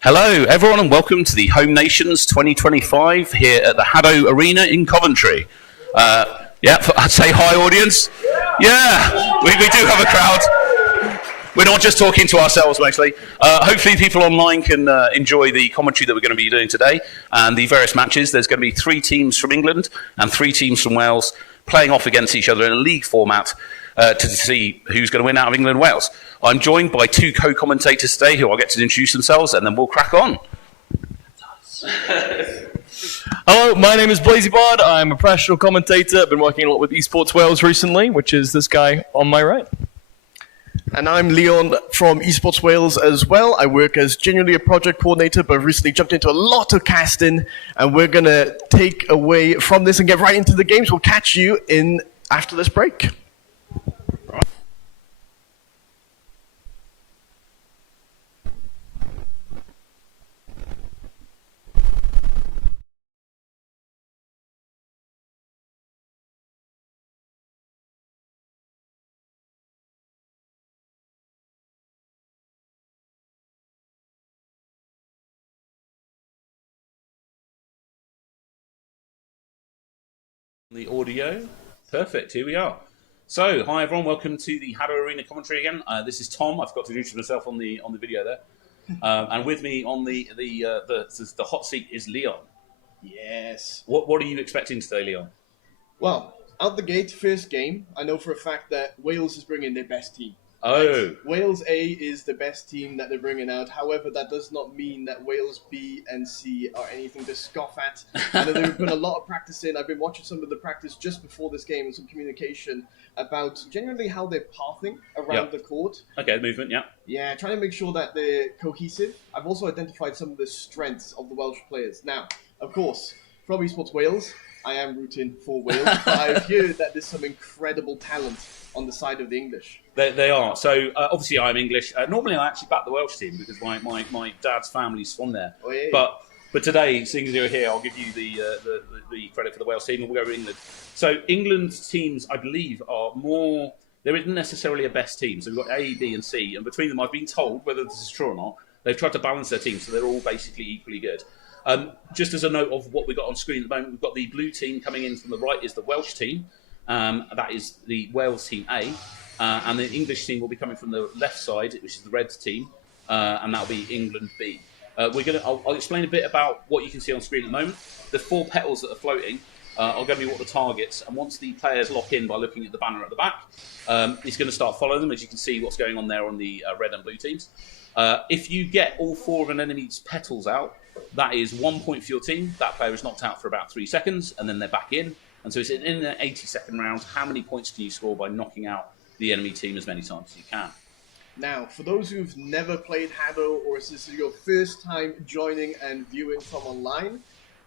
Hello, everyone, and welcome to the Home Nations 2025 here at the HADO Arena in Coventry. I'd say hi, audience. Yeah, we do have a crowd. We're not just talking to ourselves, mostly. Hopefully people online can enjoy the commentary that we're going to be doing today and the various matches. There's going to be 3 teams from England and 3 teams from Wales playing off against each other in a league format to see who's going to win out of England and Wales. I'm joined by 2 co-commentators today who I'll get to introduce themselves and then we'll crack on. Hello, my name is Blazy Bard. I'm a professional commentator. I've been working a lot with Esports Wales recently, which is this guy on my right. And I'm Leon from Esports Wales as well. I work as genuinely a project coordinator, but I've recently jumped into a lot of casting, and we're going to take away from this and get right into the games. We'll catch you in after this break. The audio. Perfect, here we are. So, hi everyone, welcome to the HADO Arena commentary again. This is Tom. I forgot to introduce myself on the video there. And with me on the hot seat is Leon. Yes. What are you expecting today, Leon? Well, out the gate, first game, I know for a fact that Wales is bringing their best team. Oh. Right? Wales A is the best team that they're bringing out. However, that does not mean that Wales B and C are anything to scoff at. I know they've put a lot of practice in. I've been watching some of the practice just before this game and some communication about generally how they're pathing around the court. Okay, movement, yeah. Yeah, trying to make sure that they're cohesive. I've also identified some of the strengths of the Welsh players. Now, of course, from Esports Wales, I am rooting for Wales, but I've heard that there's some incredible talent on the side of the English. They are. So, obviously I'm English. Normally I actually back the Welsh team because my dad's family's from there. Oh, yeah. But today, seeing as you're here, I'll give you the credit for the Wales team and we'll go over England. So England's teams, I believe, are more... There isn't necessarily a best team. So we've got A, B and C. And between them, I've been told, whether this is true or not, they've tried to balance their teams so they're all basically equally good. Just as a note of what we've got on screen at the moment, we've got the blue team coming in from the right is the Welsh team. That is the Wales team A. And the English team will be coming from the left side, which is the red team. And that'll be England B. I'll explain a bit about what you can see on screen at the moment. The 4 petals that are floating are going to be what the targets. And once the players lock in by looking at the banner at the back, he's going to start following them. As you can see what's going on there on the red and blue teams. If you get all 4 of an enemy's petals out, that is 1 point for your team. That player is knocked out for about 3 seconds, and then they're back in. And so it's in an 80-second round. How many points can you score by knocking out the enemy team as many times as you can? Now, for those who've never played HADO, or is this your first time joining and viewing from online,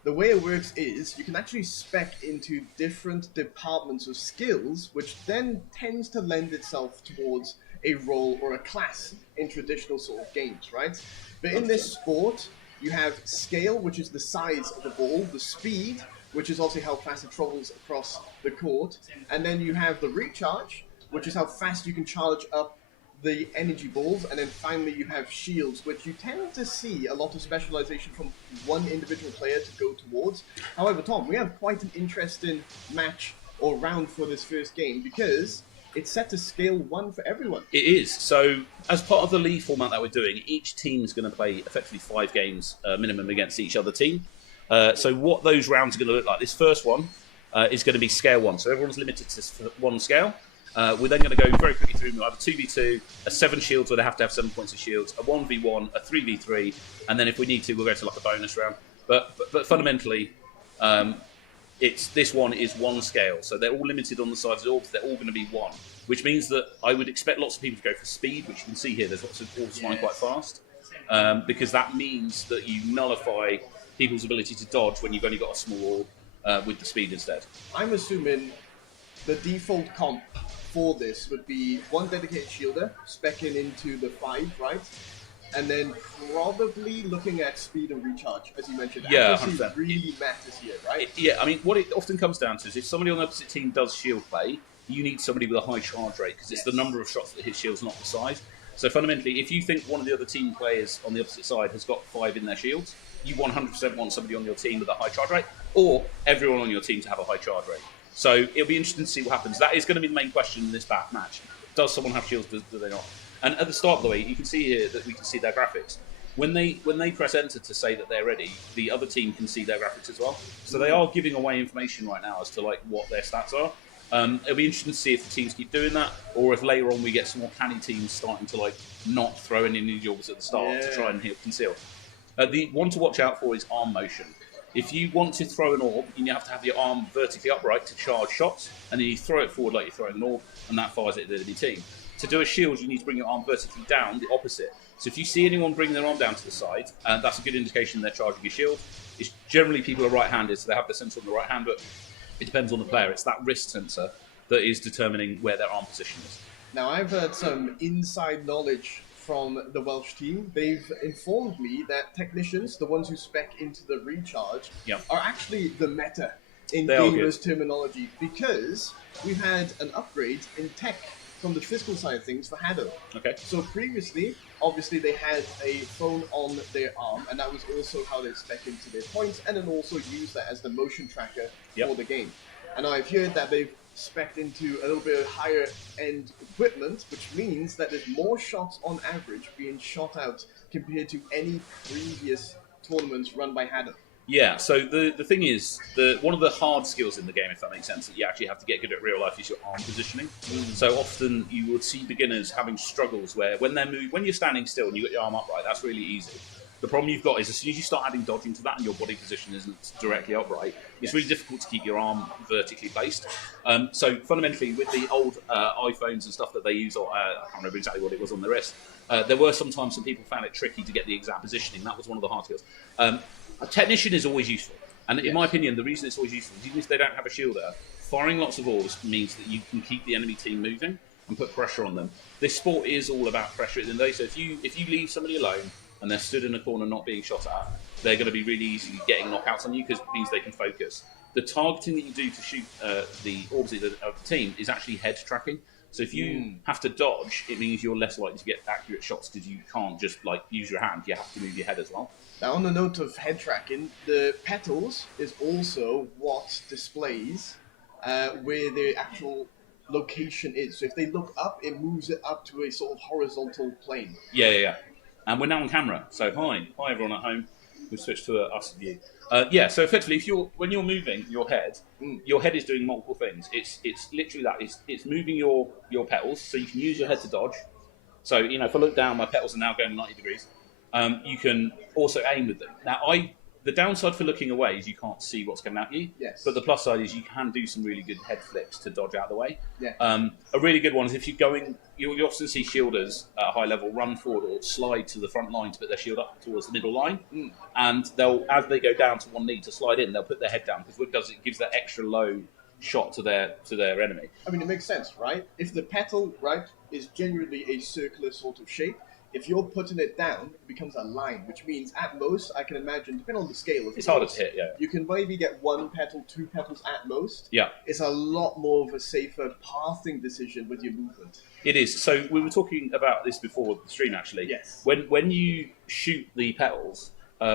the way it works is you can actually spec into different departments of skills, which then tends to lend itself towards a role or a class in traditional sort of games, right? But in this sport, you have scale, which is the size of the ball, the speed, which is also how fast it travels across the court, and then you have the recharge, which is how fast you can charge up the energy balls, and then finally you have shields, which you tend to see a lot of specialization from one individual player to go towards. However, Tom, we have quite an interesting match or round for this first game because it's set to scale 1 for everyone. It is. So, as part of the league format that we're doing, each team is going to play effectively 5 games minimum against each other team. So what those rounds are going to look like, this first one is going to be scale 1. So everyone's limited to 1 scale. We're then going to go very quickly through. We'll have a 2v2, a 7 shields where they have to have 7 points of shields, a 1v1, a 3v3, and then if we need to, we'll go to like a bonus round. But fundamentally, this one is 1 scale. So they're all limited on the sides of the orbs. They're all going to be 1, which means that I would expect lots of people to go for speed, which you can see here. There's lots of orbs flying quite fast, because that means that you nullify people's ability to dodge when you've only got a small orb with the speed instead. I'm assuming the default comp for this would be 1 dedicated shielder, specking into the 5, right? And then probably looking at speed and recharge, as you mentioned. Yeah, accuracy 100%. really matters here, right? Yeah, I mean, what it often comes down to is if somebody on the opposite team does shield play, you need somebody with a high charge rate because it's the number of shots that hit shields, not the size. So fundamentally, if you think one of the other team players on the opposite side has got 5 in their shields, you 100% want somebody on your team with a high charge rate, or everyone on your team to have a high charge rate. So it'll be interesting to see what happens. That is going to be the main question in this match. Does someone have shields? Do they not? And at the start, by the way, you can see here that we can see their graphics. When they press enter to say that they're ready, the other team can see their graphics as well. So they are giving away information right now as to like what their stats are. It'll be interesting to see if the teams keep doing that, or if later on we get some more canny teams starting to like not throw any individuals at the start to try and conceal. The one to watch out for is arm motion. If you want to throw an orb, you have to have your arm vertically upright to charge shots, and then you throw it forward like you're throwing an orb, and that fires it at the enemy team. To do a shield, you need to bring your arm vertically down, the opposite. So if you see anyone bring their arm down to the side, that's a good indication they're charging a shield. It's generally people are right-handed, so they have the sensor on the right hand, but it depends on the player. It's that wrist sensor that is determining where their arm position is. Now, I've heard some inside knowledge from the Welsh team. They've informed me that technicians, the ones who spec into the recharge, are actually the meta in gamers' terminology, because we've had an upgrade in tech from the physical side of things for HADO. Okay. So previously, obviously, they had a phone on their arm, and that was also how they spec into their points, and then also use that as the motion tracker for the game. And I've heard that they've spec'd into a little bit of higher end equipment, which means that there's more shots on average being shot out compared to any previous tournaments run by HADO. Yeah, so the thing is, one of the hard skills in the game, if that makes sense, that you actually have to get good at real life is your arm positioning. So often you would see beginners having struggles where when you're standing still and you got your arm upright, that's really easy. The problem you've got is as soon as you start adding dodging to that and your body position isn't directly upright, it's really difficult to keep your arm vertically placed. So fundamentally, with the old iPhones and stuff that they use, or I can't remember exactly what it was on the wrist, there were sometimes some people found it tricky to get the exact positioning. That was one of the hard skills. A technician is always useful. And in my opinion, the reason it's always useful is even if they don't have a shielder, firing lots of orbs means that you can keep the enemy team moving and put pressure on them. This sport is all about pressure at the end of the day. So if you leave somebody alone and they're stood in a corner not being shot at, they're going to be really easy getting knockouts on you because it means they can focus. The targeting that you do to shoot the orbs of the team is actually head tracking. So if you have to dodge, it means you're less likely to get accurate shots because you can't just like use your hand. You have to move your head as well. Now, on the note of head tracking, the petals is also what displays where the actual location is. So if they look up, it moves it up to a sort of horizontal plane. Yeah. And we're now on camera. So hi everyone at home. We've switched to us view. So effectively, when you're moving your head is doing multiple things. It's literally that. It's moving your petals, so you can use your head to dodge. So if I look down, my petals are now going 90 degrees. You can also aim with them. Now, the downside for looking away is you can't see what's coming at you. Yes. But the plus side is you can do some really good head flips to dodge out of the way. Yeah. A really good one is if you're going, you often see shielders at a high level run forward or slide to the front line to put their shield up towards the middle line. And they'll, as they go down to one knee to slide in, they'll put their head down because what it does, it gives that extra low shot to their enemy. I mean, it makes sense, right? If the petal, right, is genuinely a circular sort of shape, if you're putting it down, it becomes a line, which means at most, I can imagine, depending on the scale of it, it's harder to hit, you can maybe get one petal, 2 petals at most. Yeah. It's a lot more of a safer pathing decision with your movement. It is. So we were talking about this before the stream, actually. Yes. When you shoot the petals,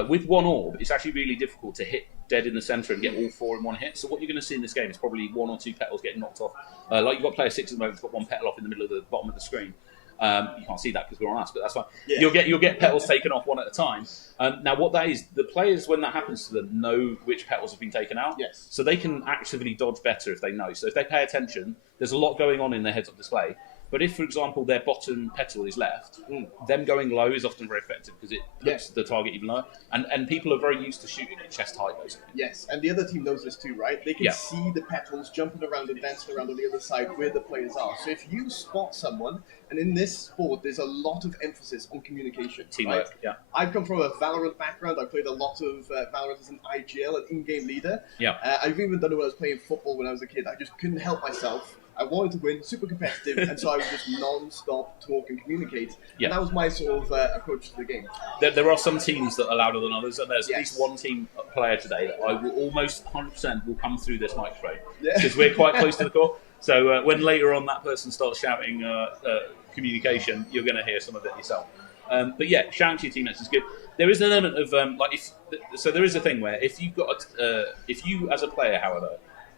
with one orb, it's actually really difficult to hit dead in the centre and get all 4 in one hit. So what you're going to see in this game is probably 1 or 2 petals getting knocked off. Like you've got player 6 at the moment, who's got 1 petal off in the middle of the bottom of the screen. You can't see that because we're on us, but that's fine. Yeah. You'll get petals taken off one at a time. Now, what that is, the players, when that happens to them, know which petals have been taken out. Yes. So they can actively dodge better if they know. So if they pay attention, there's a lot going on in their heads-up display. But if, for example, their bottom petal is left, them going low is often very effective because it puts the target even lower. And people are very used to shooting at chest height, basically. Yes, and the other team knows this too, right? They can see the petals jumping around and dancing around on the other side where the players are. So if you spot someone, and in this sport, there's a lot of emphasis on communication. Teamwork, right? I've come from a Valorant background. I played a lot of Valorant as an IGL, an in-game leader. I've even done it when I was playing football when I was a kid. I just couldn't help myself. I wanted to win, super competitive, and so I would just non-stop talk and communicate. And that was my sort of approach to the game. There are some teams that are louder than others, and there's at least one team player today that I will almost 100% will come through this microphone because we're quite close to the core. So when later on that person starts shouting communication, you're going to hear some of it yourself. But yeah, shouting to your teammates is good. There is an element of so there is a thing where if you as a player, however,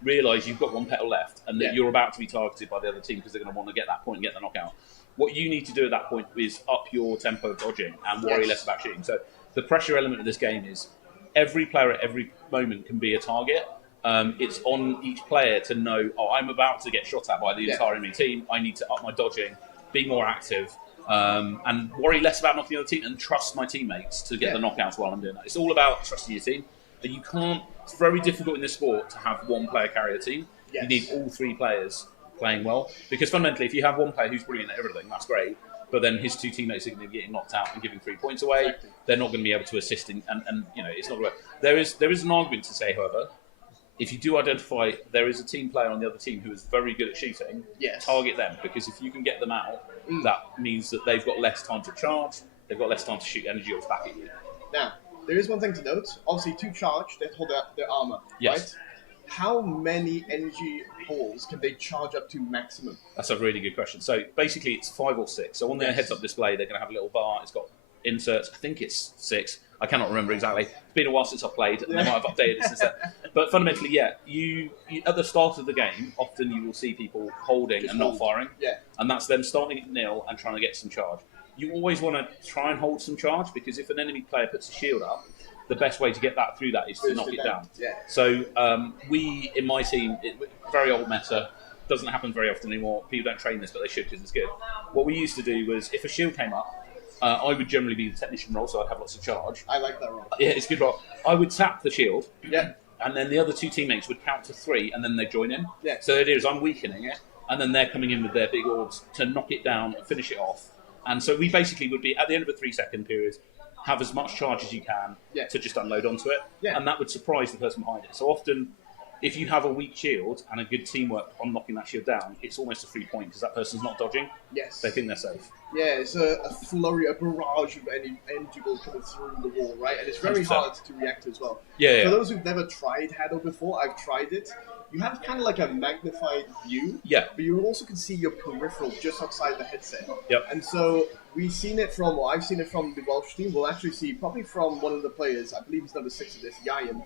realise you've got one petal left and that you're about to be targeted by the other team because they're going to want to get that point and get the knockout. What you need to do at that point is up your tempo of dodging and worry less about shooting. So the pressure element of this game is every player at every moment can be a target. It's on each player to know, I'm about to get shot at by the entire enemy team. I need to up my dodging, be more active, and worry less about knocking the other team and trust my teammates to get the knockouts while I'm doing that. It's all about trusting your team. But you can't. It's very difficult in this sport to have one player carry a team. You need all three players playing well, because fundamentally, if you have one player who's brilliant at everything, that's great. But then his two teammates are going to be getting knocked out and giving 3 points away. They're not going to be able to assist, and it's not going to work. There is an argument to say, however, if you do identify there is a team player on the other team who is very good at shooting, target them, because if you can get them out, that means that they've got less time to charge, they've got less time to shoot energy orbs back at you. Now, there is one thing to note. Obviously, to charge, they hold their armor, right? How many energy balls can they charge up to maximum? That's a really good question. So basically, it's 5 or 6. So on their heads-up display, they're going to have a little bar. It's got inserts. I think it's 6. I cannot remember exactly. It's been a while since I've played, and they might have updated it since then. But fundamentally, you at the start of the game, often you will see people holding and not firing. And that's them starting at nil and trying to get some charge. You always want to try and hold some charge, because if an enemy player puts a shield up, the best way to get that through that is to knock it down. So we, in my team, very old meta, doesn't happen very often anymore. People don't train this, but they should, because it's good. What we used to do was, if a shield came up, I would generally be the technician role, so I'd have lots of charge. I like that role. Yeah, it's a good role. I would tap the shield, and then the other two teammates would count to 3, and then they'd join in. So the idea is I'm weakening it, and then they're coming in with their big orbs to knock it down and finish it off. And so we basically would be, at the end of a 3-second period, have as much charge as you can to just unload onto it, and that would surprise the person behind it. So often, if you have a weak shield and a good teamwork on knocking that shield down, it's almost a free point, because that person's not dodging. They think they're safe. Yeah, it's a flurry, a barrage of energy balls coming through the wall, right? And it's very 100%. hard to react as well. For those who've never tried HADO before, I've tried it. You have kind of like a magnified view, but you also can see your peripheral just outside the headset. And so we've seen it from, or I've seen it from the Welsh team. We'll actually see probably from one of the players, I believe he's number 6 of this, Yayan.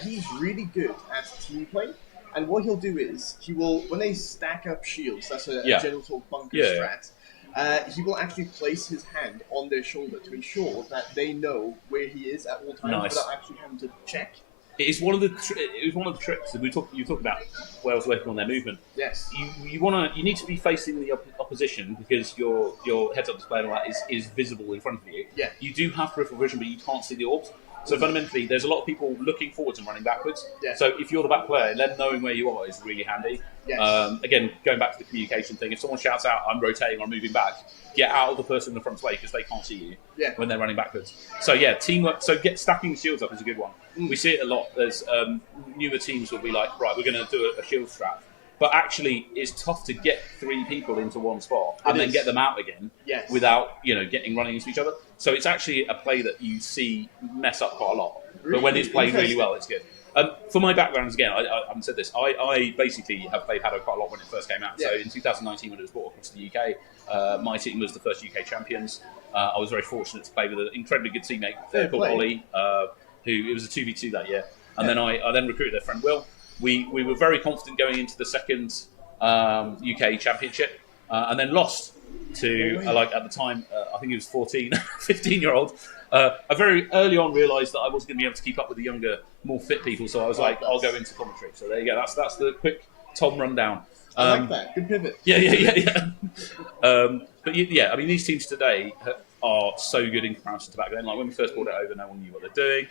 He's really good at team play. And what he'll do is, he will, when they stack up shields, that's a general sort of bunker strat, he will actually place his hand on their shoulder to ensure that they know where he is at all times without actually having to check. It is one of the tricks that you talk about Wales working on their movement. You need to be facing the opposition, because your heads-up display and all that is visible in front of you. You do have peripheral vision, but you can't see the orbs. So fundamentally, there's a lot of people looking forwards and running backwards. So if you're the back player, them knowing where you are is really handy. Again, going back to the communication thing, if someone shouts out, "I'm rotating," or "I'm moving back," get out of the person in the front's way, because they can't see you when they're running backwards. So teamwork. So stacking the shields up is a good one. We see it a lot. There's newer teams will be like, right, we're going to do a shield strap. But actually, it's tough to get 3 people into one spot and then get them out again without getting running into each other. So it's actually a play that you see mess up quite a lot. But when it's played really well, it's good. For my background, again, I haven't said this. I basically have played HADO quite a lot when it first came out. So in 2019, when it was brought across to the UK, my team was the first UK champions. I was very fortunate to play with an incredibly good teammate called Ollie, who it was a 2v2 that year. And then I then recruited their friend Will. We were very confident going into the second UK championship, and then lost to, at the time, I think he was 14, 15-year-old. I very early on realised that I wasn't going to be able to keep up with the younger, more fit people, so I was like, I'll go into commentary. So there you go, that's the quick Tom rundown. I like that, good pivot. But I mean, these teams today are so good in comparison to back then. Like when we first brought it over, no one knew what they're doing.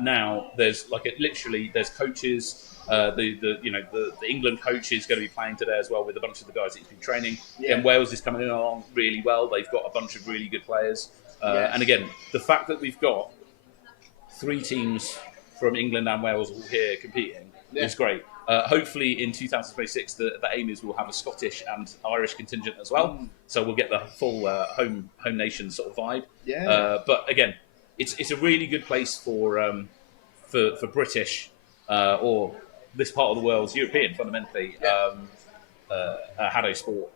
Now there's there's coaches. The England coach is going to be playing today as well with a bunch of the guys that he's been training. And Wales is coming in along really well. They've got a bunch of really good players. And again, the fact that we've got 3 teams from England and Wales all here competing is great. Hopefully in 2026, the aim is we'll have a Scottish and Irish contingent as well. So we'll get the full home nation sort of vibe. But again, it's a really good place for British or this part of the world's European, fundamentally, HADO sport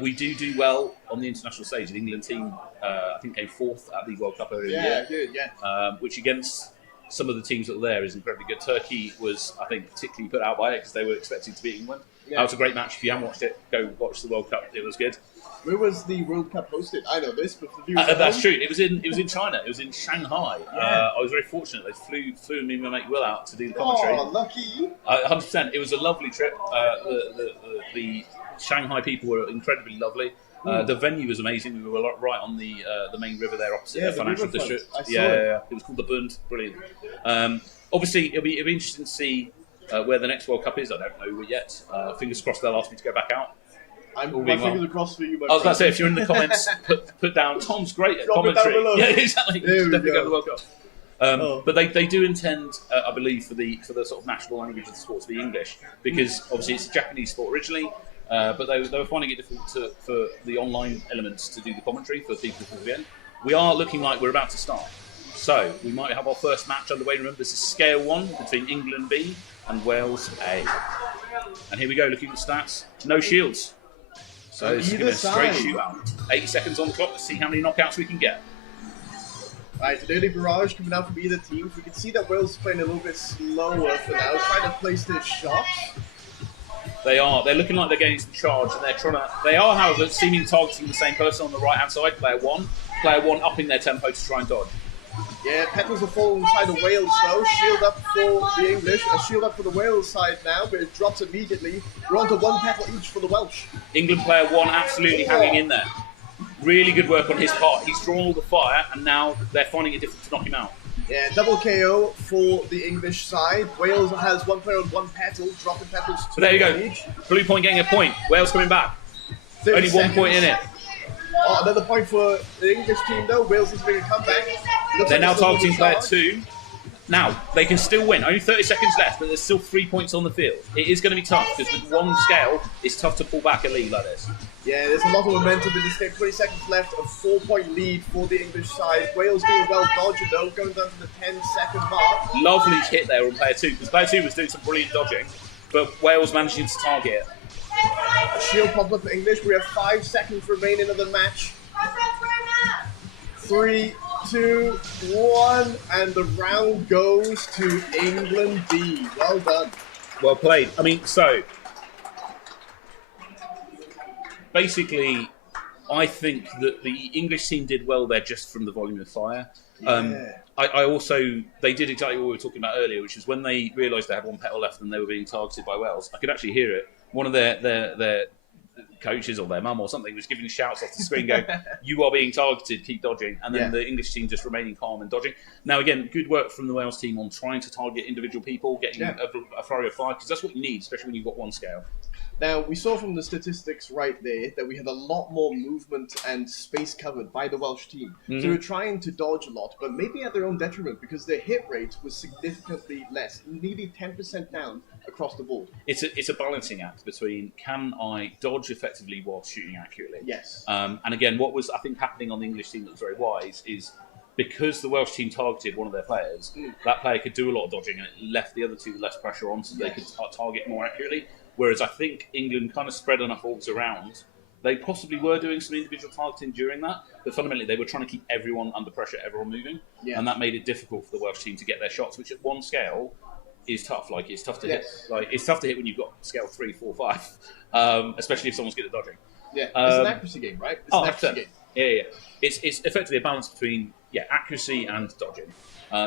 We do well on the international stage. The England team, I think, came 4th at the World Cup earlier in the year. Good, yeah. Which against some of the teams that were there is incredibly good. Turkey was, I think, particularly put out by it because they were expecting to beat England. Yeah. That was a great match. If you haven't watched it, go watch the World Cup. It was good. Where was the World Cup hosted? I know this, but for the viewers at That's home? true. It was in China. It was in Shanghai. Yeah. I was very fortunate. They flew me and my mate Will out to do the commentary. Oh, lucky. 100%. It was a lovely trip. The Shanghai people were incredibly lovely. The venue was amazing. We were right on the main river there opposite the financial district. I saw it. It was called the Bund. Brilliant. Obviously, it'll be interesting to see where the next World Cup is. I don't know yet. Fingers crossed they'll ask me to go back out. My fingers crossed for you, my I was about to say, friend. if you're in the comments, put down Tom's great at Drop it down commentary. below. Yeah, exactly. There we Definitely go. go to the World Cup. But they do intend, I believe, for the sort of national language of the sport to be English, because obviously it's a Japanese sport originally, but they were finding it difficult for the online elements to do the commentary for people from the end. We are looking like we're about to start, so we might have our first match underway. Remember, this is scale 1 between England B and Wales A. And here we go, looking at the stats. No shields. So it's going to be a straight shootout. 80 seconds on the clock. Let's see how many knockouts we can get. Right, an early barrage coming out from either team. We can see that Wales is playing a little bit slower for now, trying to place their shots. They are. They're looking like they're getting some charge, and they're trying to. They are, however, seeming targeting the same person on the right-hand side, player 1. Player 1 upping their tempo to try and dodge. Yeah, petals are falling inside the Wales though. Shield up for the English, a shield up for the Wales side now, but it drops immediately. We're on to 1 petal each for the Welsh. England player 1 absolutely hanging in there. Really good work on his part. He's drawn all the fire, and now they're finding it difficult to knock him out. Yeah, double KO for the English side. Wales has 1 player on 1 petal, dropping petals. So there you go. Each. Blue point getting a point. Wales coming back. 30 Only 1 point in it. Oh, another point for the English team though. Wales is making a comeback. They're now targeting player 2. Now, they can still win. Only 30 seconds left, but there's still 3 points on the field. It is going to be tough, because with 1 scale, it's tough to pull back a lead like this. Yeah, there's a lot of momentum in this game. 20 seconds left, a 4-point lead for the English side. Wales doing well dodging though, going down to the 10-second mark. Lovely hit there on player 2, because player 2 was doing some brilliant dodging, but Wales managing to target it. A shield popped up for English. We have 5 seconds remaining of the match. 3, 2, 1, and the round goes to England B. Well done. Well played. I mean, so basically, I think that the English team did well there just from the volume of fire. I also, they did exactly what we were talking about earlier, which is when they realised they had 1 petal left and they were being targeted by Wales, I could actually hear it. One of their coaches or their mum or something was giving shouts off the screen going, "You are being targeted, keep dodging," and then the English team just remaining calm and dodging. Now again, good work from the Wales team on trying to target individual people, getting a flurry of fire, because that's what you need, especially when you've got 1 scale. Now, we saw from the statistics right there that we had a lot more movement and space covered by the Welsh team. So they were trying to dodge a lot, but maybe at their own detriment, because their hit rate was significantly less, nearly 10% down across the board. It's a balancing act between, can I dodge effectively while shooting accurately? Yes. And again, what was, I think, happening on the English team that was very wise is, because the Welsh team targeted one of their players, that player could do a lot of dodging, and it left the other 2 less pressure on, so they could target more accurately. Whereas I think England kind of spread enough orbs around. They possibly were doing some individual targeting during that, but fundamentally they were trying to keep everyone under pressure, everyone moving, and that made it difficult for the Welsh team to get their shots, which at 1 scale is tough. Like, it's tough to hit. Like, it's tough to hit when you've got scale 3, 4, 5, especially if someone's good at dodging. Yeah, it's an accuracy game, right? It's an accuracy game. Yeah. It's effectively a balance between accuracy and dodging.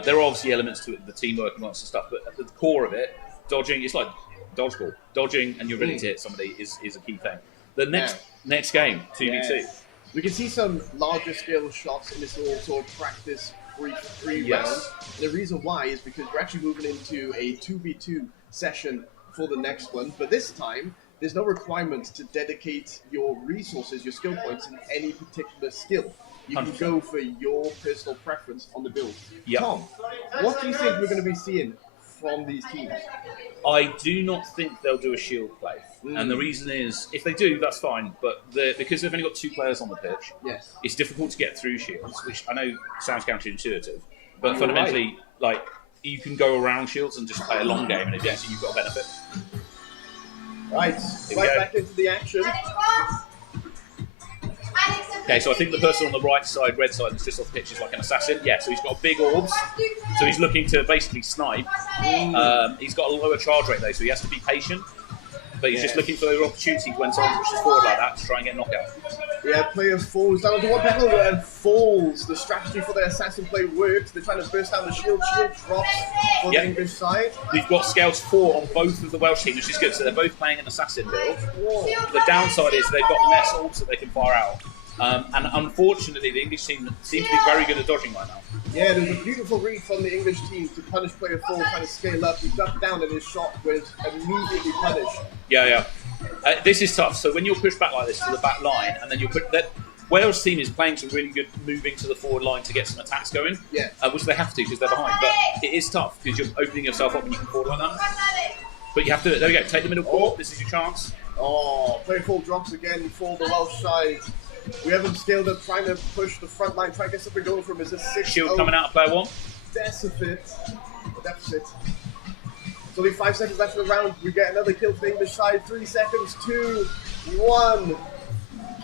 There are obviously elements to it, the teamwork and lots of stuff, but at the core of it, dodging, it's like dodgeball. Dodging and you're ready to hit somebody is a key thing. The next game, 2v2. We can see some larger scale shots in this little sort of practice free round. The reason why is because we're actually moving into a 2v2 session for the next one, but this time there's no requirement to dedicate your resources, your skill points in any particular skill. You can 100%. go for your personal preference on the build. Yep. Tom, what do you think we're going to be seeing from these teams? I do not think they'll do a shield play. And the reason is, if they do, that's fine. But because they've only got 2 players on the pitch, it's difficult to get through shields, which I know sounds counterintuitive. But fundamentally, like, you can go around shields and just play a long game, and if yes, you've got a benefit. Right, back into the action. Okay, so I think the person on the right side, red side, that's just off the pitch is like an assassin. Yeah, so he's got big orbs. So he's looking to basically snipe. He's got a lower charge rate though, so he has to be patient. But he's just looking for the opportunity when someone pushes forward like that to try and get knockout. Yeah, player falls down to one petal and falls. The strategy for their assassin play works. They're trying to burst down the shield. Shield drops for the English side. We've got scales 4 on both of the Welsh teams, which is good. So they're both playing an assassin build. Whoa. The downside is they've got less orbs that they can fire out. And unfortunately, the English team seem to be very good at dodging right now. Yeah, there's a beautiful read from the English team to punish player 4, trying to scale up. He ducked down and his shot was immediately punished. Yeah. This is tough. So when you're pushed back like this to the back line, and then you're put that Wales team is playing some really good moving to the forward line to get some attacks going. Yeah. Which they have to because they're behind. But it is tough because you're opening yourself up when you can forward like that. But you have to. There we go. Take the middle court. This is your chance. Oh, player 4 drops again for the Welsh side. We have them scaled up, trying to push the front line, trying to get something going from him. It's a 6-0 Shield coming out of player 1. deficit. It's only 5 seconds left of the round. We get another kill for the English side. 3 seconds, 2, 1.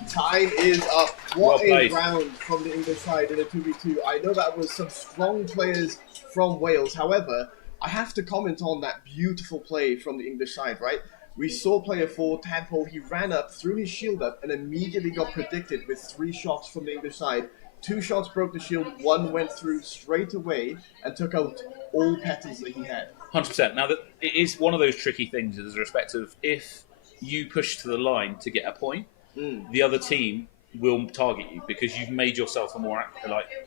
Time is up. What a round from the English side in a 2v2. I know that was some strong players from Wales. However, I have to comment on that beautiful play from the English side, right? We saw player 4, Tadpole, he ran up, threw his shield up, and immediately got predicted with 3 shots from the English side. 2 shots broke the shield, 1 went through straight away and took out all petals that he had. 100%. Now, it is one of those tricky things as a respect of if you push to the line to get a point, the other team will target you because you've made yourself a more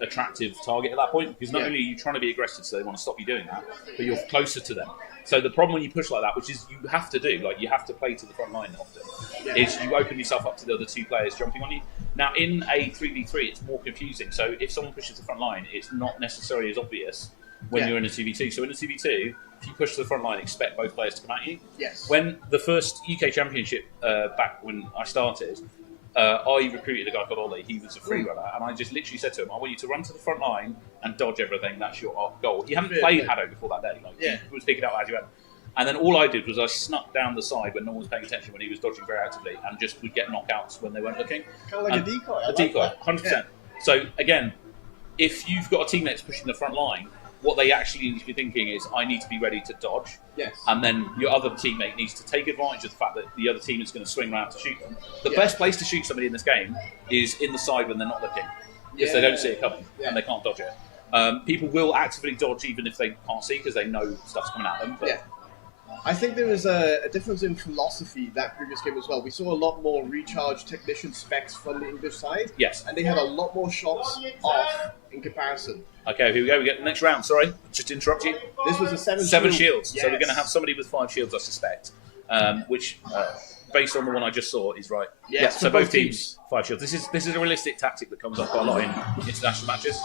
attractive target at that point. Because not only are you trying to be aggressive, so they want to stop you doing that, but you're closer to them. So the problem when you push like that, which is you have to do, like you have to play to the front line often, is you open yourself up to the other 2 players jumping on you. Now in a 3v3, it's more confusing. So if someone pushes the front line, it's not necessarily as obvious when you're in a 2v2. So in a 2v2, if you push to the front line, expect both players to come at you. Yes. When the first UK Championship back when I started, I recruited a guy called Ollie. He was a free runner, and I just literally said to him, "I want you to run to the front line and dodge everything. That's your goal." He hadn't played HADO before that day. He was picking up as you went. And then all I did was I snuck down the side when no one was paying attention, when he was dodging very actively, and just would get knockouts when they weren't looking. Kind of like a decoy. A decoy, 100%. So again, if you've got a teammate that's pushing the front line, what they actually need to be thinking is, I need to be ready to dodge. Yes. And then your other teammate needs to take advantage of the fact that the other team is going to swing around to shoot them. The best place to shoot somebody in this game is in the side when they're not looking. Because they don't see it coming and they can't dodge it. People will actively dodge even if they can't see because they know stuff's coming at them. But I think there was a difference in philosophy that previous game as well. We saw a lot more recharge technician specs from the English side. Yes. And they had a lot more shots off in comparison. Okay, here we go. We get the next round. Sorry, just to interrupt you. This was a 7 shields. Yes. So we're going to have somebody with 5 shields, I suspect. Which, based on the one I just saw, is right. Yes, so both teams 5 shields. This is a realistic tactic that comes up quite a lot in international matches.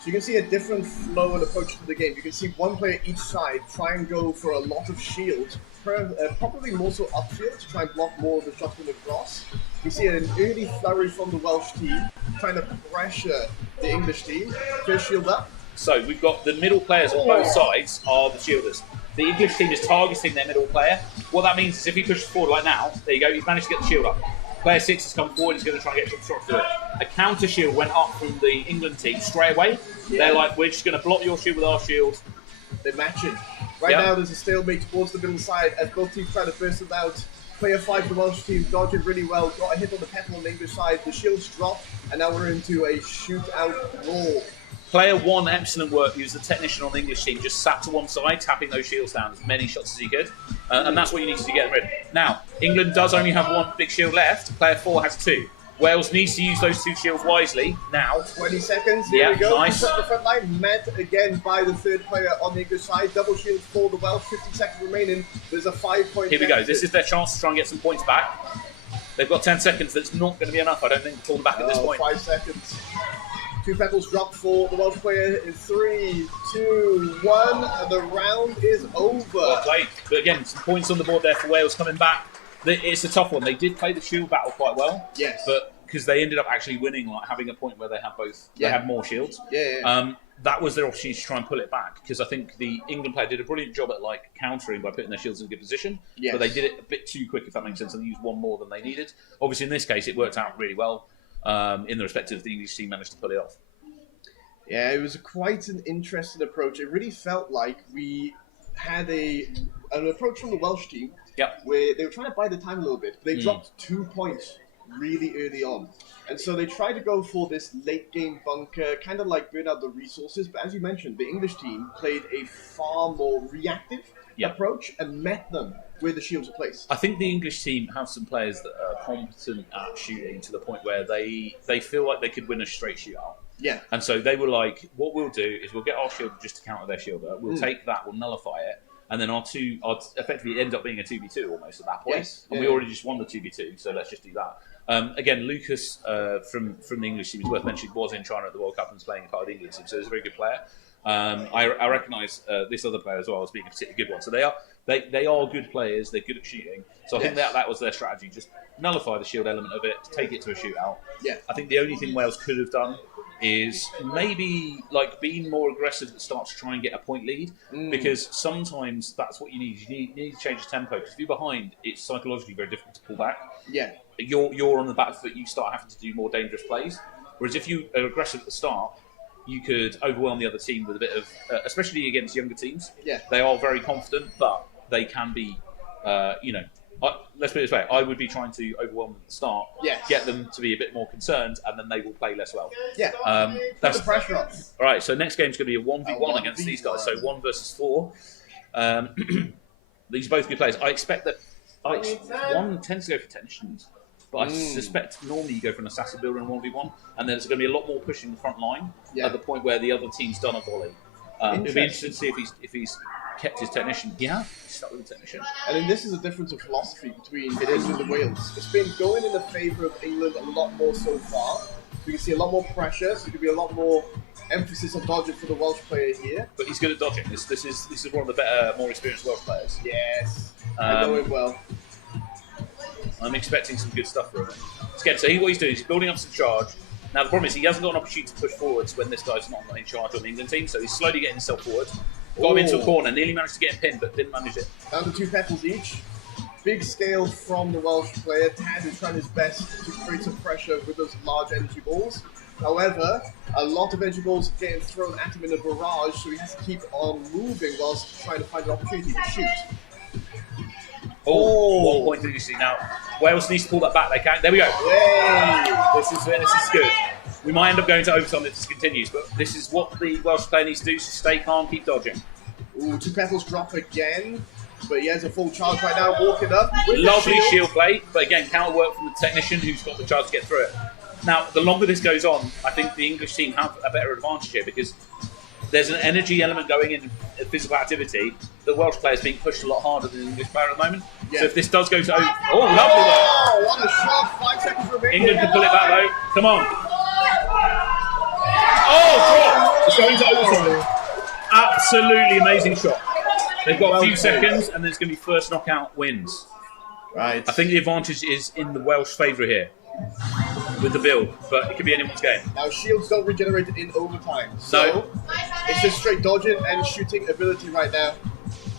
So you can see a different flow and approach to the game. You can see one player each side try and go for a lot of shields, probably more so upfield to try and block more of the shots from across. You see an early flurry from the Welsh team, trying to pressure the English team. First shield up. So we've got the middle players on both sides are the shielders. The English team is targeting their middle player. What that means is if he pushes forward like now, there you go, he's managed to get the shield up. Player 6 has come forward, he's going to try and get some shots through it. A counter shield went up from the England team straight away. They're like, we're just going to block your shield with our shield. They're matching. Right now there's a stalemate towards the middle side as both teams try to burst it out. Player 5, the Welsh team, dodging really well, got a hit on the petal on the English side. The shields drop, and now we're into a shootout brawl. Player 1, excellent work. He was the technician on the English team, just sat to one side, tapping those shields down as many shots as he could. And that's what you need to get rid of. Now, England does only have 1 big shield left. Player 4 has 2. Wales needs to use those 2 shields wisely now. 20 seconds, here we go. Nice. The front line met again by the 3rd player on the English side. Double shields for the Welsh, 50 seconds remaining. There's a 5-point Here we go. This is their chance to try and get some points back. They've got 10 seconds. That's not going to be enough, I don't think, to pull them back at this point. 5 seconds. 2 petals dropped for the Welsh player in 3, 2, 1, and the round is over. Well played. But again, some points on the board there for Wales coming back. It's a tough one. They did play the shield battle quite well. Yes. But because they ended up actually winning, like having a point where they had both, they had more shields. That was their opportunity to try and pull it back, because I think the England player did a brilliant job at like countering by putting their shields in a good position. But they did it a bit too quick, if that makes sense, and they used 1 more than they needed. Obviously, in this case, it worked out really well. in the respect of the English team managed to pull it off. Yeah, it was quite an interesting approach. It really felt like we had an approach from the Welsh team where they were trying to buy the time a little bit. They dropped 2 points really early on. And so they tried to go for this late game bunker, kind of like burn out the resources. But as you mentioned, the English team played a far more reactive approach and met them where the shields are placed. I think the English team have some players that are competent at shooting to the point where they feel like they could win a straight shootout. Yeah. And so they were like, what we'll do is we'll get our shield just to counter their shielder. We'll take that, we'll nullify it, and then our effectively end up being a 2v2 almost at that point. Yes. And we already just won the 2v2, so let's just do that. Again, Lucas from the English team, is worth mentioning, was in China at the World Cup and was playing part of the England team, so he's a very good player. I recognise this other player as well as being a particularly good one. So they are good players. They're good at shooting. So I think that was their strategy: just nullify the shield element of it, take it to a shootout. Yeah. I think the only thing Wales could have done is maybe like being more aggressive at the start to try and get a point lead, because sometimes that's what you need. You need to change the tempo, because if you're behind, it's psychologically very difficult to pull back. Yeah. You're on the back foot. You start having to do more dangerous plays. Whereas if you are aggressive at the start, you could overwhelm the other team with a bit of, especially against younger teams. Yeah. They are very confident, but they can be, let's put it this way, I would be trying to overwhelm them at the start, get them to be a bit more concerned, and then they will play less well. Yeah. That's the pressure up. All right, so next game's going to be a 1v1 against these guys, so 1 versus 4. These are both good players. I expect that one tends to go for technicians, but I suspect normally you go for an assassin builder in 1v1, and then there's going to be a lot more pushing the front line at the point where the other team's done a volley. It'll be interesting to see if he's kept his technician. Yeah, he's stuck with the technician. And then this is a difference of philosophy between England and Wales. It's been going in the favour of England a lot more so far. We can see a lot more pressure, so there could be a lot more emphasis on dodging for the Welsh player here. But he's good at dodging. This is one of the better, more experienced Welsh players. Yes, I know him well. I'm expecting some good stuff from him. Again, so what he's doing is he's building up some charge. Now the problem is he hasn't got an opportunity to push forwards when this guy's not in charge on the England team, so he's slowly getting himself forward. Got him into a corner, nearly managed to get him pinned, but didn't manage it. Down to 2 petals each. Big scale from the Welsh player. Tad is trying his best to create some pressure with those large energy balls. However, a lot of energy balls are getting thrown at him in a barrage, so he has to keep on moving whilst trying to find an opportunity to shoot. Oh, 1 point did you see? Now, Wales needs to pull that back. They can. There we go. Yay! This is good. We might end up going to overtime if this continues, but this is what the Welsh player needs to do, so stay calm, keep dodging. Ooh, 2 petals drop again, but he has a full charge right now, walking up. Lovely shield play, but again, counter work from the technician who's got the charge to get through it. Now, the longer this goes on, I think the English team have a better advantage here, because there's an energy element going in physical activity. The Welsh player is being pushed a lot harder than the English player at the moment. Yeah. So if this does go to lovely work. Oh, what a shot! 5 seconds remaining. England can pull it back though. Come on. Oh, drop! It's going to overtime. Absolutely amazing shot. They've got a few seconds, and there's going to be first knockout wins. Right. I think the advantage is in the Welsh favour here with the build, but it could be anyone's game. Now, shields don't regenerate in overtime, so it's just straight dodging and shooting ability right now.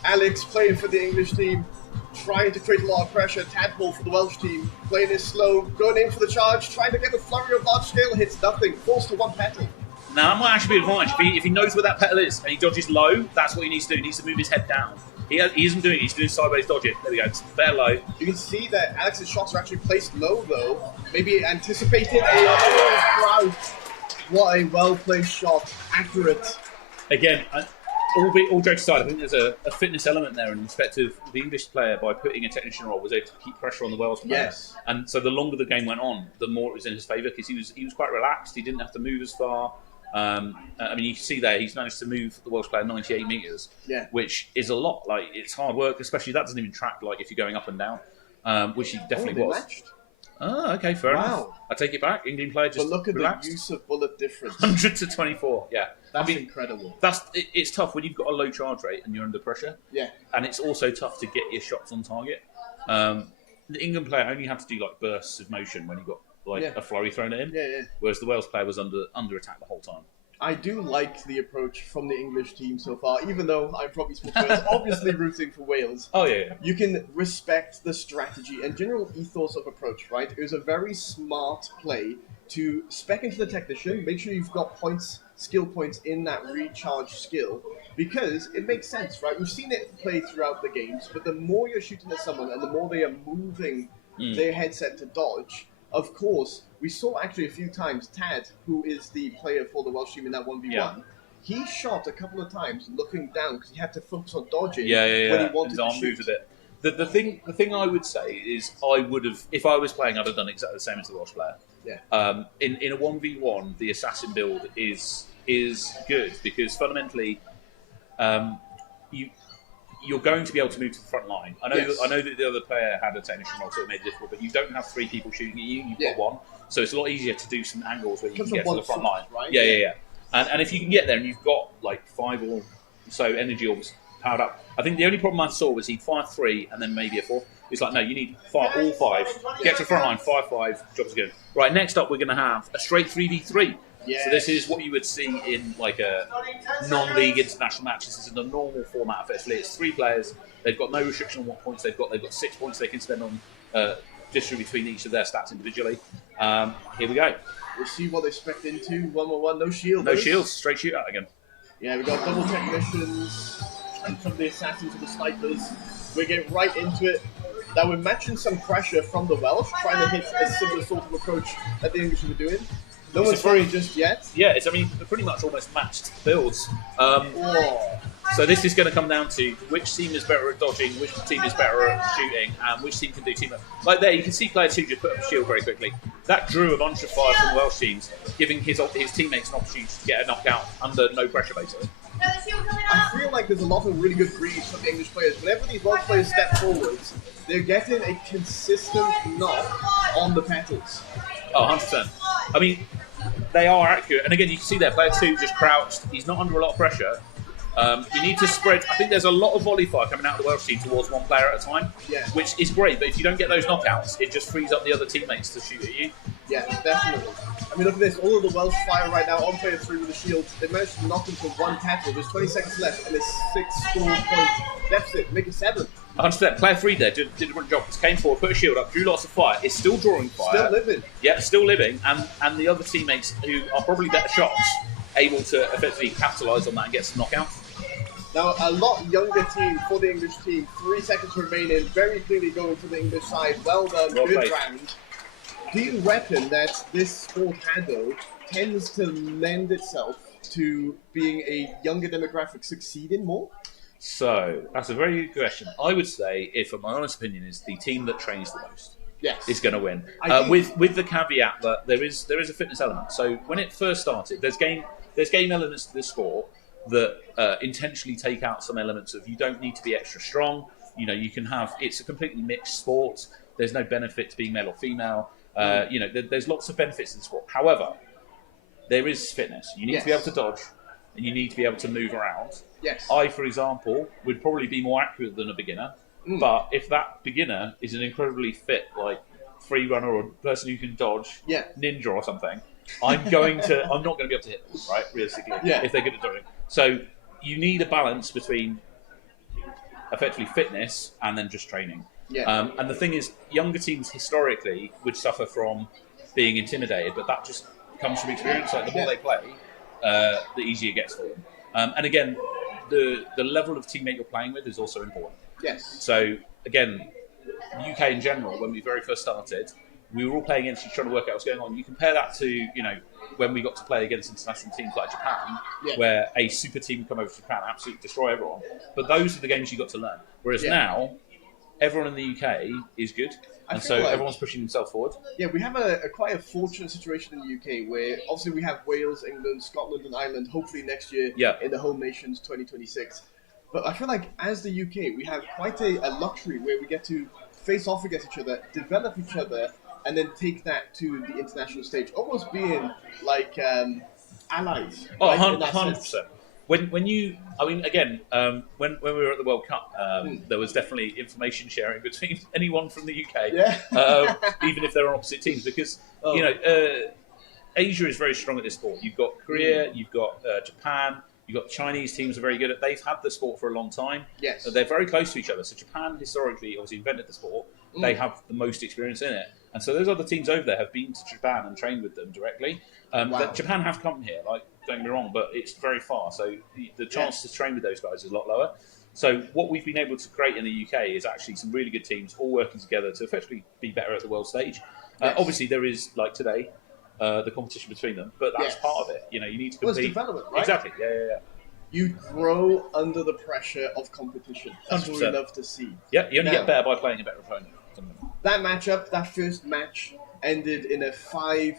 Alex playing for the English team, trying to create a lot of pressure. Tadpole for the Welsh team, playing it slow, going in for the charge, trying to get the flurry of large scale, hits nothing, falls to 1 petal. Now, that might actually be an advantage. If he knows where that petal is and he dodges low, that's what he needs to do. He needs to move his head down. He isn't doing it. He's doing sideways dodging. There we go. It's fair low. You can see that Alex's shots are actually placed low, though. Maybe anticipating a what a well-placed shot. Accurate. Again, all jokes aside, I think there's a fitness element there in respect of the English player, by putting a technician role, was able to keep pressure on the Wales player. Yes. And so the longer the game went on, the more it was in his favour, because he was quite relaxed. He didn't have to move as far. I mean, you can see there, he's managed to move the Welsh player 98 metres, which is a lot. Like, it's hard work, especially that doesn't even track like if you're going up and down, which he definitely was. Matched. Oh, okay, fair enough. I take it back. England player just But look at relaxed. the use of bullet difference. 100 to 24, yeah. That's incredible. It's tough when you've got a low charge rate and you're under pressure. Yeah. And it's also tough to get your shots on target. The England player only had to do like bursts of motion when he got a flurry thrown at him. Yeah. Whereas the Wales player was under attack the whole time. I do like the approach from the English team so far, even though I'm probably obviously rooting for Wales. Oh, yeah. You can respect the strategy and general ethos of approach, right? It was a very smart play to spec into the technician, make sure you've got skill points in that recharge skill, because it makes sense, right? We've seen it play throughout the games, but the more you're shooting at someone and the more they are moving their headset to dodge, of course, we saw actually a few times Tad, who is the player for the Welsh team in that 1v1, he shot a couple of times looking down because he had to focus on dodging when he wanted to shoot. A bit. The thing I would say is I would have, if I was playing, I'd have done exactly the same as the Welsh player. Yeah. In a 1v1, the assassin build is good because fundamentally, you're going to be able to move to the front line. I know that the other player had a technician role, so it made it difficult, but you don't have three people shooting at you. You've got one, so it's a lot easier to do some angles where you can get to the front line. Right? Yeah. And if you can get there and you've got like 5 or so energy orbs powered up, I think the only problem I saw was he'd fire 3 and then maybe a 4th. It's like, no, you need all 5. Get to the front line, fire 5, job's good. Right, next up we're going to have a straight 3v3. Yes. So this is what you would see in like a non-league international match. This is in a normal format effectively. It's 3 players. They've got no restriction on what points they've got. They've got 6 points they can spend on distribute between each of their stats individually. Here we go. We'll see what they spec into. 1-1-1, no shield. No shields, straight shootout again. Yeah, we've got double technicians, and from the assassins to the snipers. We get right into it. Now we're matching some pressure from the Welsh, trying to hit a similar sort of approach that the English were doing. No one's falling just yet. Yeah, they're pretty much almost matched builds. So this is going to come down to which team is better at dodging, which team is better at shooting, and which team can do teamwork. Like there, you can see player 2 just put up a shield very quickly. That drew a bunch of fire from the Welsh teams, giving his teammates an opportunity to get a knockout under no pressure, basically. I feel like there's a lot of really good reads from the English players. Whenever these Welsh players step forwards, they're getting a consistent knock on the petals. Oh, 100%. I mean, they are accurate. And again, you can see there, player 2 just crouched. He's not under a lot of pressure. You need to spread. I think there's a lot of volley fire coming out of the Welsh team towards one player at a time, which is great. But if you don't get those knockouts, it just frees up the other teammates to shoot at you. Yeah, definitely. I mean, look at this. All of the Welsh fire right now on player 3 with the shields. They managed to knock him for 1 tackle. There's 20 seconds left and a 6-score-point deficit. Make it 7. 100%. Player 3 there did a good job. Came forward, put a shield up, drew lots of fire. It's still drawing fire. Still living. Yeah, still living. And the other teammates who are probably better shots, able to effectively capitalise on that and get some knockouts. Now, a lot younger team for the English team. 3 seconds remaining. Very clearly going to the English side. Well done. Well good played. round. Do you reckon that this sport, HADO, tends to lend itself to being a younger demographic succeeding more? So, that's a very good question. I would say, if my honest opinion is the team that trains the most is going to win. With the caveat that there is a fitness element. So, when it first started, there's game elements to this sport that intentionally take out some elements of you don't need to be extra strong. You know, you can have, it's a completely mixed sport. There's no benefit to being male or female. You know, there's lots of benefits in the sport. However, there is fitness. You need to be able to dodge, and you need to be able to move around. Yes. I, for example, would probably be more accurate than a beginner. But if that beginner is an incredibly fit, like free runner or person who can dodge, ninja or something, I'm not going to be able to hit them, right? Realistically, if they're good at dodging. So you need a balance between effectively fitness and then just training. Yeah. And the thing is, younger teams historically would suffer from being intimidated, but that just comes from experience. Like the more they play, the easier it gets for them. And again, the level of teammate you're playing with is also important. Yes. So again, the UK in general, when we very first started, we were all playing against each other, trying to work out what's going on. You compare that to, you know, when we got to play against international teams like Japan, where a super team would come over to Japan and absolutely destroy everyone. But those are the games you got to learn. Whereas now, everyone in the UK is good, and so everyone's pushing themselves forward. Yeah, we have a quite a fortunate situation in the UK where obviously we have Wales, England, Scotland and Ireland hopefully next year in the home nations 2026. But I feel like as the UK we have quite a luxury where we get to face off against each other, develop each other, and then take that to the international stage, almost being like allies. Oh, 100%. When you, I mean, again, when we were at the World Cup, there was definitely information sharing between anyone from the UK, even if they're on opposite teams, because you know Asia is very strong at this sport. You've got Korea, you've got Japan, you've got Chinese teams are very good at. They've had the sport for a long time. Yes, they're very close to each other. So Japan historically, obviously invented the sport. They have the most experience in it. And so those other teams over there have been to Japan and trained with them directly. That Japan have come here, like, don't get me wrong, but it's very far. So the chance to train with those guys is a lot lower. So what we've been able to create in the UK is actually some really good teams all working together to effectively be better at the world stage. Obviously, there is, like today, the competition between them, but that's part of it. You know, you need to compete. Well, it's development, right? Exactly, yeah. You grow under the pressure of competition. That's 100%. What we love to see. Yeah, you only get better by playing a better opponent. That matchup, that first match, ended in a 5-0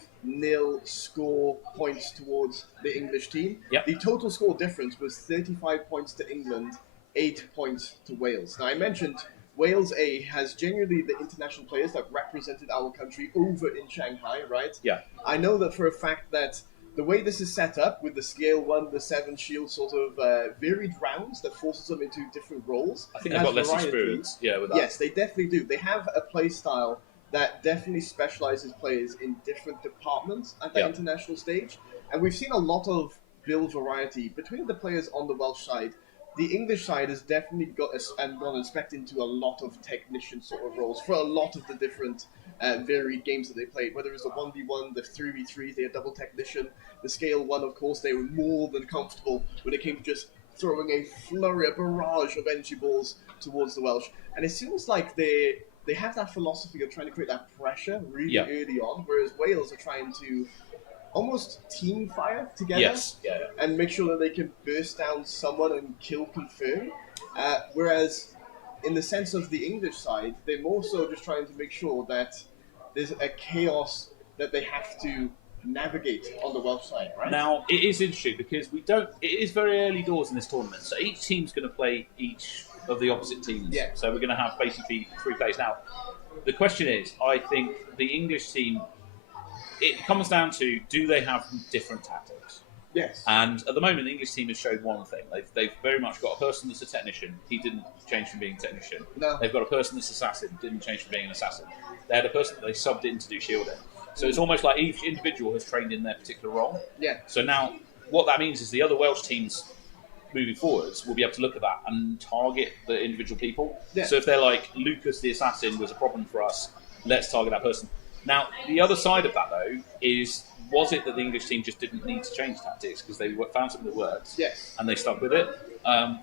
score, points towards the English team. Yep. The total score difference was 35 points to England, 8 points to Wales. Now, I mentioned Wales A has genuinely the international players that represented our country over in Shanghai, right? Yeah. I know that for a fact that the way this is set up with the scale 1, the 7 shield sort of varied rounds that forces them into different roles. I think they've got less experience. Yeah, with that. Yes, they definitely do. They have a play style that definitely specializes players in different departments at the international stage. And we've seen a lot of build variety between the players on the Welsh side. The English side has definitely gone and spec'd into a lot of technician sort of roles for a lot of the different varied games that they played. Whether it was the 1v1, the 3v3, they had double technician. The scale 1, of course, they were more than comfortable when it came to just throwing a flurry, a barrage of energy balls towards the Welsh. And it seems like they have that philosophy of trying to create that pressure really early on, whereas Wales are trying to almost team fire together and make sure that they can burst down someone and kill confirm. Whereas in the sense of the English side, they're more so just trying to make sure that there's a chaos that they have to navigate on the Welsh side, right? Now, it is interesting because it is very early doors in this tournament, so each team's going to play each of the opposite teams. Yeah. So we're going to have basically 3 plays. Now, the question is, I think the English team, it comes down to, do they have different tactics? Yes. And at the moment, the English team has showed one thing. They've very much got a person that's a technician. He didn't change from being a technician. No. They've got a person that's assassin. Didn't change from being an assassin. They had a person that they subbed in to do shielding. So it's almost like each individual has trained in their particular role. Yeah. So now, what that means is the other Welsh teams moving forwards will be able to look at that and target the individual people. Yeah. So if they're like, Lucas the assassin was a problem for us, let's target that person. Now, the other side of that, though, is, was it that the English team just didn't need to change tactics because they found something that worked and they stuck with it?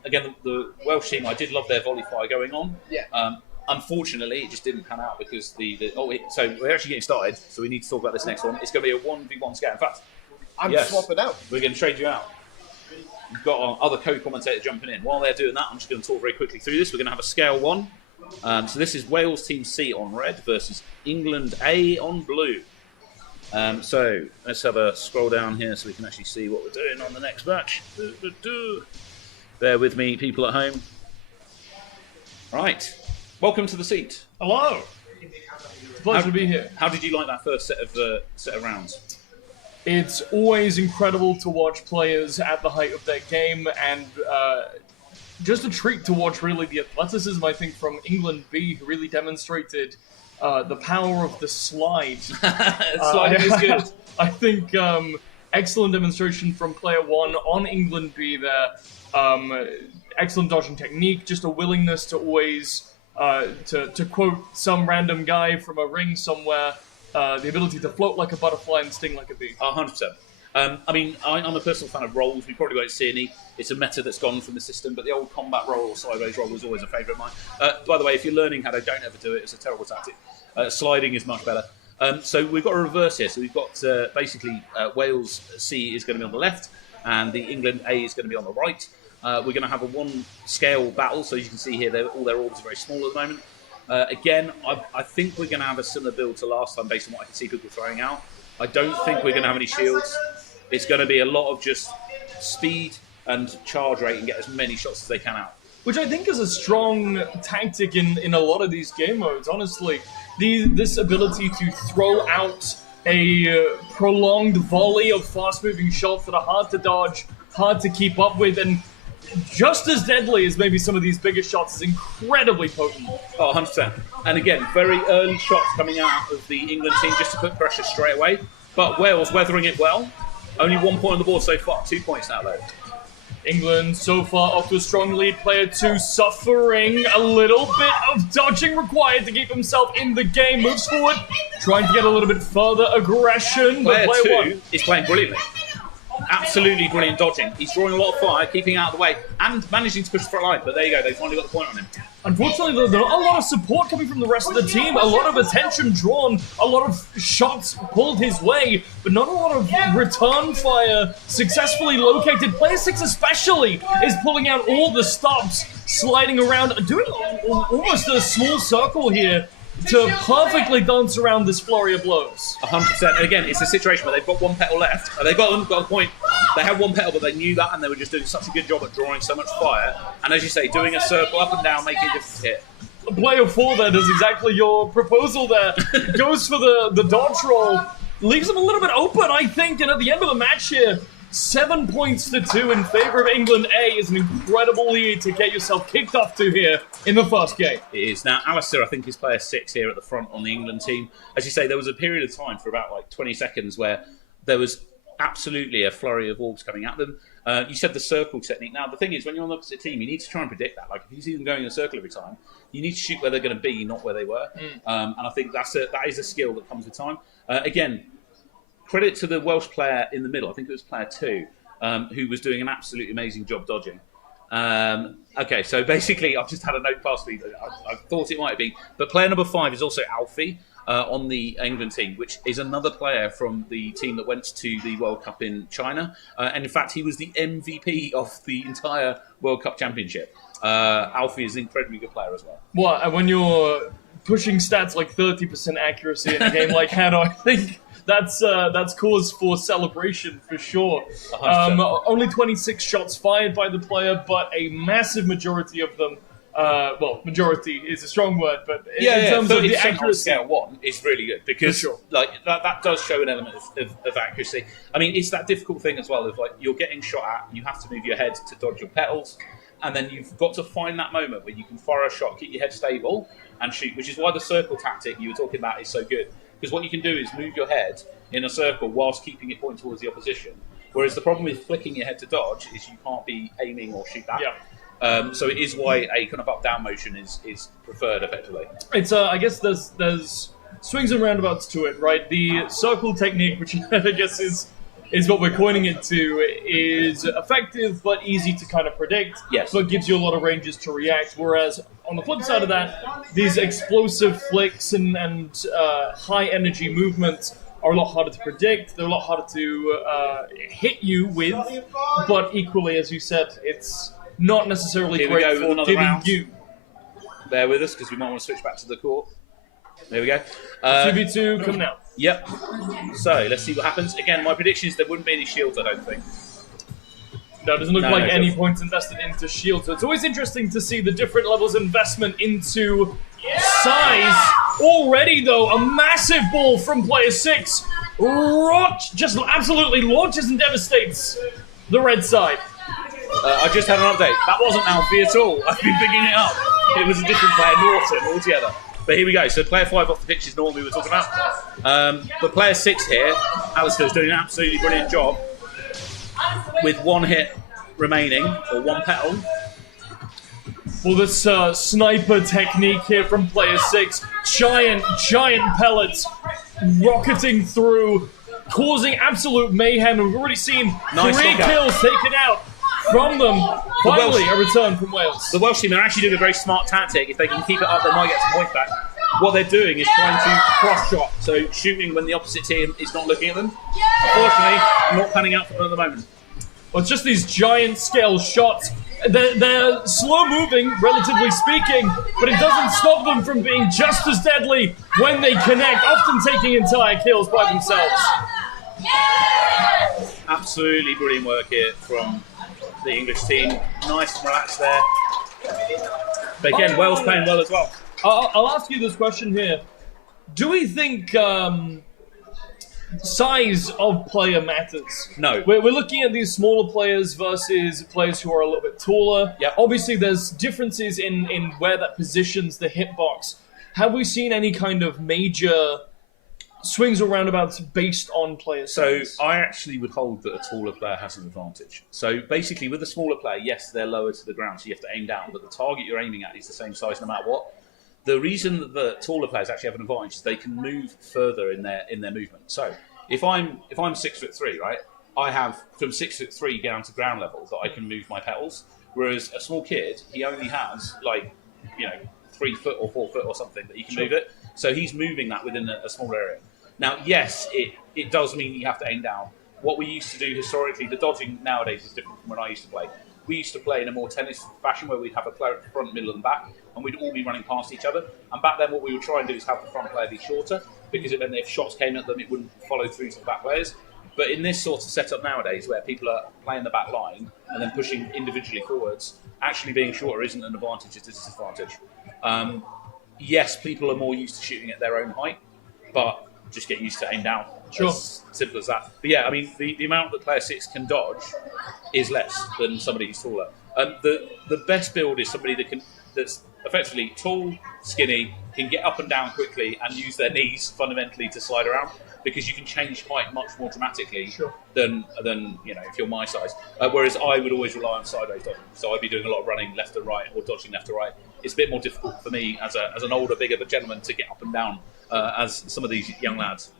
Again, the Welsh team, I did love their volley fire going on. Yeah. Unfortunately, it just didn't pan out because so we're actually getting started, so we need to talk about this next one. It's going to be a 1v1 scout. In fact, I'm swapping out. We're going to trade you out. We've got our other co-commentator jumping in. While they're doing that, I'm just going to talk very quickly through this. We're going to have a scale 1. So this is Wales Team C on red versus England A on blue. So let's have a scroll down here so we can actually see what we're doing on the next match. Bear with me, people at home. Right, welcome to the seat. Hello. It's a pleasure to be here. How did you like that first set of rounds? It's always incredible to watch players at the height of their game, and just a treat to watch, really, the athleticism, I think, from England B, who really demonstrated the power of the slide. Sliding is good. I think excellent demonstration from player 1 on England B there. Excellent dodging technique, just a willingness to always, to quote some random guy from a ring somewhere, the ability to float like a butterfly and sting like a bee. 100%. I mean, I'm a personal fan of rolls. We probably won't see any. It's a meta that's gone from the system, but the old combat roll or sideways roll was always a favourite of mine. By the way, if you're learning HADO, don't ever do it. It's a terrible tactic. Sliding is much better. So we've got a reverse here. So we've got basically Wales C is going to be on the left, and the England A is going to be on the right. We're going to have a 1-scale battle. So as you can see here, all their orbs are very small at the moment. Again, I think we're going to have a similar build to last time based on what I can see people throwing out. I don't think we're going to have any shields. It's going to be a lot of just speed and charge rate and get as many shots as they can out. Which I think is a strong tactic in a lot of these game modes, honestly. This ability to throw out a prolonged volley of fast-moving shots that are hard to dodge, hard to keep up with, and just as deadly as maybe some of these bigger shots is incredibly potent. Oh, 100%. And again, very early shots coming out of the England team just to put pressure straight away. But Wales weathering it well. Only 1 point on the board so far. 2 points now, though. England so far off to a strong lead. Player 2 suffering a little bit of dodging required to keep himself in the game. Moves forward, trying to get a little bit further aggression. But Player 2 is playing brilliantly. Absolutely brilliant dodging. He's drawing a lot of fire, keeping out of the way, and managing to push the front line. But there you go, they finally got the point on him. Unfortunately, there's not a lot of support coming from the rest of the team. A lot of attention drawn, a lot of shots pulled his way, but not a lot of return fire successfully located. Player 6 especially is pulling out all the stops, sliding around, doing almost a small circle here to perfectly dance around this flurry of blows. 100%. And again, it's a situation where they've got one petal left. They've got a point. They had one petal, but they knew that, and they were just doing such a good job at drawing so much fire. And as you say, doing a circle up and down, making a different hit. Player 4 there does exactly your proposal there. Goes for the dodge roll. Leaves them a little bit open, I think. And at the end of the match here, 7 points to 2 in favor of England A is an incredible lead to get yourself kicked off to here in the first game. It is. Now, Alistair, I think, is player 6 here at the front on the England team. As you say, there was a period of time for about like 20 seconds where there was absolutely a flurry of orbs coming at them. You said the circle technique. Now, the thing is, when you're on the opposite team, you need to try and predict that. Like, if you see them going in a circle every time, you need to shoot where they're going to be, not where they were. And I think that is a skill that comes with time. Again, credit to the Welsh player in the middle. I think it was player 2, who was doing an absolutely amazing job dodging. Okay, so basically, I've just had a note past me. I thought it might have been. But player number 5 is also Alfie on the England team, which is another player from the team that went to the World Cup in China. And in fact, he was the MVP of the entire World Cup Championship. Alfie is an incredibly good player as well. Well, when you're pushing stats like 30% accuracy in a game like HADO, I think that's cause for celebration for sure. Only 26 shots fired by the player, but a massive majority of them. Majority is a strong word, but in terms of the accuracy, scale 1 is really good because sure. like that does show an element of accuracy. I mean, it's that difficult thing as well of like you're getting shot at, you have to move your head to dodge your petals, and then you've got to find that moment where you can fire a shot, keep your head stable, and shoot. Which is why the circle tactic you were talking about is so good. Because what you can do is move your head in a circle whilst keeping it pointing towards the opposition. Whereas the problem with flicking your head to dodge is you can't be aiming or shoot that. Yeah. So it is why a kind of up-down motion is preferred effectively. It's I guess there's swings and roundabouts to it, right? The circle technique, which I guess is what we're coining it to, is effective but easy to kind of predict. Yes. But gives you a lot of ranges to react. Whereas on the flip side of that, these explosive flicks and high energy movements are a lot harder to predict. They're a lot harder to hit you with. But equally, as you said, it's not necessarily great for getting you. Bear with us because we might want to switch back to the court. There we go. 2v2 coming out. Yep. So let's see what happens. Again, my prediction is there wouldn't be any shields, I don't think. No, it doesn't look like any points invested into shields. So it's always interesting to see the different levels of investment into size. Already, though, a massive ball from player 6. Just absolutely launches and devastates the red side. I just had an update. That wasn't Alfie at all. I've been picking it up. It was a different player, Norton, altogether. But here we go. So player 5 off the pitch is Norton we were talking about. But player 6 here, Alistair's doing an absolutely brilliant job with 1 hit remaining, or 1 petal. Well, this sniper technique here from player 6. Giant pellets rocketing through, causing absolute mayhem. And we've already seen 3 kills taken out from them. Finally, a return from Wales. The Welsh team are actually doing a very smart tactic. If they can keep it up, they might get some points back. What they're doing is trying to cross-shot, so shooting when the opposite team is not looking at them. Unfortunately, not panning out for them at the moment. Well, it's just these giant-scale shots. They're slow-moving, relatively speaking, but it doesn't stop them from being just as deadly when they connect, often taking entire kills by themselves. Absolutely brilliant work here from the English team. Nice and relaxed there. But again, Wales playing well as well. I'll ask you this question here. Do we think size of player matters? No. We're looking at these smaller players versus players who are a little bit taller. Yep. Obviously, there's differences in where that positions the hitbox. Have we seen any kind of major swings or roundabouts based on player So size? I actually would hold that a taller player has an advantage. So basically, with a smaller player, yes, they're lower to the ground, so you have to aim down, but the target you're aiming at is the same size no matter what. The reason that the taller players actually have an advantage is they can move further in their movement. So if I'm 6'3", right, I have from 6'3" down to ground level that I can move my petals. Whereas a small kid, he only has 3 foot or 4 foot or something that he can move it. So he's moving that within a small area. Now, yes, it does mean you have to aim down. What we used to do historically, the dodging nowadays is different from when I used to play. We used to play in a more tennis fashion where we'd have a player at the front, middle, and back, and we'd all be running past each other. And back then, what we would try and do is have the front player be shorter, because it meant that if shots came at them, it wouldn't follow through to the back players. But in this sort of setup nowadays, where people are playing the back line and then pushing individually forwards, actually being shorter isn't an advantage, it's a disadvantage. Yes, people are more used to shooting at their own height, but just get used to aim down. Sure. As simple as that. But yeah, I mean, the amount that player 6 can dodge is less than somebody who's taller. The best build is somebody that's effectively tall, skinny, can get up and down quickly and use their knees fundamentally to slide around, because you can change height much more dramatically than if you're my size. Whereas I would always rely on sideways dodging, so I'd be doing a lot of running left to right or dodging left to right. It's a bit more difficult for me as an older, bigger gentleman to get up and down as some of these young lads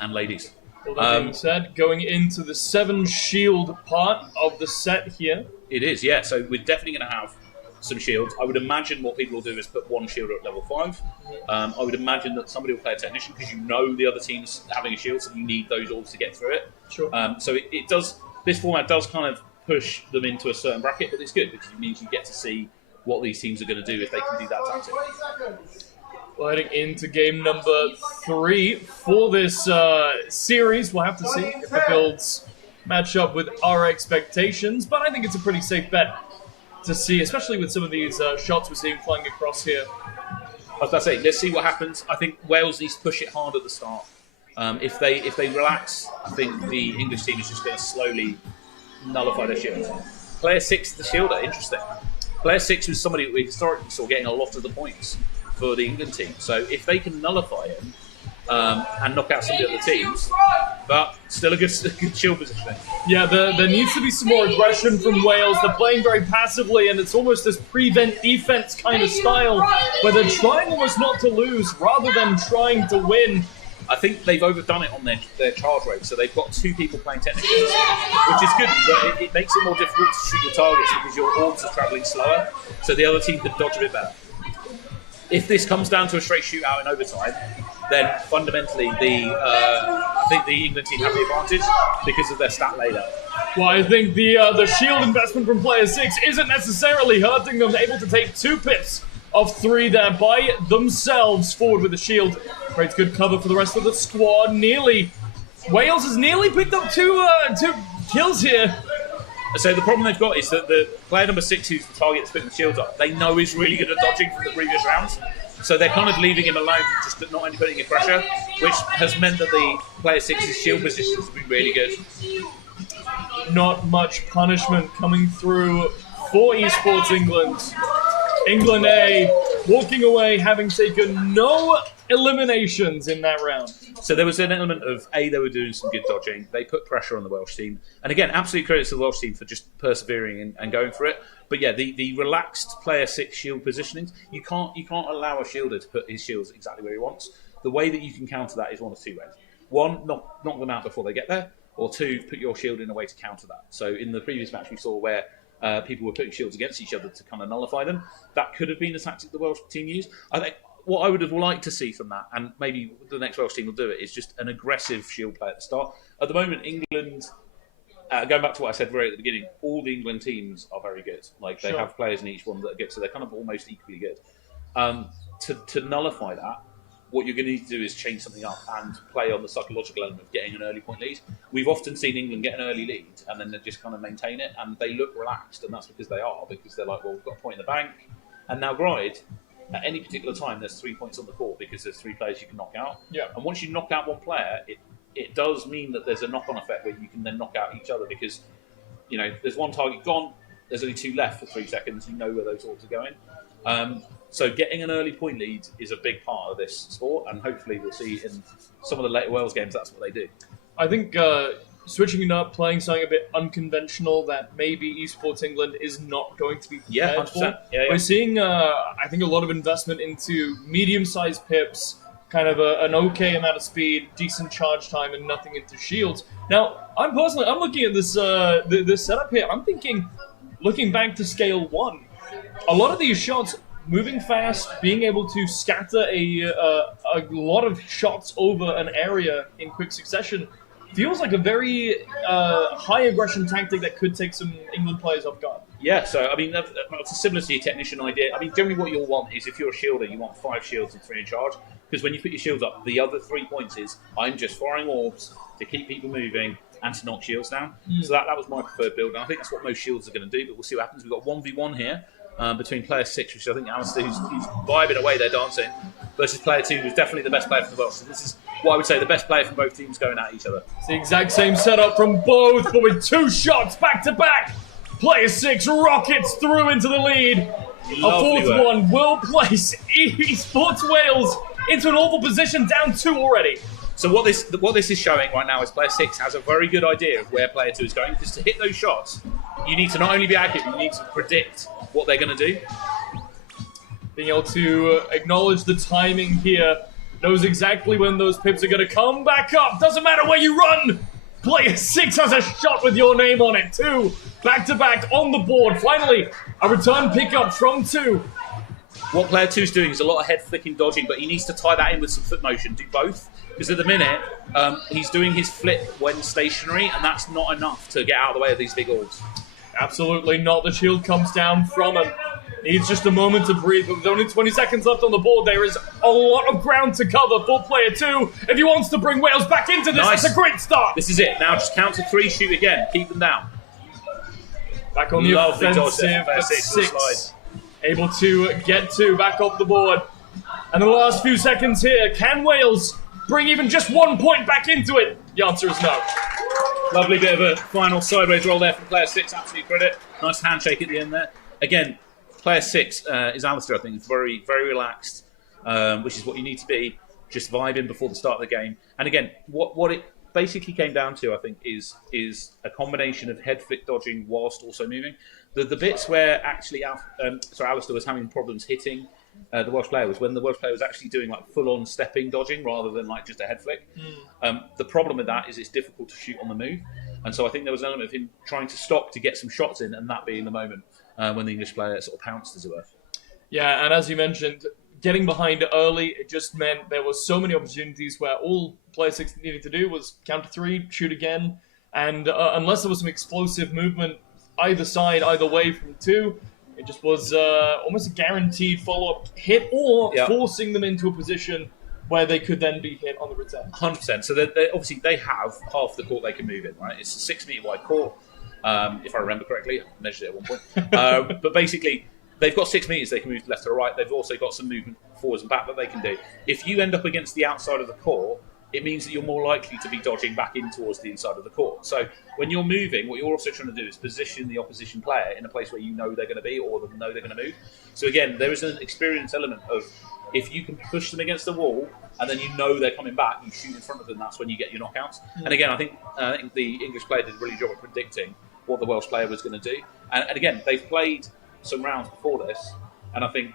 and ladies. Well, that being said, going into the 7 shield part of the set here. It is, yeah. So we're definitely going to have some shields. I would imagine what people will do is put 1 shield at level 5. I would imagine that somebody will play a technician, because the other team's having a shield, so you need those all to get through it. Sure. So it does. This format does kind of push them into a certain bracket, but it's good because it means you get to see what these teams are going to do if they can do that tactic. Well, heading into game number 3 for this series. We'll have to see if the builds match up with our expectations, but I think it's a pretty safe bet to see, especially with some of these shots we're seeing flying across here. I was about to say, let's see what happens. I think Wales needs to push it hard at the start. If they relax, I think the English team is just going to slowly nullify their shields. Player 6 is the shielder, interesting. Player 6 was somebody that we historically saw getting a lot of the points for the England team. So if they can nullify him and knock out some of the other teams, but still a good shield positioning. Yeah, there needs to be some more aggression from Wales. They're playing very passively, and it's almost this prevent defense kind of style where they're trying almost not to lose rather than trying to win. I think they've overdone it on their charge rate, so they've got 2 people playing technicians, which is good, but it makes it more difficult to shoot your targets because your orbs are travelling slower, so the other team can dodge a bit better. If this comes down to a straight shootout in overtime, then fundamentally I think the England team have the advantage because of their stat layout. Well, I think the shield investment from player 6 isn't necessarily hurting them. They're able to take 2 pips of 3 there by themselves forward with the shield. Creates good cover for the rest of the squad. Wales has nearly picked up 2 kills here. So the problem they've got is that the player number 6, who's the target that's putting the shields up, they know is really good at dodging from the previous rounds. So they're kind of leaving him alone, just not only putting in pressure, which has meant that the player 6's shield positions have been really good. Not much punishment coming through for Esports England. England A walking away having taken no eliminations in that round. So there was an element of they were doing some good dodging. They put pressure on the Welsh team. And again, absolute credit to the Welsh team for just persevering and going for it. But yeah, the relaxed player 6 shield positionings, you can't allow a shielder to put his shields exactly where he wants. The way that you can counter that is one of 2 ways. 1, knock them out before they get there, or 2, put your shield in a way to counter that. So in the previous match we saw where people were putting shields against each other to kind of nullify them. That could have been a tactic the Welsh team used. I think what I would have liked to see from that, and maybe the next Welsh team will do it, is just an aggressive shield play at the start. At the moment, England, going back to what I said right at the beginning, all the England teams are very good. Like they have players in each one that are good, so they're kind of almost equally good. To nullify that, what you're going to need to do is change something up and play on the psychological element of getting an early point lead. We've often seen England get an early lead and then they just kind of maintain it, and they look relaxed, and that's because they're like, well, we've got a point in the bank. And now, granted, at any particular time, there's 3 points on the court because there's 3 players you can knock out. Yeah. And once you knock out one player, it does mean that there's a knock-on effect where you can then knock out each other because, there's one target gone, there's only 2 left for 3 seconds, you know where those orbs are going. So getting an early point lead is a big part of this sport, and hopefully we'll see in some of the later Wales games that's what they do. I think switching it up, playing something a bit unconventional that maybe Esports England is not going to be prepared for. We're seeing, I think, a lot of investment into medium-sized pips, kind of an okay amount of speed, decent charge time, and nothing into shields. Now, I'm looking at this this setup here. I'm thinking, looking back to Scale 1, a lot of these shots, moving fast, being able to scatter a lot of shots over an area in quick succession, feels like a very high aggression tactic that could take some England players off guard. Yeah, so I mean, it's similar to your technician idea. I mean, generally what you'll want is if you're a shielder, you want 5 shields and 3 in charge. Because when you put your shields up, the other 3 points is I'm just firing orbs to keep people moving and to knock shields down. So that was my preferred build. And I think that's what most shields are going to do, but we'll see what happens. We've got 1v1 here between player 6, which I think Alistair, who's vibing away there dancing, versus player 2, who's definitely the best player from the Welsh. So this is what I would say the best player from both teams going at each other. It's the exact same setup from both, but with 2 shots back to back. Player 6 rockets through into the lead. Lovely a 4th one will place Esports Wales into an awful position, down 2 already. So what this is showing right now is player 6 has a very good idea of where player 2 is going, because to hit those shots, you need to not only be accurate, you need to predict what they're going to do. Being able to acknowledge the timing here, knows exactly when those pips are going to come back up. Doesn't matter where you run. Player 6 has a shot with your name on it. 2 back-to-back on the board. Finally, a return pickup from 2. What player 2 is doing is a lot of head flicking dodging, but he needs to tie that in with some foot motion. Do both. Because at the minute, he's doing his flip when stationary, and that's not enough to get out of the way of these big orbs. Absolutely not. The shield comes down from him. Needs just a moment to breathe, but with only 20 seconds left on the board, there is a lot of ground to cover for player 2. If he wants to bring Wales back into this, It's a great start. This is it. Now just count to 3, shoot again. Keep them down. Back on the offensive, but 6 able to get 2 back off the board. And the last few seconds here, can Wales bring even just 1 point back into it? The answer is no. Lovely bit of a final sideways roll there from player 6, absolute credit. Nice handshake at the end there. Again, player 6 is Alistair, I think, very, very relaxed, which is what you need to be, just vibing before the start of the game. And again, what it basically came down to, I think, is a combination of head flick dodging whilst also moving. The bits where actually Alistair was having problems hitting the Welsh player was when the Welsh player was actually doing like full-on stepping dodging rather than like just a head flick. The problem with that is it's difficult to shoot on the move, and so I think there was an element of him trying to stop to get some shots in, and that being the moment when the English player sort of pounced, as it were. Yeah, and as you mentioned, getting behind early, it just meant there were so many opportunities where all player 6 needed to do was count to 3, shoot again, and unless there was some explosive movement either side, either way from 2, it just was almost a guaranteed follow-up hit or forcing them into a position where they could then be hit on the return. 100%. So obviously they have half the court they can move in, right? It's a 6 metre wide court, if I remember correctly. I measured it at one point. But basically, they've got 6 metres they can move left to right. They've also got some movement forwards and back that they can do. If you end up against the outside of the court, it means that you're more likely to be dodging back in towards the inside of the court. So when you're moving, what you're also trying to do is position the opposition player in a place where you know they're going to be or they know they're going to move. So again, there is an experience element of if you can push them against the wall and then you know they're coming back, you shoot in front of them, that's when you get your knockouts. And again, I think the English player did a really good job of predicting what the Welsh player was going to do. And again, they've played some rounds before this, and I think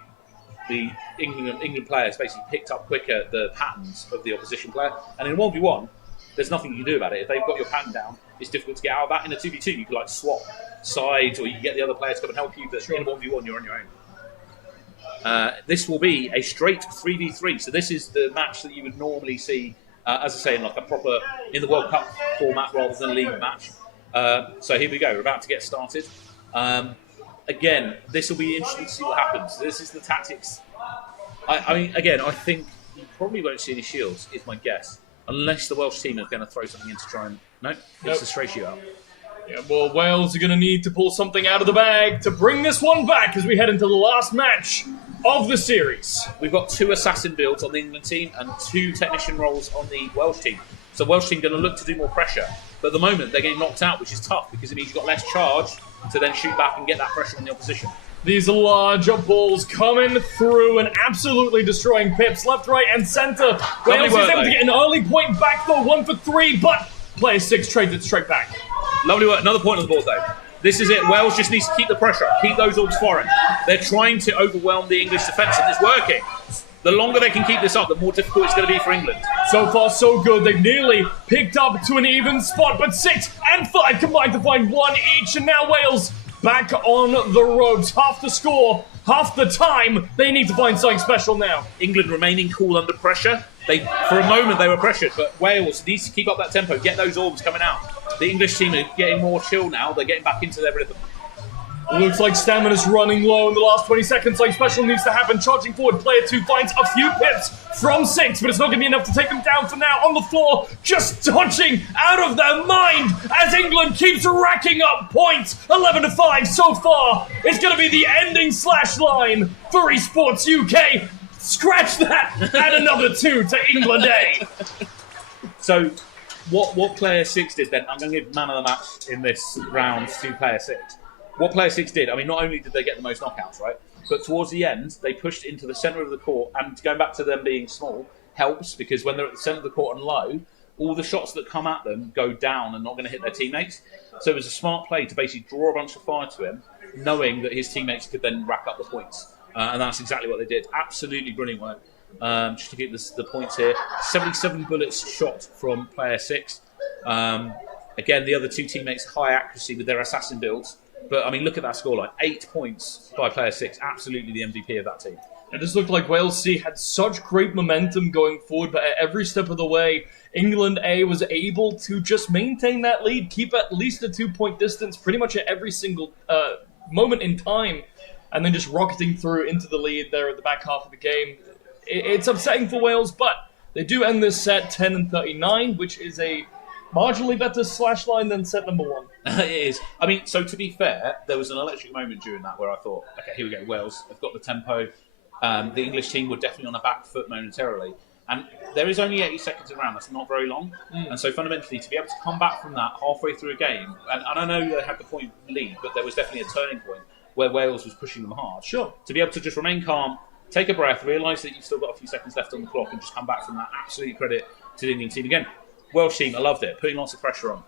the England players basically picked up quicker the patterns of the opposition player. And in 1v1, there's nothing you can do about it. If they've got your pattern down, it's difficult to get out of that. In a 2v2, you can like swap sides or you can get the other player to come and help you, but in 1v1, you're on your own. This will be a straight 3v3. So this is the match that you would normally see, as I say, in like a proper, in the World Cup format rather than a league match. So here we go. We're about to get started. Again, this will be interesting to see what happens. This is the tactics. I mean, again, I think you probably won't see any shields, is my guess. Unless the Welsh team are going to throw something in to try and... No, it's a stray shootout. Yeah, well, Wales are going to need to pull something out of the bag to bring this one back as we head into the last match of the series. We've got 2 assassin builds on the England team and 2 technician roles on the Welsh team. So Welsh team going to look to do more pressure. But at the moment, they're getting knocked out, which is tough because it means you've got less charge to then shoot back and get that pressure on the opposition. These large balls coming through and absolutely destroying pips left, right, and center. Wales is able to get an early point back though, 1 for 3, but player 6 trades it straight back. Lovely work. Another point on the board though. This is it. Wales just needs to keep the pressure up, keep those orbs foreign. They're trying to overwhelm the English defence, and it's working. The longer they can keep this up, the more difficult it's going to be for England. So far, so good. They've nearly picked up to an even spot, but 6 and 5 combined to find 1 each, and now Wales back on the ropes. Half the score, half the time. They need to find something special now. England remaining cool under pressure. For a moment, they were pressured, but Wales needs to keep up that tempo, get those orbs coming out. The English team are getting more chill now. They're getting back into their rhythm. Looks like stamina's running low in the last 20 seconds. Something special needs to happen. Charging forward, player 2 finds a few pips from 6, but it's not going to be enough to take them down for now. On the floor, just dodging out of their mind as England keeps racking up points. 11 to 5 so far. It's going to be the ending slash line for Esports UK. Scratch that. Add another 2 to England A. So, what player 6 did then? I'm going to give man of the match in this round to player 6. What player 6 did, I mean, not only did they get the most knockouts, right? But towards the end, they pushed into the centre of the court, and going back to them being small helps, because when they're at the centre of the court and low, all the shots that come at them go down and not going to hit their teammates. So it was a smart play to basically draw a bunch of fire to him, knowing that his teammates could then rack up the points. And that's exactly what they did. Absolutely brilliant work. Just to get the points here. 77 bullets shot from player 6. Again, the other 2 teammates, high accuracy with their assassin builds. But, I mean, look at that scoreline. 8 points by player 6. Absolutely the MVP of that team. It just looked like Wales C had such great momentum going forward, but at every step of the way, England A was able to just maintain that lead, keep at least a 2-point distance pretty much at every single moment in time, and then just rocketing through into the lead there at the back half of the game. It's upsetting for Wales, but they do end this set 10 and 39, which is a marginally better slash line than set number 1. It is. I mean, so to be fair, there was an electric moment during that where I thought, okay, here we go, Wales have got the tempo. The English team were definitely on a back foot momentarily. And there is only 80 seconds around, that's not very long. And so fundamentally, to be able to come back from that halfway through a game, and I know they had the point lead, but there was definitely a turning point where Wales was pushing them hard. Sure. To be able to just remain calm, take a breath, realise that you've still got a few seconds left on the clock and just come back from that, absolute credit to the England team. Again, Welsh team, I loved it, putting lots of pressure on.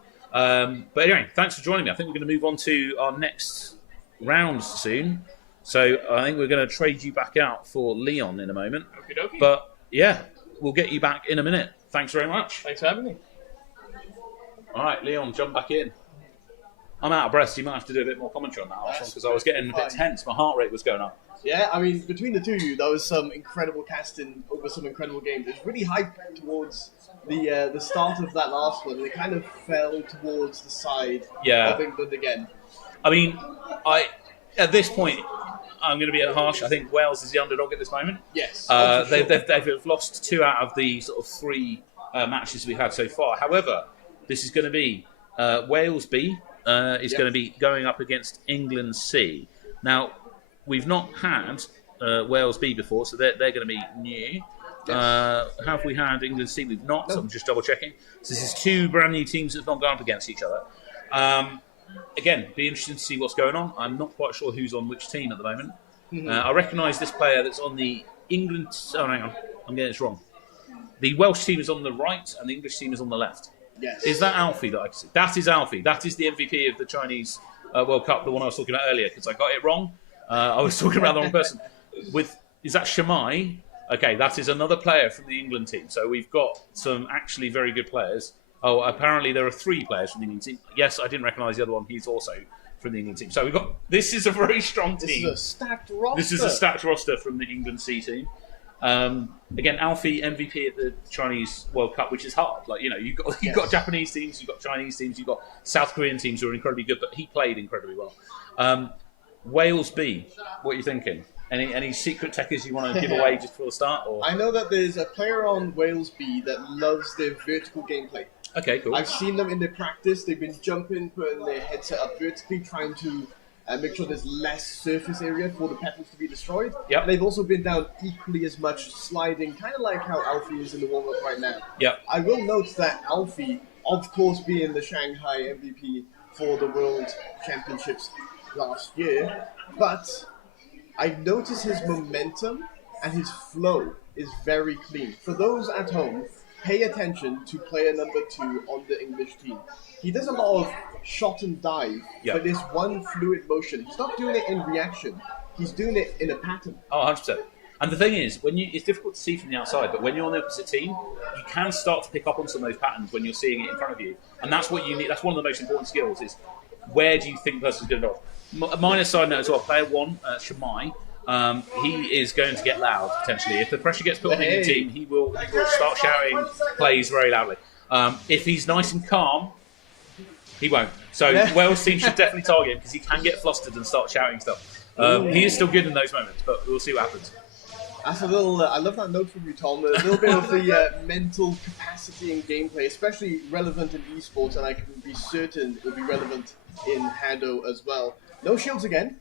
But anyway, thanks for joining me. I think we're going to move on to our next round soon. So I think we're going to trade you back out for Leon in a moment. Okie dokie. But yeah, we'll get you back in a minute. Thanks very much. Thanks for having me. All right, Leon, jump back in. I'm out of breath, so you might have to do a bit more commentary on that last one because I was getting a bit tense. My heart rate was going up. Yeah, I mean, between the two of you, that was some incredible casting over some incredible games. It was really hyped towards the start of that last one, and it kind of fell towards the side of England again. I mean, at this point, I'm going to be harsh. I think Wales is the underdog at this moment. Yes. They've lost 2 out of the sort of 3 matches we've had so far. However, this is going to be Wales B is going to be going up against England C. Now, we've not had Wales B before, so they're going to be new. Yes. Have we had England C? We've not, so I'm just double checking. So this is 2 brand new teams that have not gone up against each other. Again, be interesting to see what's going on. I'm not quite sure who's on which team at the moment. I recognise this player that's on the England... Oh, hang on. I'm getting this wrong. The Welsh team is on the right and the English team is on the left. Yes. Is that Alfie that I can see? That is Alfie. That is the MVP of the Chinese World Cup, the one I was talking about earlier, because I got it wrong. I was talking about the wrong person. Is that Shamai? Okay, that is another player from the England team. So we've got some actually very good players. Oh, apparently there are 3 players from the England team. Yes, I didn't recognise the other one. He's also from the England team. So we've got... This is a very strong team. This is a stacked roster. This is a stacked roster from the England C team. Again, Alfie MVP at the Chinese World Cup, which is hard. Like, you know, you've got Japanese teams, you've got Chinese teams, you've got South Korean teams who are incredibly good, but he played incredibly well. Wales B, what are you thinking? Any secret techers you want to give away just before the start? Or? I know that there's a player on Wales B that loves their vertical gameplay. Okay, cool. I've seen them in their practice. They've been jumping, putting their headset up vertically, trying to make sure there's less surface area for the petals to be destroyed. Yep. They've also been down equally as much sliding, kind of like how Alfie is in the warm-up right now. Yep. I will note that Alfie, of course, being the Shanghai MVP for the World Championships last year, but I've noticed his momentum and his flow is very clean. For those at home, pay attention to player number 2 on the English team. He does a lot of shot and dive, but this one fluid motion. He's not doing it in reaction. He's doing it in a pattern. Oh, 100%. And the thing is, it's difficult to see from the outside, but when you're on the opposite team, you can start to pick up on some of those patterns when you're seeing it in front of you. And that's what you need. That's one of the most important skills is where do you think the person's going to dodge? A minor side note as well, player 1, Shamai, he is going to get loud, potentially. If the pressure gets put on the team, he will start shouting plays very loudly. If he's nice and calm, he won't. So Wales team should definitely target him because he can get flustered and start shouting stuff. He is still good in those moments, but we'll see what happens. That's a little. I love that note from you, Tom. A little bit of the mental capacity in gameplay, especially relevant in esports, and I can be certain it will be relevant in HADO as well. No shields again.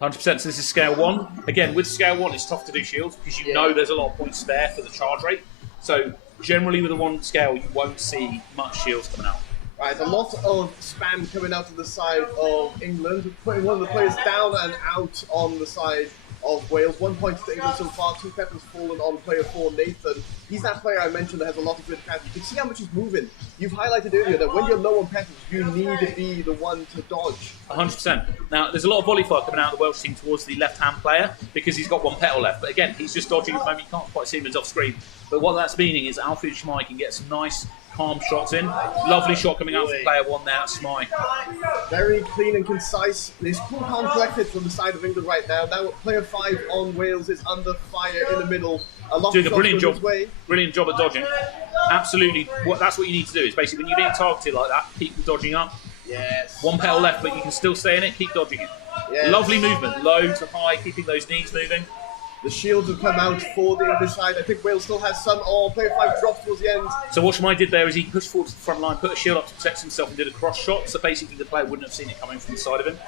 100%. So this is scale 1. Again, with scale 1, it's tough to do shields because you know there's a lot of points there for the charge rate. So generally with a 1 scale, you won't see much shields coming out. Right, a lot of spam coming out to the side of England, putting one of the players down and out on the side of Wales. 1 point to England so far, 2 peppers fallen on player 4, Nathan. He's that player I mentioned that has a lot of good patterns. You can see how much he's moving. You've highlighted earlier that when you're low on peppers, you need to be the one to dodge. 100%. Now, there's a lot of volley fire coming out of the Welsh team towards the left-hand player because he's got 1 petal left. But again, he's just dodging at the moment. You can't quite see him as off screen. But what that's meaning is Alfie Schmei can get some nice, calm shots in. Lovely shot coming out from player 1 there, Schmei. Very clean and concise. There's cool, calm, collected from the side of England right now. Now player 5 on Wales is under fire in the middle. A lot doing of a brilliant job. Way. Brilliant job at dodging. Absolutely. That's what you need to do. Is basically when you're being targeted like that, keep dodging up. Yes. 1 petal left, but you can still stay in it. Keep dodging it. Yes. Lovely movement, low to high, keeping those knees moving. The shields have come out for the English side. I think Wales still has some. Oh, player 5 drops towards the end. So what Schmei did there is he pushed forward to the front line, put a shield up to protect himself and did a cross shot. So basically the player wouldn't have seen it coming from the side of him.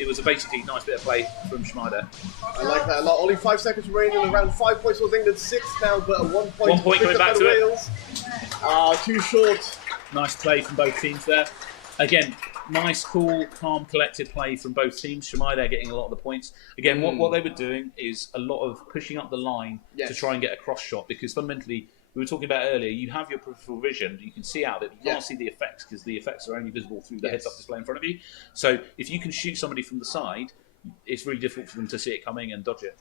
It was a basically nice bit of play from Schmei there. I like that a lot. Only 5 seconds remaining, around 5 points for England, 6 now, but a 1 point. 1 point coming back to Wales. Too short. Nice play from both teams there. Again, nice, cool, calm, collected play from both teams. Schmei there getting a lot of the points. Again, what they were doing is a lot of pushing up the line to try and get a cross shot because fundamentally, we were talking about earlier, you have your peripheral vision, you can see out of it, you can't see the effects because the effects are only visible through the heads-up display in front of you. So if you can shoot somebody from the side, it's really difficult for them to see it coming and dodge it.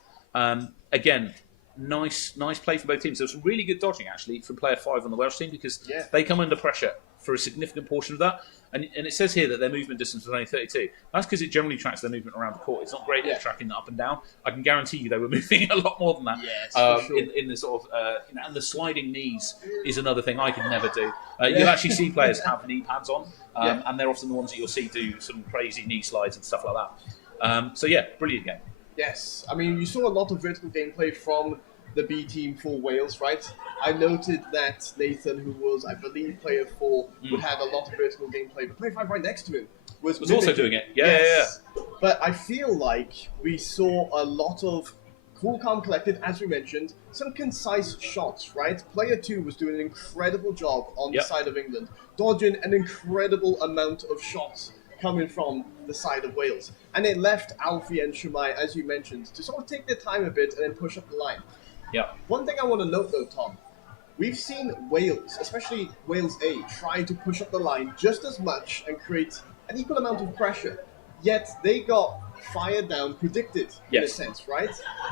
Again, nice play from both teams. There was some really good dodging actually from player 5 on the Welsh team because they come under pressure for a significant portion of that. And it says here that their movement distance was only 32. That's because it generally tracks their movement around the court. It's not great at tracking that up and down. I can guarantee you they were moving a lot more than that. Yes, for sure. In the sort of and the sliding knees is another thing I could never do. You'll actually see players have knee pads on, and they're often the ones that you'll see do some crazy knee slides and stuff like that. So yeah, brilliant game. Yes, I mean you saw a lot of vertical gameplay from the B team for Wales, right? I noted that Nathan, who was, I believe, player 4, would have a lot of vertical gameplay, but player 5 right next to him was also doing it. Yeah. But I feel like we saw a lot of cool, calm, collected, as we mentioned, some concise shots, right? Player 2 was doing an incredible job on the side of England, dodging an incredible amount of shots coming from the side of Wales. And it left Alfie and Schmei, as you mentioned, to sort of take their time a bit and then push up the line. Yeah. One thing I want to note though, Tom, we've seen Wales, especially Wales A, try to push up the line just as much and create an equal amount of pressure, yet they got fired down, predicted in a sense, right?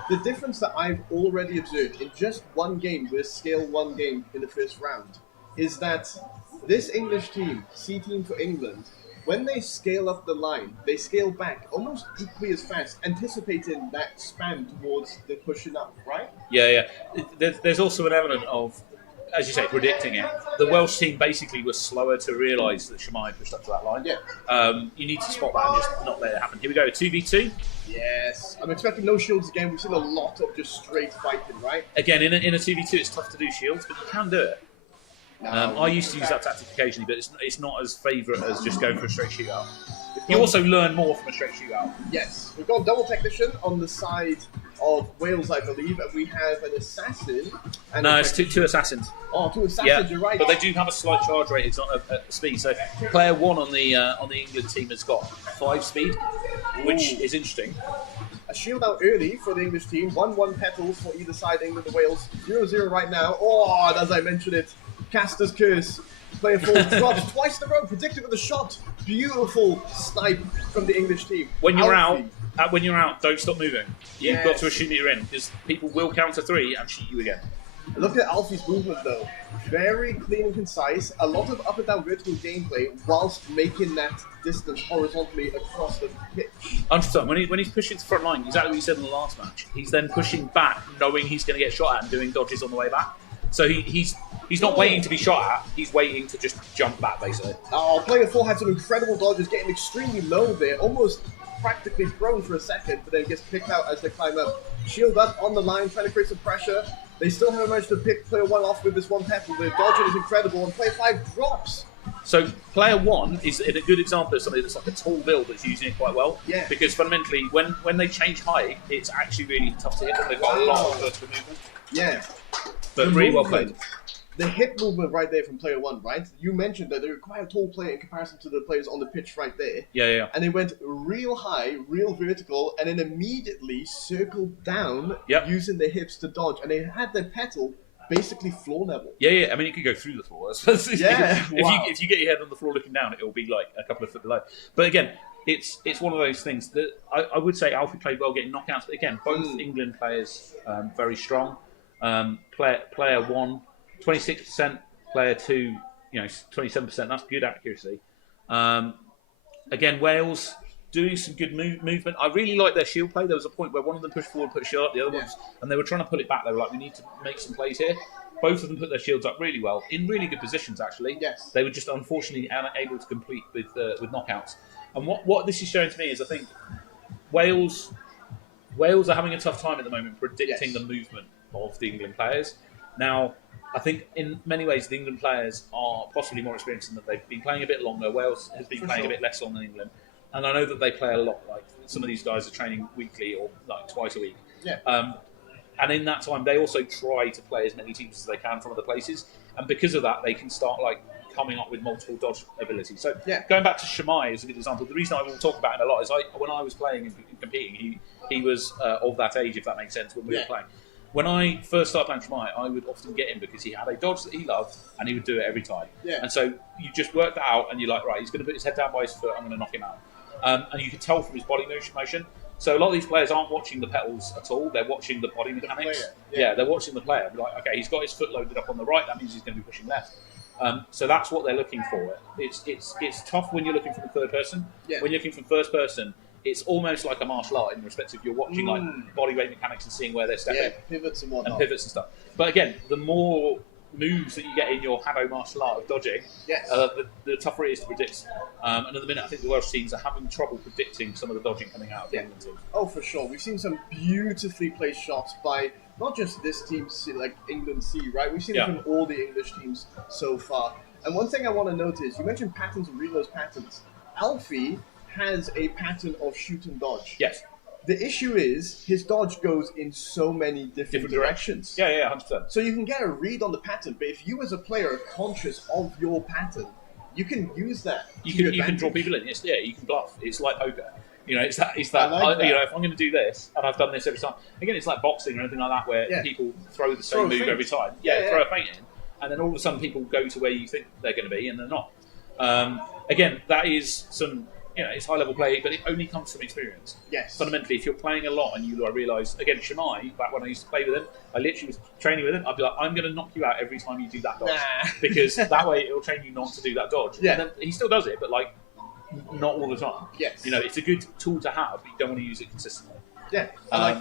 The difference that I've already observed in just one game, with a scale 1 game in the first round, is that this English team, C team for England, when they scale up the line, they scale back almost equally as fast, anticipating that spam towards the pushing up, right? Yeah. There's also an element of, as you say, predicting it. The Welsh team basically was slower to realise that Schmei pushed up to that line. Yeah. You need to spot that and just not let it happen. Here we go, 2v2. Yes. I'm expecting no shields again. We've seen a lot of just straight fighting, right? Again, in a 2v2, it's tough to do shields, but you can do it. I used to use that tactic occasionally, but it's not as favourite as just going for a straight shootout. You also learn more from a straight shootout. Yes. We've got a double technician on the side of Wales, I believe, and we have an assassin. And no, it's two assassins. Oh, 2 assassins, you're right. But they do have a slight charge rate. It's not at speed. So player 1 on the England team has got 5 speed, which is interesting. A shield out early for the English team. 1-1 petals for either side, England and Wales. 0-0 right now. Oh, and as I mentioned it, Caster's Curse. Player 4 drops twice in a row, predicted with a shot. Beautiful snipe from the English team. When you're Alfie. out, don't stop moving. You've got to assume that you're in, because people will counter 3 and shoot you again. Look at Alfie's movement though. Very clean and concise. A lot of up and down vertical gameplay whilst making that distance horizontally across the pitch. 100%. When he's pushing to the front line, exactly what he said in the last match, he's then pushing back, knowing he's going to get shot at and doing dodges on the way back. So he's not waiting to be shot at, he's waiting to just jump back, basically. Oh, player 4 had some incredible dodges, getting extremely low there, almost practically thrown for a second, but then gets picked out as they climb up. Shield up on the line, trying to create some pressure. They still haven't managed to pick player 1 off with this one petal. The dodging is incredible, and player 5 drops. So player 1 is a good example of somebody that's like a tall build that's using it quite well. Yeah. Because fundamentally, when they change height, it's actually really tough to hit them. They've got a lot of vertical movement. Yeah. But really well played. The hip movement right there from player 1, right? You mentioned that they were quite a tall player in comparison to the players on the pitch right there. Yeah. And they went real high, real vertical, and then immediately circled down using their hips to dodge. And they had their petal basically floor level. Yeah. I mean, it could go through the floor. If you get your head on the floor looking down, it will be like a couple of foot below. But again, it's one of those things that I would say Alfie played well getting knockouts. But again, both England players very strong. Player 1, 26%. Player 2, 27%. That's good accuracy. Again, Wales doing some good movement. I really like their shield play. There was a point where one of them pushed forward, put a shield up, the other ones, and they were trying to pull it back. They were like, we need to make some plays here. Both of them put their shields up really well, in really good positions, actually. Yes. They were just unfortunately unable to complete with knockouts. And what this is showing to me is, I think, Wales are having a tough time at the moment predicting the movement of the England players. Now, I think in many ways the England players are possibly more experienced in that they've been playing a bit longer. Wales has been playing a bit less long than England. And I know that they play a lot. Like some of these guys are training weekly or like twice a week. Yeah. And in that time, they also try to play as many teams as they can from other places. And because of that, they can start like coming up with multiple dodge abilities. So going back to Shamai as a good example, the reason I will talk about it a lot is when I was playing and competing, he was of that age, if that makes sense, when we were playing. When I first started playing Shamai, I would often get him because he had a dodge that he loved and he would do it every time. Yeah. And so you just work that out and you're like, right, he's going to put his head down by his foot, I'm going to knock him out. And you can tell from his body motion. So a lot of these players aren't watching the petals at all. They're watching the body mechanics. They're watching the player. Be like, okay, he's got his foot loaded up on the right. That means he's going to be pushing left. So that's what they're looking for. It's tough when you're looking from the third person. Yeah. When you're looking from first person, it's almost like a martial art in respect of you're watching like body weight mechanics and seeing where they're stepping. Pivots and whatnot. And pivots and stuff. But again, the more moves that you get in your HADO martial art of dodging, the tougher it is to predict. And at the minute, I think the Welsh teams are having trouble predicting some of the dodging coming out of the England team. Oh, for sure. We've seen some beautifully placed shots by not just this team, like England C, right? We've seen it from all the English teams so far. And one thing I want to notice, you mentioned patterns and reload patterns. Alfie has a pattern of shoot and dodge. Yes. The issue is his dodge goes in so many different directions. Yeah, 100%. So you can get a read on the pattern, but if you as a player are conscious of your pattern, you can use that. You can draw people in. You can bluff. It's like poker. It's that. If I'm going to do this and I've done this every time, again, it's like boxing or anything like that, where people throw the same move every time. Throw a feint in, and then all of a sudden people go to where you think they're going to be, and they're not. Again, that is some. It's high-level play, but it only comes from experience. Yes. Fundamentally, if you're playing a lot and you realise, again, Shamai, back when I used to play with him, I literally was training with him, I'd be like, I'm going to knock you out every time you do that dodge. Because that way it'll train you not to do that dodge. Yeah. And then he still does it, but like, not all the time. Yes. It's a good tool to have, but you don't want to use it consistently. Yeah, I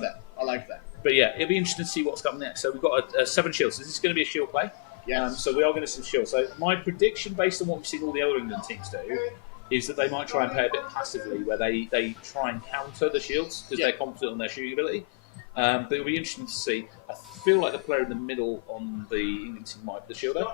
like that. But yeah, it'll be interesting to see what's coming next. So we've got 7 shields. So this is going to be a shield play. Yes. So we are going to see shield. So my prediction, based on what we've seen all the other England teams do, is that they might try and play a bit passively, where they try and counter the shields because they're confident on their shooting ability. But it'll be interesting to see. I feel like the player in the middle on the England team might be the shielder.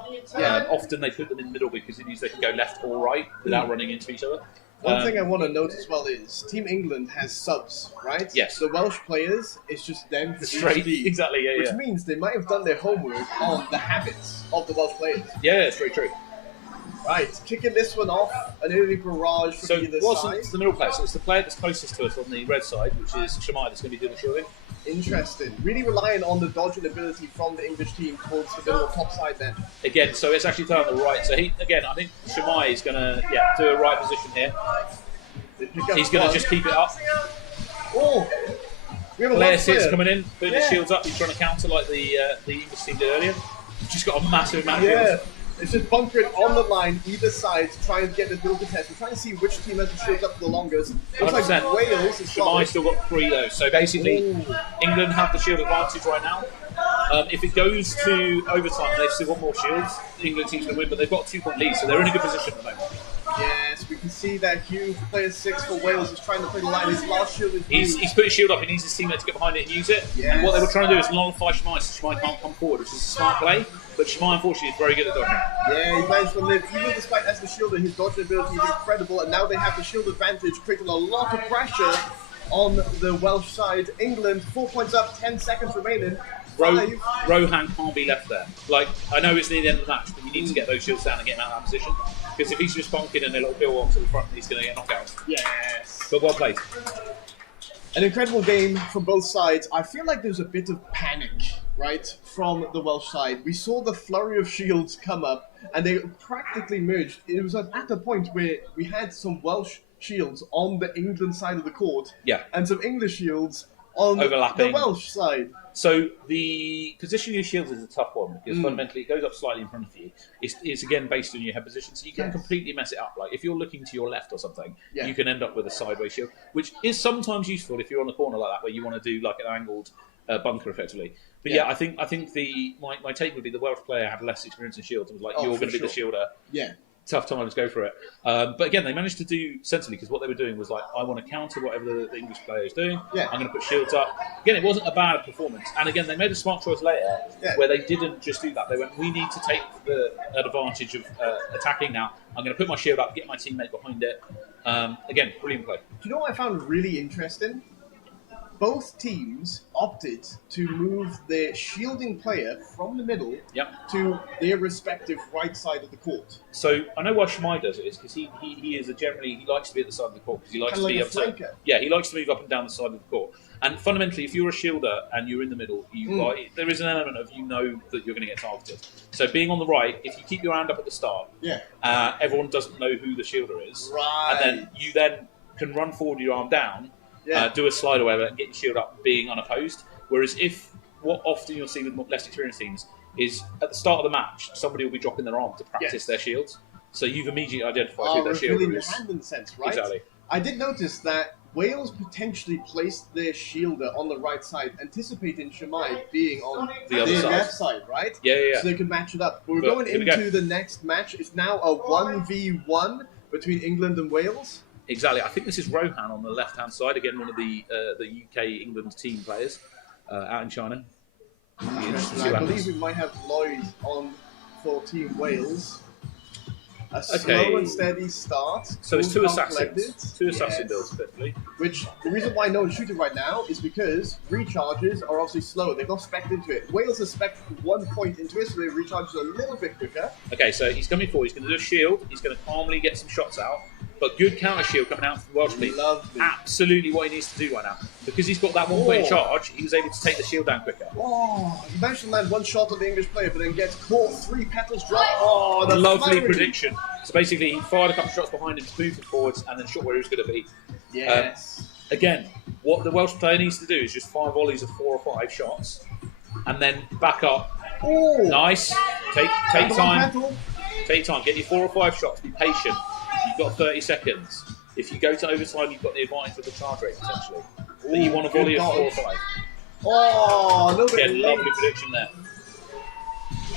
Often they put them in the middle because it means they can go left or right without running into each other. One thing I want to note as well is Team England has subs, right? Yes. The Welsh players, it's just them for straight. Exactly, which means they might have done their homework on the habits of the Welsh players. Yeah, it's very true. Right, kicking this one off, an early barrage from So either it wasn't side. the middle player, so it's the player that's closest to us on the red side, which is Shamai, that's going to be doing the shielding. Interesting. Really relying on the dodging ability from the English team towards the middle top side then. Again, so it's actually playing on the right. So I think Shamai is going to do a right position here. He's going to just keep it up. Oh! We have a Player Welsh 6 player. coming in, putting his Yeah. shields up. He's trying to counter like the English team did earlier. He's just got a massive amount of Yeah. shields. It's just bunkering on the line, either side, to try and get the middle contest. We're trying to see which team has the shields up for the longest. Looks like 100%. Wales is Shamai's still got 3 though. So basically, Ooh. England have the shield advantage right now. If it goes to overtime, they've still got more shields. The England team's going to win, but they've got a 2-point lead, so they're in a good position at the moment. Yes, we can see that Hugh, player 6 for Wales, is trying to play the line. His last shield is He's put his shield up. He needs his teammate to get behind it and use it. Yes. And what they were trying to do is nullify Shamai, so Shamai can't come forward, which is a smart play. But Shamai, unfortunately, is very good at dodging. Yeah, he managed to live. Even despite as the shielder, his dodging ability is incredible, and now they have the shield advantage, creating a lot of pressure on the Welsh side. England, 4 points up, 10 seconds remaining. Rohan can't be left there. Like, I know it's near the end of the match, but you need to get those shields down and get him out of that position. Because if he's just bonking and a little bill on to the front, he's going to get knocked out. Yes. But well played. An incredible game from both sides. I feel like there's a bit of panic, right, from the Welsh side. We saw the flurry of shields come up, and they practically merged. It was at the point where we had some Welsh shields on the England side of the court, Yeah. and some English shields on Overlapping. the Welsh side. So the position of your shields is a tough one because fundamentally it goes up slightly in front of you. It's again based on your head position, so you can Yes. completely mess it up. Like if you're looking to your left or something, Yeah. you can end up with a sideways shield, which is sometimes useful if you're on a corner like that where you want to do like an angled bunker effectively. But yeah, I think my take would be the Welsh player had less experience in shields and was like, Oh, you're for going to be the sure. shielder. Yeah. Tough times, go for it. But again, they managed to do sensibly because what they were doing was like, I want to counter whatever the English player is doing. Yeah. I'm going to put shields up. Again, it wasn't a bad performance. And again, they made a smart choice later where they didn't just do that. They went, we need to take the advantage of attacking now. I'm going to put my shield up, get my teammate behind it. Again, brilliant play. Do you know what I found really interesting? Both teams opted to move their shielding player from the middle Yep. to their respective right side of the court. So I know why Shmai does it is because he is he likes to be at the side of the court because he likes Kinda to be like up a to flanker. yeah, he likes to move up and down the side of the court. And fundamentally, if you're a shielder and you're in the middle, there is an element of you know that you're going to get targeted. So being on the right, if you keep your hand up at the start, Yeah. everyone doesn't know who the shielder is, Right. and then you can run forward with your arm down, Yeah. do a slide or whatever, and get your shield up, being unopposed. Whereas what often you'll see with less experienced teams is at the start of the match, somebody will be dropping their arm to practice their shields. So you've immediately identified who their revealing shielder your is. hand in a sense, right? Exactly. I did notice that Wales potentially placed their shielder on the right side, anticipating Shamai being on The other their side. left side, right? Yeah. So they could match it up. But we're But going here we go. into the next match. It's now a 1v1 between England and Wales. Exactly. I think this is Rohan on the left-hand side. Again, one of the UK-England team players out in China. Be interesting to see I what believe happens. we might have Lloyd on for Team Wales. A Okay. slow and steady start. So it's Cool, two calm, collected. assassins. Two assassin Yes. builds, effectively. Which, the reason why no one's shooting right now is because recharges are obviously slow. They've not specced into it. Wales has specced 1 point into it, so they recharges a little bit quicker. Okay, so he's coming forward. He's going to do a shield. He's going to calmly get some shots out. But good counter shield coming out from the Welsh team. Lovely. Absolutely what he needs to do right now. Because he's got that 1 point charge, he was able to take the shield down quicker. Oh, he managed to land one shot on the English player, but then gets caught 3 petals drop. Oh, the Lovely flurry. prediction. So basically, he fired a couple of shots behind him, moved forwards, and then shot where he was going to be. Yes. Again, what the Welsh player needs to do is just fire volleys of 4 or 5 shots, and then back up. Oh, Nice. Take Petal on time. petal. Take your time. Get your 4 or 5 shots. Be patient. You've got 30 seconds. If you go to overtime, you've got the advantage with the charge rate potentially. But you want a volley good of 4 or dodge. 5. Oh, a little bit Again, late. lovely prediction there.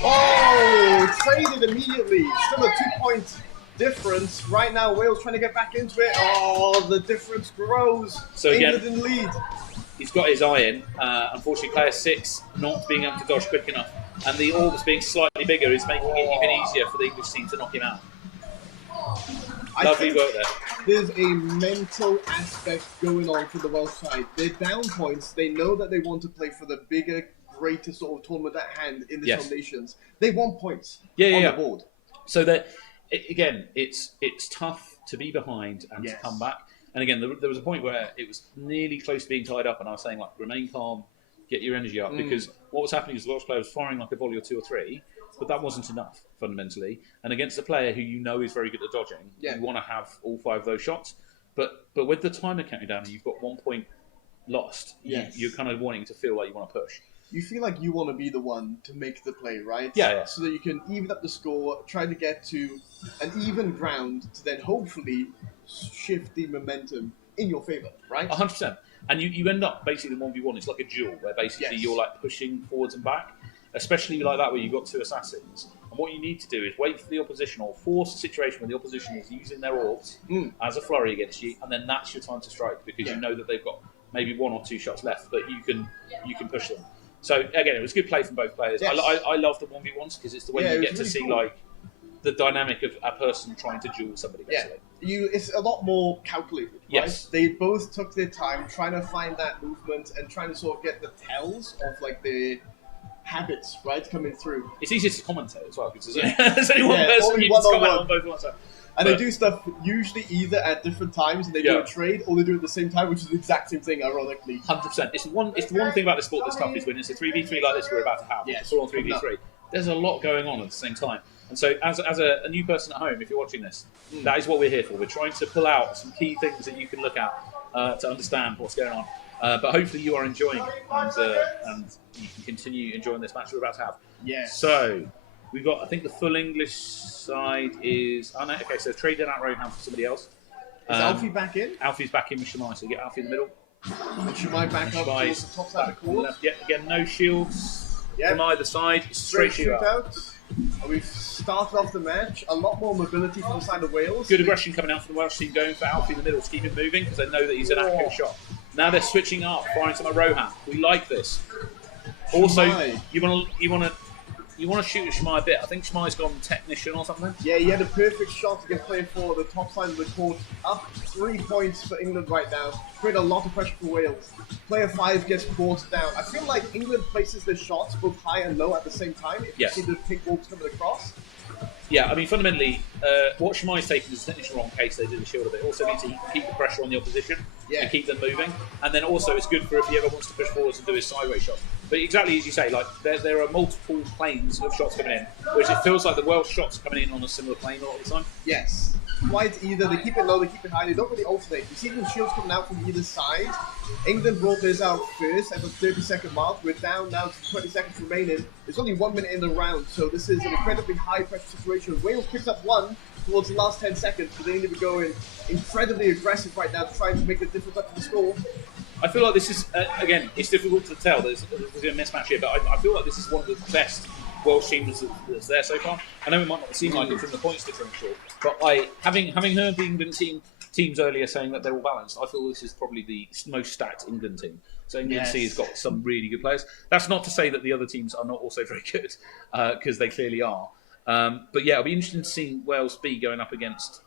Oh, traded immediately. Still a 2-point difference. Right now, Wales trying to get back into it. Oh, the difference grows. So again- England in lead. He's got his eye in. Unfortunately, player 6 not being able to dodge quick enough. And the orbs being slightly bigger is making it even easier for the English team to knock him out. I Lovely think work there. there's a mental aspect going on for the Welsh side. They're down points. They know that they want to play for the bigger, greater sort of tournament at hand in the Yes. Nations. They want points Yeah. on the board. So that again, it's tough to be behind and to come back. And again, there was a point where it was nearly close to being tied up, and I was saying, like, remain calm, get your energy up, because what was happening is the Welsh player was firing like a volley or 2 or 3, but that wasn't enough, fundamentally. And against a player who you know is very good at dodging, you want to have all 5 of those shots. But with the timer counting down and you've got 1 point lost, you're kind of wanting to feel like you want to push. You feel like you want to be the one to make the play, right? Yeah. So that you can even up the score, try to get to an even ground to then hopefully shift the momentum in your favour, right? 100%. And you end up basically in 1v1. It's like a duel where basically you're like pushing forwards and back, especially like that where you've got 2 assassins. And what you need to do is wait for the opposition or force a situation where the opposition is using their orbs as a flurry against you, and then that's your time to strike because you know that they've got maybe 1 or 2 shots left, but you can push them. So again, it was good play from both players. Yes. I love the 1v1s because it's the way you get to really see cool. like the dynamic of a person trying to duel somebody. Basically. It's a lot more calculated, right? Yes. They both took their time trying to find that movement and trying to sort of get the tells of like the habits, right, coming through. It's easier to commentate as well because there's only one person only you can comment one-on-one. on both ones. And they do stuff usually either at different times and they do a trade, or they do it at the same time, which is the exact same thing, ironically. 100%. It's the one thing about the sport that's tough is when it's a 3v3 like this we're about to have. Yes. It's all on 3v3. There's a lot going on at the same time. And so as a new person at home, if you're watching this, that is what we're here for. We're trying to pull out some key things that you can look at to understand what's going on. But hopefully you are enjoying it and you can continue enjoying this match we're about to have. Yes. So we've got, I think the full English side is... Oh, no, okay, so traded out Rohan for somebody else. Is Alfie back in? Alfie's back in with Shemai, so get Alfie in the middle. And Shemai back up towards the top side of the court. Yeah, again, no shields from either side. Straight shootout. And we've started off the match. A lot more mobility from the side of Wales. Good aggression coming out from the Welsh team, going for Alfie in the middle to keep him moving because they know that he's an accurate shot. Now they're switching up, firing some of Rohan. We like this. Also, you want to shoot at Shemai a bit. I think Shemai's gone technician or something. Yeah, he had a perfect shot to get played for the top side of the court. Up 3 points for England right now. Create a lot of pressure for Wales. Player 5 gets caught down. I feel like England places their shots both high and low at the same time. If you see the pink balls coming across. Yeah, I mean, fundamentally, what Shemai's taking is technically wrong case they did the shield a bit. Also means he can keep the pressure on the opposition and keep them moving. And then also it's good for if he ever wants to push forwards and do his sideways shot. But exactly as you say, like there are multiple planes of shots coming in, whereas it feels like the Welsh shots are coming in on a similar plane a lot of the time. Yes. Quite either. They keep it low, they keep it high. They don't really alternate. You see the shields coming out from either side. England brought theirs out first at the 30-second mark. We're down now to 20 seconds remaining. There's only 1 minute in the round, so this is an incredibly high-pressure situation. Wales picks up 1 towards the last 10 seconds, but they need to be going incredibly aggressive right now to try and make the difference up to the score. I feel like this is, again, it's difficult to tell. There's a mismatch here, but I feel like this is one of the best Welsh teams that's there so far. I know it might not seem like it from the points differential, but having heard the England teams earlier saying that they're all balanced, I feel this is probably the most stacked England team. So England C has got some really good players. That's not to say that the other teams are not also very good, because they clearly are. But yeah, it'll be interesting to see Wales B going up against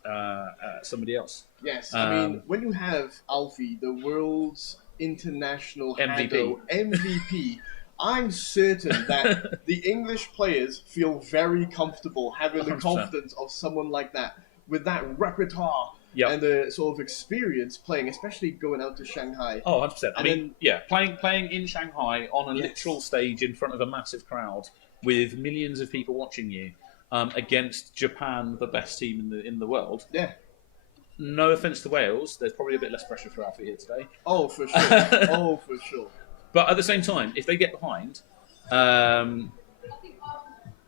somebody else. Yes, I mean, when you have Alfie, the world's international HADO MVP, I'm certain that the English players feel very comfortable having 100%. The confidence of someone like that, with that repertoire and the sort of experience playing, especially going out to Shanghai. Oh, 100%. I mean, playing in Shanghai on a literal stage in front of a massive crowd with millions of people watching you against Japan, the best team in the world. Yeah. No offence to Wales, there's probably a bit less pressure for Alfie here today. Oh, for sure. But at the same time, if they get behind,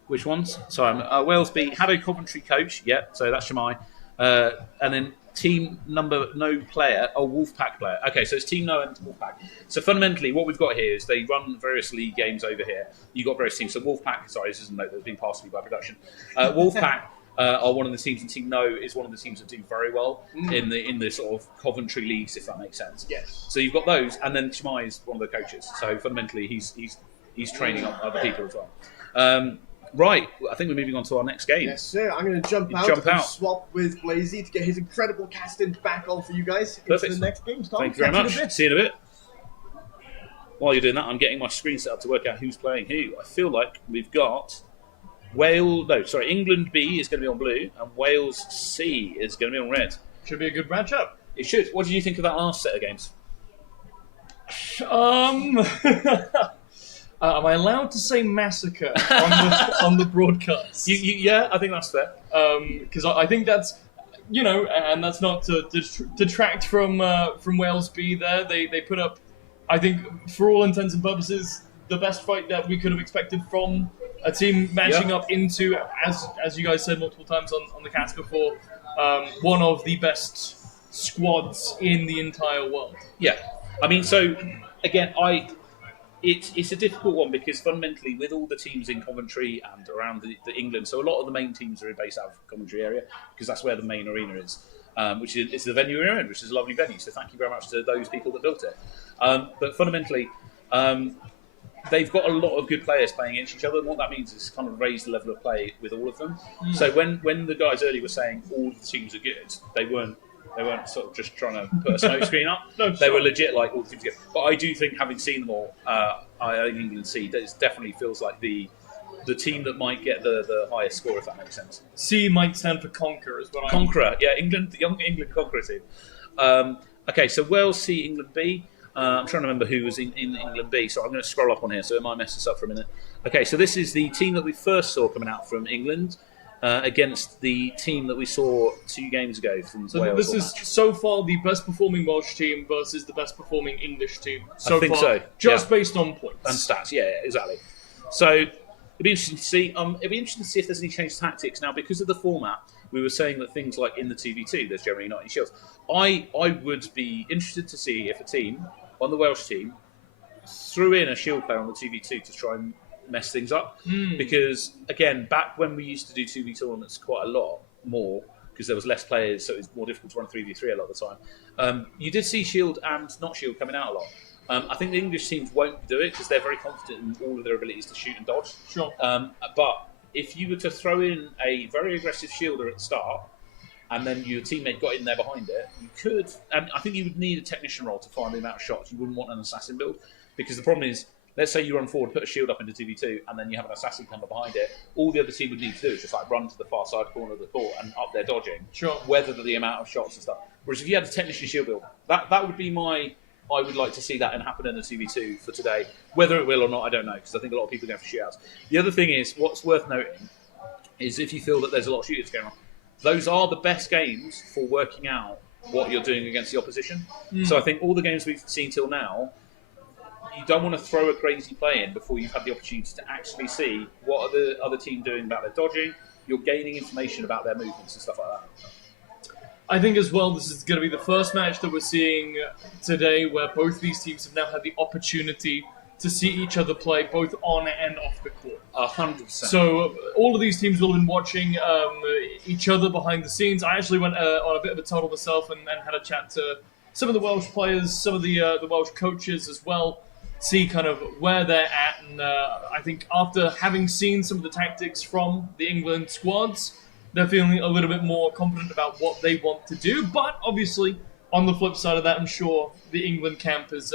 which ones? Sorry, Wales beat HADO Coventry coach. Yeah, so that's Shemai. And then team number no player, Wolfpack player. Okay, so it's team no and Wolfpack. So fundamentally, what we've got here is they run various league games over here. You've got various teams. So Wolfpack, sorry, this is a note that's been passed to me by production. Wolfpack are one of the teams, and team no is one of the teams that do very well in the sort of Coventry leagues, if that makes sense. Yes. So you've got those, and then Shemai is one of the coaches. So fundamentally, he's training up other people as well. Right, I think we're moving on to our next game. Yes, sir. I'm going to jump out and swap with Blazy to get his incredible casting back on for you guys. Perfect. Into the next game, Tom. Thank you very much. See you in a bit. While you're doing that, I'm getting my screen set up to work out who's playing who. I feel like we've got England B is going to be on blue, and Wales C is going to be on red. Should be a good matchup. It should. What did you think of that last set of games? Am I allowed to say massacre on the broadcast? Yeah, I think that's fair. Because I think that's, and that's not to detract from Wales B there. They put up, I think, for all intents and purposes, the best fight that we could have expected from a team matching up into, as you guys said multiple times on the cast before, one of the best squads in the entire world. Yeah. I mean, so, again, it's a difficult one because fundamentally, with all the teams in Coventry and around the England, so a lot of the main teams are based out of the Coventry area because that's where the main arena is, which is the venue we're in, which is a lovely venue. So thank you very much to those people that built it. But fundamentally, they've got a lot of good players playing against each other, and what that means is kind of raise the level of play with all of them. So when the guys earlier were saying all the teams are good, they weren't sort of just trying to put a smoke screen up. No, they were legit like all the teams together. But I do think, having seen them all, I think England C definitely feels like the team that might get the highest score, if that makes sense. C might stand for conquer as well. Conqueror, yeah, the young England conqueror team. Okay, so Wales C, England B. I'm trying to remember who was in England B, so I'm going to scroll up on here, so it might mess us up for a minute. Okay, so this is the team that we first saw coming out from England. Against the team that we saw 2 games ago from Wales. This is so far the best performing Welsh team versus the best performing English team. I think so. Just based on points and stats. Yeah, exactly. So it'd be interesting to see. It'd be interesting to see if there's any change to tactics now because of the format. We were saying that things like in the 2v2, there's generally not any shields. I would be interested to see if a team on the Welsh team threw in a shield player on the 2v2 to try and mess things up because again, back when we used to do 2v tournaments quite a lot more because there was less players, so it was more difficult to run 3v3 a lot of the time. You did see shield and not shield coming out a lot. I think the English teams won't do it because they're very confident in all of their abilities to shoot and dodge. Sure. But if you were to throw in a very aggressive shielder at the start and then your teammate got in there behind it, you could, and I think you would need a technician role to find the amount of shots. You wouldn't want an assassin build because the problem is, let's say you run forward, put a shield up into 2v2, and then you have an assassin come up behind it. All the other team would need to do is just like run to the far side corner of the court and up there dodging. Sure. Weather the amount of shots and stuff. Whereas if you had a technician shield build, that would be I would like to see that and happen in the 2v2 for today. Whether it will or not, I don't know, because I think a lot of people are going for shootouts. The other thing is, what's worth noting is if you feel that there's a lot of shootouts going on, those are the best games for working out what you're doing against the opposition. So I think all the games we've seen till now, you don't want to throw a crazy play in before you've had the opportunity to actually see what are the other team doing about their dodging. You're gaining information about their movements and stuff like that. I think as well, this is going to be the first match that we're seeing today where both these teams have now had the opportunity to see each other play both on and off the court. 100%. So all of these teams will have been watching each other behind the scenes. I actually went on a bit of a tunnel myself and had a chat to some of the Welsh players, some of the Welsh coaches as well, see kind of where they're at. And I think after having seen some of the tactics from the England squads, they're feeling a little bit more confident about what they want to do. But obviously, on the flip side of that, I'm sure the England camp has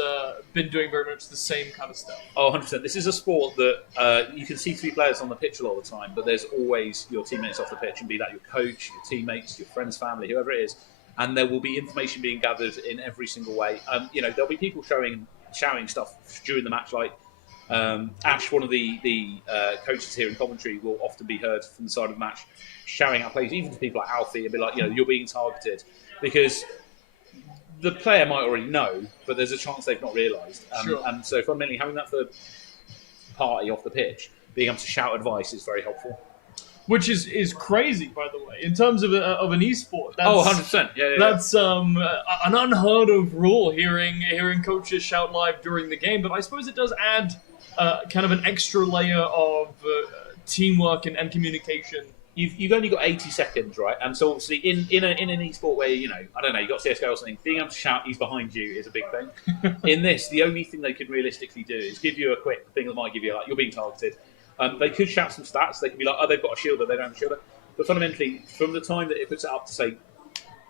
been doing very much the same kind of stuff. Oh, 100%. This is a sport that you can see 3 players on the pitch a lot of the time, but there's always your teammates off the pitch, and be that your coach, your teammates, your friends, family, whoever it is. And there will be information being gathered in every single way. There'll be people shouting stuff during the match, like Ash, one of the coaches here in Coventry, will often be heard from the side of the match shouting out plays, even to people like Alfie, and be like, you're being targeted, because the player might already know, but there's a chance they've not realised. Sure. And so fundamentally, having that third party off the pitch, being able to shout advice is very helpful. Which is crazy, by the way, in terms of an esport. That's, 100%. Yeah. That's an unheard of rule, hearing coaches shout live during the game. But I suppose it does add kind of an extra layer of teamwork and communication. You've only got 80 seconds, right? And so obviously in an esport where, I don't know, you've got CSGO or something, being able to shout he's behind you is a big thing. In this, the only thing they could realistically do is give you a quick thing that might give you, like, you're being targeted. They could shout some stats. They could be like, oh, they've got a shielder, they don't have a shielder. But fundamentally, from the time that it puts it up to say,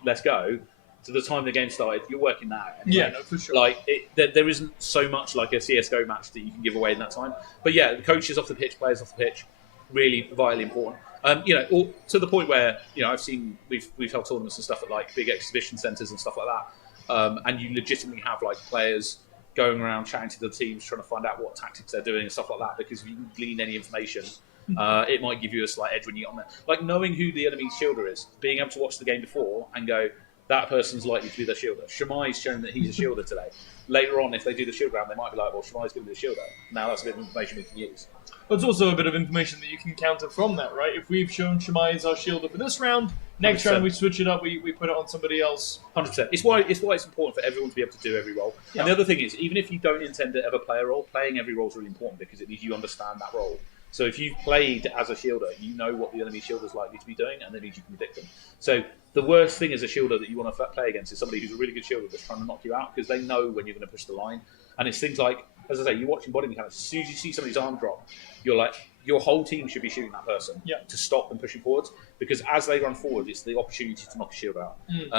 let's go, to the time the game started, you're working that out. Anyway. Yeah, no, for sure. Like, there isn't so much like a CSGO match that you can give away in that time. But yeah, the coaches off the pitch, players off the pitch, really vitally important. To the point where I've seen we've held tournaments and stuff at like big exhibition centres and stuff like that, and you legitimately have like players going around chatting to the teams, trying to find out what tactics they're doing and stuff like that. Because if you can glean any information, it might give you a slight edge when you get on there. Like knowing who the enemy shielder is, being able to watch the game before and go, that person's likely to be the shielder. Shamai's shown that he's a shielder today. Later on, if they do the shield round, they might be like, well, Shamai's going to be the shielder. Now that's a bit of information we can use. But it's also a bit of information that you can counter from that, right? If we've shown Shamai as our shielder for this round, next 100%. Round we switch it up, we put it on somebody else. 100%. It's why it's important for everyone to be able to do every role. Yeah. And the other thing is, even if you don't intend to ever play a role, playing every role is really important because it means you understand that role. So if you've played as a shielder, you know what the enemy shielder is likely to be doing, and that means you can predict them. So the worst thing as a shielder that you want to play against is somebody who's a really good shielder that's trying to knock you out because they know when you're going to push the line. And it's things like, as I say, you're watching body mechanics. As soon as you see somebody's arm drop, you're like, your whole team should be shooting that person to stop them pushing forwards because as they run forward, it's the opportunity to knock a shield out.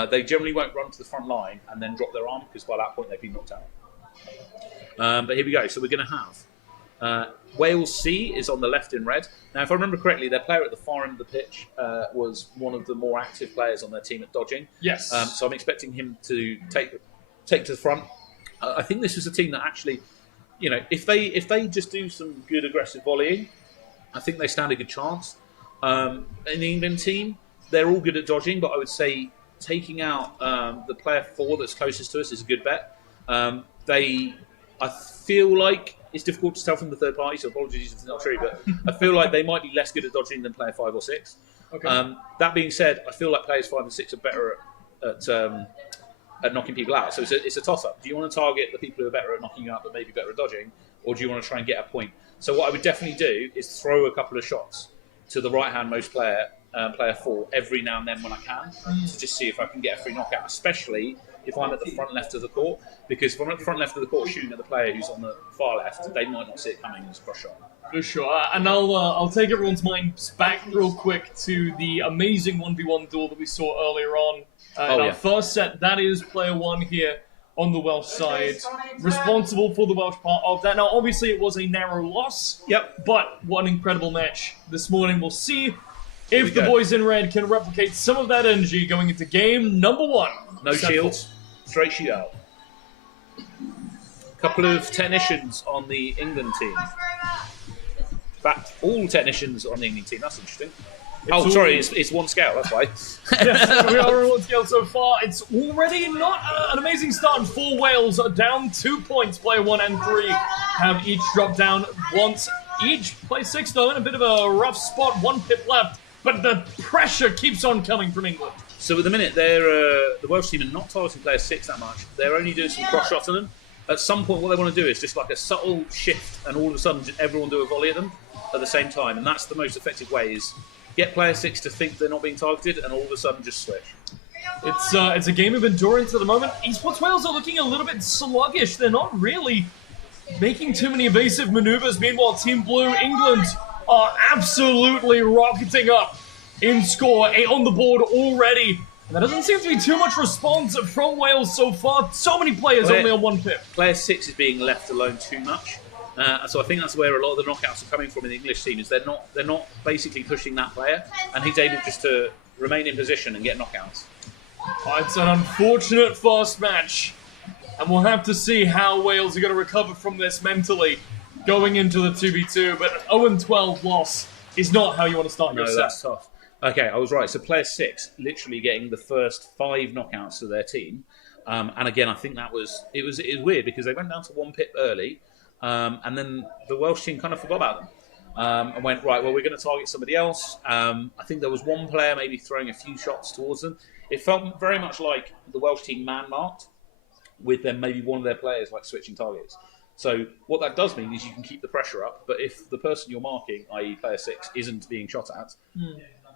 They generally won't run to the front line and then drop their arm because by that point they've been knocked out. But here we go. So we're going to have Wales C is on the left in red. Now, if I remember correctly, their player at the far end of the pitch was one of the more active players on their team at dodging. Yes. So I'm expecting him to take to the front. I think this is a team that actually, if they just do some good aggressive volleying, I think they stand a good chance. In the England team, they're all good at dodging, but I would say taking out the player 4 that's closest to us is a good bet. I feel like it's difficult to tell from the third party, so apologies if it's not true, but I feel like they might be less good at dodging than player 5 or 6. Okay. That being said, I feel like players 5 and 6 are better at knocking people out. So it's a toss-up. Do you want to target the people who are better at knocking you out but maybe better at dodging, or do you want to try and get a point? So what I would definitely do is throw a couple of shots to the right-hand most player, player 4, every now and then when I can, to just see if I can get a free knockout, especially if I'm at the front left of the court, because if I'm at the front left of the court shooting at the player who's on the far left, they might not see it coming as a cross shot. For sure, and I'll take everyone's minds back real quick to the amazing 1v1 duel that we saw earlier on in our first set. That is player 1 here on the Welsh side, responsible for the Welsh part of that. Now, obviously, it was a narrow loss. Yep. But what an incredible match this morning. We'll see if the boys in red can replicate some of that energy going into game number 1. No shields, straight shootout. Couple of technicians on the England team. In fact, all technicians on the England team. That's interesting. It's one scale, that's why. Yes, we are on one scale so far. It's already not an amazing start. 4 Wales are down 2 points. Player 1 and 3 have each dropped down once each. Player 6, though, in a bit of a rough spot. 1 pip left. But the pressure keeps on coming from England. So at the minute, the Welsh team are not targeting player 6 that much. They're only doing some cross shots on them. At some point, what they want to do is just like a subtle shift, and all of a sudden, everyone do a volley at them at the same time. And that's the most effective way, is get player 6 to think they're not being targeted, and all of a sudden just switch. It's a game of endurance at the moment. Esports Wales are looking a little bit sluggish. They're not really making too many evasive maneuvers. Meanwhile, Team Blue, England, are absolutely rocketing up in score, 8 on the board already. And there doesn't seem to be too much response from Wales so far. So many players only on 1 pip. Player 6 is being left alone too much. So I think that's where a lot of the knockouts are coming from in the English team, is they're not basically pushing that player, and he's able just to remain in position and get knockouts. It's an unfortunate first match, and we'll have to see how Wales are going to recover from this mentally going into the 2v2, but an 0-12 loss is not how you want to start your set. No, that's tough. Okay, I was right. So player 6 literally getting the first 5 knockouts to their team. And again, I think it was weird because they went down to 1 pip early, and then the Welsh team kind of forgot about them. And went, right, well, we're going to target somebody else. I think there was one player maybe throwing a few shots towards them. It felt very much like the Welsh team man-marked, with them maybe one of their players like switching targets. So what that does mean is you can keep the pressure up, but if the person you're marking, i.e. player 6, isn't being shot at,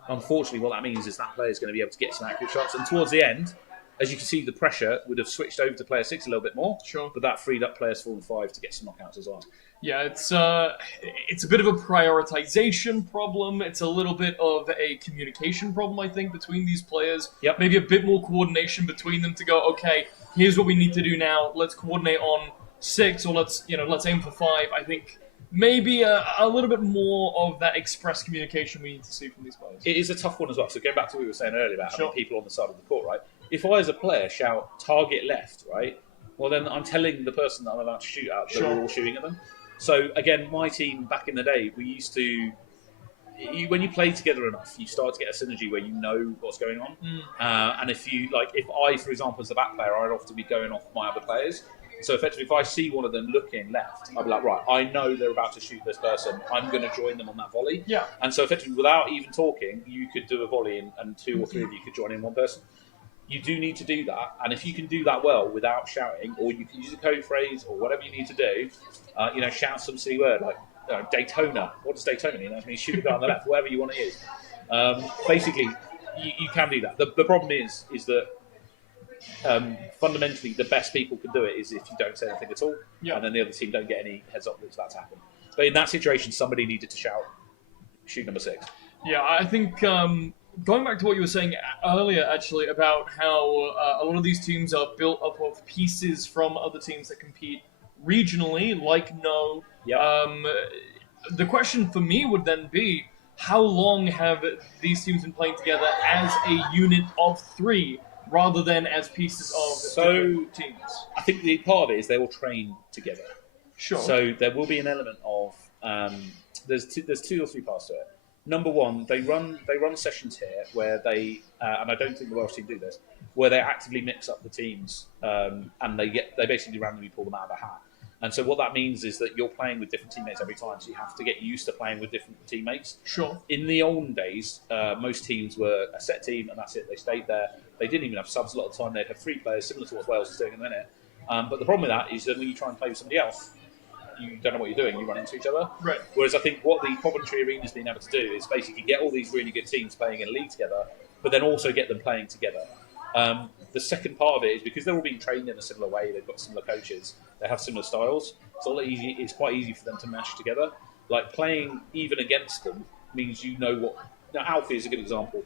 unfortunately what that means is that player is going to be able to get some accurate shots. And towards the end, as you can see, the pressure would have switched over to player 6 a little bit more. Sure. But that freed up players 4 and 5 to get some knockouts as well. Yeah, it's a bit of a prioritization problem. It's a little bit of a communication problem, I think, between these players. Yep. Maybe a bit more coordination between them to go, okay, here's what we need to do now. Let's coordinate on 6, or let's aim for 5. I think maybe a little bit more of that express communication we need to see from these players. It is a tough one as well. So going back to what we were saying earlier about Sure. having people on the side of the court, right? If I as a player shout target left, right? Well, then I'm telling the person that I'm allowed to shoot at that Sure. we're all shooting at them. So again, my team back in the day, we used to. When you play together enough, you start to get a synergy where you know what's going on. And if I, for example, as a back player, I'd often be going off my other players. So effectively, if I see one of them looking left, I'd be like, right, I know they're about to shoot this person. I'm going to join them on that volley. Yeah. And so effectively, without even talking, you could do a volley and 2 or 3 of you could join in one person. You do need to do that. And if you can do that well without shouting, or you can use a code phrase or whatever you need to do, shout some silly word like Daytona. What does Daytona mean? That means shoot the guy on the left, whatever you want to use. Basically, you can do that. The problem is that fundamentally, the best people can do it is if you don't say anything at all, and then the other team don't get any heads up that it's about to happen. But in that situation, somebody needed to shout, shoot number 6. Yeah, I think going back to what you were saying earlier, actually, about how a lot of these teams are built up of pieces from other teams that compete regionally, like No. The question for me would then be, how long have these teams been playing together as a unit of 3? Rather than as pieces of different teams. I think the part of it is they all train together. Sure. So there will be an element of there's 2 or 3 parts to it. Number one, they run sessions here where they and I don't think the Welsh team do this, where they actively mix up the teams and they basically randomly pull them out of a hat. And so what that means is that you're playing with different teammates every time, so you have to get used to playing with different teammates. Sure. In the olden days, most teams were a set team, and that's it. They stayed there. They didn't even have subs a lot of the time. They'd have 3 players, similar to what Wales is doing in a minute. But the problem with that is that when you try and play with somebody else, you don't know what you're doing. You run into each other. Right. Whereas I think what the Coventry Arena's been able to do is basically get all these really good teams playing in a league together, but then also get them playing together. The second part of it is because they're all being trained in a similar way. They've got similar coaches. They have similar styles. It's quite easy for them to mesh together. Like playing even against them means you know what. Now, Alfie is a good example.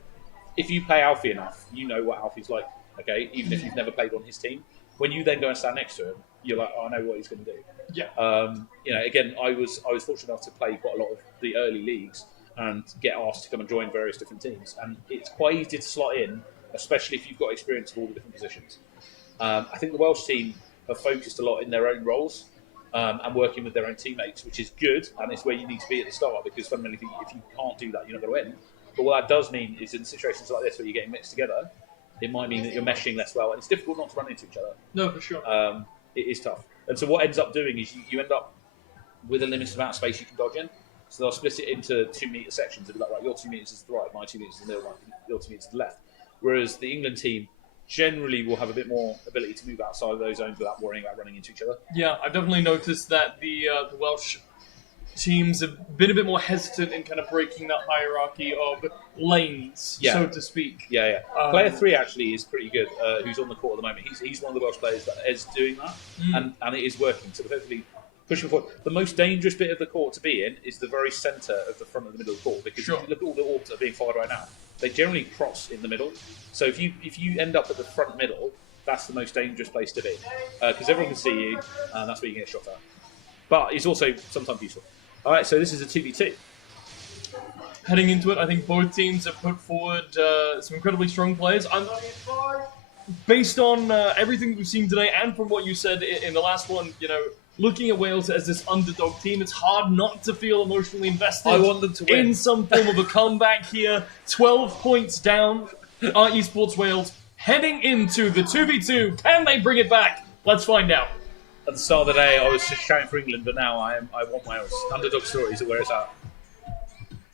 If you play Alfie enough, you know what Alfie's like. Okay, even if you've never played on his team. When you then go and stand next to him, you're like, oh, I know what he's going to do. Yeah. Again, I was fortunate enough to play quite a lot of the early leagues and get asked to come and join various different teams, and it's quite easy to slot in, especially if you've got experience of all the different positions. I think the Welsh team have focused a lot in their own roles and working with their own teammates, which is good, and it's where you need to be at the start, because fundamentally, if you can't do that, you're not going to win. But what that does mean is in situations like this where you're getting mixed together, it might mean that you're meshing less well, and it's difficult not to run into each other. No, for sure. It is tough. And so what ends up doing is you end up with a limited amount of space you can dodge in. So they'll split it into 2-metre sections. They'll be like, right, your 2 metres is to the right, my 2 metres is to the middle, your 2 metres to the left. Whereas the England team generally will have a bit more ability to move outside of those zones without worrying about running into each other. Yeah, I've definitely noticed that the Welsh teams have been a bit more hesitant in kind of breaking that hierarchy of lanes, so to speak. Yeah. Player 3 actually is pretty good, who's on the court at the moment. He's one of the Welsh players that is doing that, and it is working. So hopefully pushing forward. The most dangerous bit of the court to be in is the very centre of the front of the middle of the court, because if you look at all the orbs that are being fired right now, they generally cross in the middle. So if you end up at the front middle, that's the most dangerous place to be, because everyone can see you, and that's where you can get shot at. But it's also sometimes useful. All right, so this is a 2v2. Heading into it, I think both teams have put forward some incredibly strong players. Based on everything we've seen today, and from what you said in the last one, looking at Wales as this underdog team, it's hard not to feel emotionally invested. I want them to win. In some form of a comeback here. 12 points down. Are Esports Wales heading into the 2v2? Can they bring it back? Let's find out. At the start of the day, I was just shouting for England, but now I want Wales. Underdog stories are where it's at.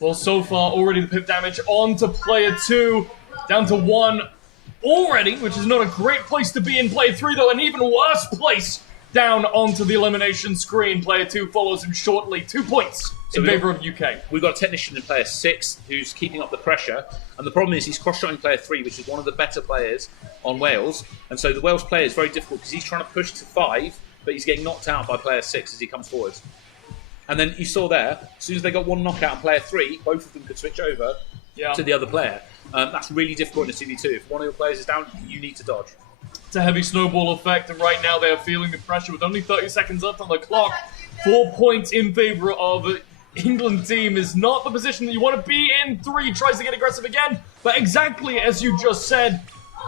Well, so far, already the pip damage on to player 2. Down to 1 already, which is not a great place to be in. Player 3, though, an even worse place. Down onto the elimination screen. Player 2 follows him shortly. 2 points in favour of UK. We've got a technician in player 6 who's keeping up the pressure. And the problem is he's cross-shotting player 3, which is one of the better players on Wales. And so the Wales player is very difficult because he's trying to push to 5, but he's getting knocked out by player 6 as he comes forward. And then you saw there, as soon as they got one knockout on player 3, both of them could switch over to the other player. That's really difficult in a 2v2. If one of your players is down, you need to dodge. It's a heavy snowball effect, and right now they are feeling the pressure with only 30 seconds left on the clock. 4 points in favor of England team is not the position that you want to be in. 3 tries to get aggressive again, but exactly as you just said,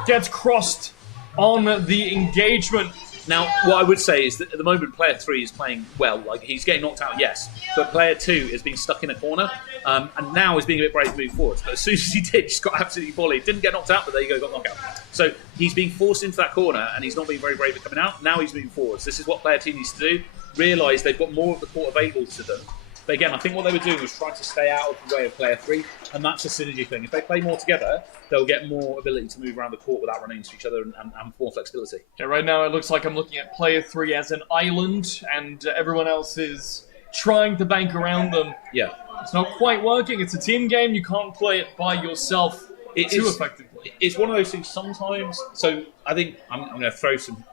gets crossed on the engagement. Now, what I would say is that at the moment, player 3 is playing well. Like, he's getting knocked out, yes, but player 2 is being stuck in a corner, and now is being a bit brave to move forward. But as soon as he did, just got absolutely bullied. Didn't get knocked out, but there you go, got knocked out. So he's being forced into that corner, and he's not being very brave at coming out. Now he's moving forwards. This is what player 2 needs to do. Realise they've got more of the court available to them. But again, I think what they were doing was trying to stay out of the way of player 3, and that's a synergy thing. If they play more together, they'll get more ability to move around the court without running into each other and more flexibility. Yeah, right now it looks like I'm looking at player 3 as an island, and everyone else is trying to bank around them. Yeah. It's not quite working. It's a team game. You can't play it by yourself too effectively. It's one of those things sometimes. So I think I'm going to throw some,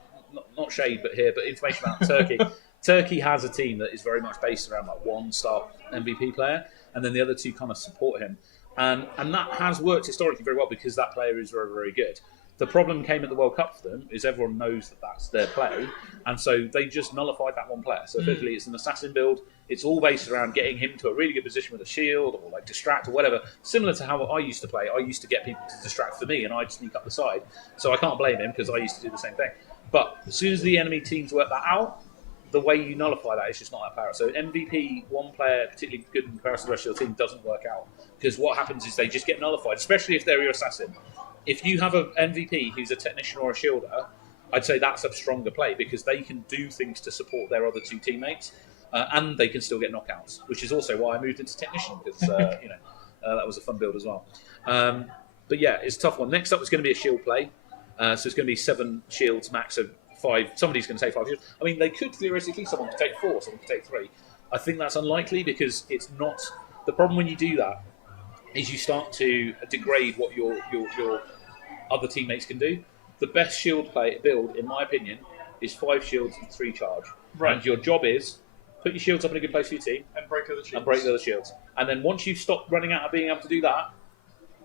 not shade, but information about Turkey. Turkey has a team that is very much based around like one star MVP player, and then the other 2 kind of support him. And that has worked historically very well because that player is very, very good. The problem came at the World Cup for them is everyone knows that that's their play, and so they just nullified that one player. So effectively, it's an assassin build. It's all based around getting him to a really good position with a shield or like distract or whatever. Similar to how I used to play. I used to get people to distract for me, and I'd sneak up the side. So I can't blame him because I used to do the same thing. But as soon as the enemy teams work that out, the way you nullify that is just not that power. So MVP, one player, particularly good in comparison to the rest of your team, doesn't work out. Because what happens is they just get nullified, especially if they're your assassin. If you have an MVP who's a technician or a shielder, I'd say that's a stronger play because they can do things to support their other 2 teammates, and they can still get knockouts, which is also why I moved into technician because that was a fun build as well. But yeah, it's a tough one. Next up is going to be a shield play. So it's going to be 7 shields max of 5. Somebody's going to take 5 shields. I mean, they could theoretically, someone could take 4, someone could take 3. I think that's unlikely because it's not. The problem when you do that is you start to degrade what your other teammates can do. The best shield play build, in my opinion, is 5 shields and 3 charge. Right. And your job is put your shields up in a good place for your team And break other shields. and break the other shields. And then once you've stopped running out of being able to do that,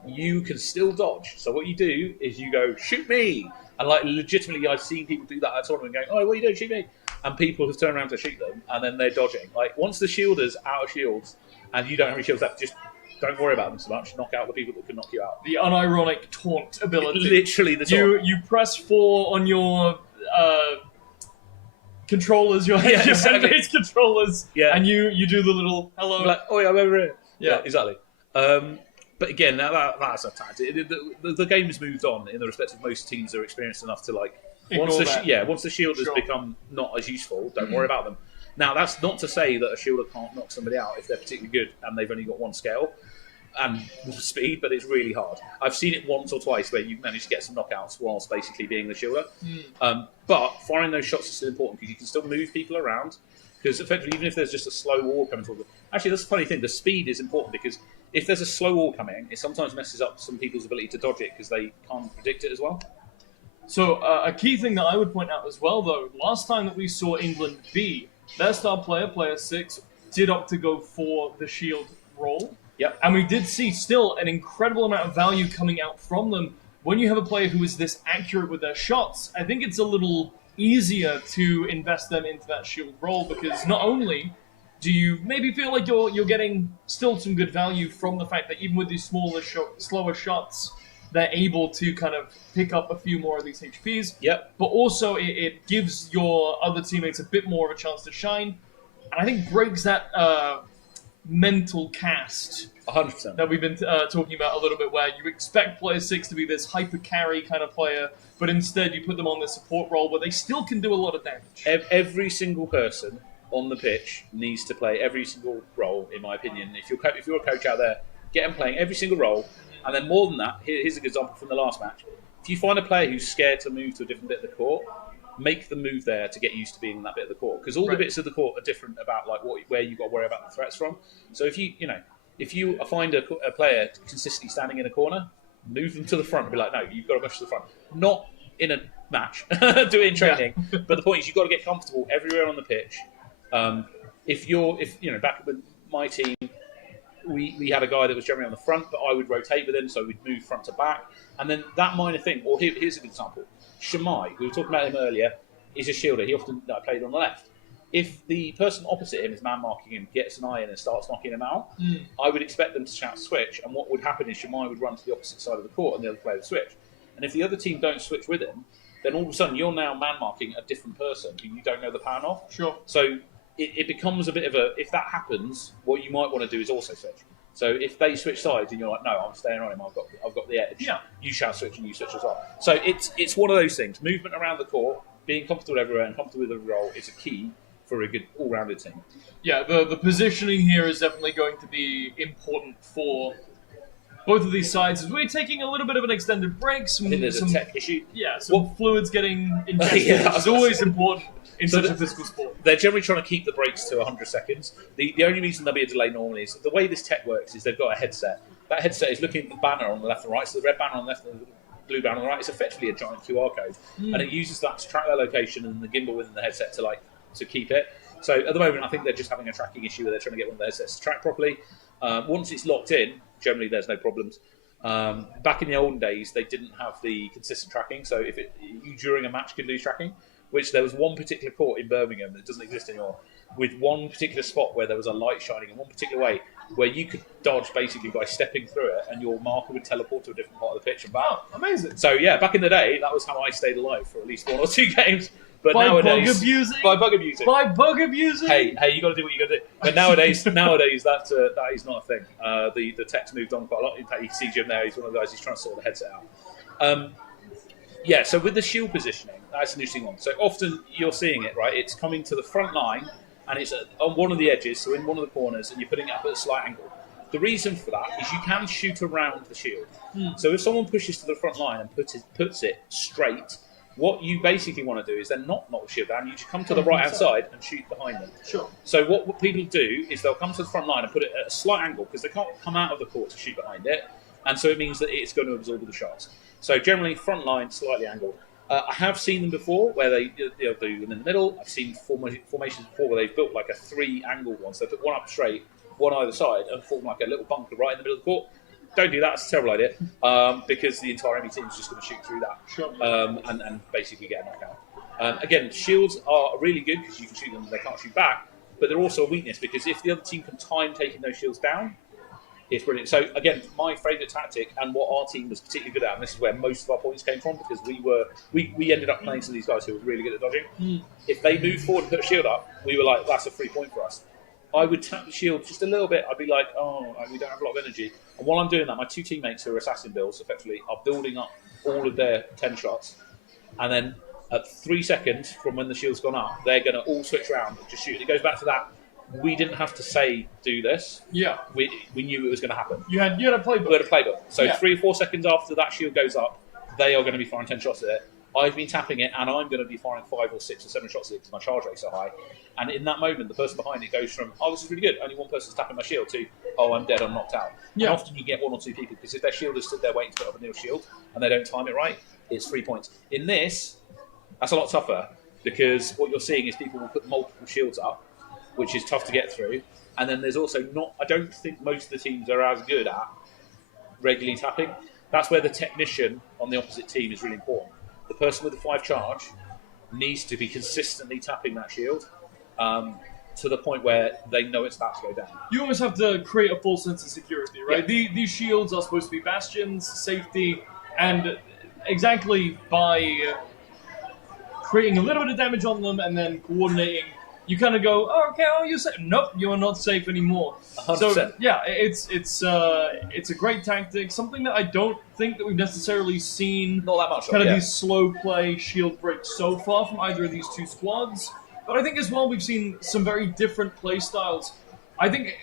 you can still dodge. So what you do is you go, shoot me! And like legitimately, I've seen people do that at a tournament going, oh, what are you doing? Shoot me! And people have turned around to shoot them, and then they're dodging. Like once the shielder's out of shields, and you don't have any shields left, just don't worry about them so much. Knock out the people that can knock you out. The unironic taunt ability. Literally the taunt. You press 4 on your controllers, your exactly. base controllers, Yeah. and you do the little hello. Like, oh yeah, I'm over here. Yeah. Exactly. But again, that's a tactic. The game has moved on in the respect of most teams are experienced enough to like once the shield has become not as useful, don't worry about them. Now that's not to say that a shielder can't knock somebody out if they're particularly good and they've only got 1 scale and speed, but it's really hard. I've seen it once or twice where you've managed to get some knockouts whilst basically being the shielder. But firing those shots is still important because you can still move people around. Because effectively, even if there's just a slow wall coming towards them, actually that's the funny thing. The speed is important because if there's a slow wall coming, it sometimes messes up some people's ability to dodge it because they can't predict it as well. So a key thing that I would point out as well, though, last time that we saw England B, their star player, player 6, did opt to go for the shield role. Yep. And we did see still an incredible amount of value coming out from them. When you have a player who is this accurate with their shots, I think it's a little easier to invest them into that shield role because not only do you maybe feel like you're getting still some good value from the fact that even with these slower shots, they're able to kind of pick up a few more of these HPs. Yep. But also it gives your other teammates a bit more of a chance to shine. And I think breaks that mental cast 100%. that we've been talking about a little bit, where you expect player 6 to be this hyper carry kind of player, but instead you put them on the support role where they still can do a lot of damage. Every single person on the pitch needs to play every single role, in my opinion. If you're a coach out there, get them playing every single role. And then more than that, here's a good example from the last match. If you find a player who's scared to move to a different bit of the court, make them move there to get used to being in that bit of the court. Because all the bits of the court are different about like where you've got to worry about the threats from. So if you find a player consistently standing in a corner, move them to the front and be like, no, you've got to push to the front. Not in a match, do it in training. Yeah. But the point is, you've got to get comfortable everywhere on the pitch. Back with my team, we had a guy that was generally on the front, but I would rotate with him, so we'd move front to back. And then that minor thing, or here's a good example. Shamai, we were talking about him earlier, is a shielder. He often played on the left. if the person opposite him is man marking him, gets an eye in and starts knocking him out, I would expect them to shout switch, and what would happen is Shemai would run to the opposite side of the court and the other player would switch. And if the other team don't switch with him, then all of a sudden you're now man marking a different person who you don't know the pattern of. Sure. So it becomes a bit of a, if that happens, what you might want to do is also switch. So if they switch sides and you're like, no, I'm staying on him, I've got the edge. Yeah. You shall switch and you switch as well. So it's one of those things. Movement around the court, being comfortable everywhere and comfortable with the role is a key for a good all-rounded team. Yeah, the positioning here is definitely going to be important for both of these sides. As we're taking a little bit of an extended break. I think there's a tech issue. Yeah, some fluids getting injected. Yeah, it's always important in such a physical sport. They're generally trying to keep the breaks to 100 seconds. The only reason there'll be a delay normally is the way this tech works is they've got a headset. That headset is looking at the banner on the left and right. So the red banner on the left and the blue banner on the right is effectively a giant QR code. And it uses that to track their location and the gimbal within the headset to keep it. So at the moment, I think they're just having a tracking issue where they're trying to get one of the headsets to track properly. Once it's locked in, generally there's no problems. Back in the olden days, they didn't have the consistent tracking. So if you during a match could lose tracking, which there was one particular court in Birmingham that doesn't exist anymore, with one particular spot where there was a light shining in one particular way, where you could dodge basically by stepping through it, and your marker would teleport to a different part of the pitch and back. Wow, amazing. So yeah, back in the day, that was how I stayed alive for at least 1 or 2 games. But By nowadays, bug abusing? by bug abusing. By bug abusing? Hey, you got to do what you got to do. But nowadays, that is not a thing. The tech's moved on quite a lot. In fact, you can see Jim there. He's one of the guys who's trying to sort the headset out. Yeah. So with the shield positioning, that's an interesting one. So often you're seeing it, right? It's coming to the front line, and it's on one of the edges, so in one of the corners, and you're putting it up at a slight angle. The reason for that is you can shoot around the shield. So if someone pushes to the front line and puts it straight, what you basically want to do is then not knock the shield down. You just come to the right-hand side and shoot behind them. Sure. So what people do is they'll come to the front line and put it at a slight angle because they can't come out of the court to shoot behind it. And so it means that it's going to absorb all the shots. So generally, front line, slightly angled. I have seen them before where they'll do them in the middle. I've seen formations before where they've built like a 3-angled one. So they put one up straight, one either side, and form like a little bunker right in the middle of the court. Don't do that. It's a terrible idea because the entire enemy team is just going to shoot through that and basically get a knockout. Again, shields are really good because you can shoot them and they can't shoot back, but they're also a weakness because if the other team can time taking those shields down, it's brilliant. So again, my favourite tactic and what our team was particularly good at, and this is where most of our points came from because we ended up playing some of these guys who were really good at dodging. If they moved forward and put a shield up, we were like, that's a free point for us. I would tap the shield just a little bit. I'd be like, oh, we don't have a lot of energy. And while I'm doing that, my 2 teammates who are assassin builds, effectively, are building up all of their 10 shots. And then at 3 seconds from when the shield's gone up, they're going to all switch around and just shoot. It goes back to that. We didn't have to say, do this. Yeah. We knew it was going to happen. You had a playbook. We had a playbook. So 3 or 4 seconds after that shield goes up, they are going to be firing 10 shots at it. I've been tapping it, and I'm going to be firing 5 or 6 or 7 shots at it because my charge rate's so high. And in that moment, the person behind it goes from, oh, this is really good, only one person's tapping my shield, to, oh, I'm dead, I'm knocked out. Yeah. And often you get 1 or 2 people, because if their shield is stood there waiting to put up a new shield, and they don't time it right, it's 3 points. In this, that's a lot tougher, because what you're seeing is people will put multiple shields up, which is tough to get through. And then there's also I don't think most of the teams are as good at regularly tapping. That's where the technician on the opposite team is really important. The person with the 5 charge needs to be consistently tapping that shield to the point where they know it's about to go down. You almost have to create a full sense of security, right? Yeah. These shields are supposed to be bastions, safety, and exactly by creating a little bit of damage on them and then coordinating, you kind of go, oh, okay, you're safe. Nope, you're not safe anymore. 100%. So yeah, it's a great tactic. Something that I don't think that we've necessarily seen. Not that much. Kind of these slow play shield breaks so far from either of these 2 squads. But I think as well we've seen some very different play styles. I think,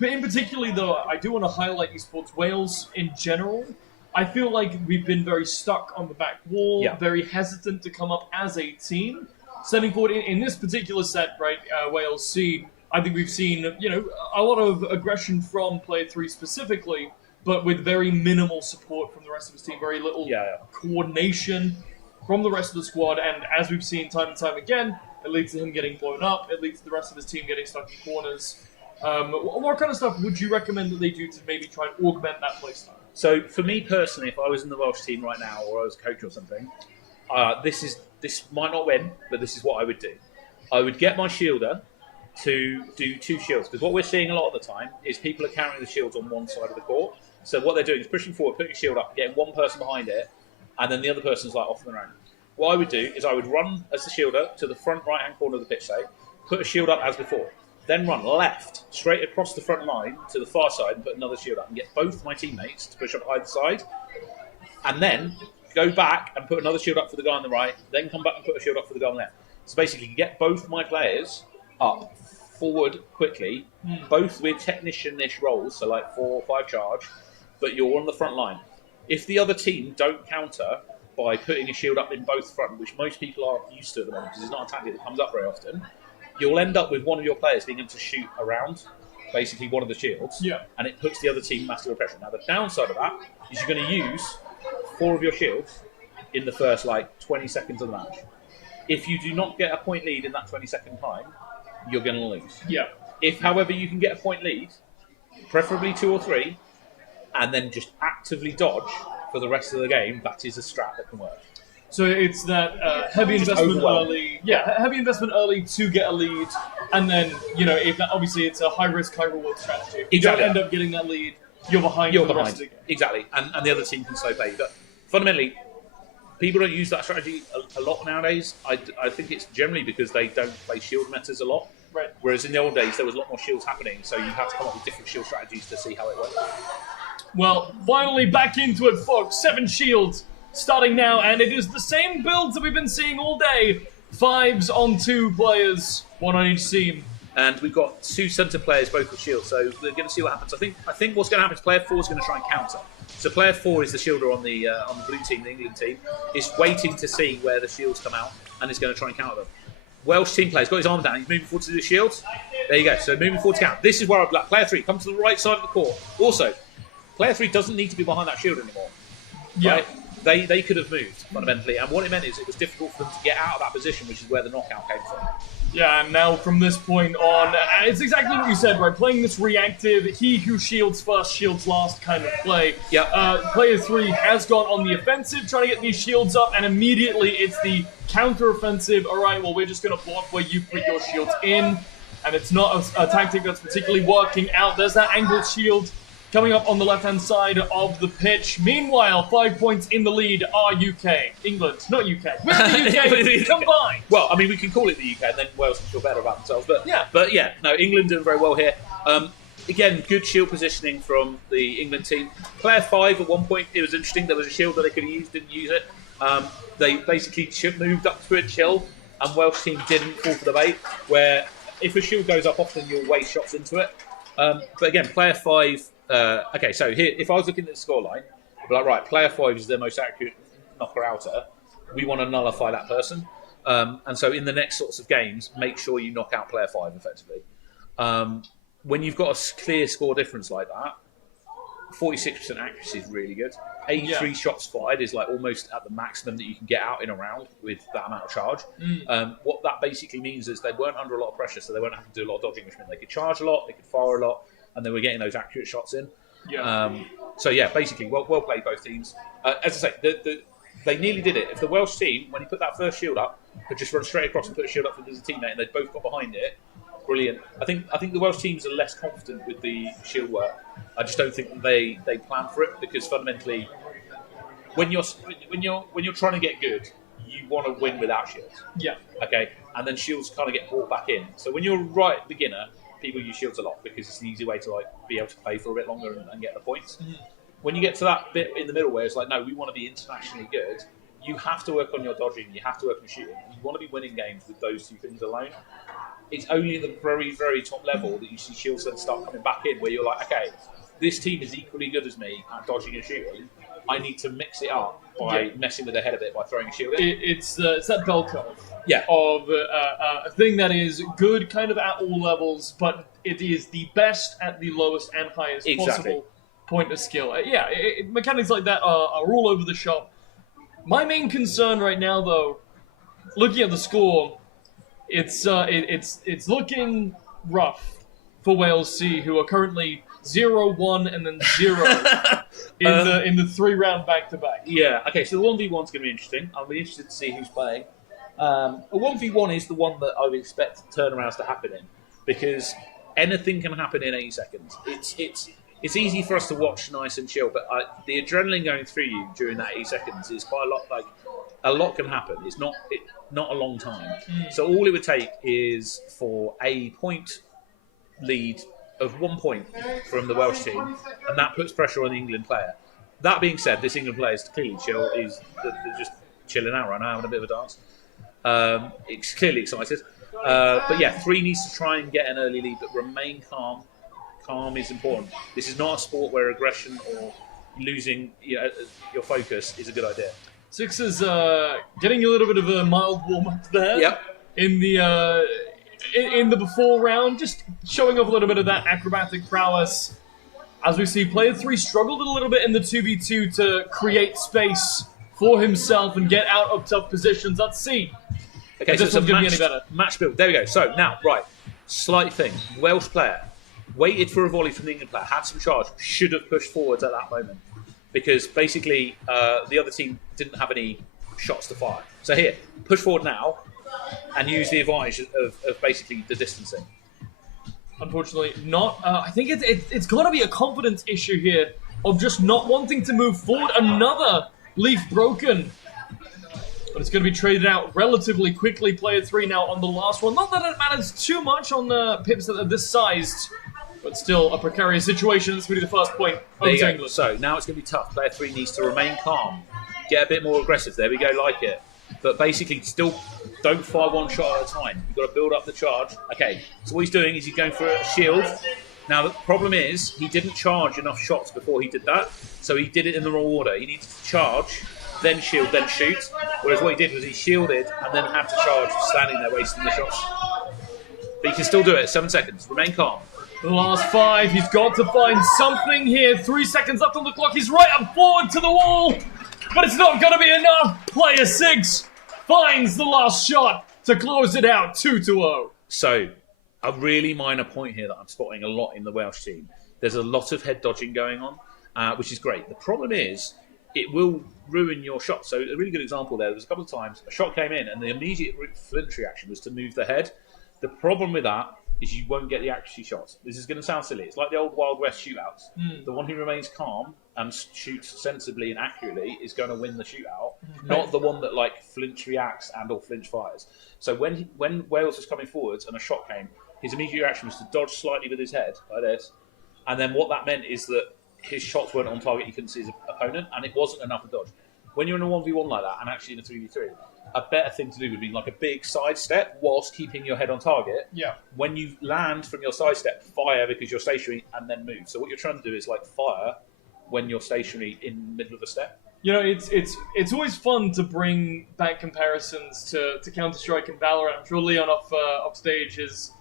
in particular though, I do want to highlight esports Wales in general. I feel like we've been very stuck on the back wall, very hesitant to come up as a team. Setting forward in this particular set, right, Wales C, I think we've seen, a lot of aggression from player 3 specifically, but with very minimal support from the rest of his team, very little coordination from the rest of the squad, and as we've seen time and time again, it leads to him getting blown up, it leads to the rest of his team getting stuck in corners. What kind of stuff would you recommend that they do to maybe try and augment that playstyle? So for me personally, if I was in the Welsh team right now, or I was a coach or something, this might not win, but this is what I would do. I would get my shielder to do 2 shields, because what we're seeing a lot of the time is people are carrying the shields on one side of the court. So what they're doing is pushing forward, putting a shield up, getting one person behind it, and then the other person's like off on their own. What I would do is I would run as the shielder to the front right-hand corner of the pitch, say, put a shield up as before, then run left, straight across the front line to the far side and put another shield up and get both my teammates to push up either side, and then go back and put another shield up for the guy on the right, then come back and put a shield up for the guy on the left. So basically, you get both my players up forward quickly, both with technician-ish roles, so like 4 or 5 charge, but you're on the front line. If the other team don't counter by putting a shield up in both front, which most people are used to at the moment because it's not a tactic that comes up very often, you'll end up with one of your players being able to shoot around basically one of the shields, and it puts the other team massive pressure. Now, the downside of that is you're going to use 4 of your shields in the first 20 seconds of the match. If you do not get a point lead in that 20-second time, you're going to lose. Yeah. If, however, you can get a point lead, preferably 2 or 3, and then just actively dodge for the rest of the game, that is a strat that can work. So it's that heavy investment early. Yeah, heavy investment early to get a lead, and then if that, obviously it's a high risk, high reward strategy. If you don't end up getting that lead, you're behind for the rest of the game. Exactly, and the other team can slow play. But fundamentally, people don't use that strategy a lot nowadays. I think it's generally because they don't play shield metas a lot. Right. Whereas in the old days, there was a lot more shields happening, so you have to come up with different shield strategies to see how it works. Well, finally back into it, folks. 7 shields starting now, and it is the same builds that we've been seeing all day. 5s on 2 players, 1 on each team. And we've got 2 centre players, both with shields, so we're going to see what happens. I think what's going to happen is player 4 is going to try and counter. So player 4 is the shielder on the blue team, the England team. Is waiting to see where the shields come out, and is going to try and counter them. Welsh team player's got his arm down. He's moving forward to the shields. There you go. So moving forward to count. This is where I'd like player 3 come to the right side of the court. Also, player 3 doesn't need to be behind that shield anymore. Yeah. Right? They could have moved fundamentally, and what it meant is it was difficult for them to get out of that position, which is where the knockout came from. Yeah, and now from this point on, it's exactly what you said, right? Playing this reactive, he who shields first, shields last kind of play. Yeah. Player 3 has gone on the offensive, trying to get these shields up, and immediately it's the counter-offensive. All right, well, we're just going to block where you put your shields in, and it's not a tactic that's particularly working out. There's that angled shield coming up on the left-hand side of the pitch. Meanwhile, 5 points in the lead are UK. England, not UK. Where's the UK combined? Well, I mean, we can call it the UK, and then Wales can feel better about themselves. But yeah, no, England doing very well here. Again, good shield positioning from the England team. Player 5 at one point, it was interesting. There was a shield that they could have used, didn't use it. They basically moved up to a chill, and Welsh team didn't fall for the bait, where if a shield goes up, often you'll waste shots into it. But again, player 5... okay, so here, if I was looking at the scoreline, I'd be like, right, player 5 is their most accurate knocker-outer. We want to nullify that person. And so in the next sorts of games, make sure you knock out player 5 effectively. When you've got a clear score difference like that, 46% accuracy is really good. 83 shots fired is like almost at the maximum that you can get out in a round with that amount of charge. What that basically means is they weren't under a lot of pressure, so they weren't having to do a lot of dodging, which meant they could charge a lot, they could fire a lot, and they were getting those accurate shots in. So yeah, basically, well played both teams. As I say, they nearly did it. If the Welsh team, when he put that first shield up, had just run straight across and put a shield up for his teammate, and they both got behind it, brilliant. I think the Welsh teams are less confident with the shield work. I just don't think that they plan for it, because fundamentally, when you're trying to get good, you want to win without shields. Yeah. Okay, and then shields kind of get brought back in. So when you're a right beginner, people use shields a lot because it's an easy way to be able to play for a bit longer and get the points. When you get to that bit in the middle where it's like, no, we want to be internationally good, you have to work on your dodging, you have to work on shooting. You want to be winning games with those 2 things alone. It's only at the very, very top level that you see shields then start coming back in, where you're like, okay, this team is equally good as me at dodging and shooting. I need to mix it up by messing with their head a bit by throwing a shield in. It's that bell curve. Yeah. Of a thing that is good kind of at all levels, but it is the best at the lowest and highest possible point of skill. Mechanics like that are all over the shop. My main concern right now, though, looking at the score, it's looking rough for Wales C, who are currently 0-1 and then 0 in the 3-round back-to-back. Yeah, okay, so the 1v1's going to be interesting. I'll be interested to see who's playing. A 1v1 is the one that I would expect turnarounds to happen in, because anything can happen in 80 seconds. It's easy for us to watch nice and chill, but the adrenaline going through you during that 80 seconds is quite a lot. Like, a lot can happen. It's not a long time. So all it would take is for a point lead of 1 point from the Welsh team, and that puts pressure on the England player. That being said, this England player is clearly chill. They're just chilling out right now, having a bit of a dance. It's clearly excited. But yeah, 3 needs to try and get an early lead, but remain calm. Calm is important. This is not a sport where aggression or losing your focus is a good idea. 6 is getting a little bit of a mild warm-up there. Yep. In the before round, just showing off a little bit of that acrobatic prowess. As we see, player 3 struggled a little bit in the 2v2 to create space for himself and get out of tough positions. Let's see. Okay, so it's a match build. There we go. So now, right, slight thing. Welsh player waited for a volley from the England player, had some charge, should have pushed forwards at that moment, because basically the other team didn't have any shots to fire. So here, push forward now and use the advantage of basically the distancing. Unfortunately, not. I think it's got to be a confidence issue here of just not wanting to move forward. Another leaf broken. But it's going to be traded out relatively quickly. Player 3 now on the last one. Not that it matters too much on the pips that are this sized, but still a precarious situation. This will be the first point of England. So now it's going to be tough. Player 3 needs to remain calm, get a bit more aggressive. There we go, like it. But basically, still don't fire one shot at a time. You've got to build up the charge. Okay, so what he's doing is he's going for a shield. Now, the problem is he didn't charge enough shots before he did that, so he did it in the wrong order. He needs to charge, then shield, then shoot. Whereas what he did was he shielded and then had to charge, standing there wasting the shots. But he can still do it. 7 seconds. Remain calm. The last 5. He's got to find something here. 3 seconds left on the clock. He's right up forward to the wall. But it's not going to be enough. Player 6 finds the last shot to close it out 2-0. So, a really minor point here that I'm spotting a lot in the Welsh team. There's a lot of head dodging going on, which is great. The problem is, it will ruin your shot. So, a really good example there was a couple of times a shot came in and the immediate flinch reaction was to move the head. The problem with that is you won't get the accuracy shots. This is going to sound silly. It's like the old Wild West shootouts. The one who remains calm and shoots sensibly and accurately is going to win the shootout, not the one that like flinch reacts and or flinch fires. So when Wales was coming forwards and a shot came, his immediate reaction was to dodge slightly with his head like this, and then what that meant is that his shots weren't on target. He couldn't see his opponent, and it wasn't enough to dodge. When you're in a 1v1 like that, and actually in a 3v3, a better thing to do would be like a big side step whilst keeping your head on target. Yeah. When you land from your side step, fire because you're stationary and then move. So what you're trying to do is like fire when you're stationary in the middle of a step. You know, it's always fun to bring back comparisons to Counter-Strike and Valorant. I'm sure Leon off stage is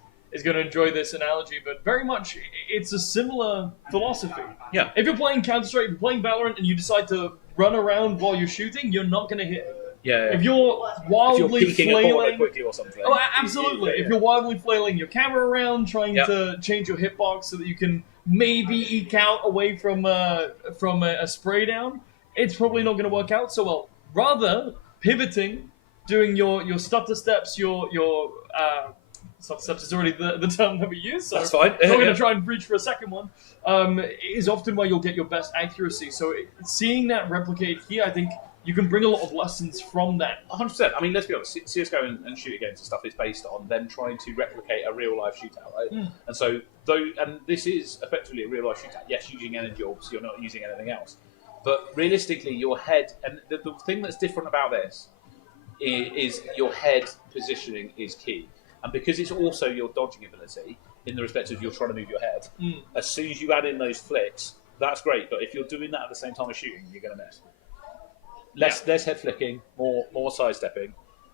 going to enjoy this analogy, but very much it's a similar philosophy. Yeah. If you're playing Counter-Strike, if you're playing Valorant, and you decide to run around while you're shooting, you're not going to hit. Yeah. If you're wildly flailing quickly or something. Oh, absolutely. Yeah. If you're wildly flailing your camera around, trying to change your hitbox so that you can maybe eke out away from a spray down, it's probably not going to work out so well. Rather, pivoting, doing your stutter steps, your stutter steps is already the term that we use, so that's fine. I'm not going to try and reach for a second one, is often where you'll get your best accuracy. So seeing that replicate here, I think you can bring a lot of lessons from that. 100%. I mean, let's be honest, CSGO and shooting games and stuff is based on them trying to replicate a real-life shootout, right? And so, and this is effectively a real-life shootout. Yes, using energy orbs, you're not using anything else. But realistically, your head, and the thing that's different about this is your head positioning is key. And because it's also your dodging ability, in the respect of you're trying to move your head, as soon as you add in those flicks, that's great. But if you're doing that at the same time as shooting, you're going to miss. Less head flicking, more sidestepping,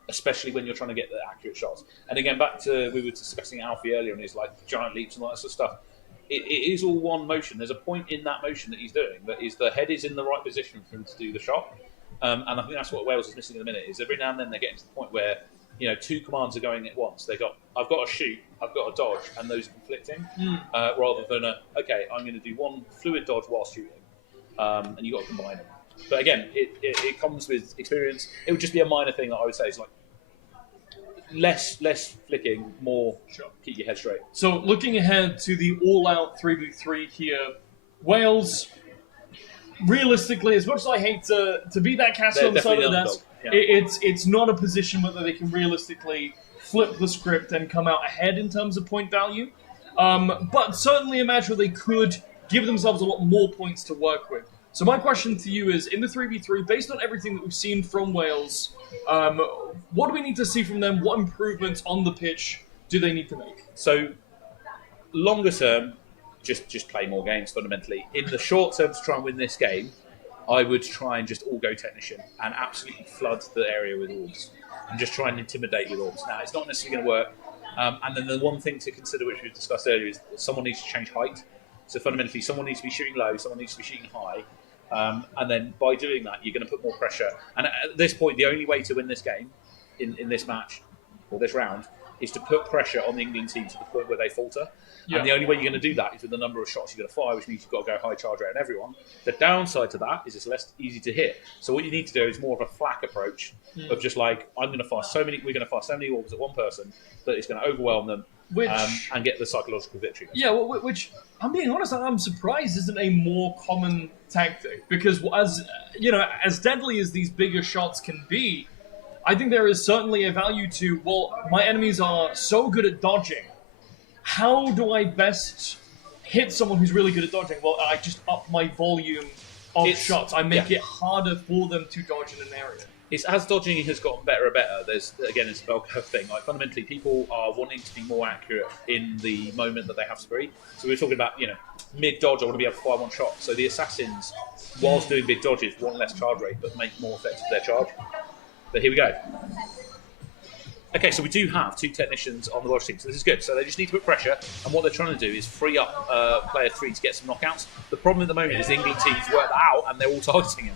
especially when you're trying to get the accurate shots. And again, back to, we were discussing Alfie earlier and his like giant leaps and all that sort of stuff. It is all one motion. There's a point in that motion that he's doing that is the head is in the right position for him to do the shot. And I think that's what Wales is missing in a minute, is every now and then they're getting to the point where, you know, 2 commands are going at once. I've got to shoot, I've got to dodge, and those are conflicting, rather than okay, I'm going to do one fluid dodge while shooting, and you've got to combine them. But again, it comes with experience. It would just be a minor thing that I would say is like, less flicking, more Sure. keep your head straight. So looking ahead to the all-out 3v3 here, Wales, realistically, as much as I hate to be that caster They're on the side of the definitely desk, the underdog, it's not a position whether they can realistically flip the script and come out ahead in terms of point value. But certainly a match where they could give themselves a lot more points to work with. So my question to you is, in the 3v3, based on everything that we've seen from Wales, what do we need to see from them? What improvements on the pitch do they need to make? So longer term, just play more games fundamentally. In the short term, to try and win this game, I would try and just all go technician and absolutely flood the area with orbs and just try and intimidate with orbs. Now, it's not necessarily going to work. And then the one thing to consider, which we discussed earlier, is that someone needs to change height. So fundamentally, someone needs to be shooting low, someone needs to be shooting high. And then by doing that, you're going to put more pressure. And at this point, the only way to win this game in this match or this round is to put pressure on the England team to the point where they falter. Yeah. And the only way you're going to do that is with the number of shots you're going to fire, which means you've got to go high charge rate on everyone. The downside to that is it's less easy to hit. So what you need to do is more of a flak approach of just like, we're going to fire so many orbs at one person that it's going to overwhelm them and get the psychological victory. Yeah, which I'm being honest, I'm surprised isn't a more common tactic, because as deadly as these bigger shots can be, I think there is certainly a value to, well, my enemies are so good at dodging. How do I best hit someone who's really good at dodging? Well, I just up my volume of shots. I make it harder for them to dodge in an area. It's as dodging has gotten better and better. There's again, it's a bell curve thing. Like fundamentally, people are wanting to be more accurate in the moment that they have spree. So we're talking about mid dodge. I want to be able to fire one shot. So the assassins, whilst doing big dodges, want less charge rate but make more effective their charge. But here we go. Okay, so we do have two technicians on the Welsh team, so this is good. So they just need to put pressure, and what they're trying to do is free up player 3 to get some knockouts. The problem at the moment is the England teams work that out, and they're all targeting him.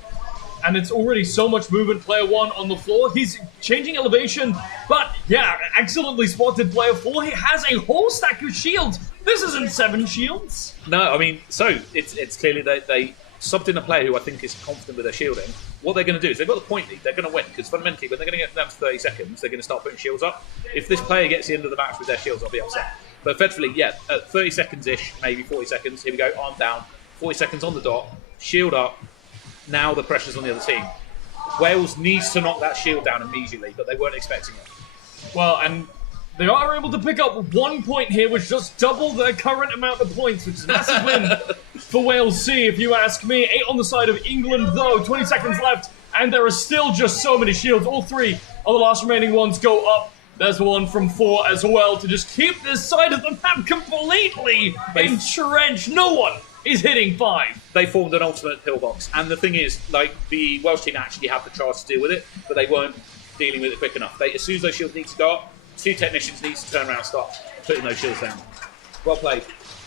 And it's already so much movement. Player 1 on the floor. He's changing elevation, but yeah, excellently spotted. Player 4, he has a whole stack of shields. This isn't 7 shields. No, I mean, so it's clearly they subbed in a player who I think is confident with their shielding. What they're going to do is they've got the point lead. They're going to win because fundamentally, when they're going to get down to 30 seconds, they're going to start putting shields up. If this player gets the end of the match with their shields, I'll be upset. But effectively, yeah, at 30 seconds-ish, maybe 40 seconds. Here we go. Arm down. 40 seconds on the dot. Shield up. Now the pressure's on the other team. Wales needs to knock that shield down immediately, but they weren't expecting it. Well, and they are able to pick up 1 point here, which just double their current amount of points, which is a massive win for Wales C, if you ask me. 8 on the side of England, though. 20 seconds left, and there are still just so many shields. All 3 of the last remaining ones go up. There's one from 4 as well to just keep this side of the map completely entrenched. No one is hitting 5. They formed an ultimate pillbox, and the thing is, like, the Welsh team actually had the charge to deal with it, but they weren't dealing with it quick enough. As soon as those shields need to go up, 2 technicians need to turn around and start putting those shields down. Well played.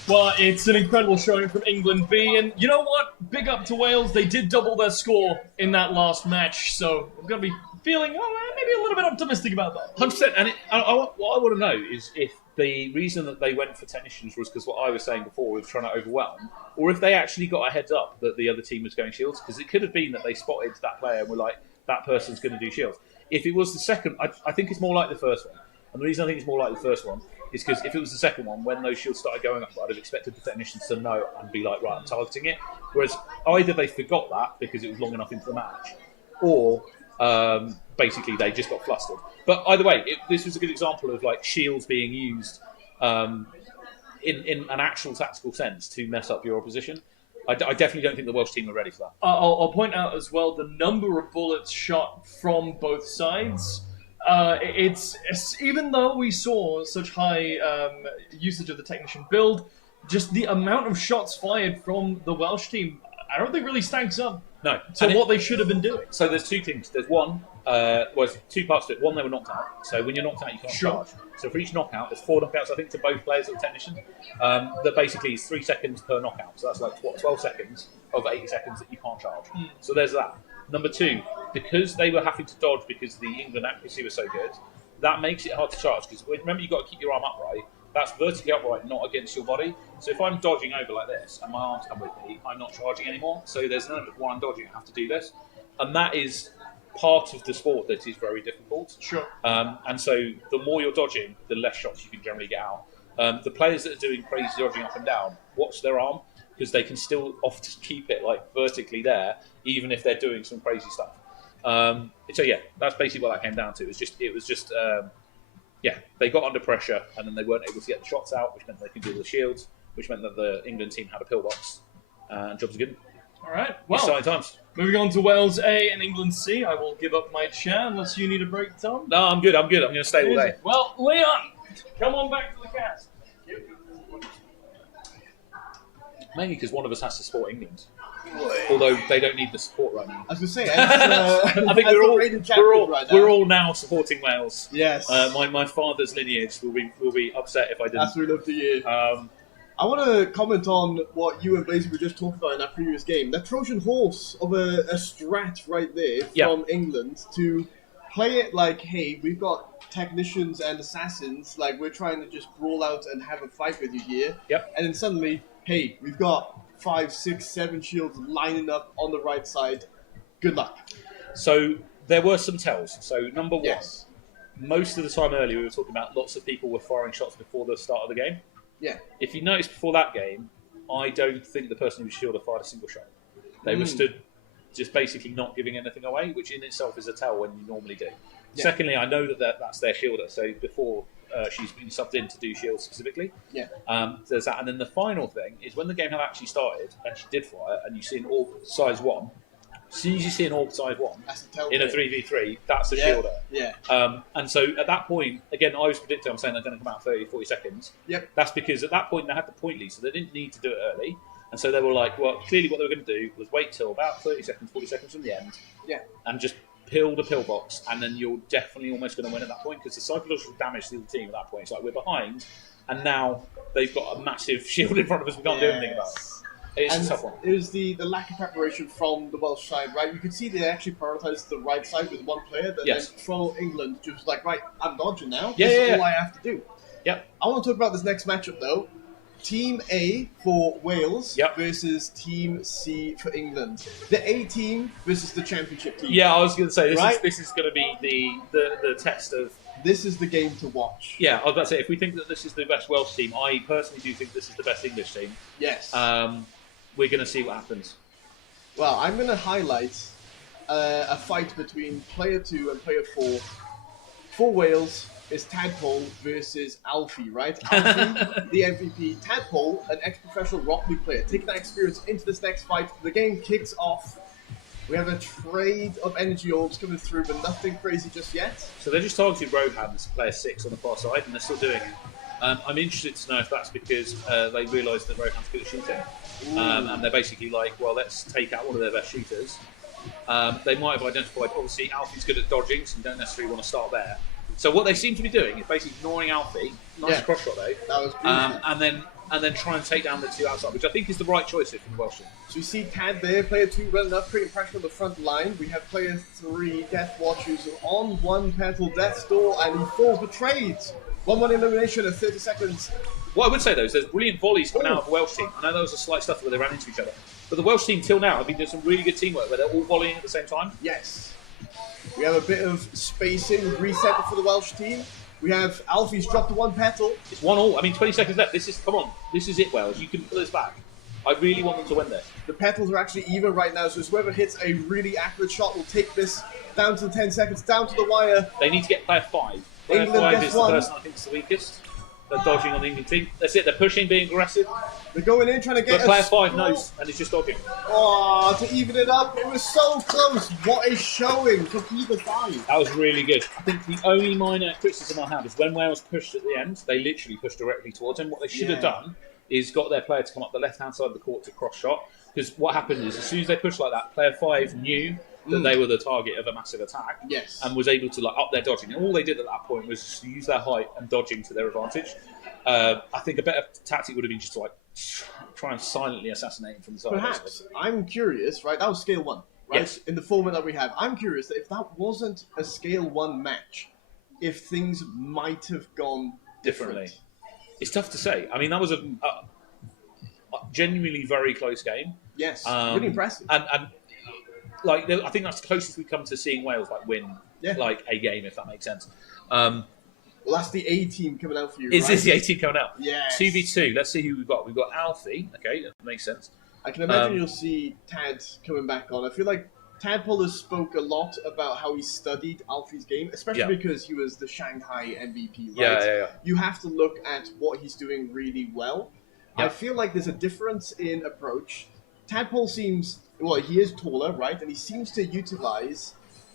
Well, it's an incredible showing from England B, and you know what? Big up to Wales. They did double their score in that last match, so I'm going to be feeling maybe a little bit optimistic about that. 100%. And what I want to know is if the reason that they went for technicians was because what I was saying before was trying to overwhelm, or if they actually got a heads up that the other team was going shields, because it could have been that they spotted that player and were like, that person's going to do shields. If it was the second, I think it's more like the first one. And the reason I think it's more like the first one is because if it was the second one, when those shields started going up, I'd have expected the technicians to know and be like, right, I'm targeting it. Whereas either they forgot that because it was long enough into the match, or basically they just got flustered. But either way, this was a good example of like shields being used in an actual tactical sense to mess up your opposition. I definitely don't think the Welsh team are ready for that. I'll point out as well the number of bullets shot from both sides. It's even though we saw such high usage of the technician build, just the amount of shots fired from the Welsh team, I don't think really stacks up. No. To what they should have been doing. So there's 2 things. There's one, there's 2 parts to it. One, they were knocked out. So when you're knocked out, you can't charge. So for each knockout, there's 4 knockouts, I think, to both players or technicians. That basically is 3 seconds per knockout. So that's like 12 seconds of 80 seconds that you can't charge. So there's that. Number 2, because they were having to dodge because the England accuracy was so good, that makes it hard to charge. Because remember, you've got to keep your arm upright. That's vertically upright, not against your body. So if I'm dodging over like this and my arms come with me, I'm not charging anymore. So there's an element of while I'm dodging, I have to do this. And that is part of the sport that is very difficult. Sure. And so the more you're dodging, the less shots you can generally get out. The players that are doing crazy dodging up and down, watch their arm, because they can still often keep it like vertically there, even if they're doing some crazy stuff. So yeah, that's basically what that came down to. It was just they got under pressure and then they weren't able to get the shots out, which meant they could do the shields, which meant that the England team had a pillbox, and jobs are good. All right. Well, exciting times. Moving on to Wales A and England C. I will give up my chair unless you need a break, Tom. No, I'm good. I'm going to stay all day. Well, Leon, come on back to the cast. Mainly because one of us has to support England. Although they don't need the support right now. I was going to say, I think we're all now supporting Wales. Yes. My father's lineage will be upset if I didn't. That's what we love to hear. I want to comment on what you and Blazy were just talking about in that previous game. That Trojan horse of a strat right there from England to play it like, hey, we've got technicians and assassins, like we're trying to just brawl out and have a fight with you here. Yep. And then suddenly, hey, we've got 5, 6, 7 shields lining up on the right side. Good luck. So there were some tells. So number one, Yes. most of the time earlier we were talking about lots of people were firing shots before the start of the game. Yeah. If you noticed before that game, I don't think the person who was shielded fired a single shot. They were stood just basically not giving anything away, which in itself is a tell when you normally do. Yeah. Secondly, I know that's their shielder, so before she's been subbed in to do shields specifically. Yeah. There's that. And then the final thing is when the game had actually started and she did fire and you see an orb size 1, as soon as you see an orb size 1 in a 3v3, that's a shielder. Yeah. And so at that point, again, I was predicting, I'm saying they're going to come out 30, 40 seconds. Yep. That's because at that point they had the point lead, so they didn't need to do it early. And so they were like, well, clearly what they were going to do was wait till about 30 seconds, 40 seconds from the end. Yeah. And just pill the pillbox, and then you're definitely almost going to win at that point because the psychological damage to the team at that point is like we're behind, and now they've got a massive shield in front of us we can't do anything about. It's a tough one. It was the lack of preparation from the Welsh side, right? You could see they actually prioritised the right side with one player, but then from England just like, right, I'm dodging now. This is all I have to do. Yep. I want to talk about this next matchup though. Team A for Wales versus Team C for England. The A team versus the championship team. Yeah, I was going to say this is going to be the test of. This is the game to watch. Yeah, I was about to say if we think that this is the best Welsh team, I personally do think this is the best English team. Yes. We're going to see what happens. Well, I'm going to highlight a fight between player 2 and player 4 for Wales. Is Tadpole versus Alfie, right? Alfie, the MVP. Tadpole, an ex-professional Rocket League player, taking that experience into this next fight. The game kicks off. We have a trade of energy orbs coming through, but nothing crazy just yet. So they're just targeting Rohan's player 6 on the far side, and they're still doing it. I'm interested to know if that's because they realise that Rohan's good at shooting. And they're basically like, well, let's take out one of their best shooters. They might have identified, obviously, Alfie's good at dodging, so you don't necessarily want to start there. So what they seem to be doing is basically ignoring Alfie. Nice cross shot though. That was beautiful. And then try and take down the 2 outside, which I think is the right choice here from the Welsh team. So you see Tad there, player 2 running up, creating pressure on the front line. We have player 3, Death Watch, who's on one petal, Death's Door, and he falls betrayed. 1-1 elimination in 30 seconds. What I would say though is there's brilliant volleys coming out of the Welsh team. I know there was a slight stuff where they ran into each other. But the Welsh team till now have been doing some really good teamwork where they're all volleying at the same time. Yes. We have a bit of spacing reset for the Welsh team. We have Alfie's dropped to 1 petal. It's 1-1. I mean, 20 seconds left. Come on. This is it, Wales. You can pull this back. I really want them to win this. The petals are actually even right now, so whoever hits a really accurate shot will take this down to the 10 seconds, down to the wire. They need to get player 5. Player 5 is the person I think is the weakest. They're dodging on the England team. That's it. They're pushing, being aggressive. They're going in, trying to get. But player 5 knows, and he's just dodging. Oh, to even it up. It was so close. What a showing for either side. That was really good. I think the only minor criticism I have is when Wales pushed at the end, they literally pushed directly towards him. What they should have done is got their player to come up the left-hand side of the court to cross-shot. Because what happened is, as soon as they pushed like that, player 5 knew that they were the target of a massive attack, and was able to like up their dodging. And all they did at that point was just use their height and dodging to their advantage. I think a better tactic would have been just to like try and silently assassinate him from the side. Perhaps. I'm curious, right? That was scale 1, right? Yes. In the format that we have. I'm curious that if that wasn't a scale 1 match, if things might have gone differently. It's tough to say. I mean, that was a genuinely very close game. Yes, really impressive. And like I think that's the closest we come to seeing Wales like win like a game, if that makes sense. Well, that's the A team coming out for you. Is right? this the 18 coming out? Yes. 2v2. Let's see who we've got. We've got Alfie. Okay, that makes sense. I can imagine you'll see Tad coming back on. I feel like Tadpole has spoke a lot about how he studied Alfie's game, especially because he was the Shanghai MVP, right? Yeah. You have to look at what he's doing really well. Yeah. I feel like there's a difference in approach. Tadpole seems, well, he is taller, right? And he seems to utilize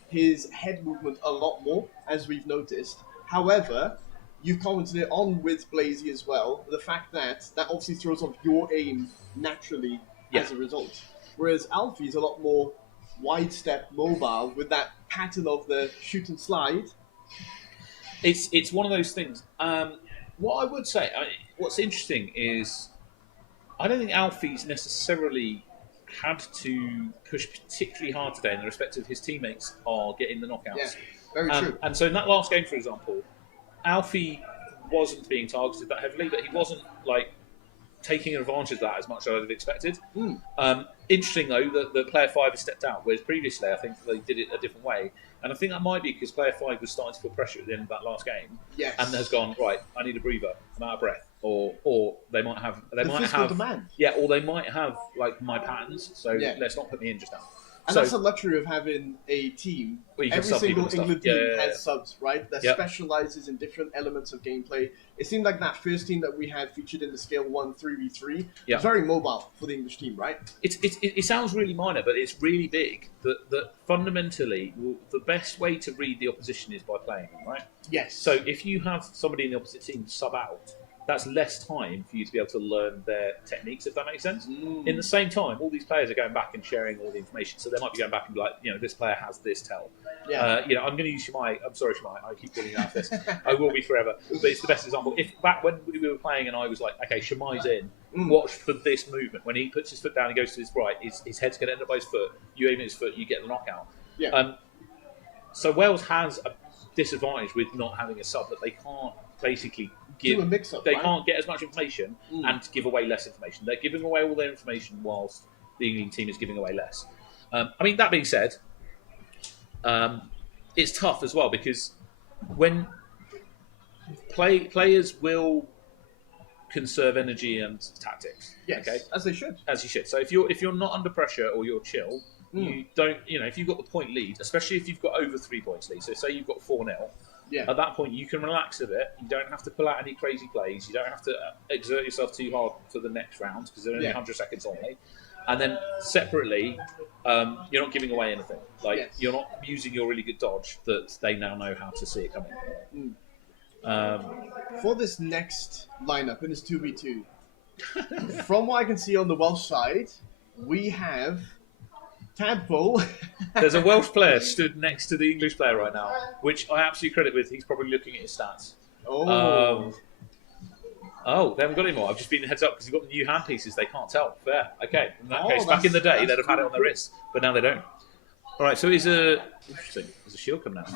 his head movement a lot more, as we've noticed. However, you've commented it on with Blazy as well, the fact that obviously throws off your aim naturally as a result. Whereas Alfie's a lot more wide step mobile with that pattern of the shoot and slide. It's one of those things. What I would say, what's interesting is I don't think Alfie's necessarily had to push particularly hard today in the respect of his teammates are getting the knockouts. Yeah, very true. And so in that last game, for example, Alfie wasn't being targeted that heavily, but he wasn't like taking advantage of that as much as I'd have expected. Interesting though that player 5 has stepped out, whereas previously I think they did it a different way, and I think that might be because player 5 was starting to feel pressure at the end of that last game, and has gone right. I need a breather. I'm out of breath, or they might have demand. Yeah, or they might have like my patterns. So let's not put me in just now. And that's the luxury of having a team. Every single England team has subs, right? That specializes in different elements of gameplay. It seemed like that first team that we had featured in the scale 1 3v3 was very mobile for the English team, right? It sounds really minor, but it's really big. That fundamentally, the best way to read the opposition is by playing them, right? Yes. So if you have somebody in the opposite team sub out, that's less time for you to be able to learn their techniques, if that makes sense. In the same time, all these players are going back and sharing all the information. So they might be going back and be like, this player has this tell. I'm going to use Shemai. I'm sorry, Shemai. I keep calling you out this. I will be forever. But it's the best example. If back when we were playing and I was like, okay, Shemai's in, watch for this movement. When he puts his foot down and goes to his right, his head's going to end up by his foot. You aim at his foot, you get the knockout. So Wales has a disadvantage with not having a sub that they can't basically give. They can't get as much information and give away less information. They're giving away all their information whilst the England team is giving away less. I mean, that being said, it's tough as well because when players will conserve energy and tactics. As they should. As you should. So if you're not under pressure or you're chill, you don't. If you've got the point lead, especially if you've got over 3 points lead. So say you've got 4-0. At that point, you can relax a bit. You don't have to pull out any crazy plays. You don't have to exert yourself too hard for the next round because they're only 100 seconds only. And then separately, you're not giving away anything. You're not using your really good dodge that they now know how to see it coming. For this next lineup in this 2v2, from what I can see on the Welsh side, we have Tadpole. There's a Welsh player stood next to the English player right now, which I absolutely credit with. He's probably looking at his stats. They haven't got any more. I've just been heads up because you've got the new hand pieces. They can't tell. Fair. Okay. In that case, back in the day, they'd have had it on their wrists, but now they don't. All right. So interesting. There's a shield coming out.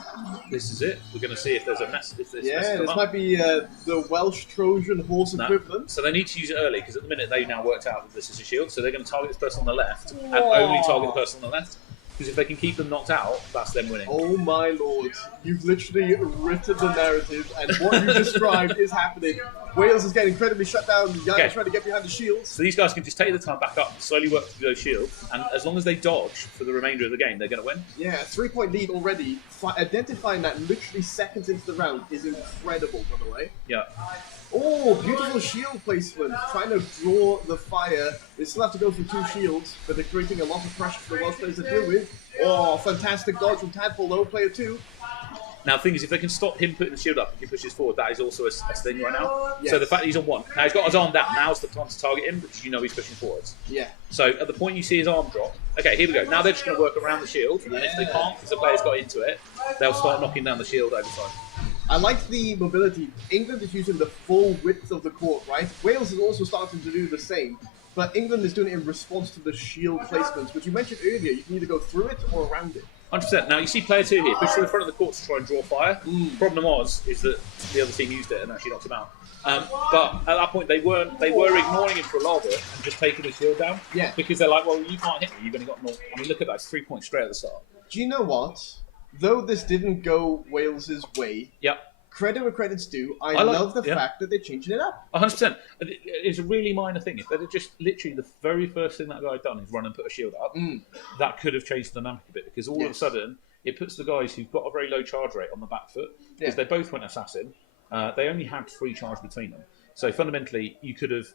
This is it. We're going to see if there's a mess. If this might be the Welsh Trojan horse equivalent. So they need to use it early because at the minute they've now worked out that this is a shield. So they're going to target this person on the left and only target the person on the left. Because if they can keep them knocked out, that's them winning. Oh my lord. You've literally written the narrative, and what you described is happening. Wales is getting incredibly shut down. Young trying to get behind the shields. So these guys can just take the time back up, slowly work through those shields, and as long as they dodge for the remainder of the game, they're going to win. Yeah, 3-point lead already. Identifying that literally seconds into the round is incredible, by the way. Yeah. Oh, beautiful shield placement. Trying to draw the fire. They still have to go for 2 shields, but they're creating a lot of pressure for the Welsh players to deal with. Oh, fantastic dodge from Tadpole, though, player 2. Now, the thing is, if they can stop him putting the shield up and he pushes forward, that is also a thing right now. So the fact that he's on 1. Now, he's got his arm down. Now's the time to target him because he's pushing forwards. Yeah. So at the point you see his arm drop, okay, here we go. Now they're just going to work around the shield, and if they can't, because the player's got into it, they'll start knocking down the shield over time. I like the mobility. England is using the full width of the court, right? Wales is also starting to do the same. But England is doing it in response to the shield placements, which you mentioned earlier. You can either go through it or around it. 100%. Now you see player 2 here, push to the front of the court to try and draw fire. Problem is that the other team used it and actually knocked him out. But at that point, they were ignoring him for a lot of it and just taking his shield down. Yeah. Because they're like, well, you can't hit me. You've only got 0. I mean, look at that. It's 3 points straight at the start. Do you know what? Though this didn't go Wales's way, Yep. credit where credit's due. I love the fact that they're changing it up. 100%. It's a really minor thing. If they'd have just literally the very first thing that guy had done is run and put a shield up, that could have changed the dynamic a bit because all of a sudden it puts the guys who've got a very low charge rate on the back foot because they both went assassin. They only had 3 charge between them. So fundamentally, you could have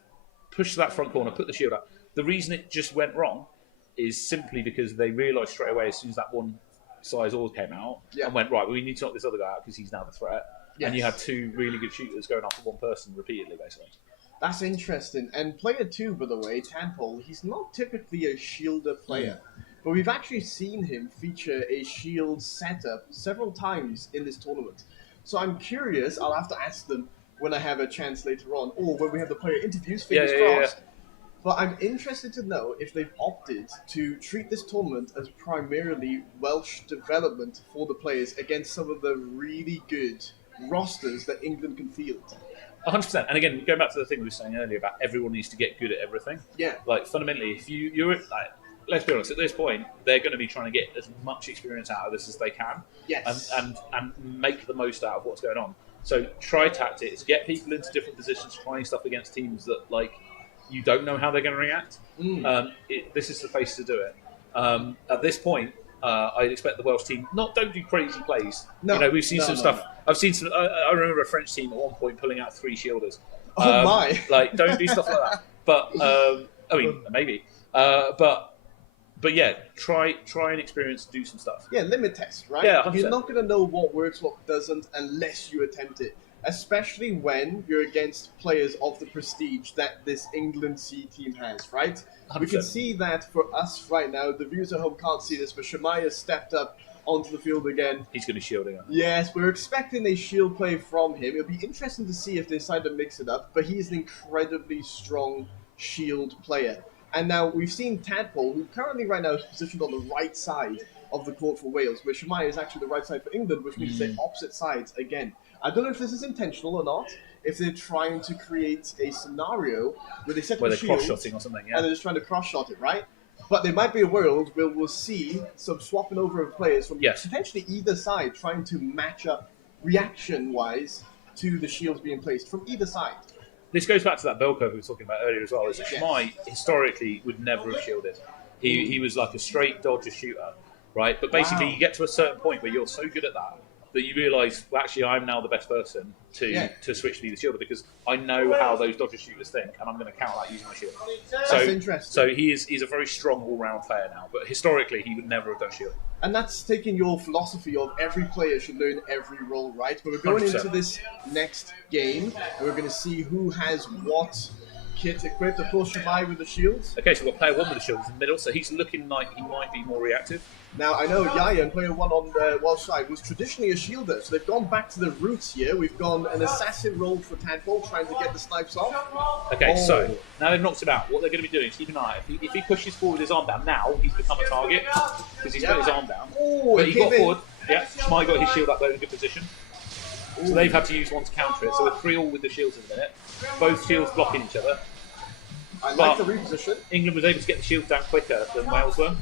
pushed that front corner, put the shield up. The reason it just went wrong is simply because they realised straight away as soon as that one size all came out and went, right, well, we need to knock this other guy out because he's now the threat. And you had 2 really good shooters going after one person repeatedly, basically. That's interesting. And player 2, by the way, Tadpole, he's not typically a shielder player. But we've actually seen him feature a shield setup several times in this tournament. So I'm curious, I'll have to ask them when I have a chance later on, or when we have the player interviews, fingers crossed. But I'm interested to know if they've opted to treat this tournament as primarily Welsh development for the players against some of the really good rosters that England can field. 100%. And again, going back to the thing we were saying earlier about everyone needs to get good at everything. Yeah. Like, fundamentally, if you're like, let's be honest, at this point, they're going to be trying to get as much experience out of this as they can. Yes. And make the most out of what's going on. So try tactics, get people into different positions, trying stuff against teams that, like, you don't know how they're going to react. This is the place to do it. At this point, I'd expect the Welsh team don't do crazy plays. No, you know, we've seen some stuff. No. I've seen some. I remember a French team at one point pulling out 3 shielders. Oh my! Like, don't do stuff like that. But I mean, maybe. But yeah, try and experience, do some stuff. Yeah, limit test, right? Yeah, 100%. You're not going to know what works, what doesn't, unless you attempt it. Especially when you're against players of the prestige that this England C team has, right? 100%. We can see that for us right now. The viewers at home can't see this, but Shemai stepped up onto the field again. He's going to be shielding him. Yes, we're expecting a shield play from him. It'll be interesting to see if they decide to mix it up, but he's an incredibly strong shield player. And now we've seen Tadpole, who currently right now is positioned on the right side of the court for Wales, where Shemai is actually the right side for England, which means they're opposite sides again. I don't know if this is intentional or not, if they're trying to create a scenario where they set up a shield cross-shotting or something, and they're just trying to cross-shot it, right? But there might be a world where we'll see some swapping over of players from potentially either side trying to match up reaction-wise to the shields being placed from either side. This goes back to that bell curve we were talking about earlier as well. Is that Shemai historically would never have shielded. He was like a straight dodger shooter, right? But basically, you get to a certain point where you're so good at that you realise, well, actually, I'm now the best person to switch to be the shielder because I know how those dodger shooters think, and I'm going to counter that using my shield. That's interesting. So he's a very strong all-round player now, but historically, he would never have done shielding. And that's taking your philosophy of every player should learn every role, right? But we're going 100%. into this next game, and we're going to see who has what kit equipped. Of course, Shemai with the shields. Okay, so we've got player 1 with the shields in the middle, so he's looking like he might be more reactive. Now, I know Yaya and player 1 on the Welsh side was traditionally a shielder, so they've gone back to the roots here. We've gone an assassin role for Tadpole, trying to get the snipes off. Okay, so now they've knocked him out. What they're going to be doing is keep an eye. If he pushes forward with his arm down, now he's become a target because he's put his arm down. But he got forward. Yeah, Shemai got his shield up there in a good position. So they've had to use one to counter it. So we're 3-all with the shields in a minute. Both shields blocking each other. I like the reposition. England was able to get the shields down quicker than Wales were.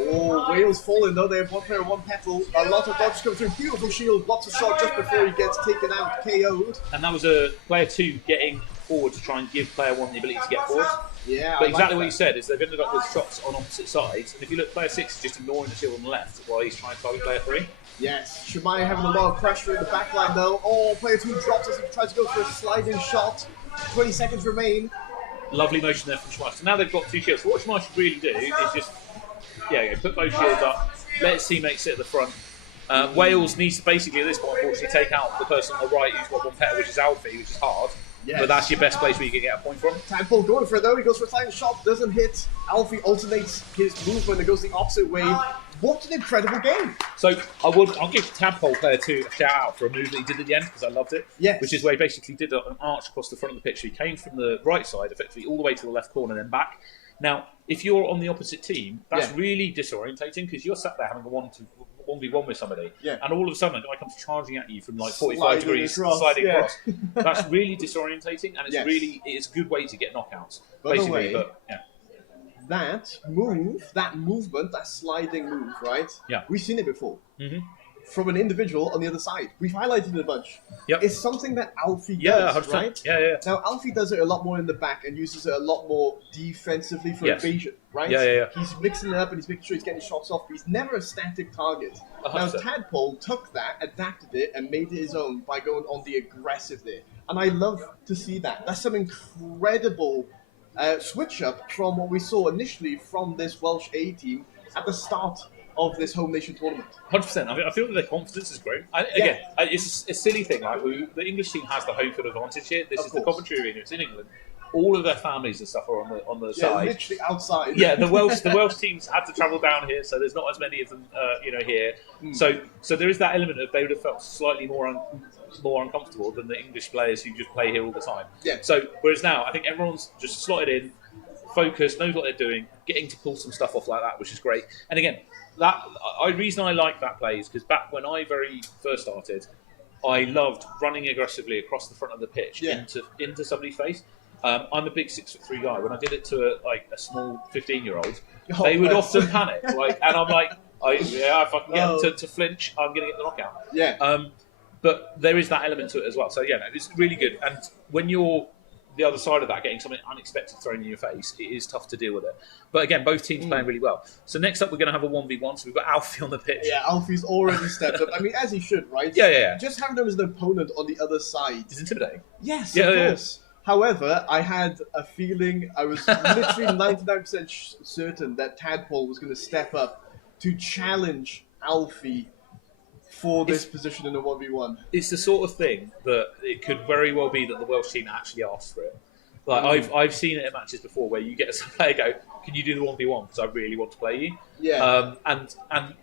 Oh, Wales falling though. They have 1 player, 1 petal. A lot of dodges come through. Beautiful shield. Lots of shots just before he gets taken out, KO'd. And that was a player 2 getting forward to try and give player 1 the ability to get forward. Yeah. But exactly what you said is they've ended up with shots on opposite sides. And if you look, player 6 is just ignoring the shield on the left while he's trying to target player 3. Yes, Shemai having a lot of pressure in the back line though. Oh, player 2 drops as he tries to go for a sliding shot. 20 seconds remain. Lovely motion there from Shemai. So now they've got 2 shields. So what Shemai should really do is just put both shields up, let his teammates sit at the front. Wales needs to basically at this point unfortunately take out the person on the right who's got 1 petal, which is Alfie, which is hard. Yes. But that's your best place where you can get a point from. Tadpole going for it though. He goes for a sliding shot, doesn't hit. Alfie alternates his movement and goes the opposite way. What an incredible game! So I'll give Tadpole player 2 a shout out for a move that he did at the end because I loved it. Yes. Which is where he basically did an arch across the front of the pitch. So he came from the right side, effectively all the way to the left corner, then back. Now, if you're on the opposite team, that's really disorientating because you're sat there having a 1v1 with somebody, and all of a sudden a guy comes charging at you from like 45 degrees, sliding across. That's really disorientating, and it's a good way to get knockouts, basically. But that movement, that sliding move, right? Yeah, we've seen it before. From an individual on the other side. We've highlighted it a bunch. It's something that Alfie does, 100%. right? Yeah. Now, Alfie does it a lot more in the back and uses it a lot more defensively for evasion, right? Yeah. He's mixing it up and he's making sure he's getting shots off, but he's never a static target. 100%. Now, Tadpole took that, adapted it, and made it his own by going on the aggressive there. And I love to see that. That's some incredible switch up from what we saw initially from this Welsh A team at the start of this home nation tournament. 100%. I feel that their confidence is great. It's a silly thing. Like the English team has the home field advantage here. This is the Coventry Arena. It's in England. All of their families and stuff are on the side. Literally outside. Yeah, the Welsh teams had to travel down here, so there's not as many of them, here. So there is that element of they would have felt slightly more uncomfortable than the English players who just play here all the time. Yeah. So whereas now, I think everyone's just slotted in, focused, knows what they're doing, getting to pull some stuff off like that, which is great. And again, the reason I like that play is because back when I very first started, I loved running aggressively across the front of the pitch into somebody's face. I'm a big 6'3" guy. When I did it to a small 15-year-old, they would often panic. And I'm like, if I can get them to flinch, I'm going to get the knockout. Yeah. But there is that element to it as well. So it's really good. And when you're the other side of that, getting something unexpected thrown in your face, it is tough to deal with it. But again, both teams playing really well. So next up, we're going to have a 1v1. So we've got Alfie on the pitch. Yeah, Alfie's already stepped up. I mean, as he should, right? Yeah. Just having him as an opponent on the other side is intimidating. Yes, of course. However, I had a feeling, I was literally 99% certain that Tadpole was going to step up to challenge Alfie for this position in a 1v1. It's the sort of thing that it could very well be that the Welsh team actually asked for it. I've seen it in matches before where you get some player go, "Can you do the 1v1 because I really want to play you?" Yeah. And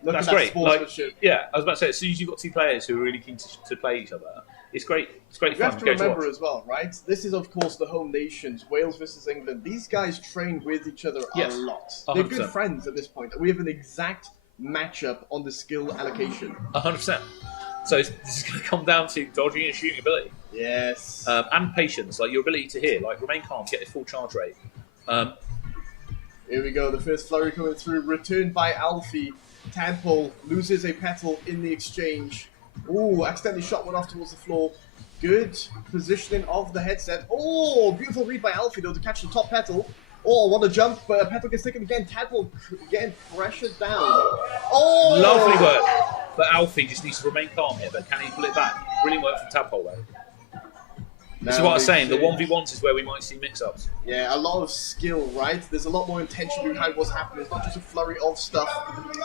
Look that's at great. Sportsmanship. I was about to say, as soon as you've got two players who are really keen to play each other, it's great. It's great fun. You have to remember as well, right? This is, of course, the home nations, Wales versus England. These guys train with each other a lot. 100%. They're good friends at this point. We have an exact matchup on the skill allocation. 100%. So this is going to come down to dodging and shooting ability. Yes. And patience, like your ability to hear, like remain calm, get a full charge rate. Here we go, the first flurry coming through, returned by Alfie. Tadpole loses a petal in the exchange. Ooh, accidentally shot one off towards the floor. Good positioning of the headset. Oh, beautiful read by Alfie though to catch the top petal. Oh, what a jump, but a petal gets taken again. Tadpole getting pressured down. Oh! Lovely work. But Alfie just needs to remain calm here, but can he pull it back? Brilliant work from Tadpole though. This is what I was saying, the 1v1s is where we might see mix-ups. Yeah, a lot of skill, right? There's a lot more intention behind what's happening. It's not just a flurry of stuff.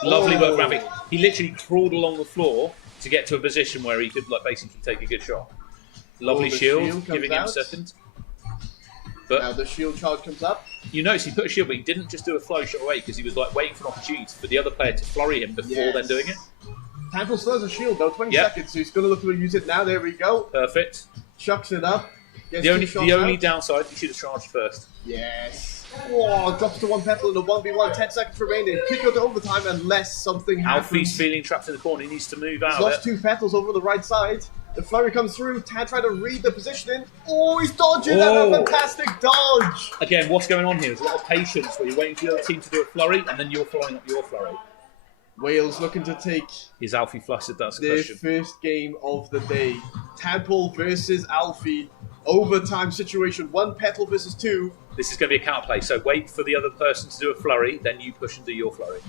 Lovely work from Alfie. He literally crawled along the floor to get to a position where he could basically take a good shot. Lovely shield giving him a second. But now the shield charge comes up. You notice he put a shield, but he didn't just do a flow shot away because he was waiting for an opportunity for the other player to flurry him before then doing it. Tadpole still has a shield though, 20 seconds, so he's going to look to use it now. There we go. Perfect. Chucks it up. The only downside, you should have charged first. Yes. Oh, drops to one petal in a 1v1, 10 seconds remaining. Could go to overtime unless something happens. Alfie's feeling trapped in the corner, he needs to move out. He's lost two petals over the right side. The flurry comes through. Tad trying to read the positioning. Oh, he's dodging that. A fantastic dodge. Again, what's going on here is a lot of patience where you're waiting for the other team to do a flurry and then you're following up your flurry. Wales looking to take is Alfie flustered? That's the their question. First game of the day. Tadpole versus Alfie. Overtime situation. One petal versus two. This is going to be a counter play. So wait for the other person to do a flurry, then you push and do your flurry.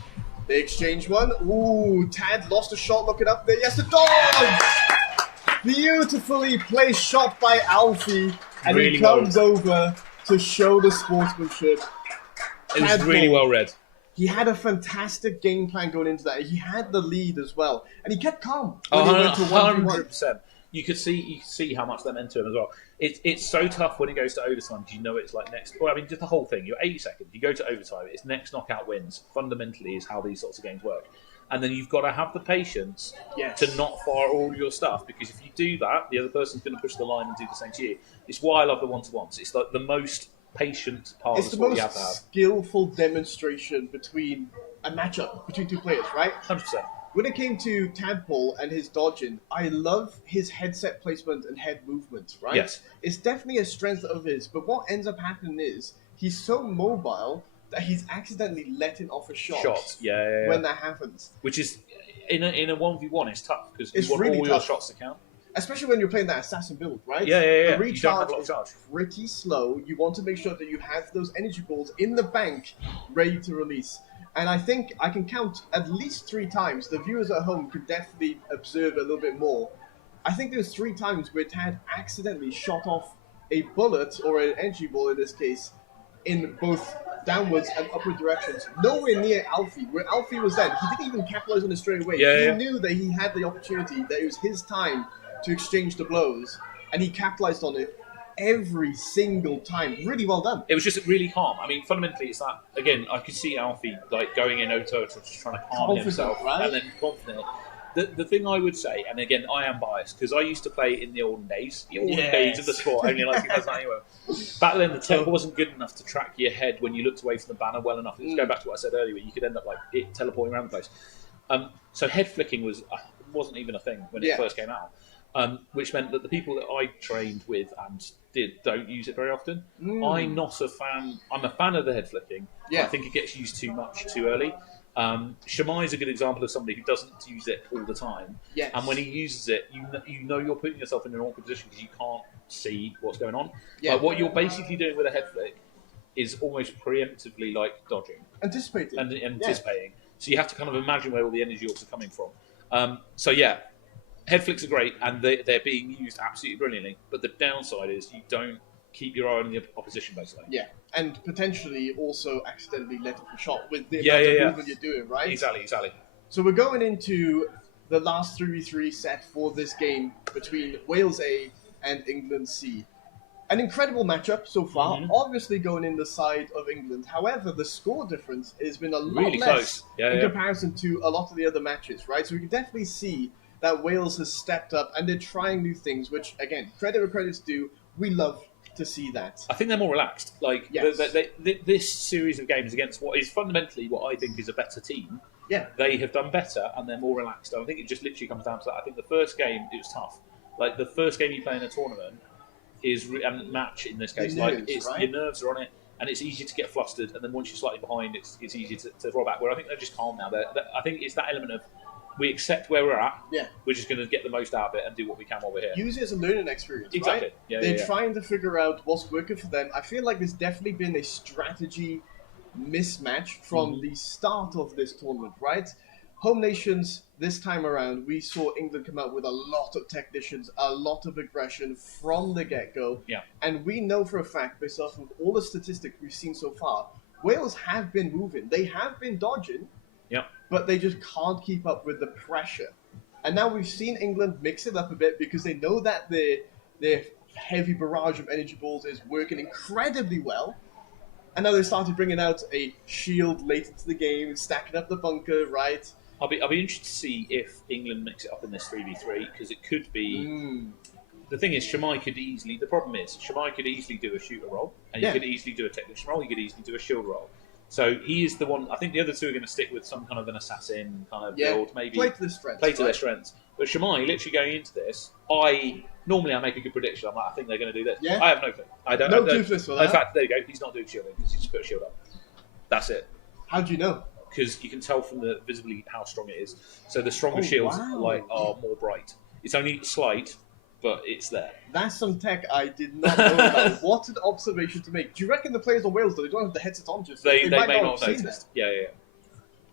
They exchange one. Ooh, Tad lost a shot looking up there. Yes, the dodge! Beautifully placed shot by Alfie. And really he comes over to show the sportsmanship. It was really well read. He had a fantastic game plan going into that. He had the lead as well. And he kept calm when he went to 1v1. You could see how much that meant to him as well. It's so tough when it goes to overtime because you know it's like next. Well, I mean, just the whole thing. You're 80 seconds. You go to overtime. It's next knockout wins. Fundamentally, is how these sorts of games work. And then you've got to have the patience to not fire all your stuff because if you do that, the other person's going to push the line and do the same to you. It's why I love the one-to-ones. It's like the most patient part It's of the the sport you have most to have. skillful demonstration between a matchup between two players, right? 100%. When it came to Tadpole and his dodging, I love his headset placement and head movement, right? Yes. It's definitely a strength of his, but what ends up happening is he's so mobile that he's accidentally letting off a shot Yeah. when that happens. Which is, in a 1v1, it's tough, because It's you want really all your tough. shots to count. Especially when you're playing that assassin build, right? Yeah. The You don't have recharge a lot of is charge. pretty slow. You want to make sure that you have those energy balls in the bank ready to release. And I think I can count at least 3 times. The viewers at home could definitely observe a little bit more. I think there's 3 times where Tad accidentally shot off a bullet, or an energy ball in this case, in both downwards and upward directions. Nowhere near Alfie. Where Alfie was then, he didn't even capitalize on it straight away. He knew that he had the opportunity, that it was his time to exchange the blows, and he capitalized on it every single time. Really well done. It was just really calm. I mean, fundamentally, it's that, again, I could see Alfie like going in auto, just trying to calm Confident, himself, right? and then confident. The thing I would say, and again, I am biased, because I used to play in the olden days of the sport, only like 2009 anyway. Back then, the tech wasn't good enough to track your head when you looked away from the banner well enough. Let's go back to what I said earlier, where you could end up like it teleporting around the place. So head flicking wasn't even a thing when it first came out, which meant that the people that I trained with and don't use it very often. I'm not a fan. I'm a fan of the head flicking. I think it gets used too much too early. Shamai is a good example of somebody who doesn't use it all the time. Yes. And when he uses it, you know you're putting yourself in an awkward position because you can't see what's going on. Yeah. But what you're basically doing with a head flick is almost preemptively like dodging Anticipating. and anticipating. So you have to kind of imagine where all the energy orbs are coming from. So yeah, head flicks are great and they're being used absolutely brilliantly. But the downside is you don't keep your eye on the opposition, basically. Yeah, and potentially also accidentally let off a shot with the amount of movement you're doing, right? Exactly. So we're going into the last 3v3 set for this game between Wales A and England C. An incredible matchup so far, obviously going in the side of England. However, the score difference has been a lot Really less close. in comparison to a lot of the other matches, right? So we can definitely see that Wales has stepped up and they're trying new things, which, again, credit where credit's due. We love to see that. I think they're more relaxed. Like Yes. this series of games against what is fundamentally what I think is a better team. Yeah. They have done better and they're more relaxed. I think it just literally comes down to that. I think the first game it was tough. Like the first game you play in a tournament and match in this case, Your like nerves, it's right? your nerves are on it, and it's easy to get flustered. And then once you're slightly behind, it's easy to draw back. Where I think they're just calm now. I think it's that element of we accept where we're at. Yeah. We're just going to get the most out of it and do what we can while we're here. Use it as a learning experience, Exactly. right? Yeah, They're yeah. trying to figure out what's working for them. I feel like there's definitely been a strategy mismatch from the start of this tournament, right? Home nations, this time around, we saw England come out with a lot of technicians, a lot of aggression from the get-go. Yeah. And we know for a fact, based off of all the statistics we've seen so far, Wales have been moving. They have been dodging, Yeah. but they just can't keep up with the pressure. And now we've seen England mix it up a bit because they know that their heavy barrage of energy balls is working incredibly well. And now they started bringing out a shield late into the game, stacking up the bunker, right? I'll be interested to see if England mix it up in this 3v3 because it could be. The thing is, Shamai could easily. The problem is, Shamai could easily do a shooter role, and he could easily do a technician role. He could easily do a shield role. So he is the one. I think the other two are going to stick with some kind of an assassin kind of build, maybe play to their strengths. play to their strengths. But Shamai, literally going into this, normally I make a good prediction. I'm like, I think they're going to do this. Yeah. I have no clue. I don't. No I don't- toothless for In that. fact, there you go. He's not doing shielding because he just put a shield up. That's it. How do you know? Because you can tell from the visibly how strong it is. So the stronger Oh, shields wow. are more bright. It's only slight, but it's there. That's some tech I did not know about. What an observation to make. Do you reckon the players on Wales, though, they don't have the headsets on just They may might not have seen noticed. Yeah.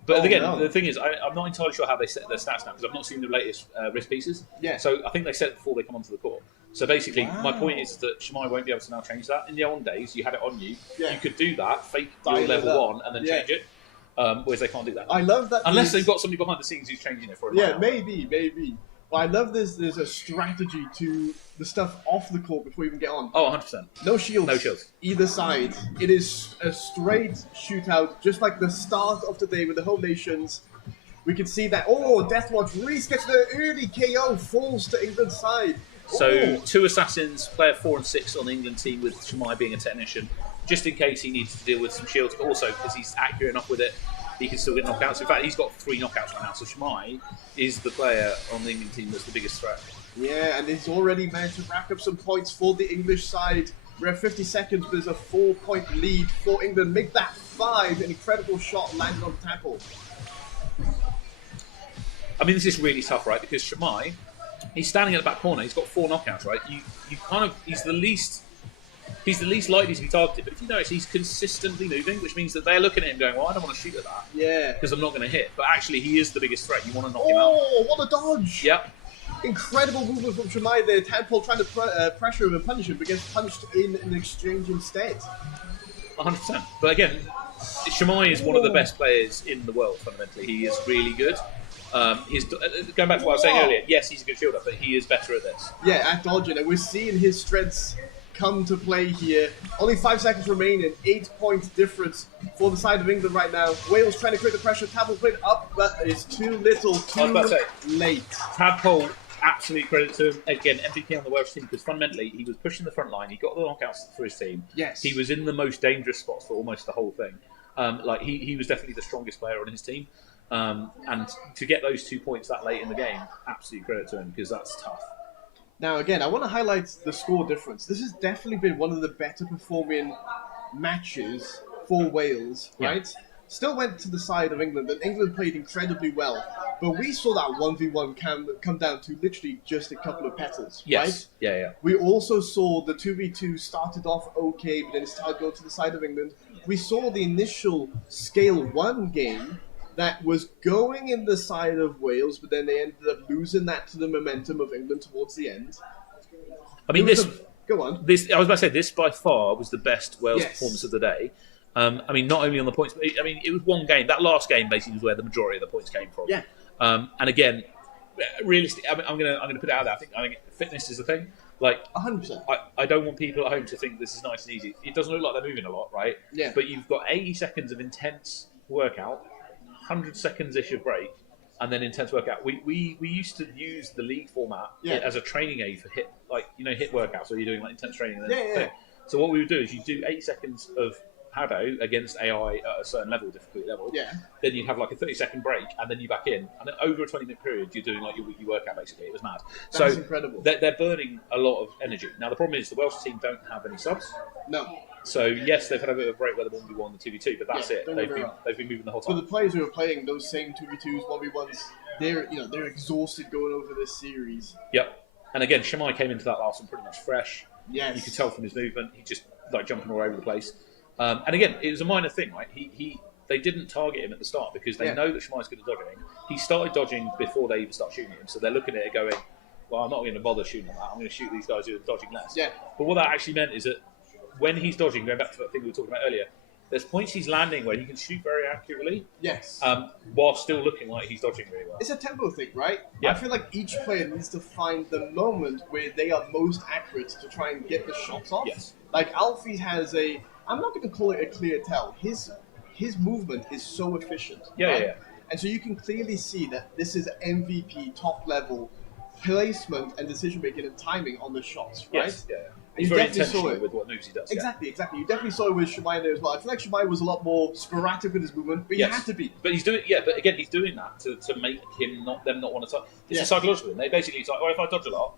But Oh, again, no. the thing is, I'm not entirely sure how they set their stats now because I've not seen the latest wrist pieces. Yeah. So I think they set it before they come onto the court. So basically, my Wow. point is that Shamai won't be able to now change that. In the old days, you had it on you. Yeah. You could do that, fake Dial your it level up. one, and then Yeah. change it. Whereas they can't do that. I love that. Unless there's- they've got somebody behind the scenes who's changing it for them. Yeah, right now. maybe. But I love there's a strategy to the stuff off the court before you even get on. Oh, 100%. No shields. No shields. Either side. It is a straight shootout, just like the start of the day with the home nations. We can see that. Oh, Deathwatch Reese gets the early KO, falls to England's side. So Oh. 2 assassins, player 4 and 6 on the England team with Shamai being a technician. just in case he needs to deal with some shields, but also because he's accurate enough with it, he can still get knockouts. In fact, he's got 3 knockouts right now, so Shmai is the player on the England team that's the biggest threat. Yeah, and he's already managed to rack up some points for the English side. We're at 50 seconds, but there's a 4-point lead for England. Make that 5. An incredible shot landed on tackle. I mean, this is really tough, right? Because Shmai, he's standing in the back corner. He's got 4 knockouts, right? You kind of he's the least likely to be targeted. But if you notice, he's consistently moving, which means that they're looking at him going, "Well, I don't want to shoot at that, Yeah. because I'm not going to hit." But actually, he is the biggest threat. You want to knock him out. Oh, what a dodge! Yep. Incredible movement from Shmai there. Tadpole trying to pressure him and punish him, but gets punched in an exchange instead. 100%. But again, Shmai is one of the best players in the world. Fundamentally, he is really good. He's going back to what I was saying earlier. Yes, he's a good shielder, but he is better at this. Yeah, at dodging, and we're seeing his strengths come to play here. Only 5 seconds remaining, 8-point difference for the side of England right now. Wales trying to create the pressure. Tadpole played up, but it's too little, too late. Tadpole, absolute credit to him. Again, MVP on the Welsh team, because fundamentally he was pushing the front line. He got the knockouts for his team. Yes. He was in the most dangerous spots for almost the whole thing. He was definitely the strongest player on his team. And to get those 2 points that late in the game, absolute credit to him, because that's tough. Now, again, I want to highlight the score difference. This has definitely been one of the better performing matches for Wales, right? Still went to the side of England, and England played incredibly well. But we saw that 1v1 come down to literally just a couple of petals, right? Yeah. We also saw the 2v2 started off okay, but then it started going to the side of England. We saw the initial Scale 1 game that was going in the side of Wales, but then they ended up losing that to the momentum of England towards the end. I mean, go on. I was about to say, this by far was the best Wales performance of the day. I mean, not only on the points, but I mean, it was one game. That last game basically was where the majority of the points came from. Yeah. And again, realistically, I'm gonna put it out there. I think fitness is the thing. Like 100%. I don't want people at home to think this is nice and easy. It doesn't look like they're moving a lot, right? Yeah. But you've got 80 seconds of intense workout, 100 seconds-ish of break, and then intense workout. We used to use the league format as a training aid for hit workouts, where you're doing like intense training. And then So what we would do is you do 80 seconds of HADO against AI at a certain difficulty level. Yeah. Then you have like a 30-second break, and then you back in, and then over a 20-minute period, you're doing like your weekly workout. Basically, it was mad. That's incredible. They're burning a lot of energy. Now the problem is the Welsh team don't have any subs. No. So yes, they've had a bit of a break where the 1v1 and the 2v2, but that's it. They've been moving the whole time. For the players who are playing those same 2v2s, 1v1s, they're exhausted going over this series. Yep. And again, Shmai came into that last one pretty much fresh. Yes. You could tell from his movement, he just like jumping all over the place. And again, it was a minor thing, right? They didn't target him at the start because they know that Shmai's good at dodging. He started dodging before they even start shooting him, so they're looking at it going, well, I'm not going to bother shooting at that. I'm going to shoot these guys who are dodging less. Yeah. But what that actually meant is that when he's dodging, going back to that thing we were talking about earlier, there's points he's landing where he can shoot very accurately. Yes. While still looking like he's dodging really well. It's a tempo thing, right? Yeah. I feel like each player needs to find the moment where they are most accurate to try and get the shots off. Yes. Like Alfie has I'm not going to call it a clear tell. His movement is so efficient. Yeah. And so you can clearly see that this is MVP top level placement and decision making and timing on the shots, right? Yes. Yeah. And He's you very definitely saw intentional it. with what moves he does. Exactly. You definitely saw it with Shmai there as well. I feel like Shmai was a lot more sporadic with his movement, but he had to be. But he's doing, but again, he's doing that to make them not want to touch. It's a psychological thing. They basically, it's like, if I dodge a lot,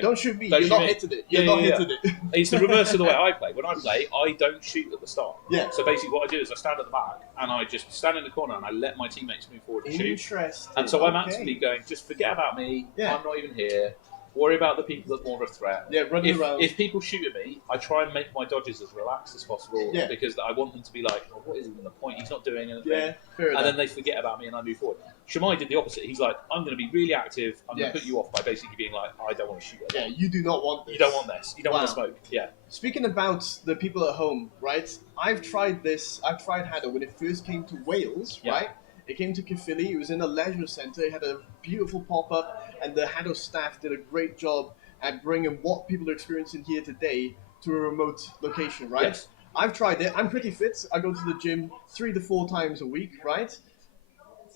don't shoot me. You're not hitting it. You're not hitting it. It's the reverse of the way I play. When I play, I don't shoot at the start. Yeah. So basically, what I do is I stand at the back and I just stand in the corner and I let my teammates move forward and shoot. Interesting. And so I'm actually going, just forget about me. Yeah. I'm not even here. Worry about the people that are more of a threat. Yeah, running around. If people shoot at me, I try and make my dodges as relaxed as possible because I want them to be like, what is even the point? He's not doing anything. Yeah, fair enough. And then they forget about me and I move forward. Shmai did the opposite. He's like, I'm going to be really active. I'm going to put you off by basically being like, I don't want to shoot at you. Yeah, you do not want this. You don't want this. You don't want the smoke. Yeah. Speaking about the people at home, right? I've tried this. I've tried HADO when it first came to Wales, right? It came to Caerphilly. It was in a leisure centre. It had a beautiful pop-up, and the HADO staff did a great job at bringing what people are experiencing here today to a remote location, right? Yes. I've tried it. I'm pretty fit. I go to the gym 3 to 4 times a week, right?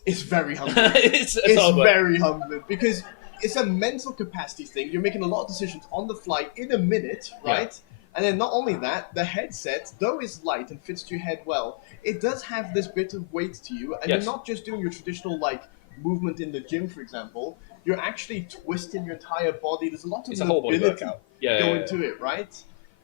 It's very humbling. it's very humbling because it's a mental capacity thing. You're making a lot of decisions on the fly in a minute, right? And then not only that, the headset, though it's light and fits to your head well, it does have this bit of weight to you, and Yes. you're not just doing your traditional like movement in the gym, for example. You're actually twisting your entire body. There's a lot of It's a whole body mobility workout. Yeah, going to it, right?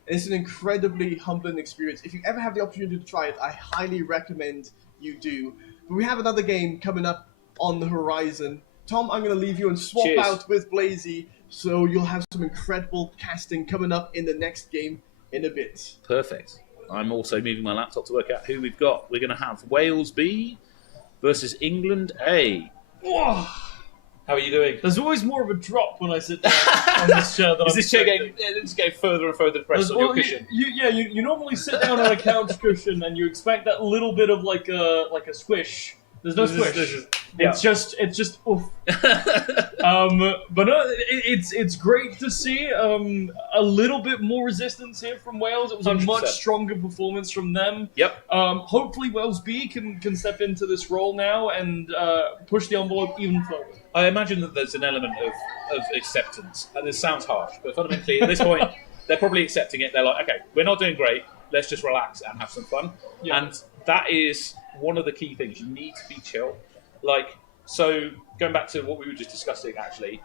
And it's an incredibly humbling experience. If you ever have the opportunity to try it, I highly recommend you do. But we have another game coming up on the horizon. Tom, I'm going to leave you and swap Cheers. out with Blazy, so you'll have some incredible casting coming up in the next game in a bit. Perfect. I'm also moving my laptop to work out who we've got. We're going to have Wales B versus England A. Whoa. How are you doing? There's always more of a drop when I sit down on this chair than Is I'm this chair expecting. getting further and further depressed on your cushion? You normally sit down on a couch cushion and you expect that little bit of like a squish. There's no squish. It's just oof. But no, it's great to see a little bit more resistance here from Wales. It was a 100%. much stronger performance from them. Yep. Hopefully Wales B can step into this role now and push the envelope even further. I imagine that there's an element of acceptance. And this sounds harsh, but fundamentally at this point, they're probably accepting it. They're like, okay, we're not doing great. Let's just relax and have some fun. Yeah. And that is one of the key things. You need to be chill. Like, so going back to what we were just discussing, actually,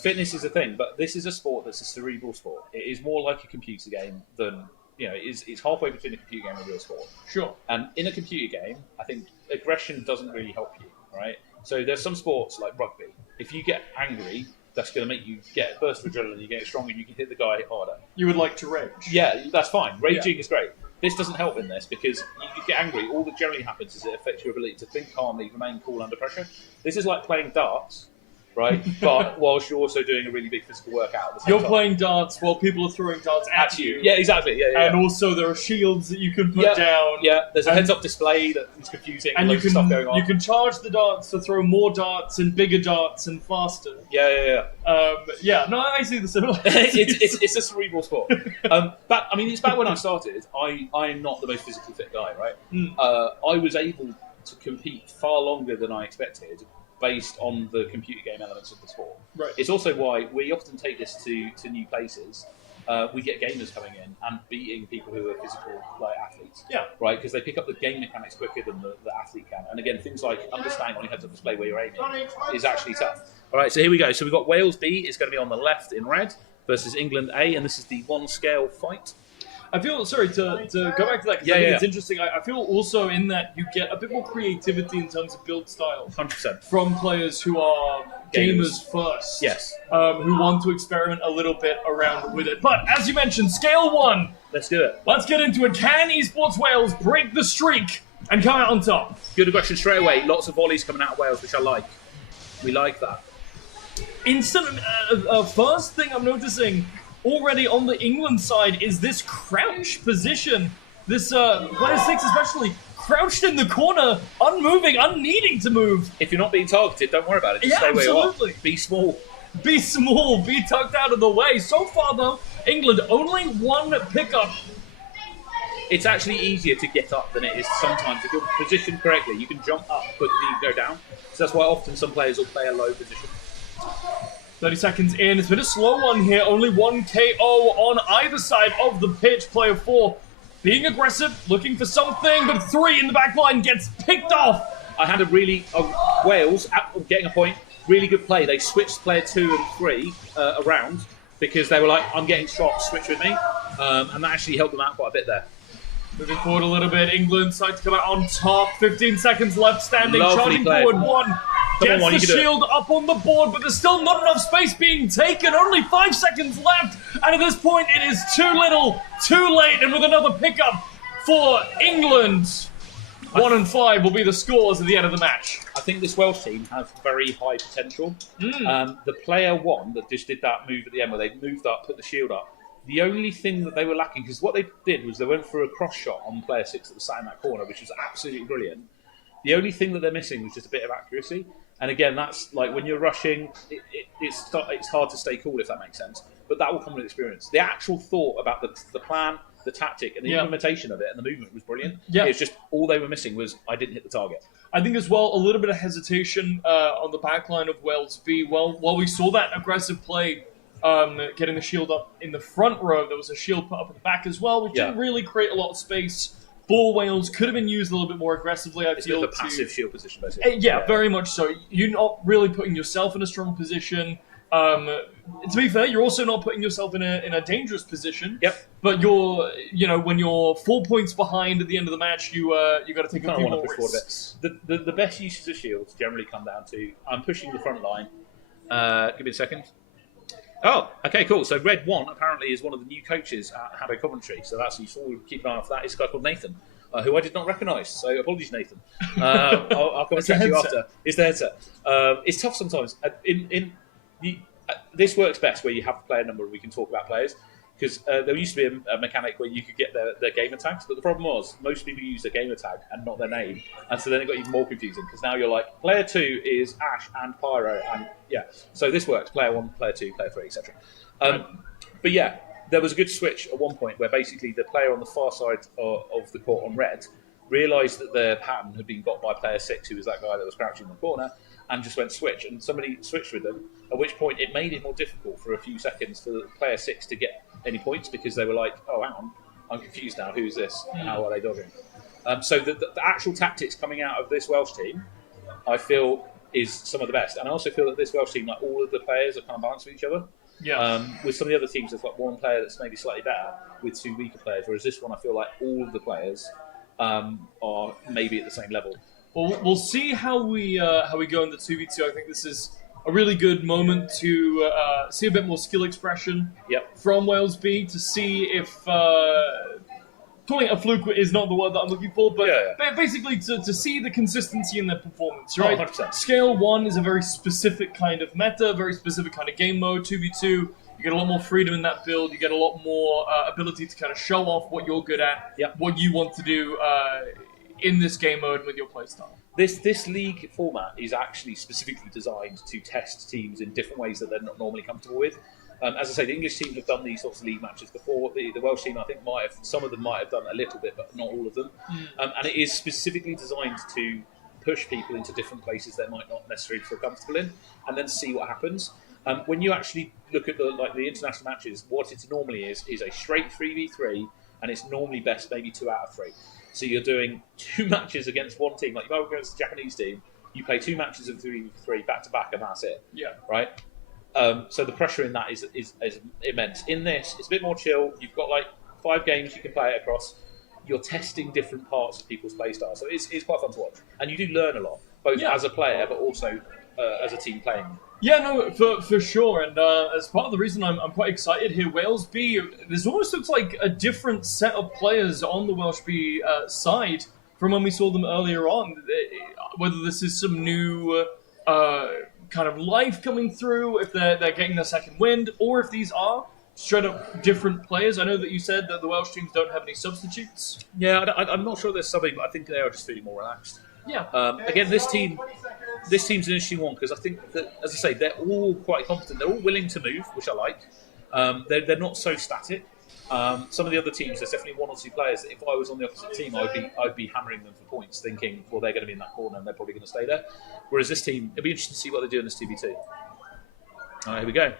fitness is a thing, but this is a sport that's a cerebral sport. It is more like a computer game than, it's halfway between a computer game and a real sport. Sure. And in a computer game, I think aggression doesn't really help you, right? So there's some sports like rugby. If you get angry, that's going to make you get a burst of adrenaline, you get stronger, and you can hit the guy harder. You would like to rage. Yeah, that's fine. Raging is great. This doesn't help in this because you get angry. All that generally happens is it affects your ability to think calmly, remain cool under pressure. This is like playing darts, right? But whilst you're also doing a really big physical workout at the same You're time. playing darts while people are throwing darts at you. Yeah, exactly. Yeah. And also there are shields that you can put down. Yeah, there's a heads-up display that is confusing and loads of stuff going on. You can charge the darts to throw more darts and bigger darts and faster. Yeah. No, I see the similarities. it's a cerebral sport. It's back when I started. I'm not the most physically fit guy, right? I was able to compete far longer than I expected based on the computer game elements of the sport. Right. It's also why we often take this to new places. We get gamers coming in and beating people who are physical like athletes. Yeah. Right, because they pick up the game mechanics quicker than the athlete can. And again, things like understanding on your heads-up display where you're aiming is actually tough. All right, so here we go. So we've got Wales B is going to be on the left in red versus England A, and this is the one-scale fight. I feel, sorry, to go back to that, because I think it's interesting. I feel also in that you get a bit more creativity in terms of build style. 100%. From players who are gamers first. Yes. Who want to experiment a little bit around with it. But, as you mentioned, scale 1. Let's do it. Let's get into it. Can Esports Wales break the streak and come out on top? Good aggression straight away. Lots of volleys coming out of Wales, which I like. We like that. First thing I'm noticing already on the England side is this crouch position. This player 6 especially crouched in the corner, unmoving, unneeding to move. If you're not being targeted, don't worry about it. Just stay where you are. Absolutely. Be small. Be small, be tucked out of the way. So far though, England only one pickup. It's actually easier to get up than it is sometimes. If you're positioned correctly, you can jump up quickly and go down. So that's why often some players will play a low position. 30 seconds in. It's been a slow one here. Only one KO on either side of the pitch. Player 4 being aggressive, looking for something, but 3 in the back line gets picked off. I had a really... Wales, getting a point, really good play. They switched player 2 and 3 around because they were like, I'm getting shot, switch with me. And that actually helped them out quite a bit there. Moving forward a little bit. England side to come out on top. 15 seconds left standing. Lovely Charging play. forward 1. Gets on, the shield up on the board, but there's still not enough space being taken. Only 5 seconds left. And at this point, it is too little, too late. And with another pickup for England, 1 and 5 will be the scores at the end of the match. I think this Welsh team have very high potential. The player 1 that just did that move at the end where they moved up, put the shield up, the only thing that they were lacking, because what they did was they went for a cross shot on player 6 that was sat in that corner, which was absolutely brilliant. The only thing that they're missing was just a bit of accuracy. And again, that's like when you're rushing, it's hard to stay cool, if that makes sense. But that will come with experience. The actual thought about the plan, the tactic, and the implementation of it and the movement was brilliant. Yeah. It's just all they were missing was I didn't hit the target. I think as well, a little bit of hesitation on the back line of Wales B. While we saw that aggressive play getting the shield up in the front row. There was a shield put up in the back as well, which didn't really create a lot of space for Wales. Could have been used a little bit more aggressively, I feel. It's a passive shield position, basically. Yeah, very much so. You're not really putting yourself in a strong position. To be fair, you're also not putting yourself in a dangerous position. Yep. But when you're 4 points behind at the end of the match, you got to take a few more risks. The best uses of shields generally come down to I'm pushing the front line. Give me a second. Oh, okay, cool. So Red 1 apparently is one of the new coaches at HADO Coventry. So that's useful. We'll keep an eye on for that. It's a guy called Nathan, who I did not recognise. So apologies, Nathan. I'll come and chat to you after. It's the headset. It's tough sometimes. This works best where you have a player number and we can talk about players. Because there used to be a mechanic where you could get their gamer tags, but the problem was most people use their gamer tag and not their name, and so then it got even more confusing. Because now you're like, player 2 is Ash and Pyro, and yeah, so this works. Player 1, player 2, player 3, etc. But yeah, there was a good switch at one point where basically the player on the far side of the court on red realised that their pattern had been got by player 6, who was that guy that was crouching in the corner, and just went switch, and somebody switched with them, at which point it made it more difficult for a few seconds for player 6 to get any points, because they were like, oh, hang on, I'm confused now, who's this? How are they dodging? So the actual tactics coming out of this Welsh team, I feel, is some of the best. And I also feel that this Welsh team, like all of the players are kind of balanced with each other. Yeah. With some of the other teams, there's like one player that's maybe slightly better with 2 weaker players, whereas this one, I feel like all of the players are maybe at the same level. Well, we'll see how we go in the 2v2. I think this is a really good moment to see a bit more skill expression from Wales B, to see if calling it a fluke is not the word that I'm looking for, but basically to see the consistency in their performance, right? 100%. Scale 1 is a very specific kind of meta, very specific kind of game mode. 2v2, you get a lot more freedom in that build, you get a lot more ability to kind of show off what you're good at, what you want to do in this game mode with your playstyle. This league format is actually specifically designed to test teams in different ways that they're not normally comfortable with. As I say, the English team have done these sorts of league matches before. The Welsh team, I think, some of them might have done a little bit, but not all of them. And it is specifically designed to push people into different places they might not necessarily feel comfortable in, and then see what happens. When you actually look at the international matches, what it normally is a straight 3v3, and it's normally best maybe 2 out of 3. So you're doing 2 matches against one team. Like, if I go against the Japanese team, you play 2 matches of 3v3 back to back, and that's it. Yeah. Right? So the pressure in that is immense. In this, it's a bit more chill. You've got like 5 games you can play it across. You're testing different parts of people's play style. So it's quite fun to watch. And you do learn a lot, both as a player, but also as a team playing. Yeah, no, for sure. And as part of the reason I'm quite excited here, Wales B, this almost looks like a different set of players on the Welsh B side from when we saw them earlier on. Whether this is some new kind of life coming through, if they're getting their second wind, or if these are straight up different players. I know that you said that the Welsh teams don't have any substitutes. Yeah, I'm not sure they're subbing, but I think they are just feeling more relaxed. Yeah. Again, this team's an interesting one, because I think that, as I say, they're all quite competent. They're all willing to move, which I like. They're not so static. Some of the other teams, there's definitely 1 or 2 players that if I was on the opposite team, I'd be hammering them for points, thinking, well, they're going to be in that corner and they're probably going to stay there. Whereas this team, it'll be interesting to see what they do in this 2v2. All right, here we go.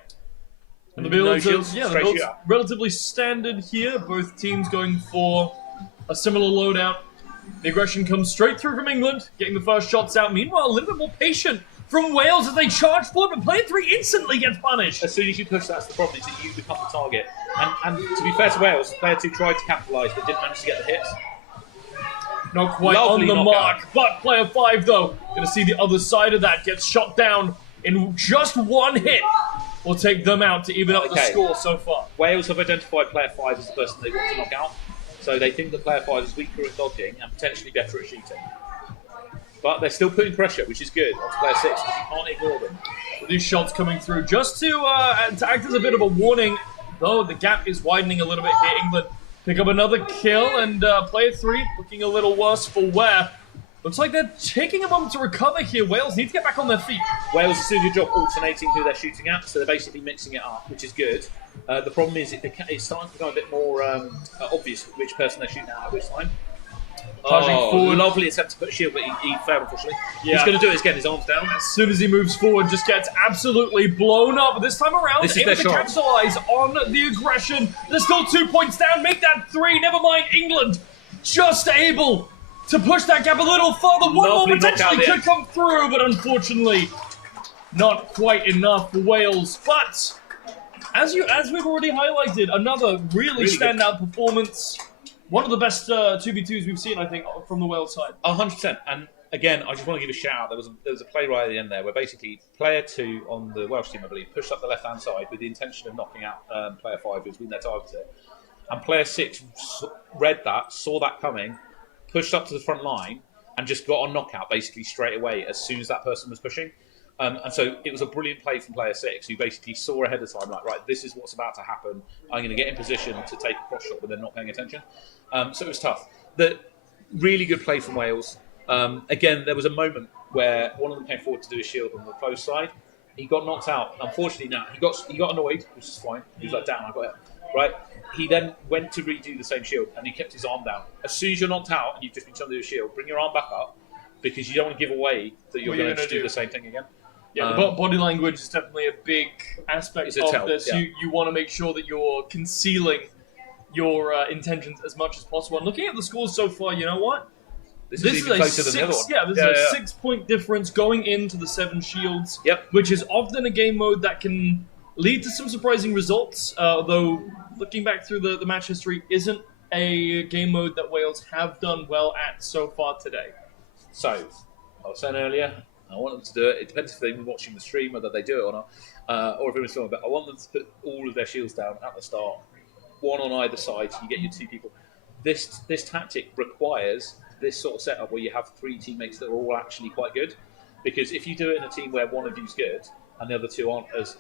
And the builds, the build's relatively standard here. Both teams going for a similar loadout. The aggression comes straight through from England, getting the first shots out. Meanwhile, a little bit more patient from Wales as they charge forward, but player 3 instantly gets punished. As soon as you push, that's the problem, is that you become the target. And to be fair to Wales, player 2 tried to capitalise, but didn't manage to get the hits. Not quite Lovely on the knockout. mark, but player 5, though, going to see the other side of that, gets shot down in just 1 hit. Will take them out to even up the score so far. Wales have identified player 5 as the person they want to knock out. So they think that player 5 is weaker at dodging and potentially better at shooting. But they're still putting pressure, which is good, onto player 6, because you can't ignore them. These shots coming through just to act as a bit of a warning, though the gap is widening a little bit here. England pick up another kill, and player 3 looking a little worse for wear. Looks like they're taking a moment to recover here. Wales need to get back on their feet. Wales is doing a good job alternating who they're shooting at, so they're basically mixing it up, which is good. The problem is it's starting to become a bit more obvious which person they're shooting at which time. Charging forward. Lovely attempt to put a shield, but he failed, unfortunately. Yeah. He's going to do it again, his arm's down. As soon as he moves forward, just gets absolutely blown up. This time around, This is able their to chance. capitalize on the aggression. They're still 2 points down. Make that 3. Never mind, England just able to push that gap a little further. One more Lovely potentially knockout could come through, but unfortunately, not quite enough for Wales. But as we've already highlighted, another really standout performance. One of the best 2v2s we've seen, I think, from the Wales side. 100%. And again, I just want to give a shout out. There was a play right at the end there where basically player 2 on the Welsh team, I believe, pushed up the left-hand side with the intention of knocking out player 5 who's been their targeter. And player 6 read that, saw that coming, pushed up to the front line, and just got a knockout basically straight away as soon as that person was pushing. And so it was a brilliant play from player 6 who basically saw ahead of time, like, right, this is what's about to happen. I'm going to get in position to take a cross shot, but they're not paying attention. So it was tough. The really good play from Wales. Again, there was a moment where one of them came forward to do a shield on the close side. He got knocked out. Unfortunately, now he got annoyed, which is fine. He was like, "Damn, I got it." Right. He then went to redo the same shield, and he kept his arm down. As soon as you're knocked out and you've just been trying to do a shield, bring your arm back up because you don't want to give away that you're going to do the same thing again. Yeah, the body language is definitely a big aspect of this. Yeah. You want to make sure that you're concealing your intentions as much as possible. And looking at the scores so far, you know what? This is even closer than the other one. Yeah, this is a 6-point difference going into the 7 shields, which is often a game mode that can lead to some surprising results, although looking back through the match history isn't a game mode that Wales have done well at so far today. So, I was saying earlier, I want them to do it. It depends if they've been watching the stream, whether they do it or not, or if it was filming. But I want them to put all of their shields down at the start, one on either side, so you get your 2 people. This tactic requires this sort of setup where you have 3 teammates that are all actually quite good. Because if you do it in a team where one of you's good and the other 2 aren't as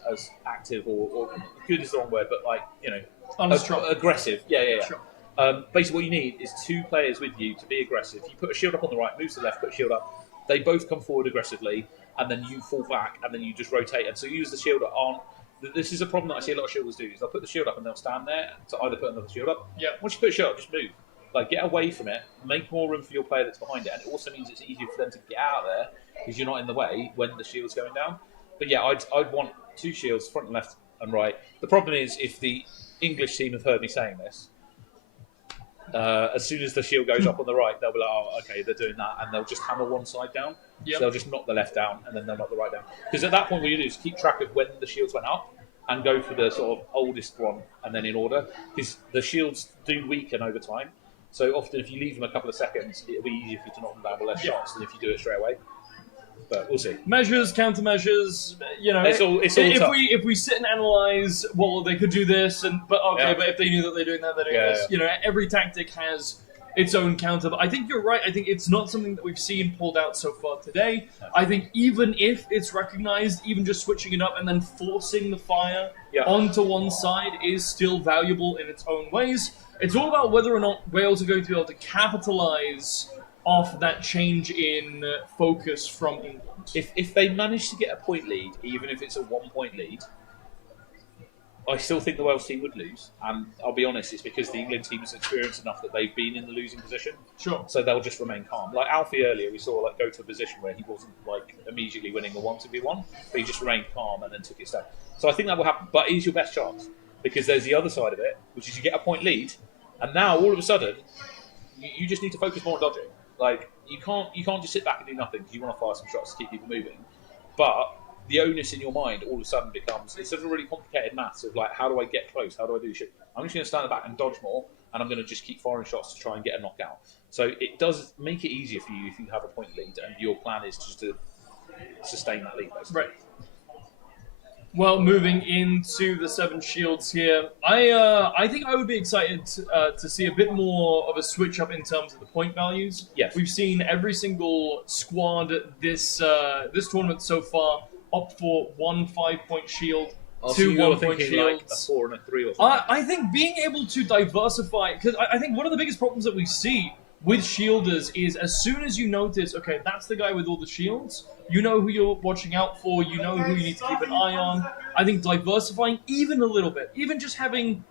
active or good is the wrong word, but like, you know, aggressive. Yeah. Sure. Basically, what you need is 2 players with you to be aggressive. You put a shield up on the right, move to the left, put a shield up. They both come forward aggressively, and then you fall back, and then you just rotate. And so you use the shield that aren't. This is a problem that I see a lot of shielders do. Is they'll put the shield up and they'll stand there to either put another shield up. Yeah. Once you put a shield up, just move. Like, get away from it. Make more room for your player that's behind it, and it also means it's easier for them to get out of there because you're not in the way when the shield's going down. But yeah, I'd want 2 shields, front and left and right. The problem is if the English team have heard me saying this. As soon as the shield goes up on the right, they'll be like, "Oh, okay, they're doing that," and they'll just hammer one side down. Yep. So they'll just knock the left down, and then they'll knock the right down. Because at that point, what you do is keep track of when the shields went up, and go for the sort of oldest one, and then in order. Because the shields do weaken over time. So often, if you leave them a couple of seconds, it'll be easier for you to knock them down with less shots than if you do it straight away. But we'll see. Measures, countermeasures, you know. It's all tough. If we sit and analyze, well, they could do this, but if they knew that they're doing that, they're doing this. Yeah. You know, every tactic has its own counter. But I think you're right. I think it's not something that we've seen pulled out so far today. I think even if it's recognized, even just switching it up and then forcing the fire onto one side is still valuable in its own ways. It's all about whether or not Wales are going to be able to capitalize off that change in focus from England. If they manage to get a point lead, even if it's a 1-point lead, I still think the Welsh team would lose. And I'll be honest, it's because the England team is experienced enough that they've been in the losing position. Sure. So they'll just remain calm. Like Alfie earlier, we saw go to a position where he wasn't immediately winning the 1-2v1, but he just remained calm and then took it down. So I think that will happen. But it is your best chance because there's the other side of it, which is you get a point lead, and now all of a sudden you just need to focus more on dodging. Like you can't just sit back and do nothing because you want to fire some shots to keep people moving. But the onus in your mind all of a sudden becomes, instead of a really complicated maths of how do I get close, how do I do shit, I'm just going to stand back and dodge more, and I'm going to just keep firing shots to try and get a knockout. So it does make it easier for you if you have a point lead and your plan is just to sustain that lead, basically. Right. Well, moving into the 7 shields here, I think I would be excited to see a bit more of a switch up in terms of the point values. Yes. We've seen every single squad this tournament so far opt for 1 5-point shield, 2 1-point shields. A 4 and a 3 or something. I think being able to diversify, because I think one of the biggest problems that we see with shielders is as soon as you notice, okay, that's the guy with all the shields, you know who you're watching out for, you know who you need to keep an eye on. I think diversifying even a little bit, even just having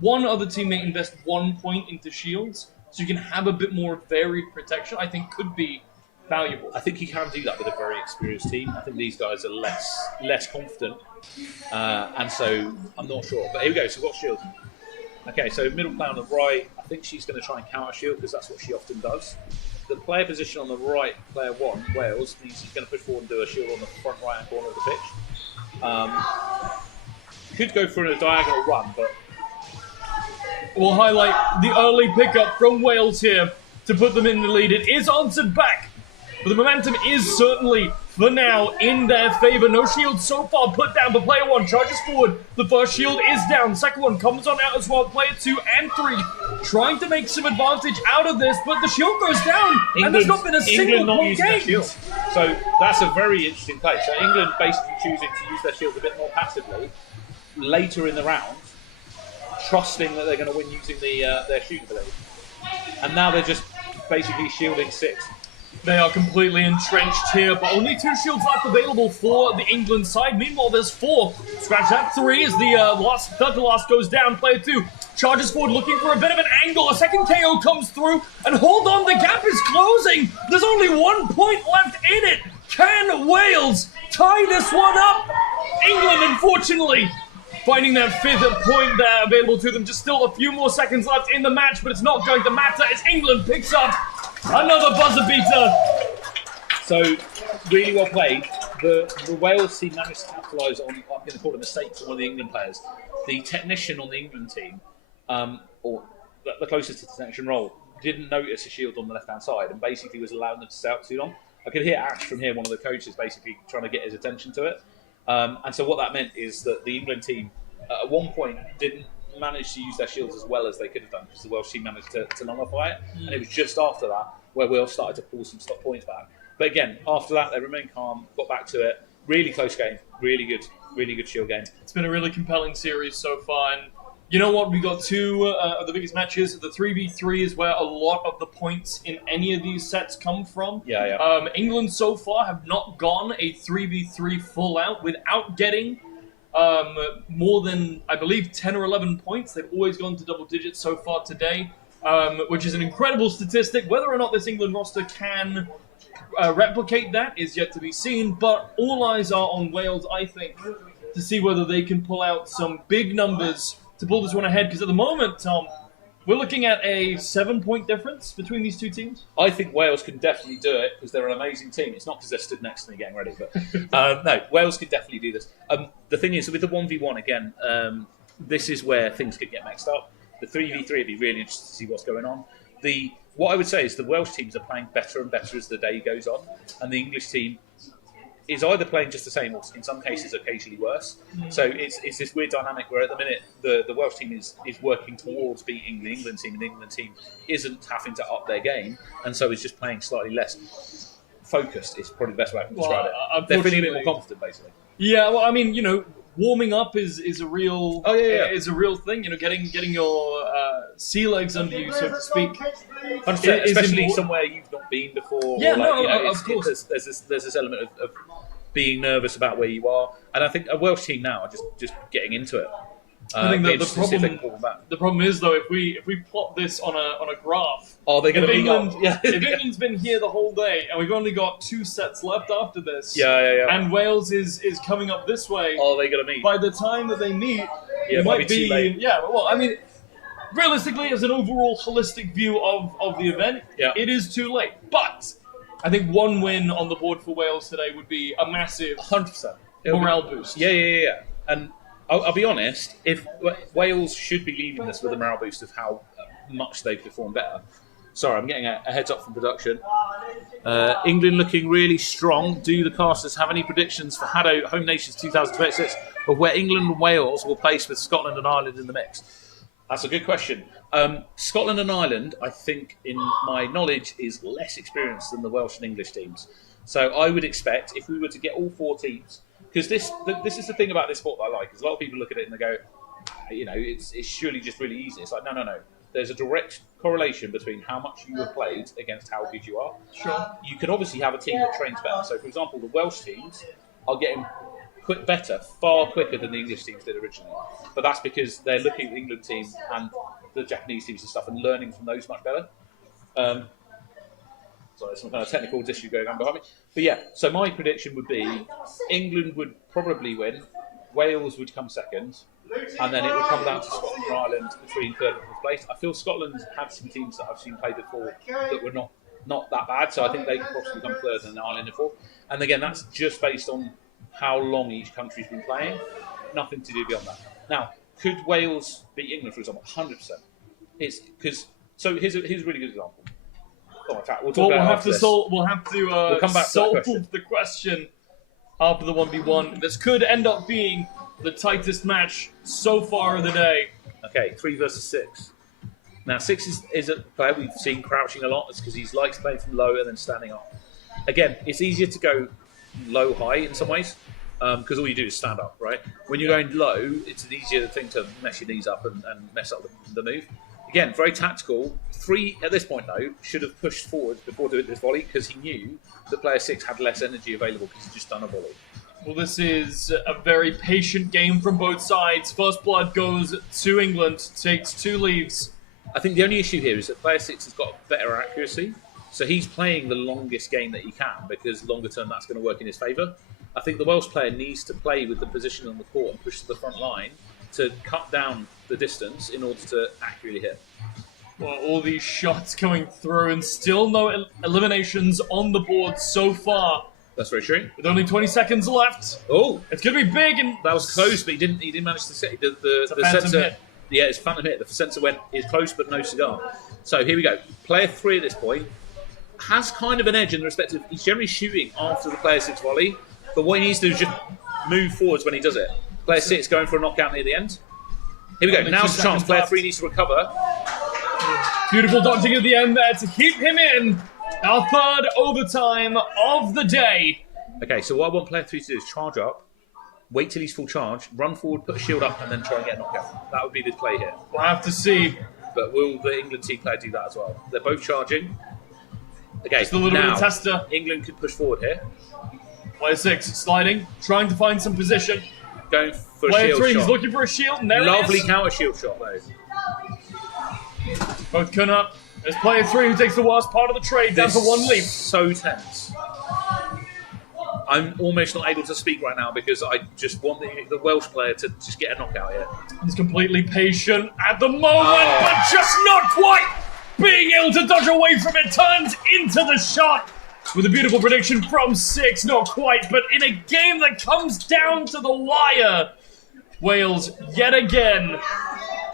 one other teammate invest 1 point into shields, so you can have a bit more varied protection, I think could be valuable. I think you can do that with a very experienced team. I think these guys are less confident, and so I'm not sure. But here we go. So we've got shield. Okay, so middle player on the right. I think she's going to try and counter shield because that's what she often does. The player position on the right, player 1, Wales, means he's going to push forward and do a shield on the front right-hand corner of the pitch. Could go for a diagonal run, but We'll highlight the early pickup from Wales here to put them in the lead. It is answered back, but the momentum is certainly, for now, in their favour. No shield so far put down, but player 1 charges forward. The first shield is down. The second one comes on out as well. Player 2 and 3 trying to make some advantage out of this, but the shield goes down, and there's not been a single point gained. So that's a very interesting play. So England basically choosing to use their shield a bit more passively later in the round, trusting that they're going to win using their shooting ability. And now they're just basically shielding 6. They are completely entrenched here, but only 2 shields left available for the England side. Meanwhile, there's 4. Scratch that. 3 as the third to last goes down. Player 2 charges forward, looking for a bit of an angle. A second KO comes through, and hold on, the gap is closing. There's only 1 point left in it. Can Wales tie this one up? England, unfortunately, finding that 5th point there available to them. Just still a few more seconds left in the match, but it's not going to matter as England picks up another buzzer beater. So, really well played. The Wales team managed to capitalise on, I'm going to call it a mistake for one of the England players. The technician on the England team, or the closest to the technician role, didn't notice a shield on the left-hand side and basically was allowing them to stay out too long. I could hear Ash from here, one of the coaches, basically trying to get his attention to it. And so what that meant is that the England team, at one point, didn't manage to use their shields as well as they could have done because the Welsh team managed to nullify it. And it was just after that where Wales started to pull some stop points back. But again, after that, they remained calm, got back to it. Really close game. Really good shield game. It's been a really compelling series so far. And you know what? We got 2 of the biggest matches. The 3v3 is where a lot of the points in any of these sets come from. Yeah. England so far have not gone a 3v3 full out without getting more than, I believe, 10 or 11 points. They've always gone to double digits so far today, which is an incredible statistic. Whether or not this England roster can replicate that is yet to be seen, but all eyes are on Wales, I think, to see whether they can pull out some big numbers to pull this one ahead, because at the moment, Tom, we're looking at a 7-point difference between these 2 teams. I think Wales can definitely do it because they're an amazing team. It's not because they're stood next to me getting ready, but no, Wales can definitely do this. The thing is, with the 1v1 again, this is where things could get mixed up. The 3v3 would be really interesting to see what's going on. What I would say is the Welsh teams are playing better and better as the day goes on, and the English team is either playing just the same or in some cases occasionally worse. So it's this weird dynamic where at the minute the Welsh team is working towards beating the England team, and the England team isn't having to up their game, and so is just playing slightly less focused. It's probably the best way I can describe it. They're feeling a bit more confident, basically. Yeah, well, I mean, warming up is a real is a real thing. Getting your sea legs under you, so to speak. 100%, especially somewhere you've not been before. Yeah, of course. There's this element of being nervous about where you are, and I think a Welsh team now are just getting into it. I think the problem is though, if we plot this on a graph, they're going to be England. If England's been here the whole day and we've only got 2 sets left after this, and Wales is coming up this way, they're going to meet. By the time that they meet, it might be too late. Yeah, well, I mean, realistically, as an overall holistic view of the event, it is too late. But I think 1 win on the board for Wales today would be a massive 100% morale boost. Yeah. And I'll be honest, if Wales should be leaving this with a morale boost of how much they've performed better. Sorry, I'm getting a heads up from production. England looking really strong. Do the casters have any predictions for HADO Home Nations 2026 of where England and Wales will place with Scotland and Ireland in the mix? That's a good question. Scotland and Ireland, I think, in my knowledge, is less experienced than the Welsh and English teams. So I would expect, if we were to get all 4 teams, because this is the thing about this sport that I like, is a lot of people look at it and they go, it's surely just really easy. It's like, no. There's a direct correlation between how much you have played against how good you are. Sure. You can obviously have a team that trains better. So, for example, the Welsh teams are getting better far quicker than the English teams did originally. But that's because they're looking at the England team and the Japanese teams and stuff and learning from those much better. Sorry, some kind of technical issue going on behind me. But yeah, so my prediction would be England would probably win, Wales would come second, and then it would come down to Scotland or Ireland between third and fourth place. I feel Scotland had some teams that I've seen play before that were not that bad, so I think they could possibly come third and Ireland in fourth. And again, that's just based on how long each country's been playing, nothing to do beyond that. Now, could Wales beat England, for example? 100%. It's because here's a really good example. Oh, in fact, we'll have to come back solve to the question after the 1v1. This could end up being the tightest match so far of the day. Okay, 3 versus 6. Now, 6 is a player we've seen crouching a lot. It's because he likes playing from low and then standing up. Again, it's easier to go low-high in some ways because all you do is stand up, right? When you're going low, it's an easier thing to mess your knees up and mess up the move. Again, very tactical. 3, at this point, though, should have pushed forward before doing this volley because he knew that player 6 had less energy available because he'd just done a volley. Well, this is a very patient game from both sides. First blood goes to England, takes 2 leaves. I think the only issue here is that player 6 has got better accuracy. So he's playing the longest game that he can because longer term that's going to work in his favour. I think the Welsh player needs to play with the position on the court and push to the front line to cut down the distance in order to accurately hit. Well, all these shots coming through and still no eliminations on the board so far. That's very true. With only 20 seconds left. Oh, it's going to be big. And that was close, but he didn't manage to set the sensor hit. Yeah, it's a phantom hit. The sensor is close, but no cigar. So here we go. Player 3 at this point has kind of an edge in the respect of he's generally shooting after the player 6 volley, but what he needs to do is just move forwards when he does it. Player 6 going for a knockout near the end. Here we go. Now's the chance. Player 3 needs to recover. Beautiful dodging at the end there to keep him in. Our third overtime of the day. Okay, so what I want player 3 to do is charge up, wait till he's full charge, run forward, put a shield up, and then try and get a knockout. That would be the play here. We'll have to see. But will the England team player do that as well? They're both charging. Okay, just a little bit of a tester. England could push forward here. Player 6 sliding, trying to find some position. Going for a player shield 3, shot. He's looking for a shield, and there Lovely it is. counter shield shot, though. Both come up. There's player 3 who takes the worst part of the trade, down to 1 leap. So tense. I'm almost not able to speak right now because I just want the Welsh player to just get a knockout here. He's completely patient at the moment, but just not quite being able to dodge away from it. Turns into the shot with a beautiful prediction from 6. Not quite, but in a game that comes down to the wire. Wales, yet again,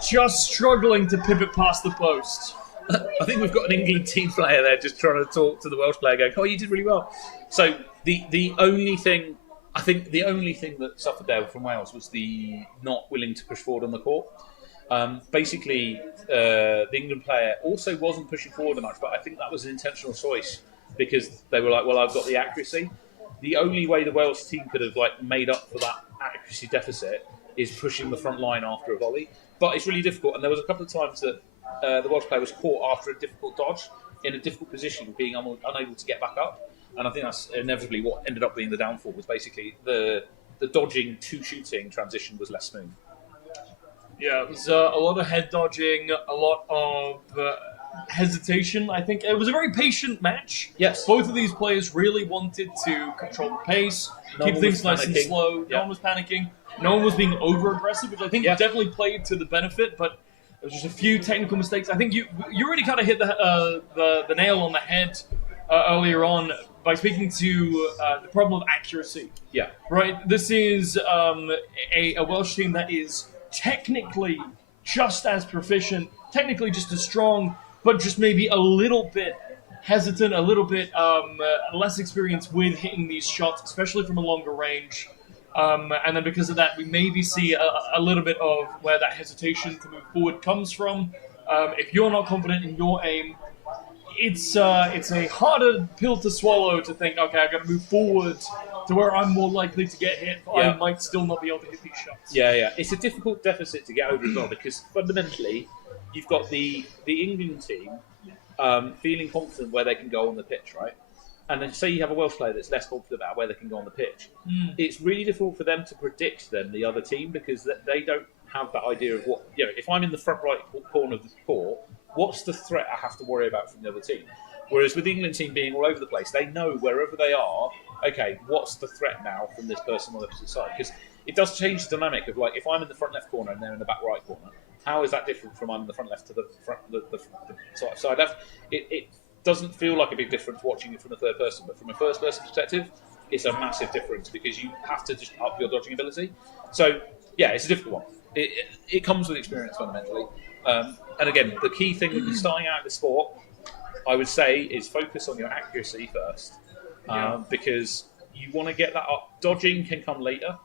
just struggling to pivot past the post. I think we've got an England team player there just trying to talk to the Welsh player going, oh, you did really well. So the only thing that suffered there from Wales was the not willing to push forward on the court. Basically, the England player also wasn't pushing forward much, but I think that was an intentional choice because they were like, well, I've got the accuracy. The only way the Wales team could have made up for that accuracy deficit is pushing the front line after a volley. But it's really difficult, and there was a couple of times that the Welsh player was caught after a difficult dodge in a difficult position, being unable to get back up. And I think that's inevitably what ended up being the downfall, was basically the dodging to shooting transition was less smooth. Yeah, it was a lot of head dodging, a lot of hesitation. I think it was a very patient match. Yes. Both of these players really wanted to control the pace, keep things nice and slow. Yeah. No one was panicking. No one was being over-aggressive, which I think definitely played to the benefit, but there was just a few technical mistakes. I think you really kind of hit the nail on the head earlier on by speaking to the problem of accuracy. Yeah. Right? This is a Welsh team that is technically just as proficient, technically just as strong, but just maybe a little bit hesitant, a little bit less experienced with hitting these shots, especially from a longer range. And then because of that, we maybe see a little bit of where that hesitation to move forward comes from. If you're not confident in your aim, it's a harder pill to swallow to think, okay, I've got to move forward to where I'm more likely to get hit, but I might still not be able to hit these shots. Yeah. It's a difficult deficit to get over as well, because fundamentally, you've got the England team feeling confident where they can go on the pitch, right? And then say you have a Welsh player that's less confident about where they can go on the pitch. It's really difficult for them to predict the other team, because they don't have that idea of what, if I'm in the front right corner of the court, what's the threat I have to worry about from the other team? Whereas with the England team being all over the place, they know wherever they are, okay, what's the threat now from this person on the opposite side? Because it does change the dynamic of, like, if I'm in the front left corner and they're in the back right corner, how is that different from I'm in the front left to the front the side left? It doesn't feel like a big difference watching it from a third person, but from a first person perspective, it's a massive difference because you have to just up your dodging ability. So, yeah, it's a difficult one. It comes with experience fundamentally. And again, the key thing when you're starting out in the sport, I would say, is focus on your accuracy first, because you want to get that up. Dodging can come later.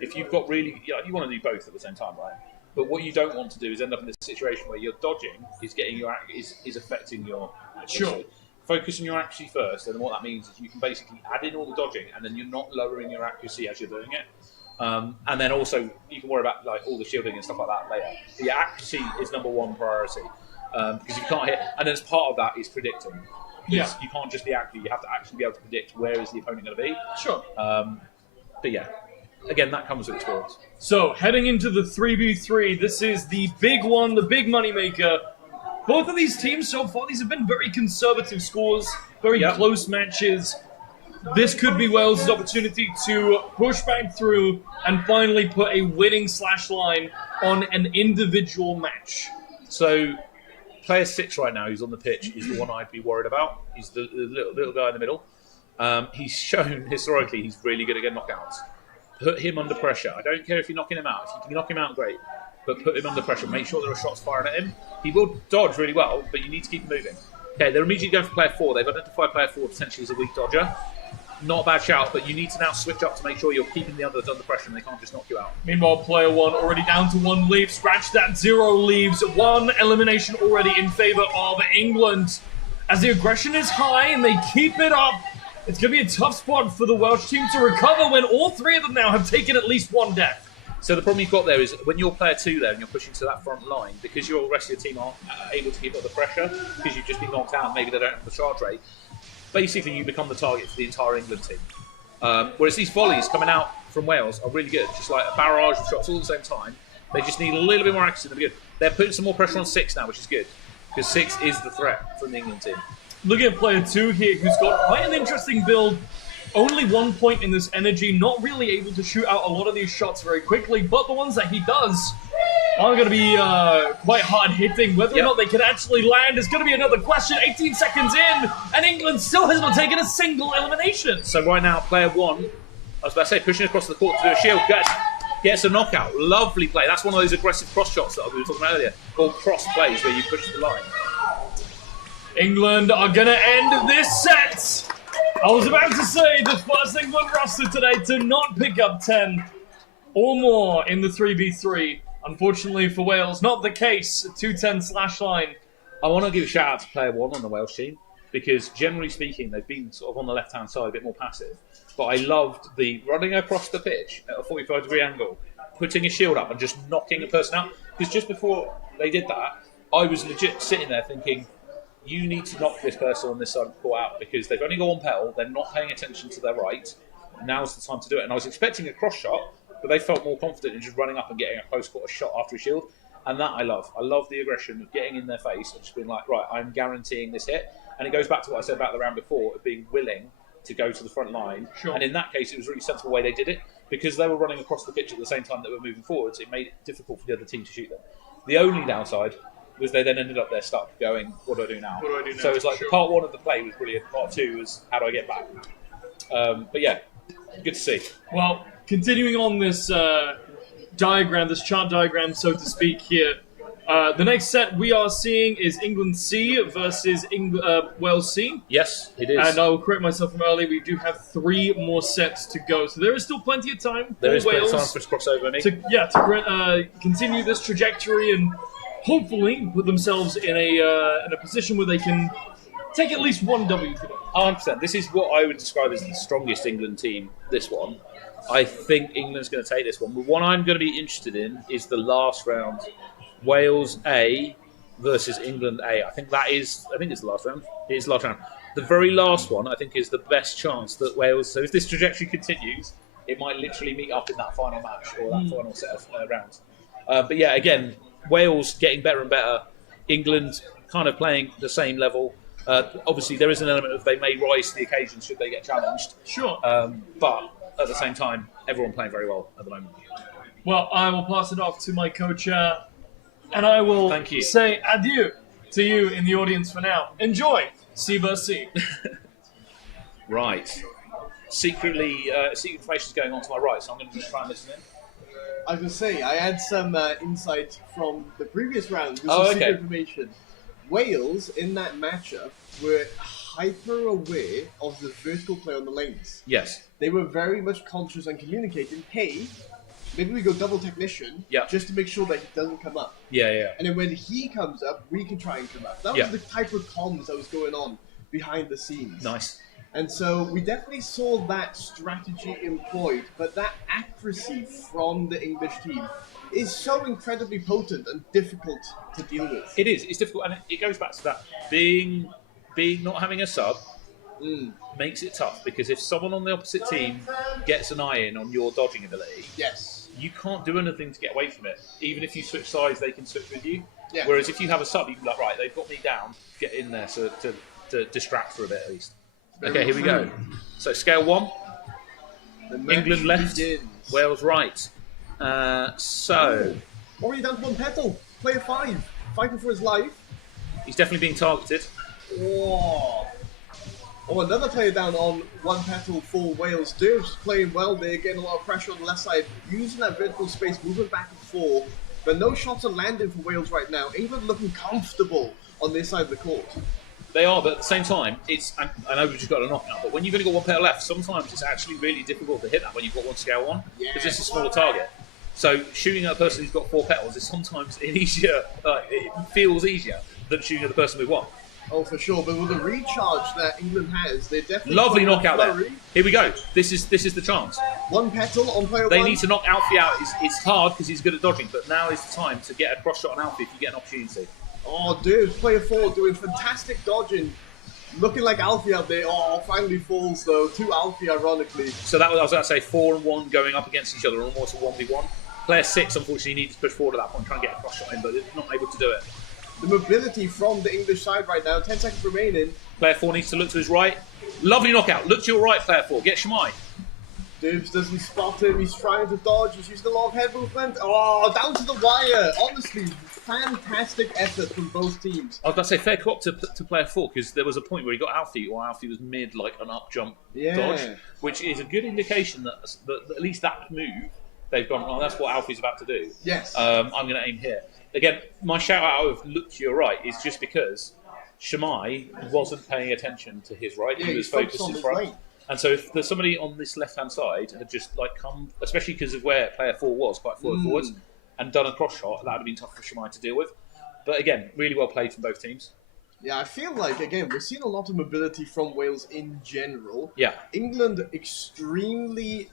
If you've got really, you want to do both at the same time, right? But what you don't want to do is end up in this situation where your dodging is getting is affecting your accuracy. Sure. Focus on your accuracy first, and what that means is you can basically add in all the dodging, and then you're not lowering your accuracy as you're doing it. And then also you can worry about like all the shielding and stuff like that later. But your accuracy is number one priority. Because you can't hit, and as part of that is predicting. You can't just be accurate; you have to actually be able to predict where is the opponent going to be. Sure. But yeah, again, that comes with experience. So heading into the 3v3, this is the big one, the big moneymaker. Both of these teams so far, these have been very conservative scores, very close matches. This could be Wales' opportunity to push back through and finally put a winning slash line on an individual match. So. Player 6 right now, who's on the pitch, is the one I'd be worried about. He's the little guy in the middle. He's shown historically he's really good at getting knockouts. Put him under pressure. I don't care if you're knocking him out. If you can knock him out, great. But put him under pressure. Make sure there are shots firing at him. He will dodge really well, but you need to keep him moving. Okay, they're immediately going for player 4. They've identified player 4 potentially as a weak dodger. Not a bad shout, but you need to now switch up to make sure you're keeping the others under pressure and they can't just knock you out. Meanwhile, player 1 already down to 1 leave. Scratch that, 0 leaves. 1 elimination already in favour of England. As the aggression is high and they keep it up, it's going to be a tough spot for the Welsh team to recover when all 3 of them now have taken at least 1 death. So the problem you've got there is when you're player 2 there and you're pushing to that front line, because your rest of your team aren't able to keep up the pressure, because you've just been knocked out and maybe they don't have the charge rate, basically you become the target for the entire England team. Whereas these volleys coming out from Wales are really good, just like a barrage of shots all at the same time. They just need a little bit more accuracy than they're good. They're putting some more pressure on 6 now, which is good, because 6 is the threat from the England team. Looking at player 2 here, who's got quite an interesting build. Only 1 point in this energy, not really able to shoot out a lot of these shots very quickly, but the ones that he does are going to be quite hard hitting. Whether or not they can actually land is going to be another question. 18 seconds in, and England still has not taken a single elimination. So right now, player 1, I was about to say, pushing across the court to do a shield, gets a knockout. Lovely play. That's one of those aggressive cross shots that we were talking about earlier, called cross plays, where you push the line. England are going to end this set. I was about to say the first England roster today to not pick up 10 or more in the 3v3. Unfortunately for Wales, not the case. 2-10 slash line. I want to give a shout out to player 1 on the Welsh team, because generally speaking, they've been sort of on the left-hand side, a bit more passive. But I loved the running across the pitch at a 45-degree angle, putting a shield up and just knocking a person out. Because just before they did that, I was legit sitting there thinking, you need to knock this person on this side of the court out, because they've only got 1 pell, they're not paying attention to their right. Now's the time to do it. And I was expecting a cross shot, but they felt more confident in just running up and getting a close quarter shot after a shield. And that I love. I love the aggression of getting in their face and just being like, right, I'm guaranteeing this hit. And it goes back to what I said about the round before, of being willing to go to the front line. Sure. And in that case, it was a really sensible way they did it, because they were running across the pitch at the same time that we were moving forwards. It made it difficult for the other team to shoot them. The only downside was they then ended up there stuck going, what do I do now? What do I do now? So it was like part 1 of the play was brilliant. Part 2 was, how do I get back? But yeah, good to see. Well, continuing on this diagram, this chart diagram, so to speak here, the next set we are seeing is England C versus Wales C. Yes, it is. And I will correct myself from earlier, we do have 3 more sets to go. So there is still plenty of time for Wales Wales time for it to cross over me. to continue this trajectory and hopefully put themselves in a position where they can take at least 1 W today. 100%. This is what I would describe as the strongest England team, this one. I think England's going to take this one. But what I'm going to be interested in is the last round. Wales A versus England A. I think it's the last round. It is the last round. The very last one, I think, is the best chance that Wales... So if this trajectory continues, it might literally meet up in that final match or that final set of rounds. But yeah, again, Wales getting better and better. England kind of playing the same level. Obviously, there is an element of they may rise to the occasion should they get challenged. Sure. But at the same time, everyone playing very well at the moment. Well, I will pass it off to my co-chair, and I will Thank you. say adieu to you in the audience for now. Enjoy C. Right. Secret information is going on to my right, so I'm going to just try and listen in. I was going to say, I had some insight from the previous round with Oh, some okay. secret information. Wales, in that matchup, were hyper aware of the vertical play on the lanes. Yes. They were very much conscious and communicating, hey, maybe we go double technician, Yeah. just to make sure that he doesn't come up. Yeah. And then when he comes up, we can try and come up. That was Yeah. the type of comms that was going on behind the scenes. Nice. And so we definitely saw that strategy employed, but that accuracy from the English team is so incredibly potent and difficult to deal with. It is. It's difficult, and it goes back to that being not having a sub makes it tough, because if someone on the opposite team gets an eye in on your dodging ability, Yes. you can't do anything to get away from it. Even if you switch sides, they can switch with you. Yeah. Whereas if you have a sub, you can be like, right, they've got me down, get in there to distract for a bit at least. Okay, here we go. So scale 1, The match England left, begins. Wales right. So Already down to one petal. Player 5, fighting for his life. he's definitely being targeted. Oh, another player down on one petal for Wales. Dirks playing well there, getting a lot of pressure on the left side, using that vertical space, moving back and forth. But no shots are landing for Wales right now. England looking comfortable on this side of the court. They are, but at the same time, I know we've just got a knockout, but when you've only got one pair left, sometimes it's actually really difficult to hit that when you've got one scale 1, because it's a smaller target. So shooting at a person who's got 4 petals is sometimes easier. It feels easier than shooting at the person with 1. Oh, for sure. But with the recharge that England has, they're definitely Lovely putting knockout flurry. there. Here we go. This is the chance. One petal on player They 1. need to knock Alfie out. It's hard because he's good at dodging, but now is the time to get a cross shot on Alfie if you get an opportunity. Oh, dude, player 4 doing fantastic dodging. Looking like Alfie out there. Oh, finally falls though. To Alfie, ironically. So that was, I was going to say, 4 and 1 going up against each other, almost a 1v1. Player 6, unfortunately, needed to push forward at that point, try and get a cross shot in, but they're not able to do it. The mobility from the English side right now. 10 seconds remaining. Player 4 needs to look to his right. Lovely knockout. Look to your right, player 4. Get Shmai. Dibs doesn't spot him. He's trying to dodge. He's using a lot of head movement. Oh, down to the wire. Honestly, fantastic effort from both teams. I was going to say fair cop to player 4, because there was a point where he got Alfie, or Alfie was mid, like an up jump dodge, which is a good indication that at least that move, they've gone, oh, that's what Alfie's about to do. Yes. I'm going to aim here. Again, my shout out of look to your right is just because Shmai wasn't paying attention to his right. Yeah, he was he's focused focused on in his front. lane. And so if there's somebody on this left-hand side had just like come, especially because of where player 4 was, quite forwards, and done a cross shot, that would have been tough for Shmai to deal with. But again, really well played from both teams. Yeah, I feel like, again, we're seeing a lot of mobility from Wales in general. Yeah. England extremely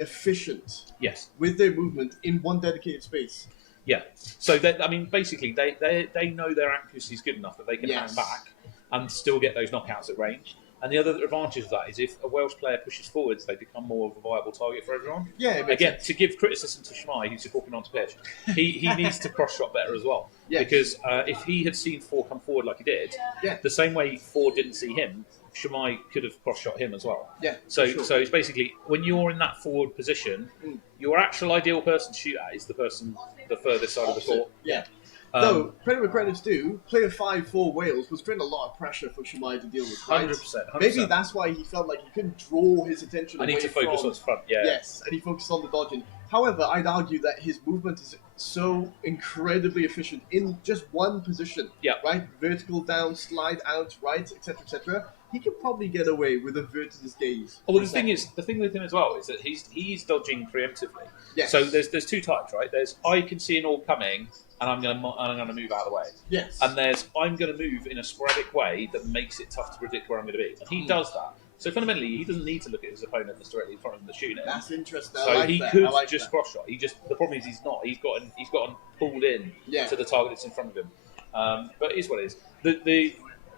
efficient Yes. with their movement in one dedicated space. Yeah. So basically, they know their accuracy is good enough that they can hang back and still get those knockouts at range. And the other advantage of that is if a Welsh player pushes forwards, they become more of a viable target for everyone. Yeah, it makes Again, sense. to give criticism to Shmai, who's walking onto pitch, he needs to cross shot better as well. Yes. Because if he had seen 4 come forward like he did, the same way 4 didn't see him, Shmai could have cross shot him as well. Yeah. So for sure. so it's basically when you're in that forward position, your actual ideal person to shoot at is the person the furthest side of the court. Yeah. Though, credit where credit's due, player 5 for Wales was creating a lot of pressure for Shmai to deal with, right? 100%. Maybe that's why he felt like he couldn't draw his attention I away need to focus from... on his front. Yeah. Yes, and he focused on the dodging. However, I'd argue that his movement is so incredibly efficient in just one position. Yeah. Right? Vertical down, slide out, right, etc., etc. He could probably get away with averted his gaze. Well, the thing with him as well is that he's dodging preemptively. Yes. So there's 2 types, right? There's I can see an all coming and I'm gonna move out of the way. Yes. And there's I'm gonna move in a sporadic way that makes it tough to predict where I'm gonna be. And he does that. So fundamentally, he doesn't need to look at his opponent that's directly in front of him to shoot it. That's interesting. So I like he that. could I like just that. cross shot. The problem is he's not. He's gotten pulled in to the target that's in front of him. But it is what it is.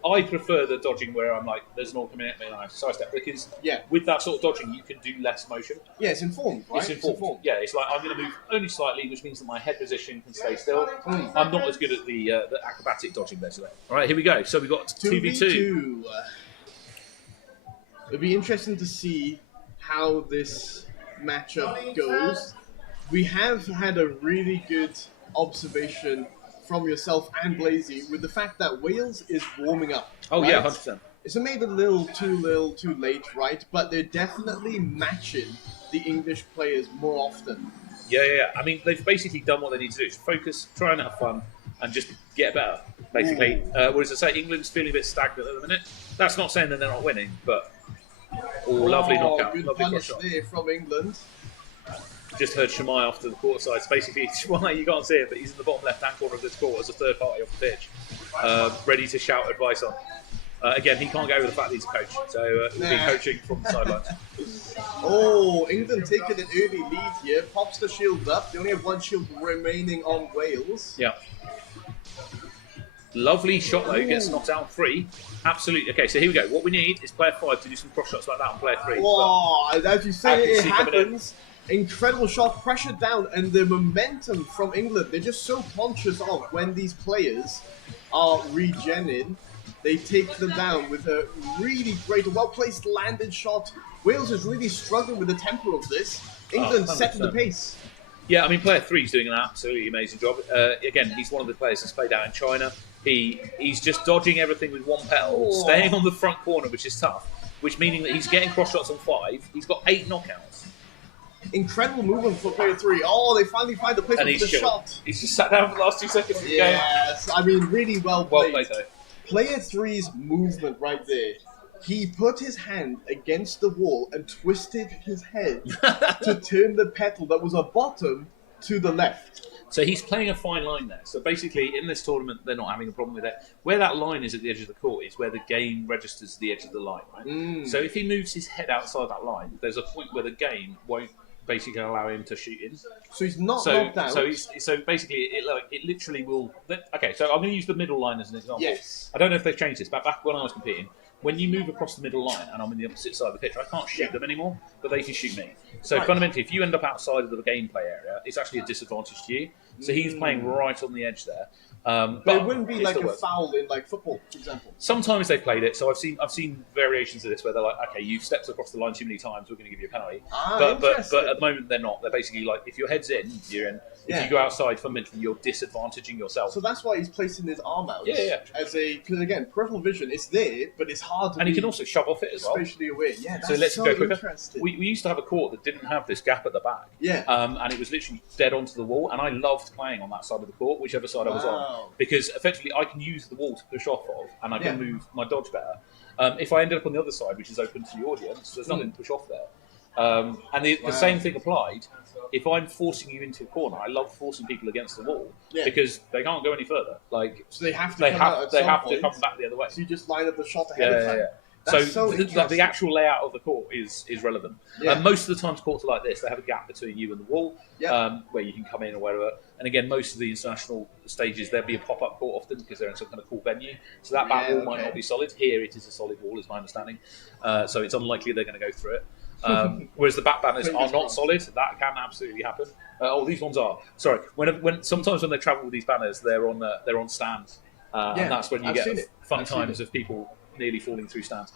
I prefer the dodging where I'm like, there's an all coming at me and I have to sidestep, because with that sort of dodging, you can do less motion. Yeah, it's informed, right? It's informed. Yeah, it's like I'm going to move only slightly, which means that my head position can stay still. I'm not as good at the acrobatic dodging, basically. All right, here we go. So we've got 2v2. It'll be interesting to see how this matchup goes. We have had a really good observation from yourself and Blazy with the fact that Wales is warming up. Oh, right? yeah, 100%. It's maybe a little too late, right? But they're definitely matching the English players more often. Yeah. I mean, they've basically done what they need to do. Is focus, try and have fun, and just get better, basically. Whereas I say, England's feeling a bit stagnant at the minute. That's not saying that they're not winning, but... lovely knockout. Good lovely punish shot there from England. Just heard Shamai off to the court side. So basically, Shamai, you can't see it, but he's in the bottom left-hand corner of this court as a third party off the pitch, ready to shout advice on. Again, he can't get over the fact that he's a coach, so he'll be coaching from the sidelines. England taking an early lead here. Pops the shield up. They only have one shield remaining on Wales. Yeah. Lovely shot though, gets knocked out on 3. Absolutely. Okay, so here we go. What we need is player 5 to do some cross shots like that on player 3. As you say, it happens. Incredible shot, pressure down, and the momentum from England. They're just so conscious of when these players are regenning. They take them down with a really great, well-placed landed shot. Wales is really struggling with the tempo of this. England setting the pace. Yeah, I mean, player 3 is doing an absolutely amazing job. Again, he's one of the players that's played out in China. He's just dodging everything with one pedal, staying on the front corner, which is tough, which meaning that he's getting cross shots on 5. He's got 8 knockouts. Incredible movement for player 3. They finally find the place for the shot. He's just sat down for the last 2 seconds of the game. Yes, I mean, really well played. Well played, though. Player 3's movement right there. He put his hand against the wall and twisted his head to turn the pedal that was a bottom to the left. So he's playing a fine line there. So basically, in this tournament, they're not having a problem with it. Where that line is at the edge of the court is where the game registers the edge of the line, right? So if he moves his head outside that line, there's a point where the game won't basically allow him to shoot in. So he's not knocked out. So basically, it literally will... Okay, so I'm going to use the middle line as an example. Yes. I don't know if they've changed this, but back when I was competing, when you move across the middle line and I'm in the opposite side of the pitch, I can't shoot them anymore, but they can shoot me. So fundamentally, if you end up outside of the gameplay area, it's actually a disadvantage to you. So he's playing right on the edge there. But it wouldn't be like a foul in like football, for example. Sometimes they've played it. So I've seen variations of this where they're like, okay, you've stepped across the line too many times, we're going to give you a penalty. But at the moment they're not. They're basically like, if your head's in, you're in. If you go outside, fundamentally you're disadvantaging yourself. So that's why he's placing his arm out. Yeah. Because again, peripheral vision, it's there, but it's hard to. And he can also shove off it as well. Especially away. Yeah, that's so let's go quicker. Interesting. We used to have a court that didn't have this gap at the back. Yeah. And it was literally dead onto the wall, and I loved playing on that side of the court, whichever side I was on, because effectively I can use the wall to push off of, and I can move my dodge better. If I ended up on the other side, which is open to the audience, there's nothing to push off there. And the same thing applied. If I'm forcing you into a corner, I love forcing people against the wall because they can't go any further. So they have to come back the other way. So you just line up the shot ahead of time. So the actual layout of the court is relevant. Most of the times courts are like this. They have a gap between you and the wall where you can come in or whatever. And again, most of the international stages, there'll be a pop-up court often because they're in some kind of cool venue. So that back wall might not be solid. Here it is a solid wall, is my understanding. So it's unlikely they're going to go through it. Whereas the back banners are not solid. That can absolutely happen. These ones are. Sorry. Sometimes when they travel with these banners, they're on stands. And that's when you get fun times of people nearly falling through stands.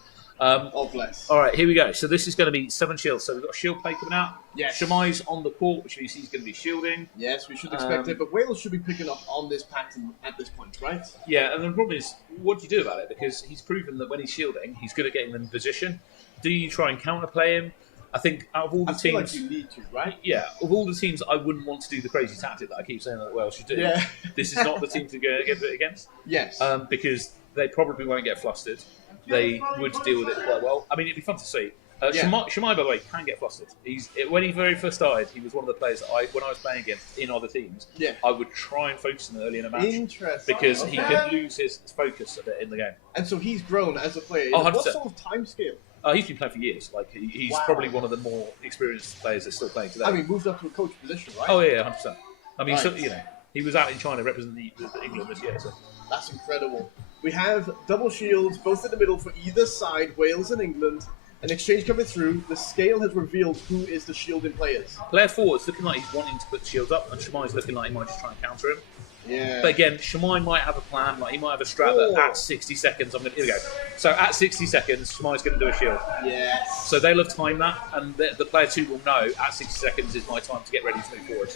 Bless. All right, here we go. So this is going to be 7 shields. So we've got a shield play coming out. Yes. Shamai's on the court, which means he's going to be shielding. Yes, we should expect it. But Wales should be picking up on this pattern at this point, right? Yeah, and the problem is, what do you do about it? Because he's proven that when he's shielding, he's good at getting them in position. Do you try and counterplay him? I think out of all the teams... feel like you need to, right? Yeah, of all the teams, I wouldn't want to do the crazy tactic that I keep saying that Wales should do. Yeah. This is not the team to go against. Yes. Because they probably won't get flustered. They would deal with it quite well. I mean, it'd be fun to see. Shamai, by the way, can get flustered. When he very first started, he was one of the players that when I was playing against in other teams, I would try and focus him early in a match. Interesting. Because he could lose his focus a bit in the game. And so he's grown as a player. What sort of time scale? He's been playing for years. Like he's probably one of the more experienced players that's still playing today. I mean, moved up to a coach position, right? Oh yeah, 100%. I mean, he was out in China representing England this year. So that's incredible. We have double shields, both in the middle for either side, Wales and England. An exchange coming through. The scale has revealed who is the shielding players. Player 4 is looking like he's wanting to put shields up, and Shamai's looking like he might just try and counter him. Yeah. But again, Shamai might have a plan. Like he might have a strat that at 60 seconds, here we go. So at 60 seconds, Shamai's going to do a shield. Yes. So they'll have timed that, and the player 2 will know at 60 seconds is my time to get ready to move forward.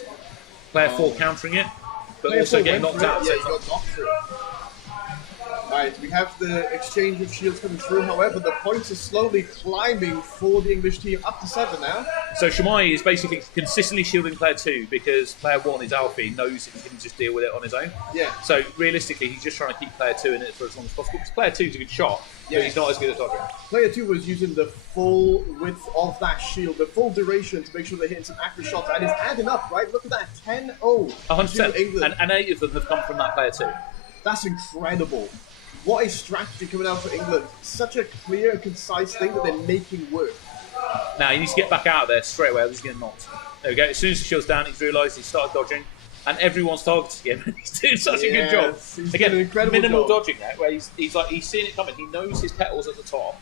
Player 4 countering it, but Player also 4 getting went knocked out. through it. Yeah, he got knocked through. Right, we have the exchange of shields coming through. However, the points are slowly climbing for the English team, up to 7 now. So Shamai is basically consistently shielding player 2 because player 1 is Alfie, knows he can just deal with it on his own. Yeah. So realistically, he's just trying to keep player 2 in it for as long as possible. Because player 2 is a good shot, Yeah. but he's not as good at dodging. Player 2 was using the full width of that shield, the full duration to make sure they're hitting some accurate shots, and it's adding up, right? Look at that, 10-0 100%. to England. And 8 of them have come from that player 2. That's incredible. What a strategy coming out for England. Such a clear and concise thing that they're making work. Now he needs to get back out of there straight away, or he's getting knocked. There we go. As soon as the shield's down, he's realised he started dodging, and everyone's targeting him. He's doing such a good job. He's Again, doing an incredible minimal job. dodging there, where he's seeing it coming. He knows his petals at the top.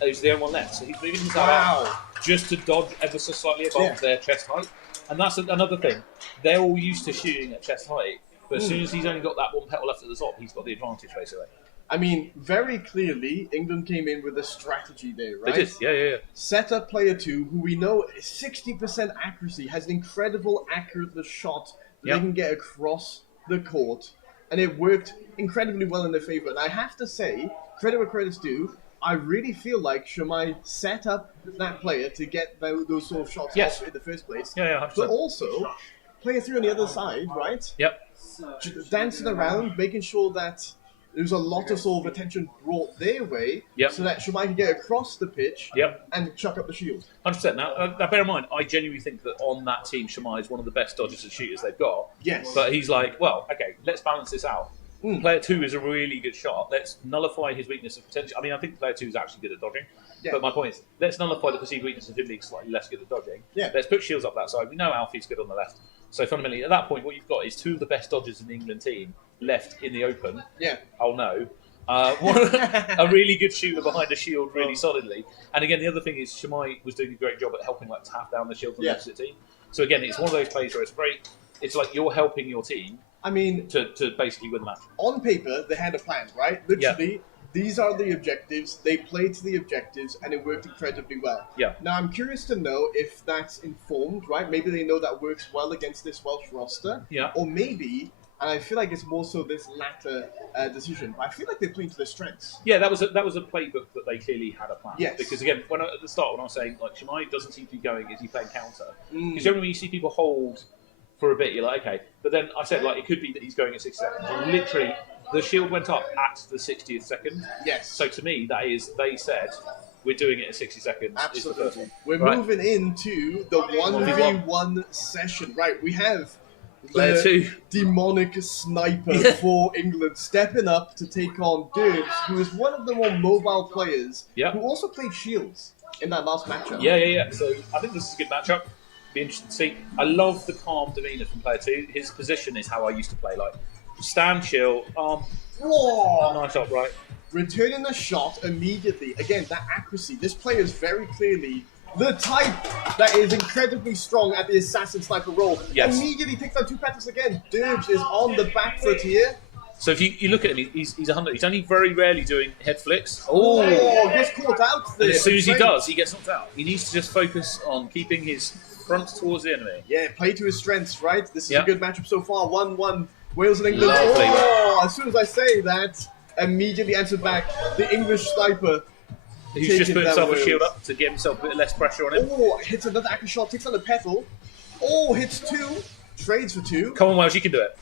And he's the only one left, so he's moving his arm out just to dodge ever so slightly above their chest height. And that's another thing. They're all used to shooting at chest height, but as soon as he's only got that one petal left at the top, he's got the advantage basically. I mean, very clearly, England came in with a strategy there, right? They did, yeah. Set up player 2, who we know is 60% accuracy, has an incredible accurate shot that they can get across the court, and it worked incredibly well in their favour. And I have to say, credit where credit's due, I really feel like Shamai set up that player to get those sort of shots off in the first place. Yeah, 100%. But also, player 3 on the other side, right? Yep. Dancing around, making sure that there was a lot of sort of attention brought their way, so that Shamai can get across the pitch and chuck up the shield. 100%. Now, bear in mind, I genuinely think that on that team, Shamai is one of the best dodgers and shooters they've got. Yes. But he's like, well, okay, let's balance this out. Player 2 is a really good shot. Let's nullify his weakness of potential. I mean, I think player 2 is actually good at dodging. Yeah. But my point is, let's nullify the perceived weakness of him being slightly less good at dodging. Yeah. Let's put shields up that side. We know Alfie's good on the left. So fundamentally, at that point, what you've got is 2 of the best dodgers in the England team left in the open. Yeah. Oh no. A really good shooter behind a shield really solidly. And again, the other thing is Shamai was doing a great job at helping like tap down the shield from the opposite team. So again, it's one of those plays where it's like you're helping your team. I mean, to basically win the match. On paper, they had a plan, right? Literally, these are the objectives. They played to the objectives, and it worked incredibly well. Yeah. Now, I'm curious to know if that's informed, right? Maybe they know that works well against this Welsh roster. Yeah. Or maybe, and I feel like it's more so this latter decision, but I feel like they're playing to their strengths. Yeah, that was a playbook that they clearly had a plan. Yes. Because again, at the start, when I was saying like Shamai doesn't seem to be going, is he playing counter? Because generally when you see people hold for a bit, you're like, okay. But then I said, like, it could be that he's going at 60 seconds. And literally, the shield went up at the 60th second. Yes. So to me, that is, they said, we're doing it at 60 seconds. Absolutely. Is the first one. We're moving into the 1v1 session. Right, we have the demonic sniper for England stepping up to take on Derbs, who is one of the more mobile players who also played Shields in that last matchup. Yeah. So I think this is a good matchup. Be interested to see. I love the calm demeanour from player 2. His position is how I used to play. Like stand, chill, nice shot, right? Returning the shot immediately. Again, that accuracy. This player is very clearly the type that is incredibly strong at the assassin sniper role. Yes. Immediately picks out 2 petals again. Derbs is on the back foot here. So if you look at him, he's a hunter. He's only very rarely doing head flicks. Oh, gets caught out there. And as soon as he does, he gets knocked out. He needs to just focus on keeping his front towards the enemy. Yeah, play to his strengths, right? This is a good matchup so far. 1-1, Wales and England. Lovely. As soon as I say that, immediately answered back the English sniper. Who's just put himself a shield up to get himself a bit less pressure on him. Oh, hits another accurate shot, takes on the petal. Oh, hits 2, trades for 2. Come on, Wales, you can do it.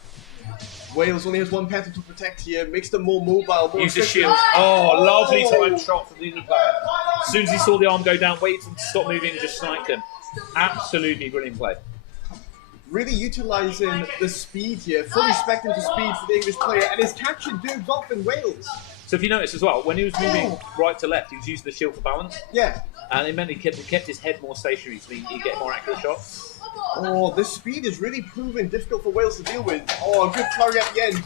Wales only has 1 petal to protect here, makes them more mobile. Use the shield. Oh, lovely time shot from the England player. As soon as he saw the arm go down, waited for him to stop moving and just sniped him. Absolutely brilliant play. Really utilising the speed here, fully spec'd into speed for the English player, and is catching Derbs off in Wales. So if you notice as well, when he was moving right to left, he was using the shield for balance. Yeah. And it meant he kept his head more stationary, so he'd get more accurate shots. Oh, this speed is really proving difficult for Wales to deal with. Oh, a good flurry at the end.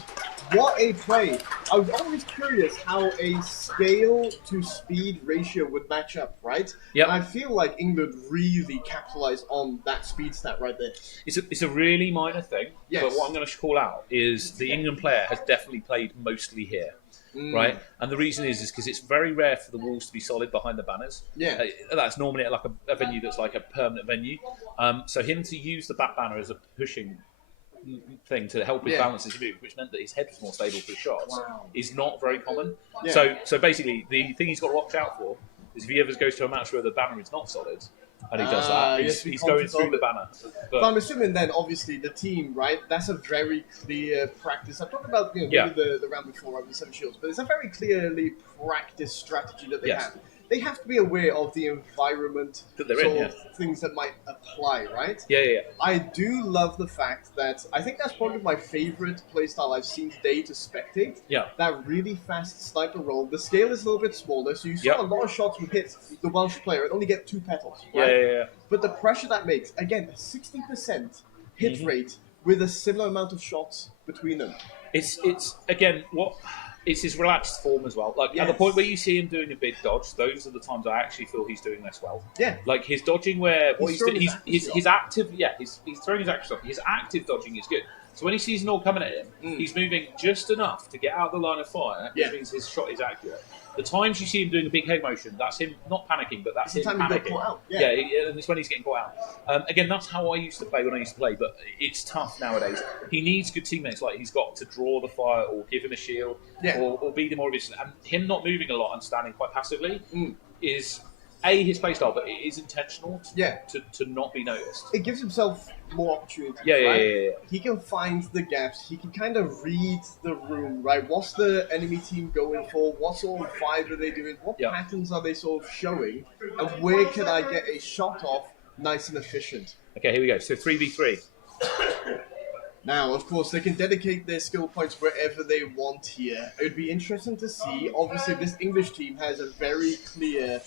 What a play! I was always curious how a scale to speed ratio would match up, right? Yep. And I feel like England really capitalized on that speed stat right there. It's a really minor thing, Yes. but what I'm going to call out is the England player has definitely played mostly here. Right, and the reason is because it's very rare for the walls to be solid behind the banners. Yeah. That's normally at like a venue that's like a permanent venue. So him to use the back banner as a pushing thing to help his balance as he moved, which meant that his head was more stable for shots, is not very common. Yeah. So basically, the thing he's got to watch out for is if he ever goes to a match where the banner is not solid, and he does that, he's going through the banner. But I'm assuming then, obviously, the team, right? That's a very clear practice. I'm talking about maybe the round before, right, with the 7 shields, but it's a very clearly practiced strategy that they have. They have to be aware of the environment, that they're in, things that might apply, right? Yeah. I do love the fact that I think that's probably my favorite playstyle I've seen today to spectate. Yeah. That really fast sniper roll. The scale is a little bit smaller, so you saw a lot of shots would hit the Welsh player and only get 2 petals, right? Yeah. But the pressure that makes, again, a 60% hit rate with a similar amount of shots between them. It's again it's his relaxed form as well. Like at the point where you see him doing a big dodge, those are the times I actually feel he's doing less well. Yeah. Like his dodging where he's throwing his active he's throwing his active stuff. His active dodging is good. So when he sees an all coming at him, he's moving just enough to get out the line of fire, which means his shot is accurate. The times you see him doing a big head motion, that's him not panicking, but that's him panicking. Caught out. Yeah, and it's when he's getting caught out. Again, that's how I used to play when I used to play, but it's tough nowadays. He needs good teammates, like he's got to draw the fire or give him a shield or beat him more obviously. And him not moving a lot and standing quite passively is his play style, but it is intentional to not be noticed. It gives himself more opportunities. Yeah. He can find the gaps. He can kind of read the room, right? What's the enemy team going for? What sort of vibe are they doing? What patterns are they sort of showing? And where can I get a shot off nice and efficient? Okay, here we go. So 3v3. Now, of course, they can dedicate their skill points wherever they want here. It would be interesting to see. Obviously, this English team has a very clear,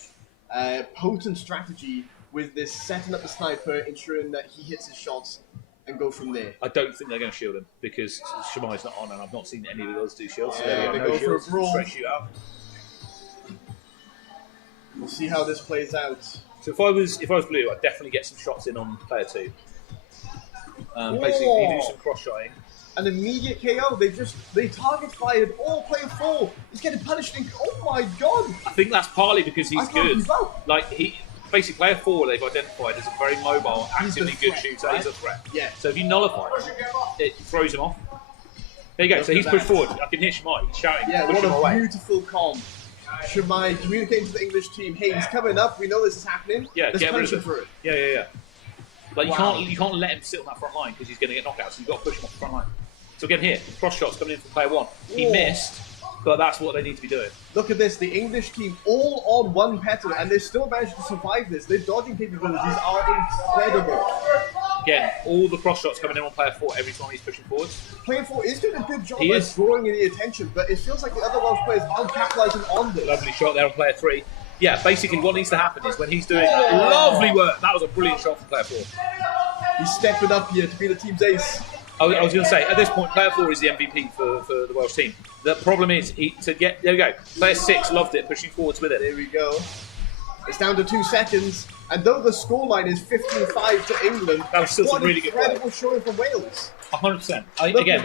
potent strategy with this setting up the sniper, ensuring that he hits his shots, and go from there. I don't think they're going to shield him because Shamai's not on, and I've not seen any of the others do shields. So they go for a brawl. Straight shootout. We'll see how this plays out. So if I was blue, I'd definitely get some shots in on player 2. Basically, do some cross-shotting. An immediate KO. They target fired all player 4. He's getting punished. Oh my god! I think that's partly because he's good. Like basically player 4 they've identified as a very mobile, actively good shooter. Right? He's a threat. Yeah. So if you nullify him, it throws him off. There you go. So he's pushed forward. I can hear Shamai. He's shouting. Yeah, what a beautiful calm. Shamai communicating to the English team, hey, he's coming up. We know this is happening. Yeah, let's get rid punish of him for it. Yeah. Like you can't let him sit on that front line because he's going to get knockouts. You've got to push him off the front line. So again here, cross shots coming in from player 1. He missed, but that's what they need to be doing. Look at this, the English team all on 1 petal, and they still managed to survive this. Their dodging capabilities are incredible. Again, all the cross shots coming in on player 4 every time he's pushing forwards. Player 4 is doing a good job of drawing in the attention, but it feels like the other Welsh players aren't capitalising on this. Lovely shot there on player 3. Yeah, basically what needs to happen is when he's doing lovely work. That was a brilliant shot from player 4. He's stepping up here to be the team's ace. I was going to say, at this point, player 4 is the MVP for the Welsh team. The problem is, there we go. Player 6 loved it, pushing forwards with it. There we go. It's down to 2 seconds, and though the scoreline is 15-5 to England, that was still some really good play. Incredible showing from Wales. 100%. Again,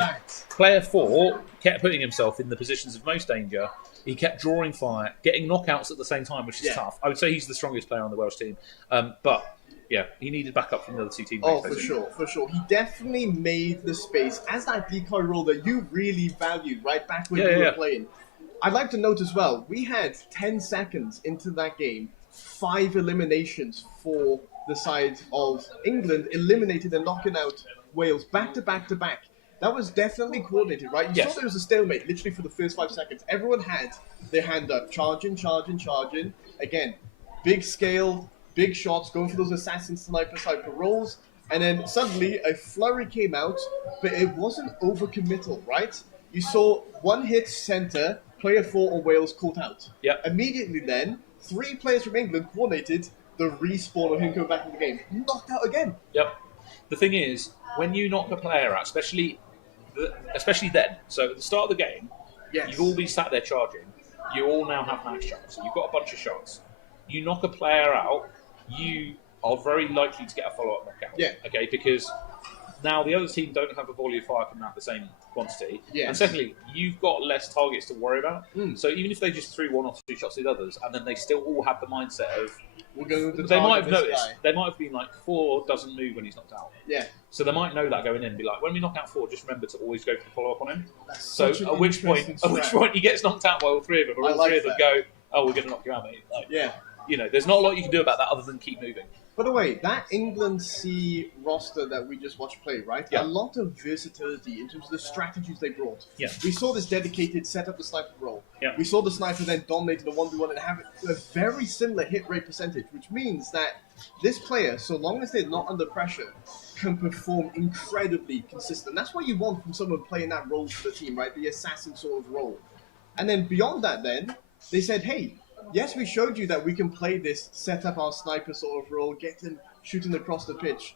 player 4 kept putting himself in the positions of most danger. He kept drawing fire, getting knockouts at the same time, which is tough. I would say he's the strongest player on the Welsh team. But yeah, he needed backup from the other 2 teammates. Oh, for sure. He definitely made the space as that decoy role that you really valued right back when you were playing. I'd like to note as well, we had 10 seconds into that game, 5 eliminations for the side of England, eliminated and knocking out Wales back to back to back. That was definitely coordinated, right? You saw there was a stalemate literally for the first 5 seconds. Everyone had their hand up, charging. Again, big scale, big shots, going for those assassin sniper rolls. And then suddenly a flurry came out, but it wasn't overcommittal, right? You saw 1 hit center, player 4 or Wales caught out. Yep. Immediately then, 3 players from England coordinated the respawn of him coming back in the game. Knocked out again. Yep. The thing is, when you knock a player out, especially especially then. So at the start of the game, Yes. you've all been sat there charging. You all now have max shots. So you've got a bunch of shots. You knock a player out, you are very likely to get a follow-up knockout. Yeah. Okay, because now the other team don't have a volley of fire coming out the same quantity. Yes. And secondly, you've got less targets to worry about. So even if they just threw 1 or 2 shots at the others, and then they still all had the mindset of, We're going to they might have target this noticed, guy. they might have been like, 4 doesn't move when he's knocked out. Yeah. So they might know that going in and be like, when we knock out 4, just remember to always go for the follow-up on him. That's So such an at which interesting point he gets knocked out by all 3 of them, or I all like 3 of them that. go, oh, we're going to knock you out, mate. Like, Yeah. you know, there's not a lot you can do about that other than keep moving. By the way, that England C roster that we just watched play, right? Yeah. A lot of versatility in terms of the strategies they brought. Yeah. We saw this dedicated set up the sniper role. Yeah. We saw the sniper then dominate the 1v1 and have a very similar hit rate percentage, which means that this player, so long as they're not under pressure, can perform incredibly consistent. That's what you want from someone playing that role for the team, right? The assassin sort of role. And then beyond that then, they said, hey, yes, we showed you that we can play this, set up our sniper sort of role, get him shooting across the pitch.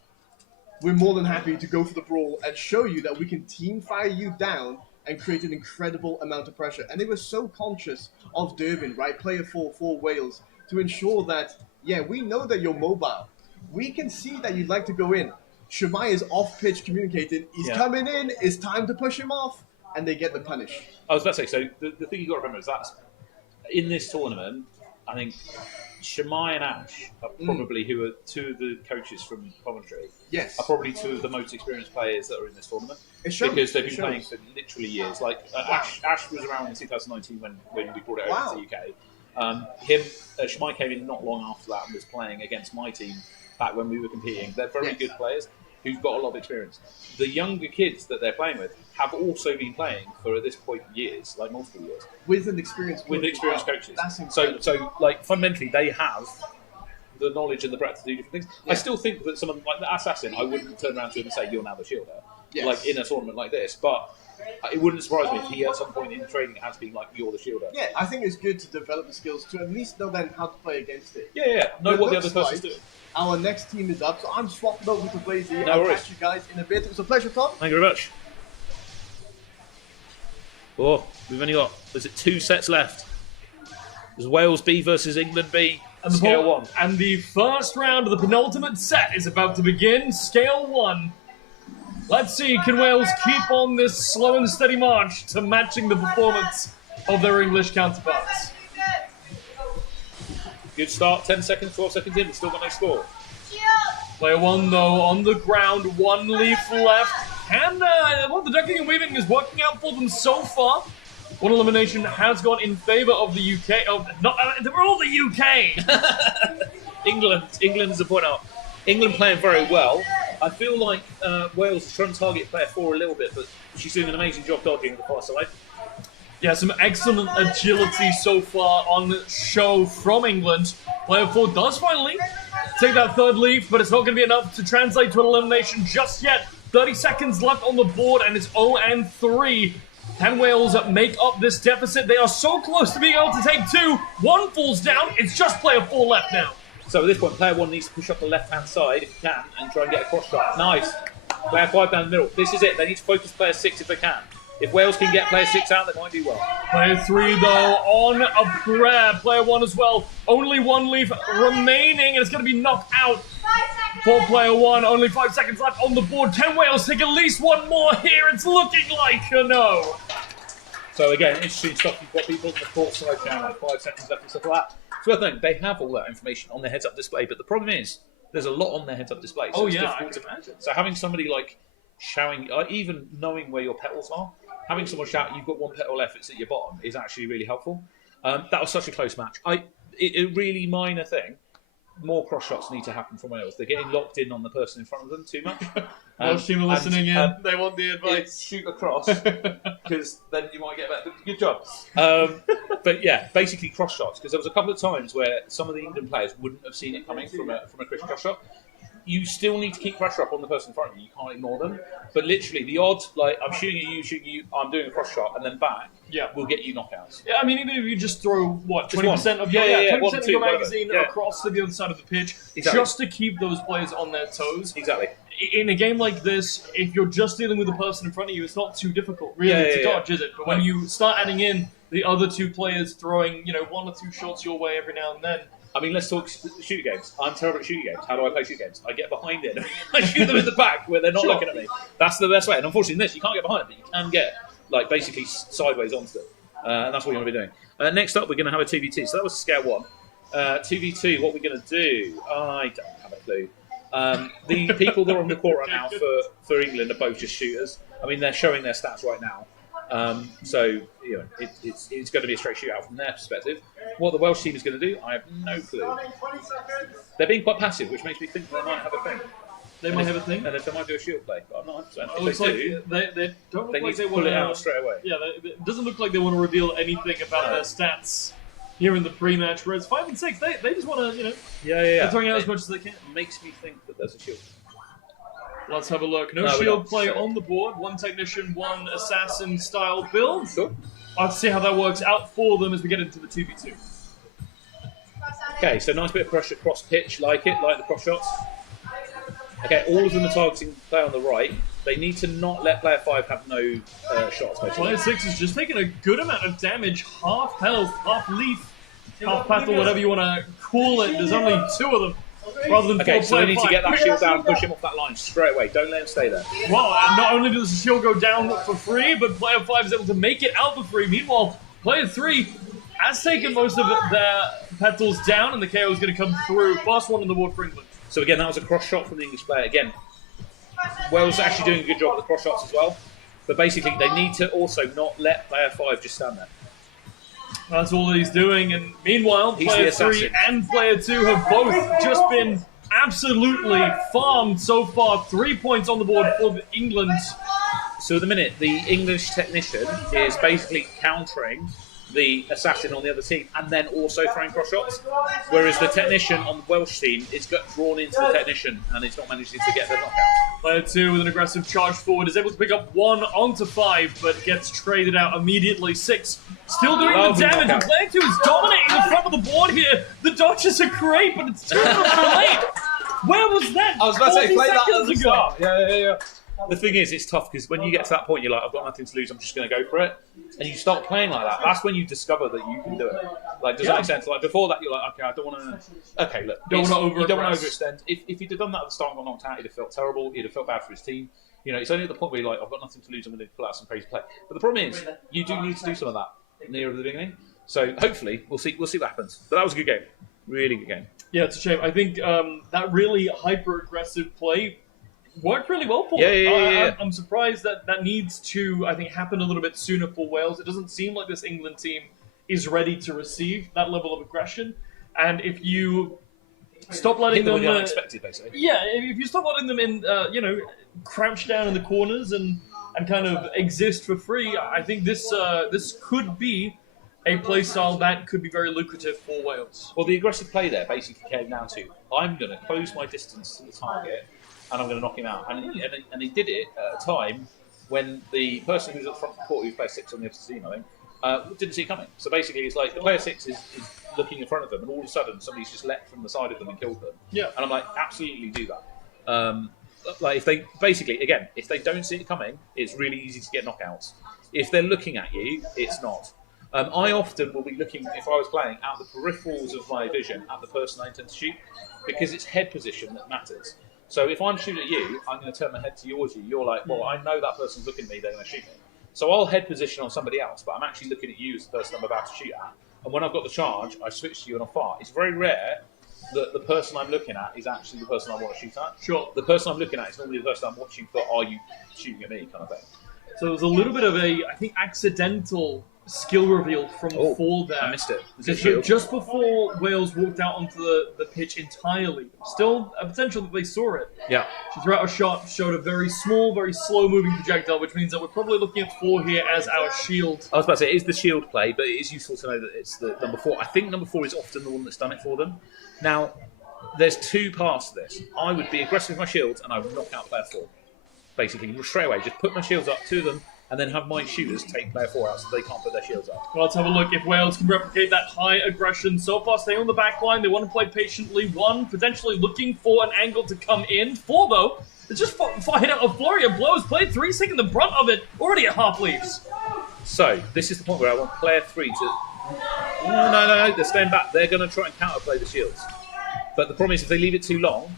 We're more than happy to go for the brawl and show you that we can team fire you down and create an incredible amount of pressure. And they were so conscious of Durbin, right, player 4 for Wales, to ensure that, yeah, we know that you're mobile. We can see that you'd like to go in. Shamai is off-pitch communicating. He's coming in. It's time to push him off. And they get the punish. I was about to say, so the thing you've got to remember is that in this tournament, I think Shamai and Ash are probably, who are 2 of the coaches from Coventry, Yes. are probably 2 of the most experienced players that are in this tournament. It shows. Because they've It been shows. playing for literally years. Like Wow. Ash was around in 2019 when we brought it over Wow. to the UK. Shamai came in not long after that and was playing against my team back when we were competing. They're very Yes. good players who've got a lot of experience. The younger kids that they're playing with have also been playing for, at this point, years, like multiple years, With an experienced coach. with experienced Wow. coaches. That's So, incredible. like, fundamentally, they have the knowledge and the breadth to do different things. Yeah. I still think that someone like the Assassin, I wouldn't turn around to him and say, you're now the shielder, Yes. like in a tournament like this. But it wouldn't surprise me if he, at some point in training, has been like, you're the shielder. Yeah, I think it's good to develop the skills to at least know then how to play against it. Yeah. Know It what the looks other person's like doing. Our next team is up, so I'm swapping over to Blazy. No I'll worries. catch you guys in a bit. It was a pleasure, Tom. Thank you very much. Oh, we've only got, is it 2 sets left? There's Wales B versus England B, And the scale ball- 1. And the first round of the penultimate set is about to begin. Scale 1. Let's see, can Wales keep on this slow and steady march to matching the performance of their English counterparts? Good start, 10 seconds, 12 seconds in, but still got no score. Player 1, though, on the ground, 1 leaf left. And well, the ducking and weaving is working out for them so far. One elimination has gone in favour of the UK. Oh, not, they're all the UK! England's a point out. England playing very well. I feel like Wales is trying to target player 4 a little bit, but she's doing an amazing job dodging the far side. Yeah, some excellent agility so far on show from England. Player 4 does finally take that 3rd leaf, but it's not going to be enough to translate to an elimination just yet. 30 seconds left on the board, and it's 0-3. Can Wales make up this deficit? They are so close to being able to take 2. 1 falls down. It's just player 4 left now. So at this point, player 1 needs to push up the left-hand side if he can and try and get a cross shot. Nice. Player 5 down the middle. This is it. They need to focus player 6 if they can. If Wales can get player 6 out, they might do well. Player 3, though, on a prayer. Player 1 as well. Only 1 leaf remaining, and it's going to be knocked out for player 1. Only 5 seconds left on the board. Can Wales take at least 1 more here? It's looking like a no. So again, interesting stuff. You've got people on the court side down, like 5 seconds left and stuff like that. So I think they have all that information on their heads-up display, but the problem is there's a lot on their heads-up display. So Oh, it's yeah, difficult I can to imagine. So having somebody like shouting, even knowing where your petals are, having someone shout, "You've got 1 petal left, it's at your bottom," is actually really helpful. That was such a close match. A really minor thing. More cross shots need to happen from Wales. They're getting locked in on the person in front of them too much. Welsh team are listening in. They want the advice. It's shoot across, because then you might get better. Good job. But yeah, basically cross shots, because there was a couple of times where some of the England players wouldn't have seen it coming from a Chris cross shot. you still need to keep pressure up on the person in front of you. You can't ignore them. But literally, the odds, like I'm shooting at you, I'm doing a cross shot, and then back, will get you knockouts. Yeah, I mean, even if you just throw, what, 20% of your magazine across to the other side of the pitch, just to keep those players on their toes. Exactly. In a game like this, if you're just dealing with the person in front of you, it's not too difficult, really, to dodge, is it? But when you start adding in the other two players throwing, 1 or 2 shots your way every now and then, I mean, let's talk shooting games. I'm terrible at shooting games. How do I play shooting games? I get behind it. I shoot them in the back where they're not looking at me. That's the best way. And unfortunately, in this, you can't get behind it, but you can get, basically sideways onto them. And that's what you want to be doing. Next up, we're going to have a 2v2. So that was scare 1. 2v2, what we're going to do? I don't have a clue. The people that are on the court right now for England are both just shooters. I mean, they're showing their stats right now. So it's going to be a straight shootout from their perspective. What the Welsh team is going to do, I have no clue. They're being quite passive, which makes me think they might have a thing. They might have a thing? And if they might do a shield play, but I'm not 100%. It looks like they don't look like they pull it out straight away. Yeah, it doesn't look like they want to reveal anything about their stats here in the pre-match, whereas 5 and 6, they just want to, they're throwing out as much as they can. It makes me think that there's a shield. Let's have a look. No shield play on the board. 1 technician, 1 assassin style build. Cool. Let's see how that works out for them as we get into the 2v2. Okay, so nice bit of pressure cross pitch, like the cross shots. Okay, all of them are targeting player on the right. They need to not let player 5 have no shots, basically. Player 6 is just taking a good amount of damage. Half health, half leaf, half battle, whatever you want to call it. There's only 2 of them. Rather than okay, so we need to get that shield down and push him off that line straight away. Don't let him stay there. Well, not only does the shield go down for free, but player 5 is able to make it out for free. Meanwhile, player 3 has taken most of their petals down, and the KO is going to come through. +1 on the board for England. So again, that was a cross shot from the English player. Again, Wales actually doing a good job with the cross shots as well. But basically, they need to also not let player 5 just stand there. That's all that he's doing, and meanwhile, player 3 and player 2 have both just been absolutely farmed so far. 3 points on the board for England. So at the minute, the English technician is basically countering the assassin on the other team and then also throwing cross shots, whereas the technician on the Welsh team is got drawn into the technician and it's not managing to get the knockout. Player 2 with an aggressive charge forward is able to pick up 1 onto 5, but gets traded out immediately. 6 still doing the damage, and player 2 is dominating the front of the board here. The dodges are great, but it's too late. Where was that? I was about to say, play that at the start. Yeah. The thing is, it's tough because when you get to that point, you're like, I've got nothing to lose, I'm just going to go for it. And you start playing like that. That's when you discover that you can do it. Like, does that make sense? Like, before that, you're like, okay, I don't want to... Okay, look. You don't want to overextend. If he'd have done that at the start and got knocked out, he'd have felt terrible. He'd have felt bad for his team. It's only at the point where you're like, I've got nothing to lose, I'm going to pull out some crazy play. But the problem is, you do need to do some of that near the beginning. So, hopefully, we'll see what happens. But that was a good game. Really good game. Yeah, it's a shame. I think that really hyper-aggressive play worked really well for them. Yeah. I'm surprised that needs to, I think, happen a little bit sooner for Wales. It doesn't seem like this England team is ready to receive that level of aggression. And if you stop letting them... unexpected, basically. Yeah, if you stop letting them in, crouch down in the corners and kind of exist for free, I think this could be a play style that could be very lucrative for Wales. Well, the aggressive play there basically came down to, I'm going to close my distance to the target and I'm going to knock him out. And he did it at a time when the person who's at the front of the court, who plays 6 on the other team, I think, didn't see it coming. So basically, it's like the player 6 is looking in front of them, and all of a sudden, somebody's just leapt from the side of them and killed them. Yeah. And I'm like, absolutely do that. Like, if they basically, again, if they don't see it coming, it's really easy to get knockouts. If they're looking at you, it's not. I often will be looking, if I was playing, at the peripherals of my vision, at the person I intend to shoot, because it's head position that matters. So if I'm shooting at you, I'm going to turn my head towards you. You're like, well, I know that person's looking at me, they're going to shoot me. So I'll head position on somebody else, but I'm actually looking at you as the person I'm about to shoot at. And when I've got the charge, I switch to you and I fire. It's very rare that the person I'm looking at is actually the person I want to shoot at. Sure. The person I'm looking at is normally the person I'm watching for, are you shooting at me, kind of thing. So it was a little bit of a, I think, accidental skill reveal from Ford there. I missed it. Just before Wales walked out onto the pitch entirely, still a potential that they saw it. Yeah. She threw out a shot, showed a very small, very slow-moving projectile, which means that we're probably looking at 4 here as our shield. I was about to say, it is the shield play, but it is useful to know that it's the number 4. I think number 4 is often the one that's done it for them. Now, there's two parts to this. I would be aggressive with my shields and I would knock out player 4. Basically, straight away, just put my shields up to them and then have my shooters take player 4 out so they can't put their shields up. Well, let's have a look if Wales can replicate that high aggression. So far, staying on the back line. They want to play patiently. 1, potentially looking for an angle to come in. 4, though, it's just fired out a flurry of blows. Player 3's taking the brunt of it. Already at half leaves. So, this is the point where I want player 3 to... No, they're staying back. They're going to try and counterplay the shields. But the problem is if they leave it too long,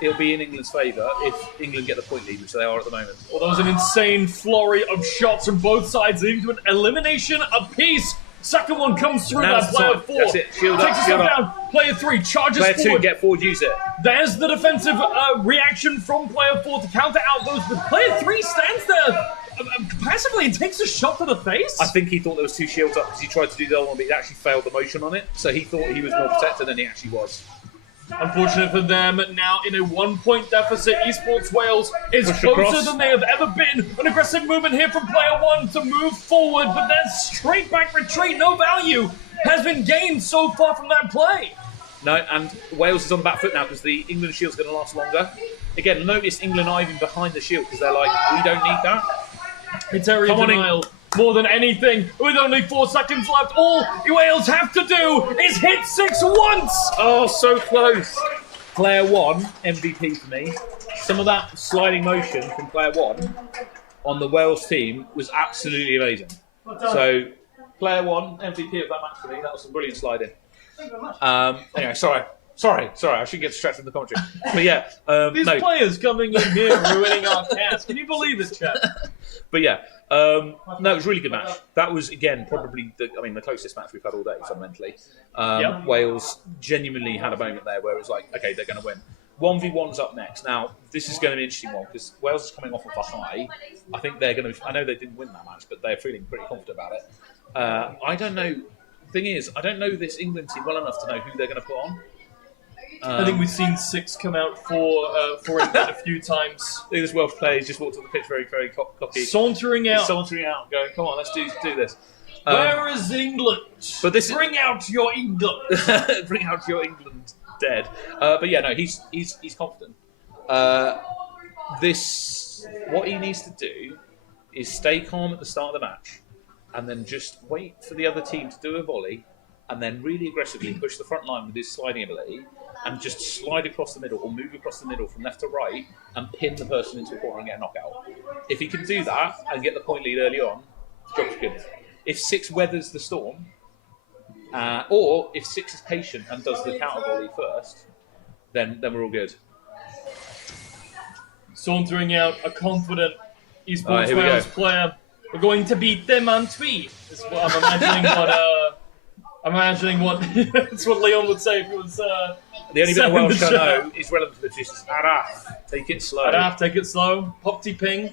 it'll be in England's favour if England get the point lead, which they are at the moment. Well, that was an insane flurry of shots from both sides, leading to an elimination apiece. Second one comes through by player 4. That's it. Shield Takes up, a step down. Player 3 charges player forward. 2, get forward, use it. There's the defensive reaction from player 4 to counter out those, but player 3 stands there passively and takes a shot to the face. I think he thought there was 2 shields up because he tried to do the other one, but he actually failed the motion on it. So he thought he was more protected than he actually was. Unfortunate for them, now in a 1-point deficit, Esports Wales is Push closer across. than they have ever been. An aggressive movement here from player 1 to move forward, but then straight back retreat, no value has been gained so far from that play. No, and Wales is on the back foot now because the England shield's going to last longer. Again, notice England are even behind the shield because they're like, we don't need that. It's area denial. More than anything, with only 4 seconds left, all Wales have to do is hit 6 once! Oh, so close. Player 1, MVP for me. Some of that sliding motion from player 1 on the Wales team was absolutely amazing. So, player 1, MVP of that match for me. That was some brilliant sliding. Anyway, sorry, I shouldn't get distracted from the commentary. But yeah, These players coming in here ruining our cast. Can you believe this, chat? But yeah, no, it was a really good match. That was, again, probably the closest match we've had all day, fundamentally. Wales genuinely had a moment there where it was like, okay, they're going to win. 1v1's up next. Now, this is going to be an interesting one because Wales is coming off of a high. I think they're going to... I know they didn't win that match, but they're feeling pretty confident about it. I don't know... The thing is, I don't know this England team well enough to know who they're going to put on. I think we've seen 6 come out for England a few times. I think this Welsh player just walked on the pitch very, very cocky. Sauntering out. He's sauntering out, going, come on, let's do this. Where is England? But this Bring out your England. Bring out your England dead. But yeah, no, he's confident. What he needs to do is stay calm at the start of the match and then just wait for the other team to do a volley and then really aggressively push the front line with his sliding ability and just slide across the middle or move across the middle from left to right and pin the person into a corner and get a knockout. If he can do that and get the point lead early on, the job's good. If 6 weathers the storm, or if 6 is patient and does the counter volley first, then we're all good. Sauntering out a confident Esports here we Wales go. player. We're going to beat them on tweet. Is what I'm imagining what that's what Leon would say if it was. The only bit of Welsh I know is relevant to this is Araf. Take it slow. Araf, take it slow. Popty ping.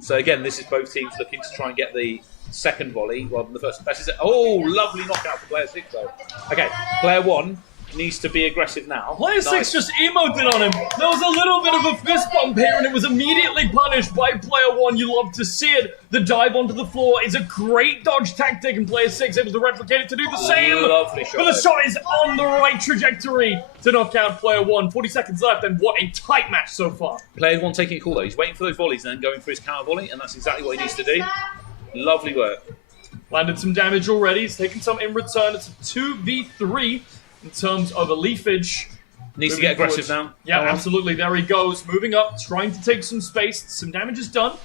So again, this is both teams looking to try and get the second volley rather than the first. That's it. Oh, lovely knockout for player 6 though. Okay, player 1 needs to be aggressive now. Player 6 just emoted on him. There was a little bit of a fist bump here, and it was immediately punished by player 1. You love to see it. The dive onto the floor is a great dodge tactic, and player 6 able to replicate it to do the same. Lovely shot. But the shot is on the right trajectory to knock out player 1. 40 seconds left, and what a tight match so far. Player 1 taking a call though. He's waiting for those volleys and then going for his counter volley, and that's exactly what he needs to do. Lovely work. Landed some damage already. He's taken some in return. It's a 2v3 in terms of a leafage. Needs to get aggressive now. Yeah, absolutely. There he goes. Moving up, trying to take some space. Some damage is done.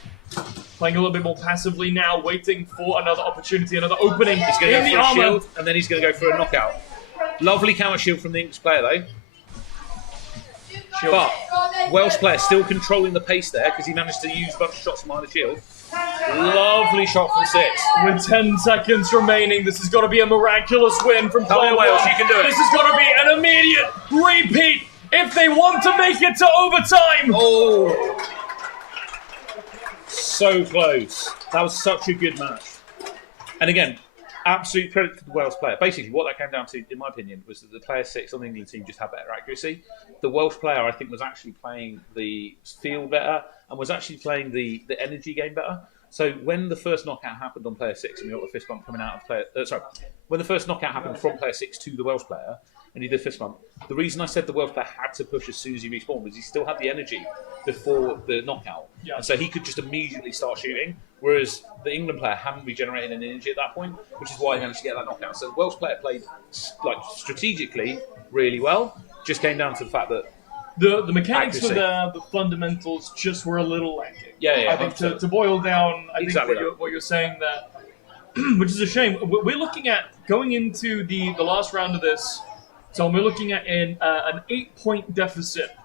Playing a little bit more passively now, waiting for another opportunity, another opening. He's going to in go the for a armor. shield, and then he's going to go for a knockout. Lovely counter shield from the English player though. Shield. But Welsh player still controlling the pace there because he managed to use a bunch of shots from behind the shield. Lovely shot from 6. With 10 seconds remaining, this has got to be a miraculous win from Come player on, Wales, 1. you can do it. This has got to be an immediate repeat if they want to make it to overtime. Oh, so close. That was such a good match. And again, absolute credit to the Welsh player. Basically, what that came down to, in my opinion, was that the player 6 on the England team just had better accuracy. The Welsh player, I think, was actually playing the field better and was actually playing the energy game better. So when the first knockout happened on player 6, and we got the fist bump coming out of player... when the first knockout happened from player 6 to the Welsh player, and he did fist bump, the reason I said the Welsh player had to push as soon as he respawned was he still had the energy before the knockout. Yeah. And so he could just immediately start shooting, whereas the England player hadn't regenerated any energy at that point, which is why he managed to get that knockout. So the Welsh player played strategically really well, just came down to the fact that the mechanics accuracy. were there, the fundamentals just were a little lacking. Yeah, I think to boil down, Exactly think what you're saying there, which is a shame. We're looking at going into the last round of this, so we're looking at an 8-point deficit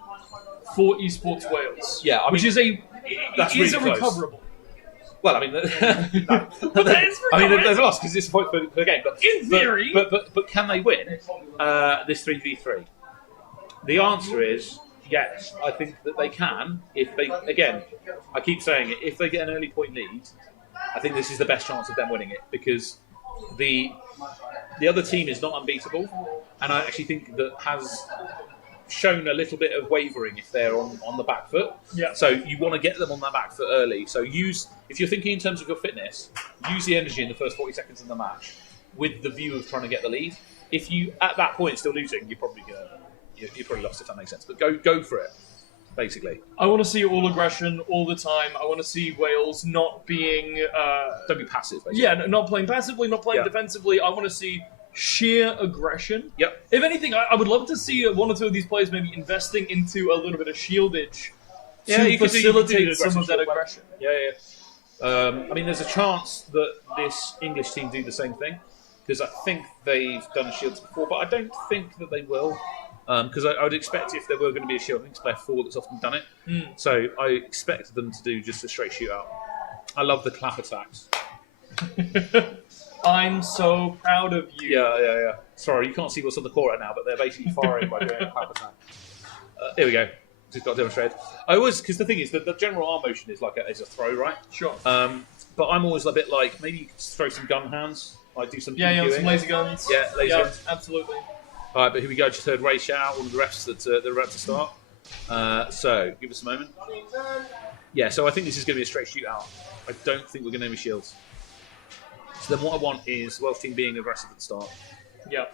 for Esports Wales. Yeah, I mean, which is that's is really a close. recoverable. Well, I mean, there's a loss because it's a point per game. But In theory. but can they win this 3v3? The answer is yes. I think that they can if they. Again, I keep saying it. If they get an early point lead, I think this is the best chance of them winning it because the other team is not unbeatable, and I actually think that has shown a little bit of wavering if they're on the back foot. Yeah. So you want to get them on that back foot early. So if you're thinking in terms of your fitness, use the energy in the first 40 seconds of the match with the view of trying to get the lead. If you at that point still losing, you're probably lost, if that makes sense. But go for it, basically. I want to see all aggression all the time. I want to see Wales not being Don't be passive. Basically. yeah, not playing passively, not playing Yeah. defensively. I want to see sheer aggression. Yep. If anything, I would love to see one or two of these players maybe investing into a little bit of shieldage to you could do facilitate some aggressive of that shield aggression. Yeah. I mean, there's a chance that this English team do the same thing because I think they've done shields before, but I don't think that they will. Because I would expect if there were going to be a shield, I think it's player 4 that's often done it. So I expect them to do just a straight shootout. I love the clap attacks. I'm so proud of you. Yeah. Sorry, you can't see what's on the court right now, but they're basically firing by doing a clap attack. Here we go. Just got demonstrated. I always, because the thing is that the general arm motion is like is a throw, right? Sure. But I'm always a bit like maybe you could just throw some gun hands, like do some Yeah, PQing. some laser guns. Yeah, laser guns. Absolutely. All right, but here we go. Just heard Ray shout out one of the refs that they're about to start. So give us a moment. Yeah, so I think this is going to be a straight shootout. I don't think we're going to have any shields. So then what I want is the Welsh team being aggressive at the start. Yeah.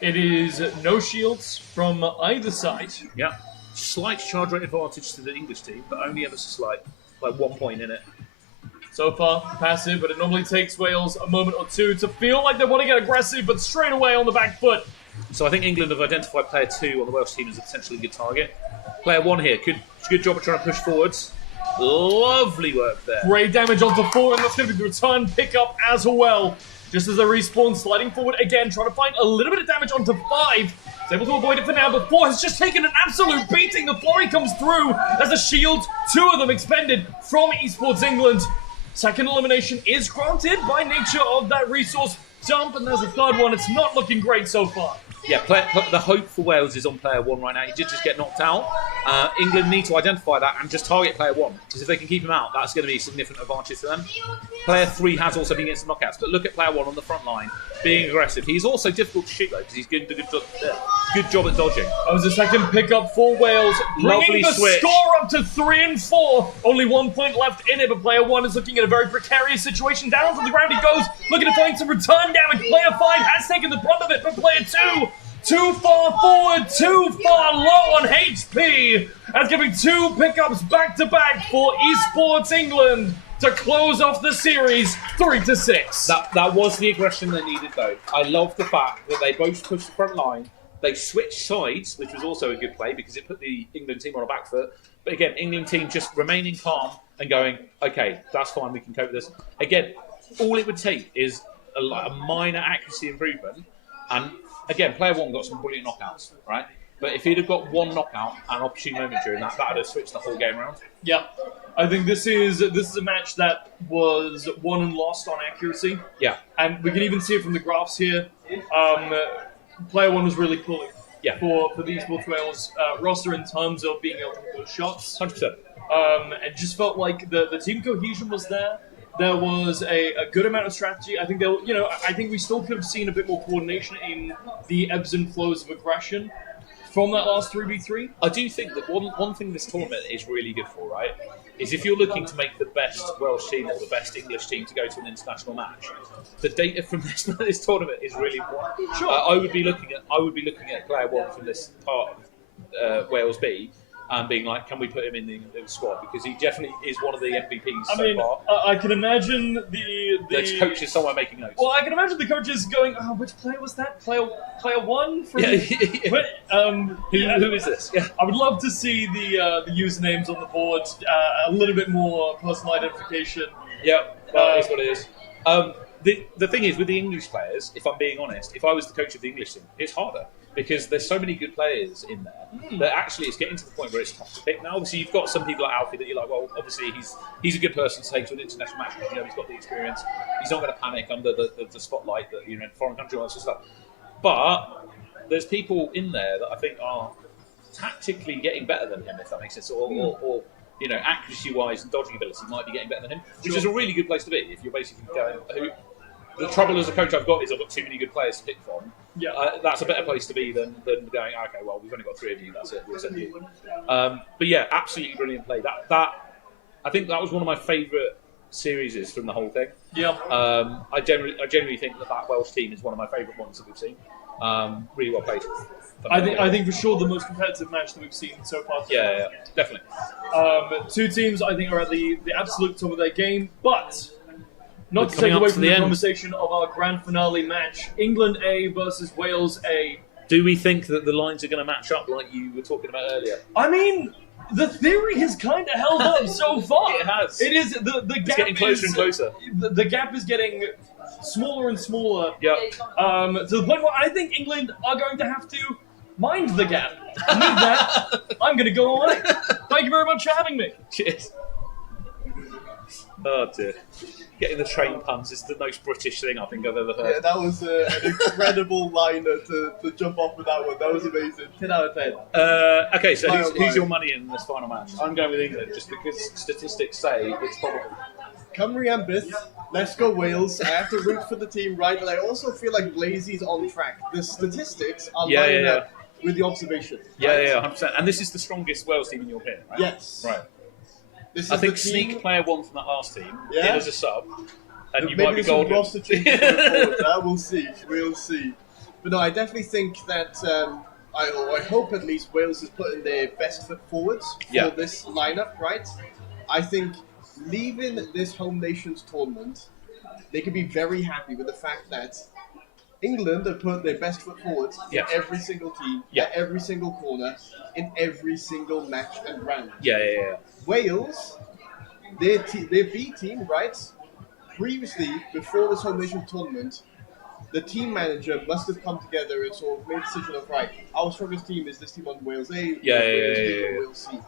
It is no shields from either side. Yeah. Slight charge rate advantage to the English team, but only ever so slight. Like 1 point in it. So far, passive, but it normally takes Wales a moment or two to feel like they want to get aggressive, but straight away on the back foot. So I think England have identified player 2 on the Welsh team as a potentially good target. Player 1 here, good job at trying to push forwards. Lovely work there. Great damage onto 4, and that's going to be the return pickup as well. Just as they respawn, sliding forward again, trying to find a little bit of damage onto 5. He's able to avoid it for now, but 4 has just taken an absolute beating. The flurry comes through as the shield, 2 of them expended from Esports England. Second elimination is granted by nature of that resource dump, and there's a third one. It's not looking great so far. Yeah, the hope for Wales is on player 1 right now. He did just get knocked out. England need to identify that and just target player 1. Because if they can keep him out, that's going to be a significant advantage to them. Player 3 has also been getting some knockouts. But look at player 1 on the front line, being aggressive. He's also difficult to shoot, though, because he's doing a good job at dodging. That was the second pickup for Wales, bringing Lovely the switch. score up to 3 and 4. Only 1 point left in it, but player 1 is looking at a very precarious situation. Down to the ground he goes, looking to find some return damage. Player 5 has taken the brunt of it, but player 2, too far forward, too far low on HP, and giving 2 pickups back-to-back for Esports England to close off the series 3-6. That was the aggression they needed, though. I love the fact that they both pushed the front line. They switched sides, which was also a good play because it put the England team on a back foot. But again, England team just remaining calm and going, okay, that's fine, we can cope with this. Again, all it would take is a minor accuracy improvement. And again, player 1 got some brilliant knockouts, right? But if he'd have got 1 knockout and an opportune moment during that, that would have switched the whole game around. Yeah, I think this is a match that was won and lost on accuracy. Yeah. And we can even see it from the graphs here. Player 1 was really pulling for the Esports Wales roster in terms of being able to hit those shots. 100%. It just felt like the team cohesion was there. There was a good amount of strategy. I think I think we still could have seen a bit more coordination in the ebbs and flows of aggression from that last 3v3. I do think that one thing this tournament is really good for, right, is if you're looking to make the best Welsh team or the best English team to go to an international match, the data from this tournament is really important. Sure. I would be looking at player one from this part of Wales B. And being like, can we put him in the squad? Because he definitely is one of the MVPs so far. I can imagine The coach is somewhere making notes. Well, I can imagine the coaches going, "Oh, which player was that? Player one from." Yeah. But, Who is this? Yeah. I would love to see the usernames on the board, a little bit more personal identification. Yeah, that is what it is. The thing is, with the English players, if I'm being honest, if I was the coach of the English team, it's harder. Because there's so many good players in there that actually it's getting to the point where it's tough to pick now. Obviously, you've got some people like Alfie that you're like, well, obviously he's a good person to take to an international match because he's got the experience. He's not going to panic under the spotlight that in foreign country and all that sort of stuff. But there's people in there that I think are tactically getting better than him, if that makes sense, or accuracy-wise and dodging ability might be getting better than him, which is a really good place to be if you're basically going. The trouble as a coach I've got is I've got too many good players to pick from. Yeah, that's a better place to be than going, okay, well, we've only got 3 of you, that's it, we'll send you. But yeah, absolutely brilliant play. That I think that was one of my favourite series from the whole thing. Yeah. I generally think that Welsh team is one of my favourite ones that we've seen. Really well played. I think for sure the most competitive match that we've seen so far. Yeah, definitely. 2 teams I think are at the absolute top of their game, but not to coming take up away to from the the end. conversation of our grand finale match, England A versus Wales A. Do we think that the lines are going to match up like you were talking about earlier? I mean, the theory has kind of held up so far. It has. It is the gap. It's getting closer and closer. The gap is getting smaller and smaller. Yeah. To the point where I think England are going to have to mind the gap. And with that, I'm going to go away. Thank you very much for having me. Cheers. Oh dear. Getting the train puns is the most British thing I think I've ever heard. Yeah, that was an incredible liner to jump off with that one. That was amazing. 10 out of 10. Okay, so who's Fire. your money in this final match? I'm going with England just because statistics say it's probable. Cymru and Bith, let's go Wales. I have to root for the team right, and I also feel like Blazey's on track. The statistics are lining up with the observation. Yeah, right? yeah, 100%. And this is the strongest Wales team in your opinion, right? Yes. Right. This is I think the team, sneak player one from that last team in as a sub, and you maybe might be there's some golden. roster changes going forward. We'll see. We'll see. But no, I definitely think that I hope at least Wales is putting their best foot forwards for this lineup, right? I think leaving this Home Nations tournament, they can be very happy with the fact that England have put their best foot forward in every single team, at every single corner, in every single match and round. Yeah. Wales, their B team, right? Previously, before this Home Nations tournament, the team manager must have come together and sort of made a decision of, right, our strongest team is this team on Wales A, Wales C.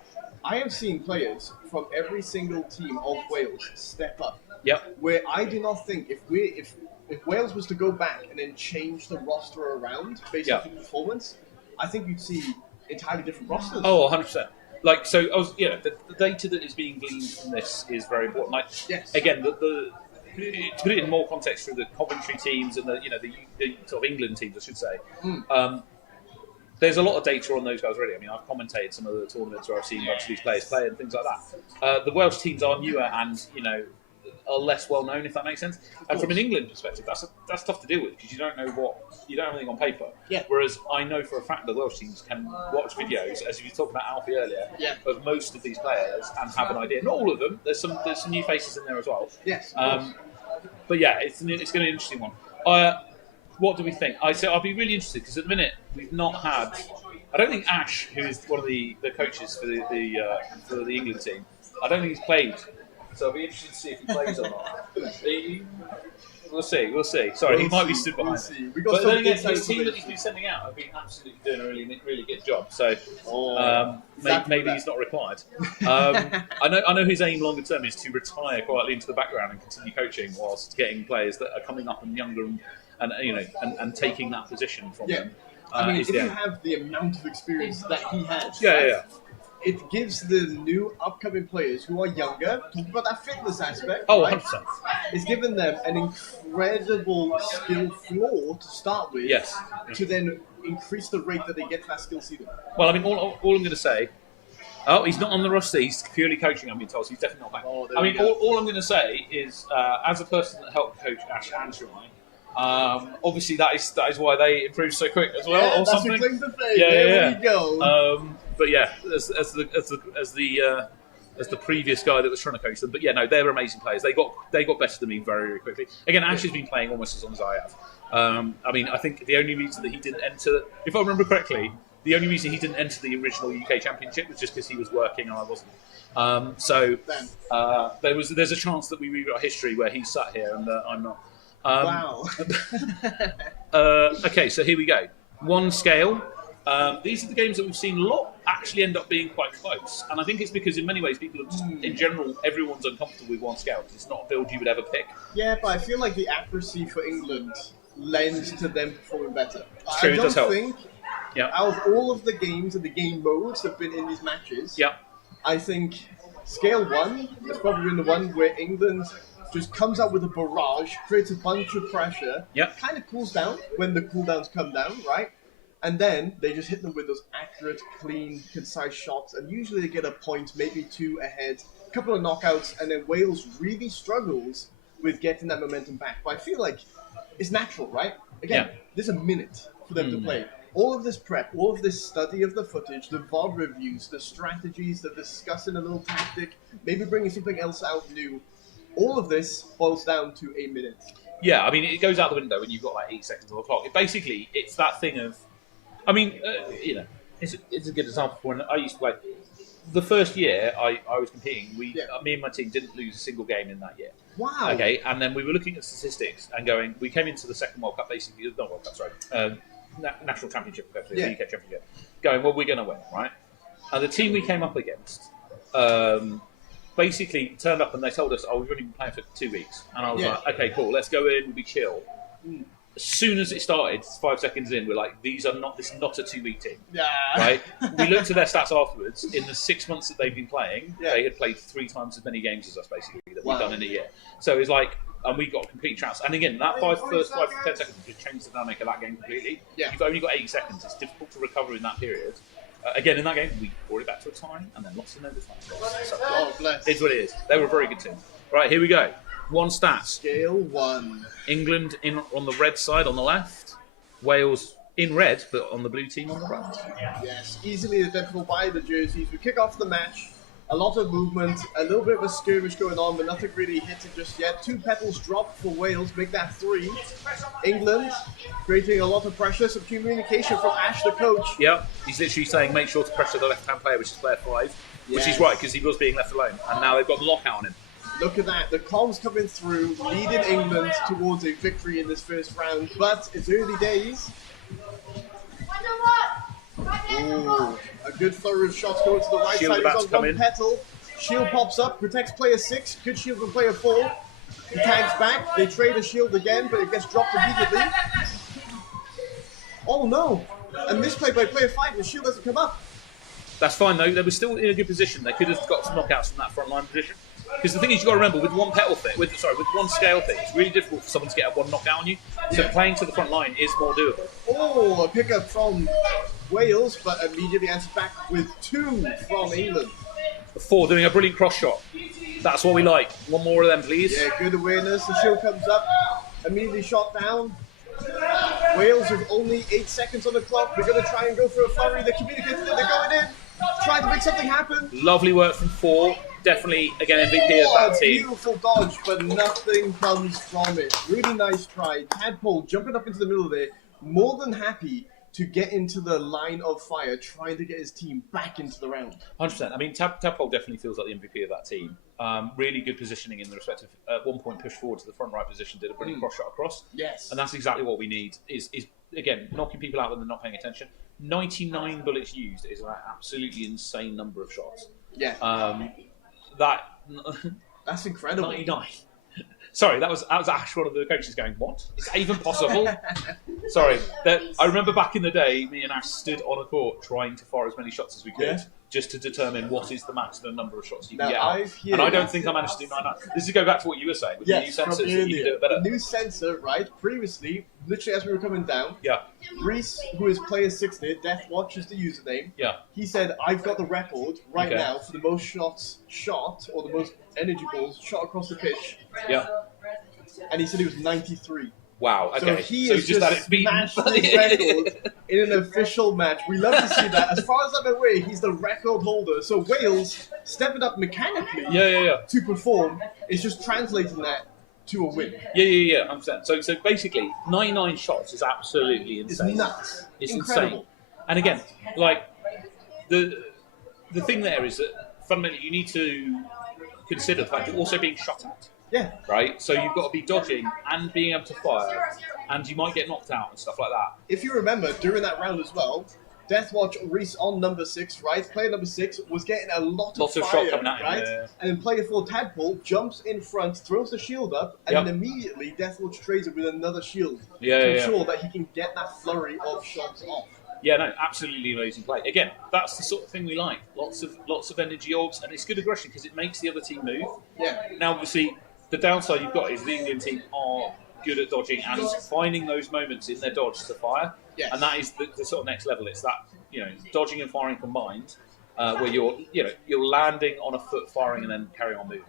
I have seen players from every single team of Wales step up. Yep. Where I do not think if Wales was to go back and then change the roster around based on performance, I think you'd see entirely different rosters. Oh, 100%. Like, so I was, the data that is being gleaned from this is very important. Like, again, to put it in more context for the Coventry teams and the sort of England teams, I should say. There's a lot of data on those guys already. I mean, I've commentated some of the tournaments where I've seen a bunch of these players play and things like that. The Welsh teams are newer and are less well known, if that makes sense. And from an England perspective, that's tough to deal with because you don't have anything on paper. Yeah. Whereas I know for a fact that Welsh teams can watch videos, as you were talking about Alfie earlier, of most of these players and have an idea. Not all of them. There's some new faces in there as well. Yes. But yeah, it's going to be an interesting one. What do we think? I'll be really interested because at the minute we've not had. I don't think Ash, who is one of the coaches for the England team, I don't think he's played. So I'll be interested to see if he plays or not. We'll see. Sorry, he might be stood behind. But then again, his team that he's been sending out have been absolutely doing a really, really good job. So maybe he's not required. I know his aim longer term is to retire quietly into the background and continue coaching whilst getting players that are coming up and younger and taking that position from them. I mean, if you have the amount of experience that he has, it gives the new upcoming players who are younger, talk about that fitness aspect. Oh, right? 100%. It's given them an incredible skill floor to start with, to then increase the rate that they get to that skill ceiling? Well, I mean, all I'm going to say. Oh, he's not on the roster. He's purely coaching, I'm being told, so he's definitely not back. Oh, I mean, all I'm going to say is, as a person that helped coach Ash and Shemai, obviously that is why they improved so quick as well, Yeah, or that's something. your claim to fame. There we go. But yeah, as the previous guy that was trying to coach them, but yeah, no, they're amazing players. They got better than me very, very quickly. Again, Ash has been playing almost as long as I have. I mean, I think the only reason that he didn't enter, if I remember correctly, the only reason he didn't enter the original UK Championship was just because he was working and I wasn't. There's a chance that we rewrite history where he's sat here and I'm not. Wow. Okay, so here we go. One scale. These are the games that we've seen a lot actually end up being quite close. And I think it's because in many ways people are just, in general, everyone's uncomfortable with one scale. It's not a build you would ever pick. Yeah, but I feel like the accuracy for England lends to them performing better. It's true, I it don't does help. think Yeah. out of all of the games and the game modes that have been in these matches, Yeah. I think scale 1 has probably been the one where England just comes out with a barrage, creates a bunch of pressure, Yep. kind of cools down when the cooldowns come down, right? And then they just hit them with those accurate, clean, concise shots, and usually they get a point, maybe 2 ahead, a couple of knockouts, and then Wales really struggles with getting that momentum back. But I feel like it's natural, right? Again, there's a minute for them to play. All of this prep, all of this study of the footage, the VOD reviews, the strategies, the discussing a little tactic, maybe bringing something else out new, all of this boils down to a minute. Yeah, I mean, it goes out the window when you've got like 8 seconds on the clock. It's that thing of, I mean, it's a good example for when I used to play. The first year I was competing, me and my team didn't lose a single game in that year. Wow. Okay, and then we were looking at statistics and going, we came into the second World Cup, basically, not World Cup, sorry, National Championship, the UK Championship, going, well, we're going to win, right? And the team we came up against basically turned up and they told us, oh, we've only been playing for 2 weeks. And I was like, okay, cool, let's go in, we'll be chill. As soon as it started, 5 seconds in, we're like, this is not a 2-week team. Yeah. Right? We looked at their stats afterwards. In the 6 months that they've been playing, they had played 3 times as many games as us, basically, that we've done in a year. So it's like, and we got a complete chance. And again, that first 5 to 10 seconds just changed the dynamic of that game completely. Yeah. You've only got 80 seconds. It's difficult to recover in that period. Again, in that game, we brought it back to a tie and then lost in overtime. So, Oh, bless. it's what it is. They were a very good team. Right, here we go. One stat. Scale 1. England on the red side on the left. Wales in red, but on the blue team on the right. Yes, easily identifiable by the jerseys. We kick off the match. A lot of movement, a little bit of a skirmish going on, but nothing really hits it just yet. 2 petals drop for Wales, make that 3. England creating a lot of pressure, some communication from Ash, the coach. Yep, he's literally saying make sure to pressure the left-hand player, which is player 5, which is Yes. right because he was being left alone, and now they've got the lockout on him. Look at that, the comms coming through, leading England towards a victory in this first round, but it's early days. Ooh, a good flurry of shots going to the right Shield side. about He's to on come 1 in. petal. Shield pops up, protects player 6. Good shield from player 4. He tags back. They trade a shield again, but it gets dropped immediately. Oh no! And misplay by player 5. The shield doesn't come up. That's fine though. They were still in a good position. They could have got some knockouts from that front line position. Because the thing is, you got to remember, with one petal thing, with one scale thing, it's really difficult for someone to get one knockout on you. So playing to the front line is more doable. Oh, a pickup from Wales, but immediately answers back with 2 from England. 4 doing a brilliant cross shot. That's what we like. One more of them, please. Yeah, good awareness. The shield comes up, immediately shot down. Wales with only 8 seconds on the clock. We're going to try and go for a flurry. They're communicating that they're going in, trying to make something happen. Lovely work from 4. Definitely, again, MVP of that team. Beautiful dodge, but nothing comes from it. Really nice try. Tadpole jumping up into the middle there, more than happy to get into the line of fire, trying to get his team back into the round. 100%. I mean, Tadpole definitely feels like the MVP of that team. Really good positioning in the respective. At one point, pushed forward to the front right position, did a brilliant cross shot across. Yes. And that's exactly what we need. Is again knocking people out when they're not paying attention. 99 bullets used is an absolutely insane number of shots. Yeah. That's incredible. 99. Sorry, that was Ash, one of the coaches, going, what? Is that even possible? Sorry. I remember back in the day, me and Ash stood on a court trying to fire as many shots as we could, just to determine what is the maximum number of shots you can Now, get out. And I don't think I managed to do 99. This is go back to what you were saying with the new sensors that you can do it better. The new sensor, right? Previously, literally as we were coming down, Yeah, Reese, who is player 60, Deathwatch is the username. yeah. He said, "I've got the record right Okay. now for the most shots shot or the most energy balls shot across the pitch," Yeah. and he said it was 93. Wow. So Okay. he So has just that just it's beaten. smashed the record in an official match. We love to see that. As far as I'm aware, he's the record holder. So Wales stepping up mechanically Yeah. to perform. It's just translating that to a win. Yeah. I'm saying. So basically, 99 shots is absolutely It's insane. nuts. It's Incredible. insane. And again, like the thing there is that fundamentally you need to consider the fact you're also being shot at. Yeah. Right? So you've got to be dodging and being able to fire, and you might get knocked out and stuff like that. If you remember, during that round as well, Deathwatch Reese on number 6, right? Player number 6 was getting a lot Lots of of fire, shot coming at him, right? yeah. And then player 4, Tadpole, jumps in front, throws the shield up, and Yep. then immediately Deathwatch trades it with another shield Yeah, to yeah, ensure that he can get that flurry of shots off. Yeah, no, absolutely amazing play. Again, that's the sort of thing we like. Lots of energy orbs, and it's good aggression because it makes the other team move. Yeah. Now, obviously, the downside you've got is the England team are good at dodging and finding those moments in their dodge to fire. Yes. And that is the sort of next level. It's that, dodging and firing combined, where you're landing on a foot, firing, and then carrying on moving.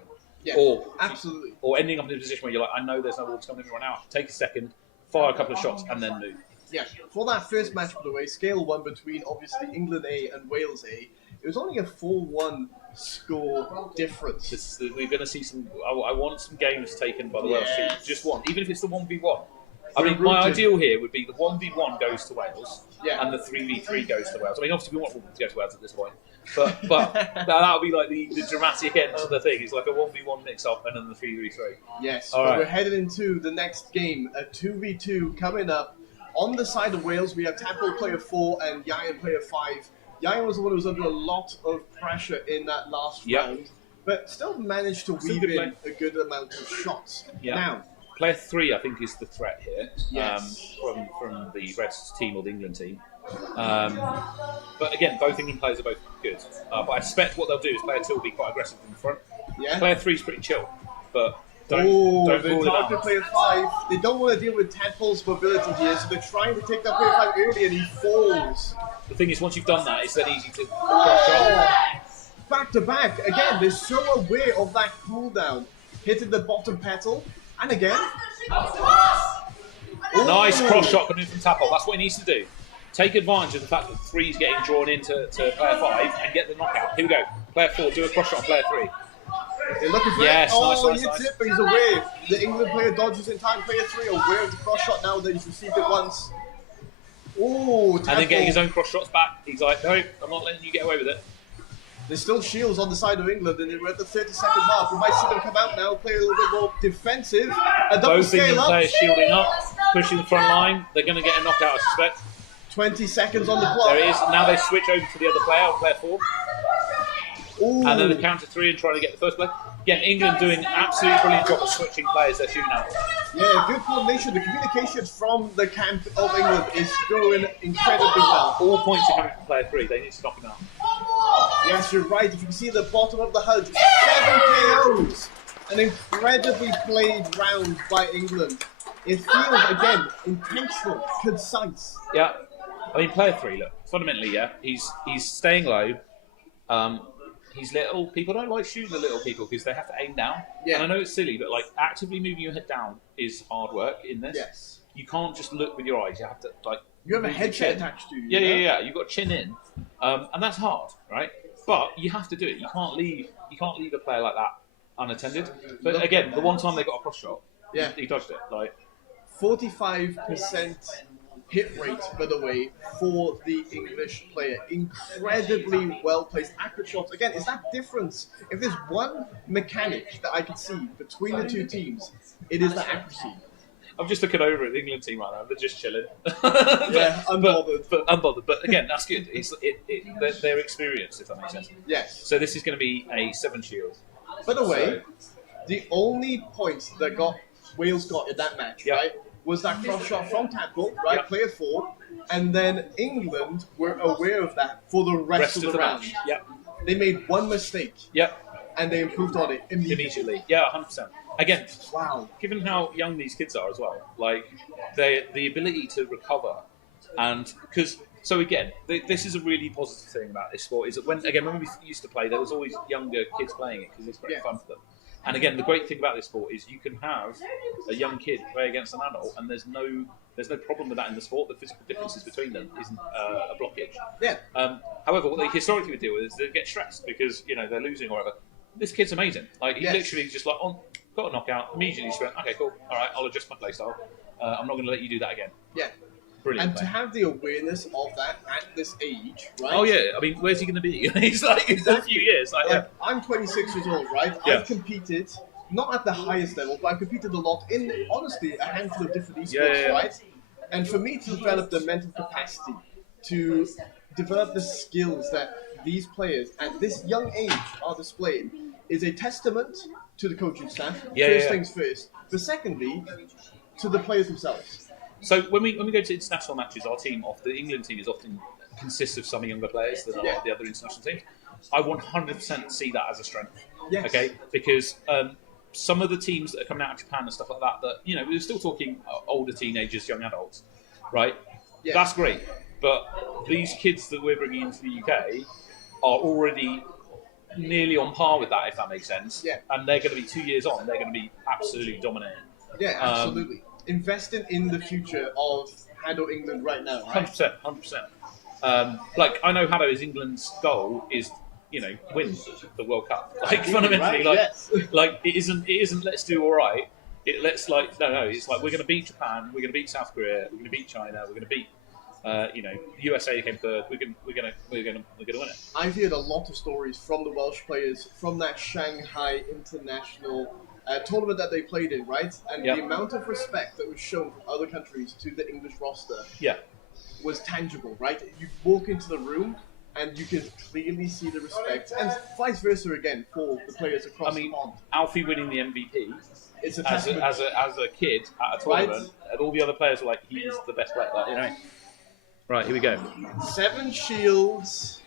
Yeah, Or absolutely. Or ending up in a position where you're like, I know there's no orbs coming to run out. Take a second, fire a couple of shots, and then move. Yeah. For that first match, by the way, scale 1 between obviously England A and Wales A, it was only a 4-1 score difference. We're going to see some. I want some games taken by the Welsh team. Yes. Just one, even if it's the 1v1. I We're mean, my rooted. ideal here would be the 1v1 goes to Wales, Yeah. and the 3v3 goes to Wales. I mean, obviously we want them to go to Wales at this point, but that would be like the dramatic end to the thing. It's like a 1v1 mix-up and then the 3v3. Yes, All but right. we're headed into the next game, a 2v2 coming up. On the side of Wales, we have Tadpole player 4 and Yayan player 5. Yayan was the one who was under a lot of pressure in that last Yep. round, but still managed to Still weave good in play. a good amount of shots. Yeah. Now, Player 3, I think, is the threat here Yes. from the Reds team or the England team. But again, both England players are both good. But I expect what they'll do is player 2 will be quite aggressive in the front. yeah. Player 3 is pretty chill, but don't They're rule it targeting out. player 5. They don't want to deal with Tadpole's mobility here, so they're trying to take that player 5 early and he falls. The thing is, once you've done that, it's then easy to crash on. Back to back. Again, they're so aware of that cooldown. Hitting the bottom petal. And again. Nice Ooh. cross shot coming in from Tapol. That's what he needs to do. Take advantage of the fact that 3's getting drawn into player 5 and get the knockout. Here we go. Player 4, do a cross shot on player 3. They're looking for Yes, it. Oh, nice, he hits nice. it, but he's aware. The England player dodges in time. Player 3 aware of the cross shot now that he's received it once. Ooh, And then getting his Tadpole. own cross shots back. He's like, no, I'm not letting you get away with it. There's still shields on the side of England, and we're at the 30-second mark. We might see them come out now, play a little bit more defensive. A double Both England scale up. players shielding up, pushing the front line. They're going to get a knockout, I suspect. 20 seconds on the clock. There it is. Now they switch over to the other player, on player 4. Ooh. And then the counter 3 and trying to get the first play. Again, England doing an absolutely brilliant job of switching players they're shooting at. Yeah, good coordination. The communication from the camp of England is going incredibly well. All points are coming from player 3. They need to knock him out. Yes, you're right. If you can see the bottom of the HUD, 7 KOs. An incredibly played round by England. It feels, again, intentional, concise. Yeah. I mean, player 3, look, fundamentally, yeah, he's staying low. He's little. People don't like shooting the little people because they have to aim down. Yeah. And I know it's silly, but like actively moving your head down is hard work in this. Yes. You can't just look with your eyes. You have to like. You have a move your headset chin. attached to you. Yeah, you know? yeah. You've got chin in, and that's hard, right? But you have to do it. You can't leave a player like that unattended. But again, the one time they got a cross shot, Yeah. he dodged it. Like 45% hit rate, by the way, for the English player. Incredibly well placed. Accurate shots. Again, it's that difference. If there's one mechanic that I can see between the two teams, it is the accuracy. I'm just looking over at the England team right now. They're just chilling. Yeah, unbothered. But unbothered. But again, that's good. They're experienced, if that makes sense. Yes. So this is going to be a 7 shield. By the way, the only points that Wales got in that match, Yeah. right, was that cross shot from Tadpole, right, Yeah. player 4, and then England were aware of that for the rest of the round. match. Yeah. They made one mistake Yep. and they improved on it Immediately. Yeah, 100%. Again, Wow. given how young these kids are as well, like the ability to recover, and because so again, this is a really positive thing about this sport is that when we used to play, there was always younger kids playing it because it's great fun for them. And again, the great thing about this sport is you can have a young kid play against an adult, and there's no problem with that in the sport. The physical differences between them isn't a blockage. Yeah. However, what they historically would deal with is they get stressed because they're losing or whatever. This kid's amazing. Like he literally just like got a knockout, immediately just went, okay, cool, all right, I'll adjust my playstyle. I'm not going to let you do that again. Yeah. Brilliant. And to have the awareness of that at this age, right? Oh yeah, I mean, where's he going to be? He's like in a few years. Like, I'm 26 years old, right? Yeah. I've competed, not at the highest level, but I've competed a lot in, honestly, a handful of different esports, Yeah. right? And for me to develop the mental capacity, to develop the skills that these players at this young age are displaying, is a testament to the coaching staff. First things first. But secondly, to the players themselves. So when we go to international matches, our team, the England team, is often consists of some younger players than the other international teams. I 100% see that as a strength. Yes. Okay, because some of the teams that are coming out of Japan and stuff like that, we're still talking older teenagers, young adults, right? Yeah. That's great, but these kids that we're bringing into the UK are already nearly on par with that, if that makes sense. Yeah. And they're going to be 2 years on. They're going to be absolutely dominating. Yeah, absolutely. Investing in the future of HADO England right now, right? 100%. Like I know HADO's England's goal is, win the World Cup. Like fundamentally, right? like it isn't. Let's do all right. It's like It's like we're going to beat Japan. We're going to beat South Korea. We're going to beat China. We're going to beat. USA came third. We're gonna win it. I've heard a lot of stories from the Welsh players from that Shanghai international tournament that they played in, right? And the amount of respect that was shown from other countries to the English roster was tangible, right? You walk into the room and you can clearly see the respect, and vice versa again for the players across the pond. Alfie winning the MVP. It's a as testament. a kid at a tournament, and all the other players were like, he's the best player. Like, Right, here we go. 7 shields.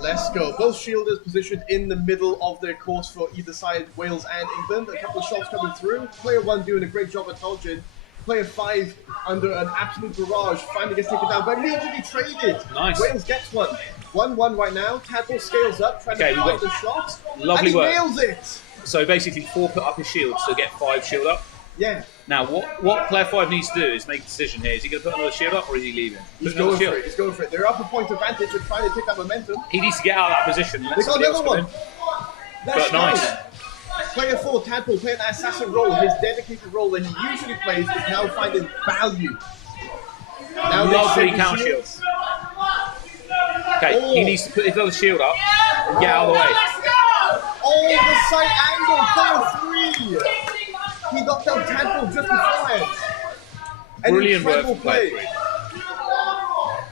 Let's go. Both shielders positioned in the middle of their course for either side, Wales and England. A couple of shots coming through. Player 1 doing a great job at dodging. Player 5 under an absolute barrage. Finally gets taken down, but immediately traded. Nice. Wales gets one. 1-1 right now. Tadpole scales up, trying to find the shot. Lovely and he work. nails it. So basically 4 put up his shield, so get 5 shield up. Yeah. Now, what player 5 needs to do is make a decision here. Is he going to put another shield up or is he leaving? He's going for it. He's going for it. They're up a point advantage and trying to pick up momentum. He needs to get out of that position and let They got somebody else another come one. in. That's But nice. Player 4, Tadpole, playing that assassin role, his dedicated role that he usually plays, is now finding value. Now Lovely counter shields. Okay, he needs to put his other shield up and get out of the way. Oh, the side angle, player 3! He knocked out Tadpole just beforehand. An Brilliant work incredible from player 3.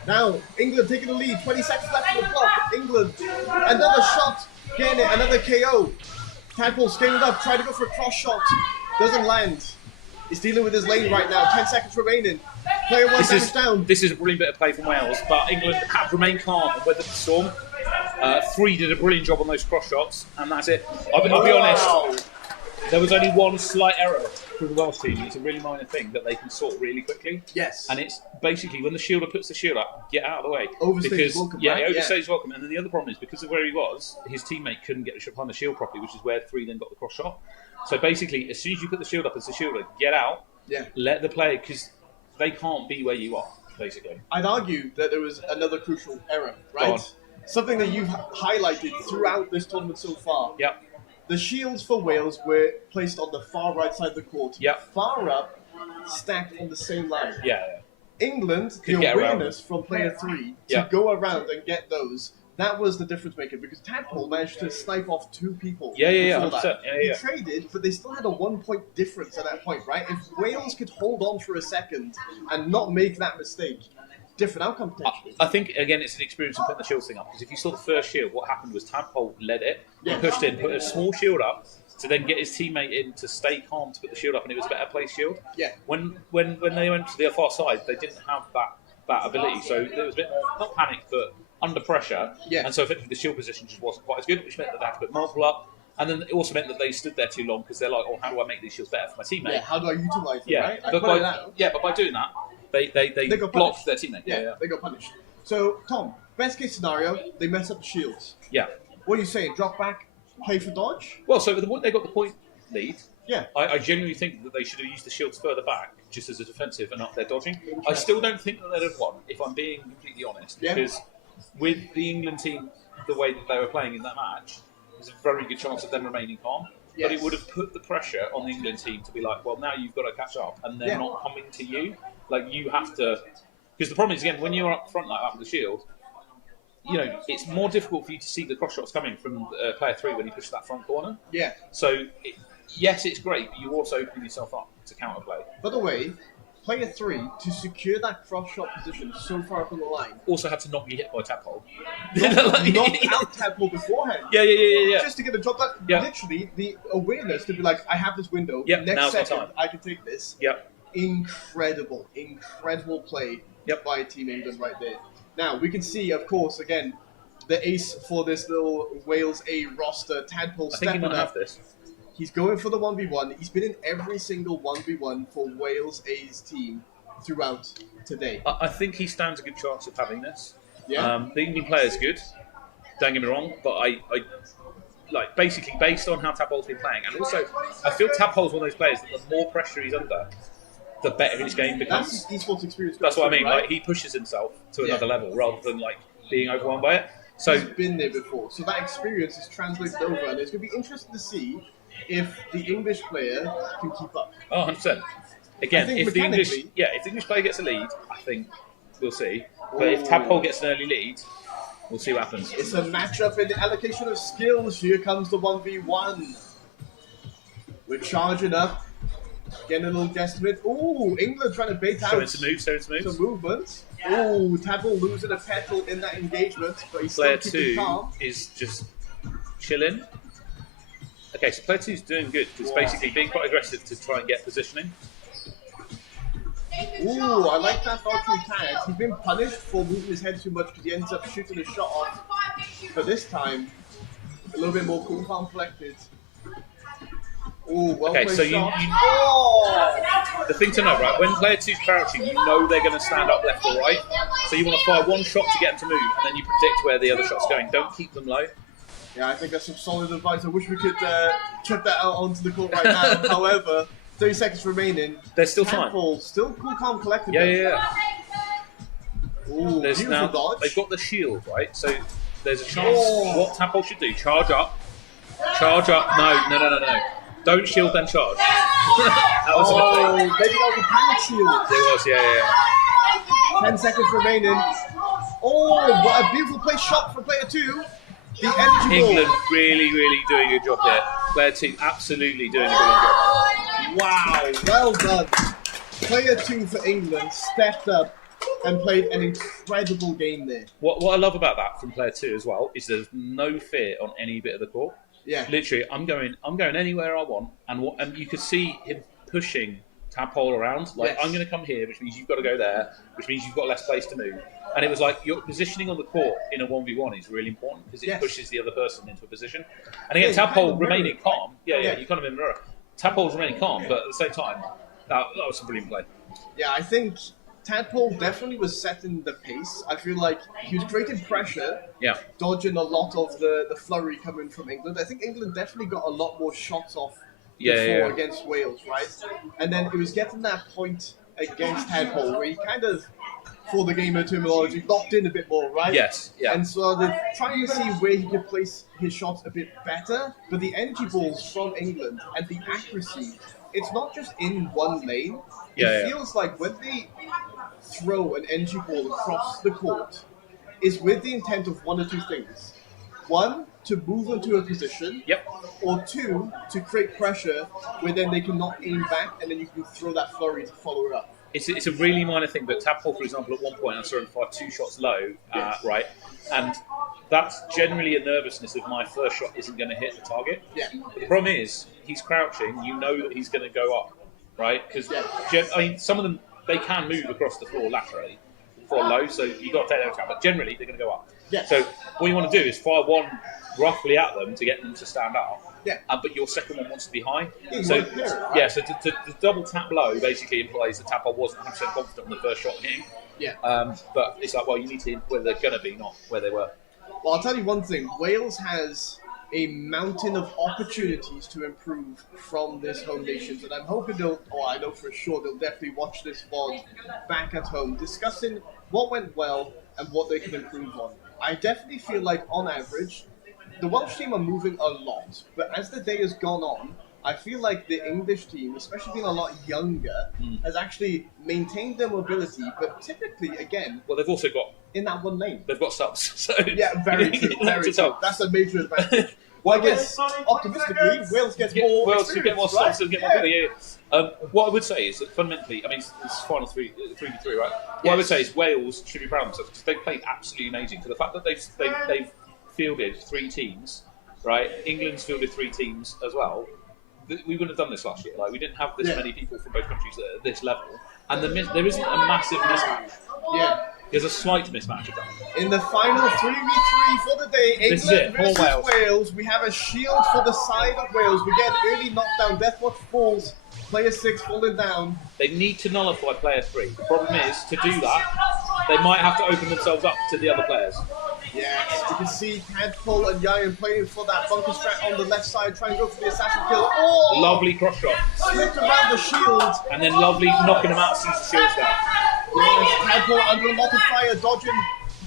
Now, England taking the lead, 20 seconds left on the clock. England, another shot, getting it, another KO. Tadpole scaling up, trying to go for a cross shot. Doesn't land. He's dealing with his lane right now, 10 seconds remaining. Player 1 damage down. This is a brilliant bit of play from Wales, but England have remained calm and weathered the storm. 3 did a brilliant job on those cross shots, and that's it. I'll be honest, there was only one slight error for the Welsh team. It's a really minor thing that they can sort really quickly. Yes. And it's basically when the shielder puts the shield up, get out of the way. Overstays welcome, right? He overstays welcome. And then the other problem is because of where he was, his teammate couldn't get behind the shield properly, which is where 3 then got the cross shot. So basically, as soon as you put the shield up as the shielder, get out, let the player, because they can't be where you are, basically. I'd argue that there was another crucial error, right? Something that you've highlighted throughout this tournament so far. Yep. The shields for Wales were placed on the far right side of the court. Yep. Far up, stacked on the same line. Yeah. England, Could the get around awareness from player 3 to go around and get those, that was the difference maker because Tadpole managed to snipe off 2 people. Yeah. before that. 100%. He traded, but they still had a 1-point difference at that point, right? If Wales could hold on for a second and not make that mistake, different outcome potentially. I think, again, it's an experience of putting the shield thing up. Because if you saw the first shield, what happened was Tadpole led it, he pushed in, put a small shield up, to then get his teammate in to stay calm to put the shield up, and it was a better placed shield. Yeah. When they went to the far side, they didn't have that ability. So there was a bit more, not panic, but under pressure. Yeah. And so effectively the shield position just wasn't quite as good, which meant that they had to put multiple up. And then it also meant that they stood there too long because they're like, oh, how do I make these shields better for my teammate? Yeah, how do I utilize them, Yeah, right? but by doing that, they got blocked punished. their teammate. Yeah, they got punished. So, Tom, best case scenario, they mess up the shields. Yeah. What are you saying? Drop back, play for dodge? Well, so at the point they got the point lead, Yeah. I genuinely think that they should have used the shields further back, just as a defensive and up their dodging. I still don't think that they'd have won, if I'm being completely honest, Yeah. because with the England team, the way that they were playing in that match, there's a very good chance of them remaining calm. But it Yes. would have put the pressure on the England team to be like, well, now you've got to catch up, and they're Yeah. not coming to you. Like, you have to... Because the problem is, again, when you're up front like that with the shield, you know, it's more difficult for you to see the cross shots coming from player 3 when you push that front corner. Yeah. So, yes, it's great, but you also open yourself up to counterplay. By the way, player 3, to secure that cross shot position so far up on the line, Also had to not be hit by a tap hole. knocked out Tadpole beforehand. Yeah. Just to get the job done. Yeah. Literally, the awareness to be like, I have this window. Yeah, Next now's my second, time. I can take this. Yep. Incredible play by Team England right there. Now, we can see, of course, again, the ace for this little Wales A roster, Tadpole, I think he stepping might up. have this. He's going for the 1v1. He's been in every single 1v1 for Wales A's team throughout today. I think he stands a good chance of having this. Yeah. The England player is good. Don't get me wrong, but I like basically based on how Tapol's been playing, and also I feel Tapol's one of those players that the more pressure he's under, the better his game becomes. That's esports experience. That's what I mean. Right? Like, he pushes himself to another level rather than like being overwhelmed by it. So He's been there before, so that experience is translated over, and it's going to be interesting to see if the English player can keep up. Oh, 100%. Again, I think if the English, mechanically- if the English player gets a lead, I think we'll see. But if Tapol gets an early lead, we'll see what happens. It's a matchup in the allocation of skills. Here comes the 1v1. We're charging up. Getting a little guesstimate. Ooh, England trying to bait out Showing some moves. movement. Ooh, Tadpole losing a petal in that engagement, but he's Player still keeping 2 calm. is just chilling. Okay, so player 2 is doing good. It's basically being quite aggressive to try and get positioning. Ooh, I like that archery tag. He's been punished for moving his head too much because he ends up shooting his shot off. But this time, a little bit more cool, calm, collected. Ooh, well Okay, played so shot. Oh! The thing to know, right, when player 2's crouching, you know they're going to stand up left or right. So you want to fire one shot to get them to move, and then you predict where the other shot's going. Don't keep them low. Yeah, I think that's some solid advice. I wish we could check that out onto the court right now. However, 30 seconds remaining. There's still time. Tadpole, still cool, calm, collected. Yeah. Ooh, There's beautiful now, dodge. they've got the shield, right? So there's a chance. What Tapol should do, charge up. Charge up. No. Don't shield, then charge. That was a mistake. maybe that was a panic shield. It was, yeah. 10 seconds remaining. Oh, what a beautiful play shot from player 2. The energy ball. England really doing a good job there. Player 2 absolutely doing a brilliant job. Wow, well done. Player 2 for England stepped up and played an incredible game there. What I love about that from player 2 as well is there's no fear on any bit of the court. Yeah. Literally, I'm going anywhere I want, and you could see him pushing Tadpole around. Like, Yes. I'm going to come here, which means you've got to go there, which means you've got less place to move. And it was like your positioning on the court in a 1v1 is really important because it Yes. pushes the other person into a position. And again, Yeah, you kind Tadpole of remaining mirror it. calm. Yeah, Yeah. you kind of in the mirror. Tadpole's remaining calm, but at the same time, that was a brilliant play. Yeah, I think Tadpole definitely was setting the pace. I feel like he was creating pressure, Yeah. dodging a lot of the flurry coming from England. I think England definitely got a lot more shots off Yeah, before yeah. against Wales, right? And then it was getting that point against Tadpole where he kind of, for the gamer terminology, locked in a bit more, right? Yes, yeah. And so they're trying to see where he could place his shots a bit better. But the energy balls from England and the accuracy, it's not just in one lane. Yeah, It yeah. feels like when they throw an energy ball across the court, is with the intent of one or two things. One, to move them to a position. Yep. Or two, to create pressure where then they can not aim back and then you can throw that flurry to follow it up. It's a really minor thing, but Tadpole, for example, at one point I saw him fire 2 shots low, Yes. right? And that's generally a nervousness of my first shot isn't going to hit the target. Yeah. But the problem is, he's crouching, you know that he's going to go up, right? Because, I mean, some of them, they can move across the floor laterally. fall low, so you've got to take that into account. But generally, they're going to go up. Yeah. So what you want to do is fire one roughly at them to get them to stand out. Yeah. But your second one wants to be high. Yeah, So right? so to double tap low basically implies the tapper wasn't 100% confident on the first shot hitting. Yeah. But it's like, well, you need to hit where they're going to be, not where they were. Well, I'll tell you one thing. Wales has a mountain of opportunities to improve from this home nation, and I'm hoping I know for sure they'll definitely watch this VOD back at home, discussing what went well and what they can improve on. I definitely feel like, on average, the Welsh team are moving a lot, but as the day has gone on, I feel like the English team, especially being a lot younger, has actually maintained their mobility, but typically, again, Well, they've also got in that one lane. they've got subs. So Yeah, very true. Very true. That's a major advantage. Well, I guess optimistically, Wales gets more. Wales can get more right? subs and get more. Yeah. What I would say is that fundamentally, I mean, it's final 3v3, right? What I would say is Wales should be proud of themselves because they've played absolutely amazing. For the fact that they've fielded 3 teams, right? England's fielded 3 teams as well. We wouldn't have done this last year. Like, we didn't have this many people from both countries at this level, and there isn't a massive mismatch. Yeah. There's a slight mismatch of that. In the final 3v3 for the day, This is England it, versus all Wales. We have a shield for the side of Wales. We get early knockdown. Deathwatch falls. Player 6 falling down. They need to nullify player 3. The problem is, to do that, they might have to open themselves up to the other players. Yes, you can see Tadpole and Yayan playing for that bunker strat on the left side, trying to go for the assassin kill. Oh! Lovely cross shot. Slipped around the shield. And then lovely knocking them out as soon as the shield's down. Yes, Tadpole under a lot of fire, dodging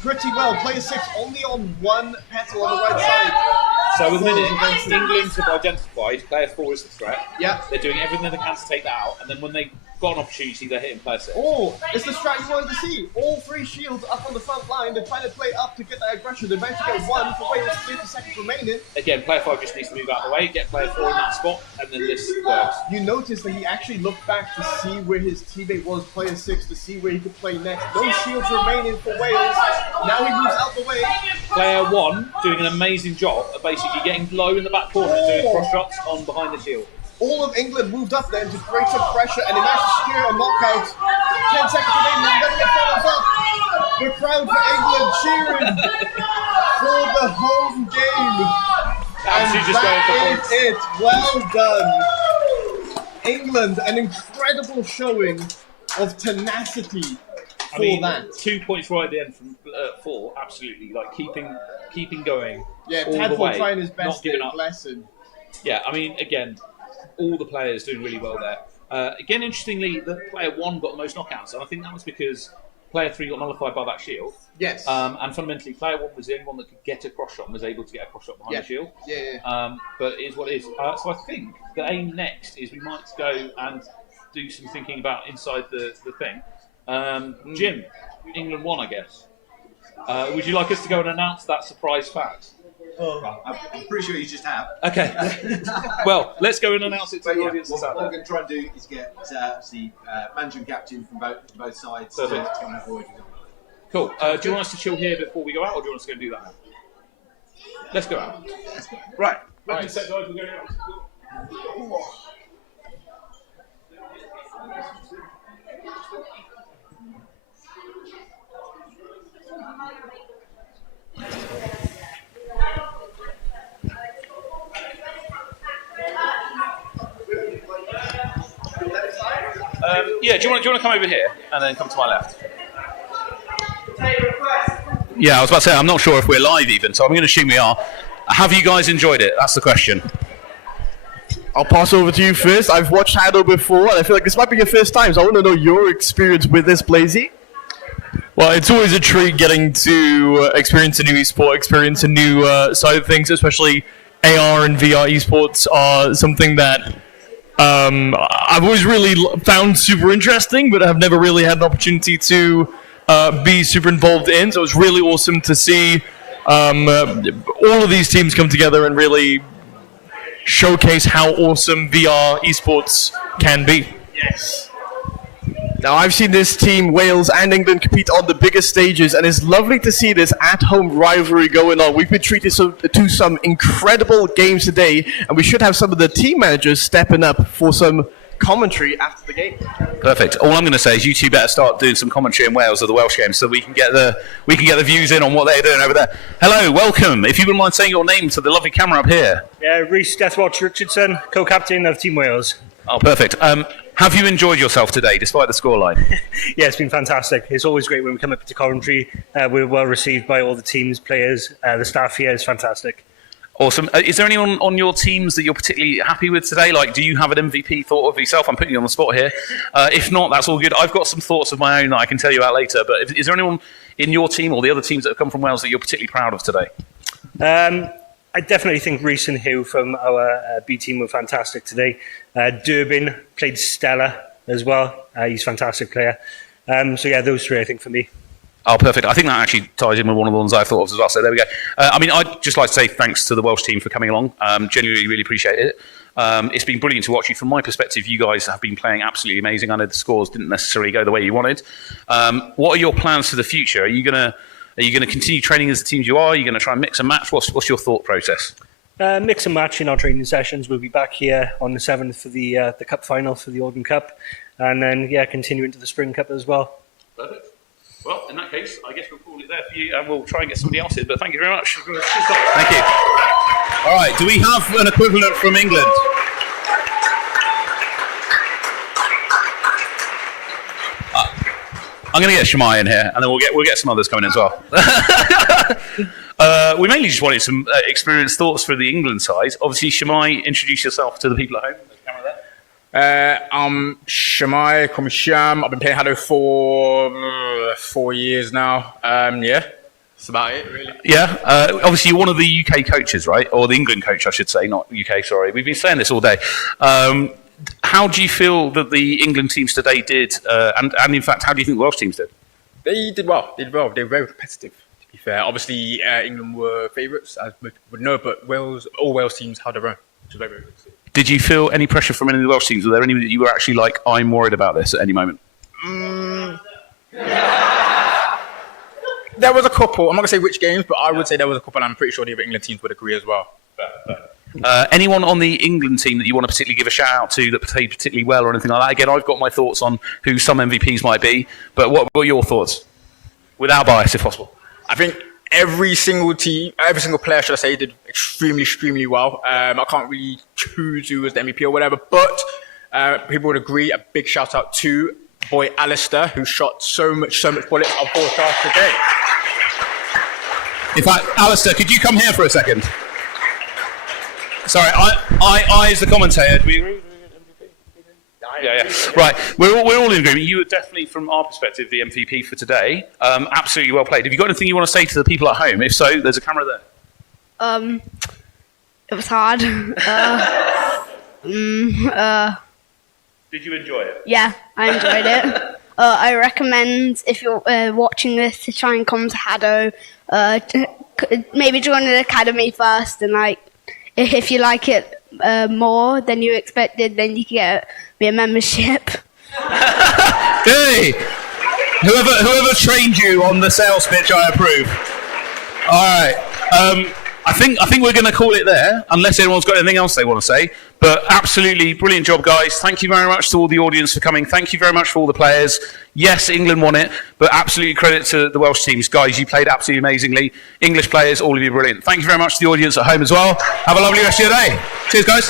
pretty well. Player 6 only on 1 petal on the right side. So at the minute, England have identified player 4 as the threat. Yeah. They're doing everything they can to take that out, and then when they got an opportunity, they're hitting player 6. Oh, it's the strat you wanted to see. All 3 shields up on the front line. They're trying to play up to get that aggression. They managed to get 1 for Wales, 30 seconds remaining. Again, player 5 just needs to move out of the way, get player 4 in that spot, and then this works. You notice that he actually looked back to see where his teammate was, player 6, to see where he could play next. No shields remaining for Wales. Now he moves out the way. Player 1 doing an amazing job of basically getting low in the back corner and doing cross shots on behind the shield. All of England moved up then to create some pressure, and they managed to secure a knockout. 10 seconds remaining, and then it follows up. The crowd for England cheering for the home game. And Actually just going for that points. is it. Well done. England, an incredible showing of tenacity for that. 2 points right at the end from 4, absolutely. Like, keeping going Yeah, all the Tadpole way, trying his not best giving there, up. bless him. Yeah, I mean, again, all the players doing really well there. Again, interestingly, the player 1 got the most knockouts, and I think that was because player 3 got nullified by that shield. Yes. And fundamentally, player 1 was the only one that could get a cross shot and was able to get a cross shot behind the shield. Yeah. But it is what it is. So I think the aim next is we might go and do some thinking about inside the thing. Jim, England won, I guess. Would you like us to go and announce that surprise fact? Well, I'm pretty sure you just have. Okay. Well, let's go and announce it to But the yeah, audience. what we're going to try and do is get the manager and captain from both sides to Perfect. come and have a word with them. Cool. Do you want us to chill here before we go out, or do you want us to go and do that now? Let's go out. Right. Right. Set, guys, we're going out. Yeah, do you want to come over here and then come to my left? Yeah, I was about to say, I'm not sure if we're live even, so I'm going to assume we are. Have you guys enjoyed it? That's the question. I'll pass over to you first. I've watched HADO before, and I feel like this might be your first time, so I want to know your experience with this, Blazy. Well, it's always a treat getting to experience a new esport, experience a new side of things, especially AR and VR esports are something that I've always really found super interesting, but I've never really had an opportunity to be super involved in. So it's really awesome to see all of these teams come together and really showcase how awesome VR esports can be. Yes. Now, I've seen this team, Wales and England, compete on the biggest stages, and it's lovely to see this at-home rivalry going on. We've been treated to some incredible games today, and we should have some of the team managers stepping up for some commentary after the game. Perfect. All I'm going to say is you two better start doing some commentary in Wales of the Welsh games so we can get the views in on what they're doing over there. Hello, welcome. If you wouldn't mind saying your name to the lovely camera up here. Yeah, Rhys Deathwatch Richardson, co-captain of Team Wales. Oh, perfect. Have you enjoyed yourself today, despite the scoreline? Yeah, it's been fantastic. It's always great when we come up to Coventry. We're well received by all the teams, players, the staff here is fantastic. Awesome. Is there anyone on your teams that you're particularly happy with today? Like, do you have an MVP thought of yourself? I'm putting you on the spot here. If not, that's all good. I've got some thoughts of my own that I can tell you about later. But is there anyone in your team or the other teams that have come from Wales that you're particularly proud of today? I definitely think Rhys and Hugh from our B team were fantastic today. Durbin played stellar as well. He's a fantastic player. So yeah, those three I think for me. Oh, perfect. I think that actually ties in with one of the ones I thought of as well. So there we go. I'd just like to say thanks to the Welsh team for coming along. Genuinely, really appreciate it. It's been brilliant to watch you. From my perspective, you guys have been playing absolutely amazing. I know the scores didn't necessarily go the way you wanted. What are your plans for the future? Are you going to continue training as the teams you are? Are you going to try and mix and match? What's your thought process? Mix and match in our training sessions. We'll be back here on the 7th for the Cup final for the Autumn Cup. And then, continue into the Spring Cup as well. Perfect. Well, in that case, I guess we'll call it there for you, and we'll try and get somebody else in. But thank you very much. Thank you. All right, do we have an equivalent from England? I'm going to get Shemai in here, and then we'll get some others coming in as well. We mainly just wanted some experienced thoughts for the England side. Obviously, Shemai, introduce yourself to the people at home. There's a camera there. I'm Shemai, call me Sham. I've been playing HADO for 4 years now. That's about it, really. Yeah, obviously you're one of the UK coaches, right? Or the England coach, I should say, not UK, sorry. We've been saying this all day. How do you feel that the England teams today did? And in fact, how do you think the Welsh teams did? They did well. They were very competitive, to be fair. Obviously, England were favourites, as most people would know, but all Wales teams had their own, which was very, very good. Did you feel any pressure from any of the Welsh teams? Were there any that you were actually like, I'm worried about this at any moment? There was a couple. I'm not going to say which games, but I would say there was a couple, and I'm pretty sure the other England teams would agree as well. Anyone on the England team that you want to particularly give a shout out to that played particularly well or anything like that? Again, I've got my thoughts on who some MVPs might be, but what are your thoughts? Without bias, if possible. I think every single player, should I say, did extremely, extremely well. I can't really choose who was the MVP or whatever, but people would agree. A big shout out to boy Alistair, who shot so much bullets on broadcast today. In fact, Alistair, could you come here for a second? Sorry, I as the commentator, do we agree? Yeah. Right, we're all in agreement. You were definitely, from our perspective, the MVP for today. Absolutely well played. Have you got anything you want to say to the people at home? If so, there's a camera there. It was hard. Did you enjoy it? Yeah, I enjoyed it. I recommend, if you're watching this, to try and come to HADO. Maybe join an academy first, and if you like it more than you expected, then you can be a membership. Hey, whoever trained you on the sales pitch, I approve. All right. I think we're going to call it there, unless anyone's got anything else they want to say. But absolutely brilliant job, guys. Thank you very much to all the audience for coming. Thank you very much for all the players. Yes, England won it, but absolutely credit to the Welsh teams. Guys, you played absolutely amazingly. English players, all of you brilliant. Thank you very much to the audience at home as well. Have a lovely rest of your day. Cheers, guys.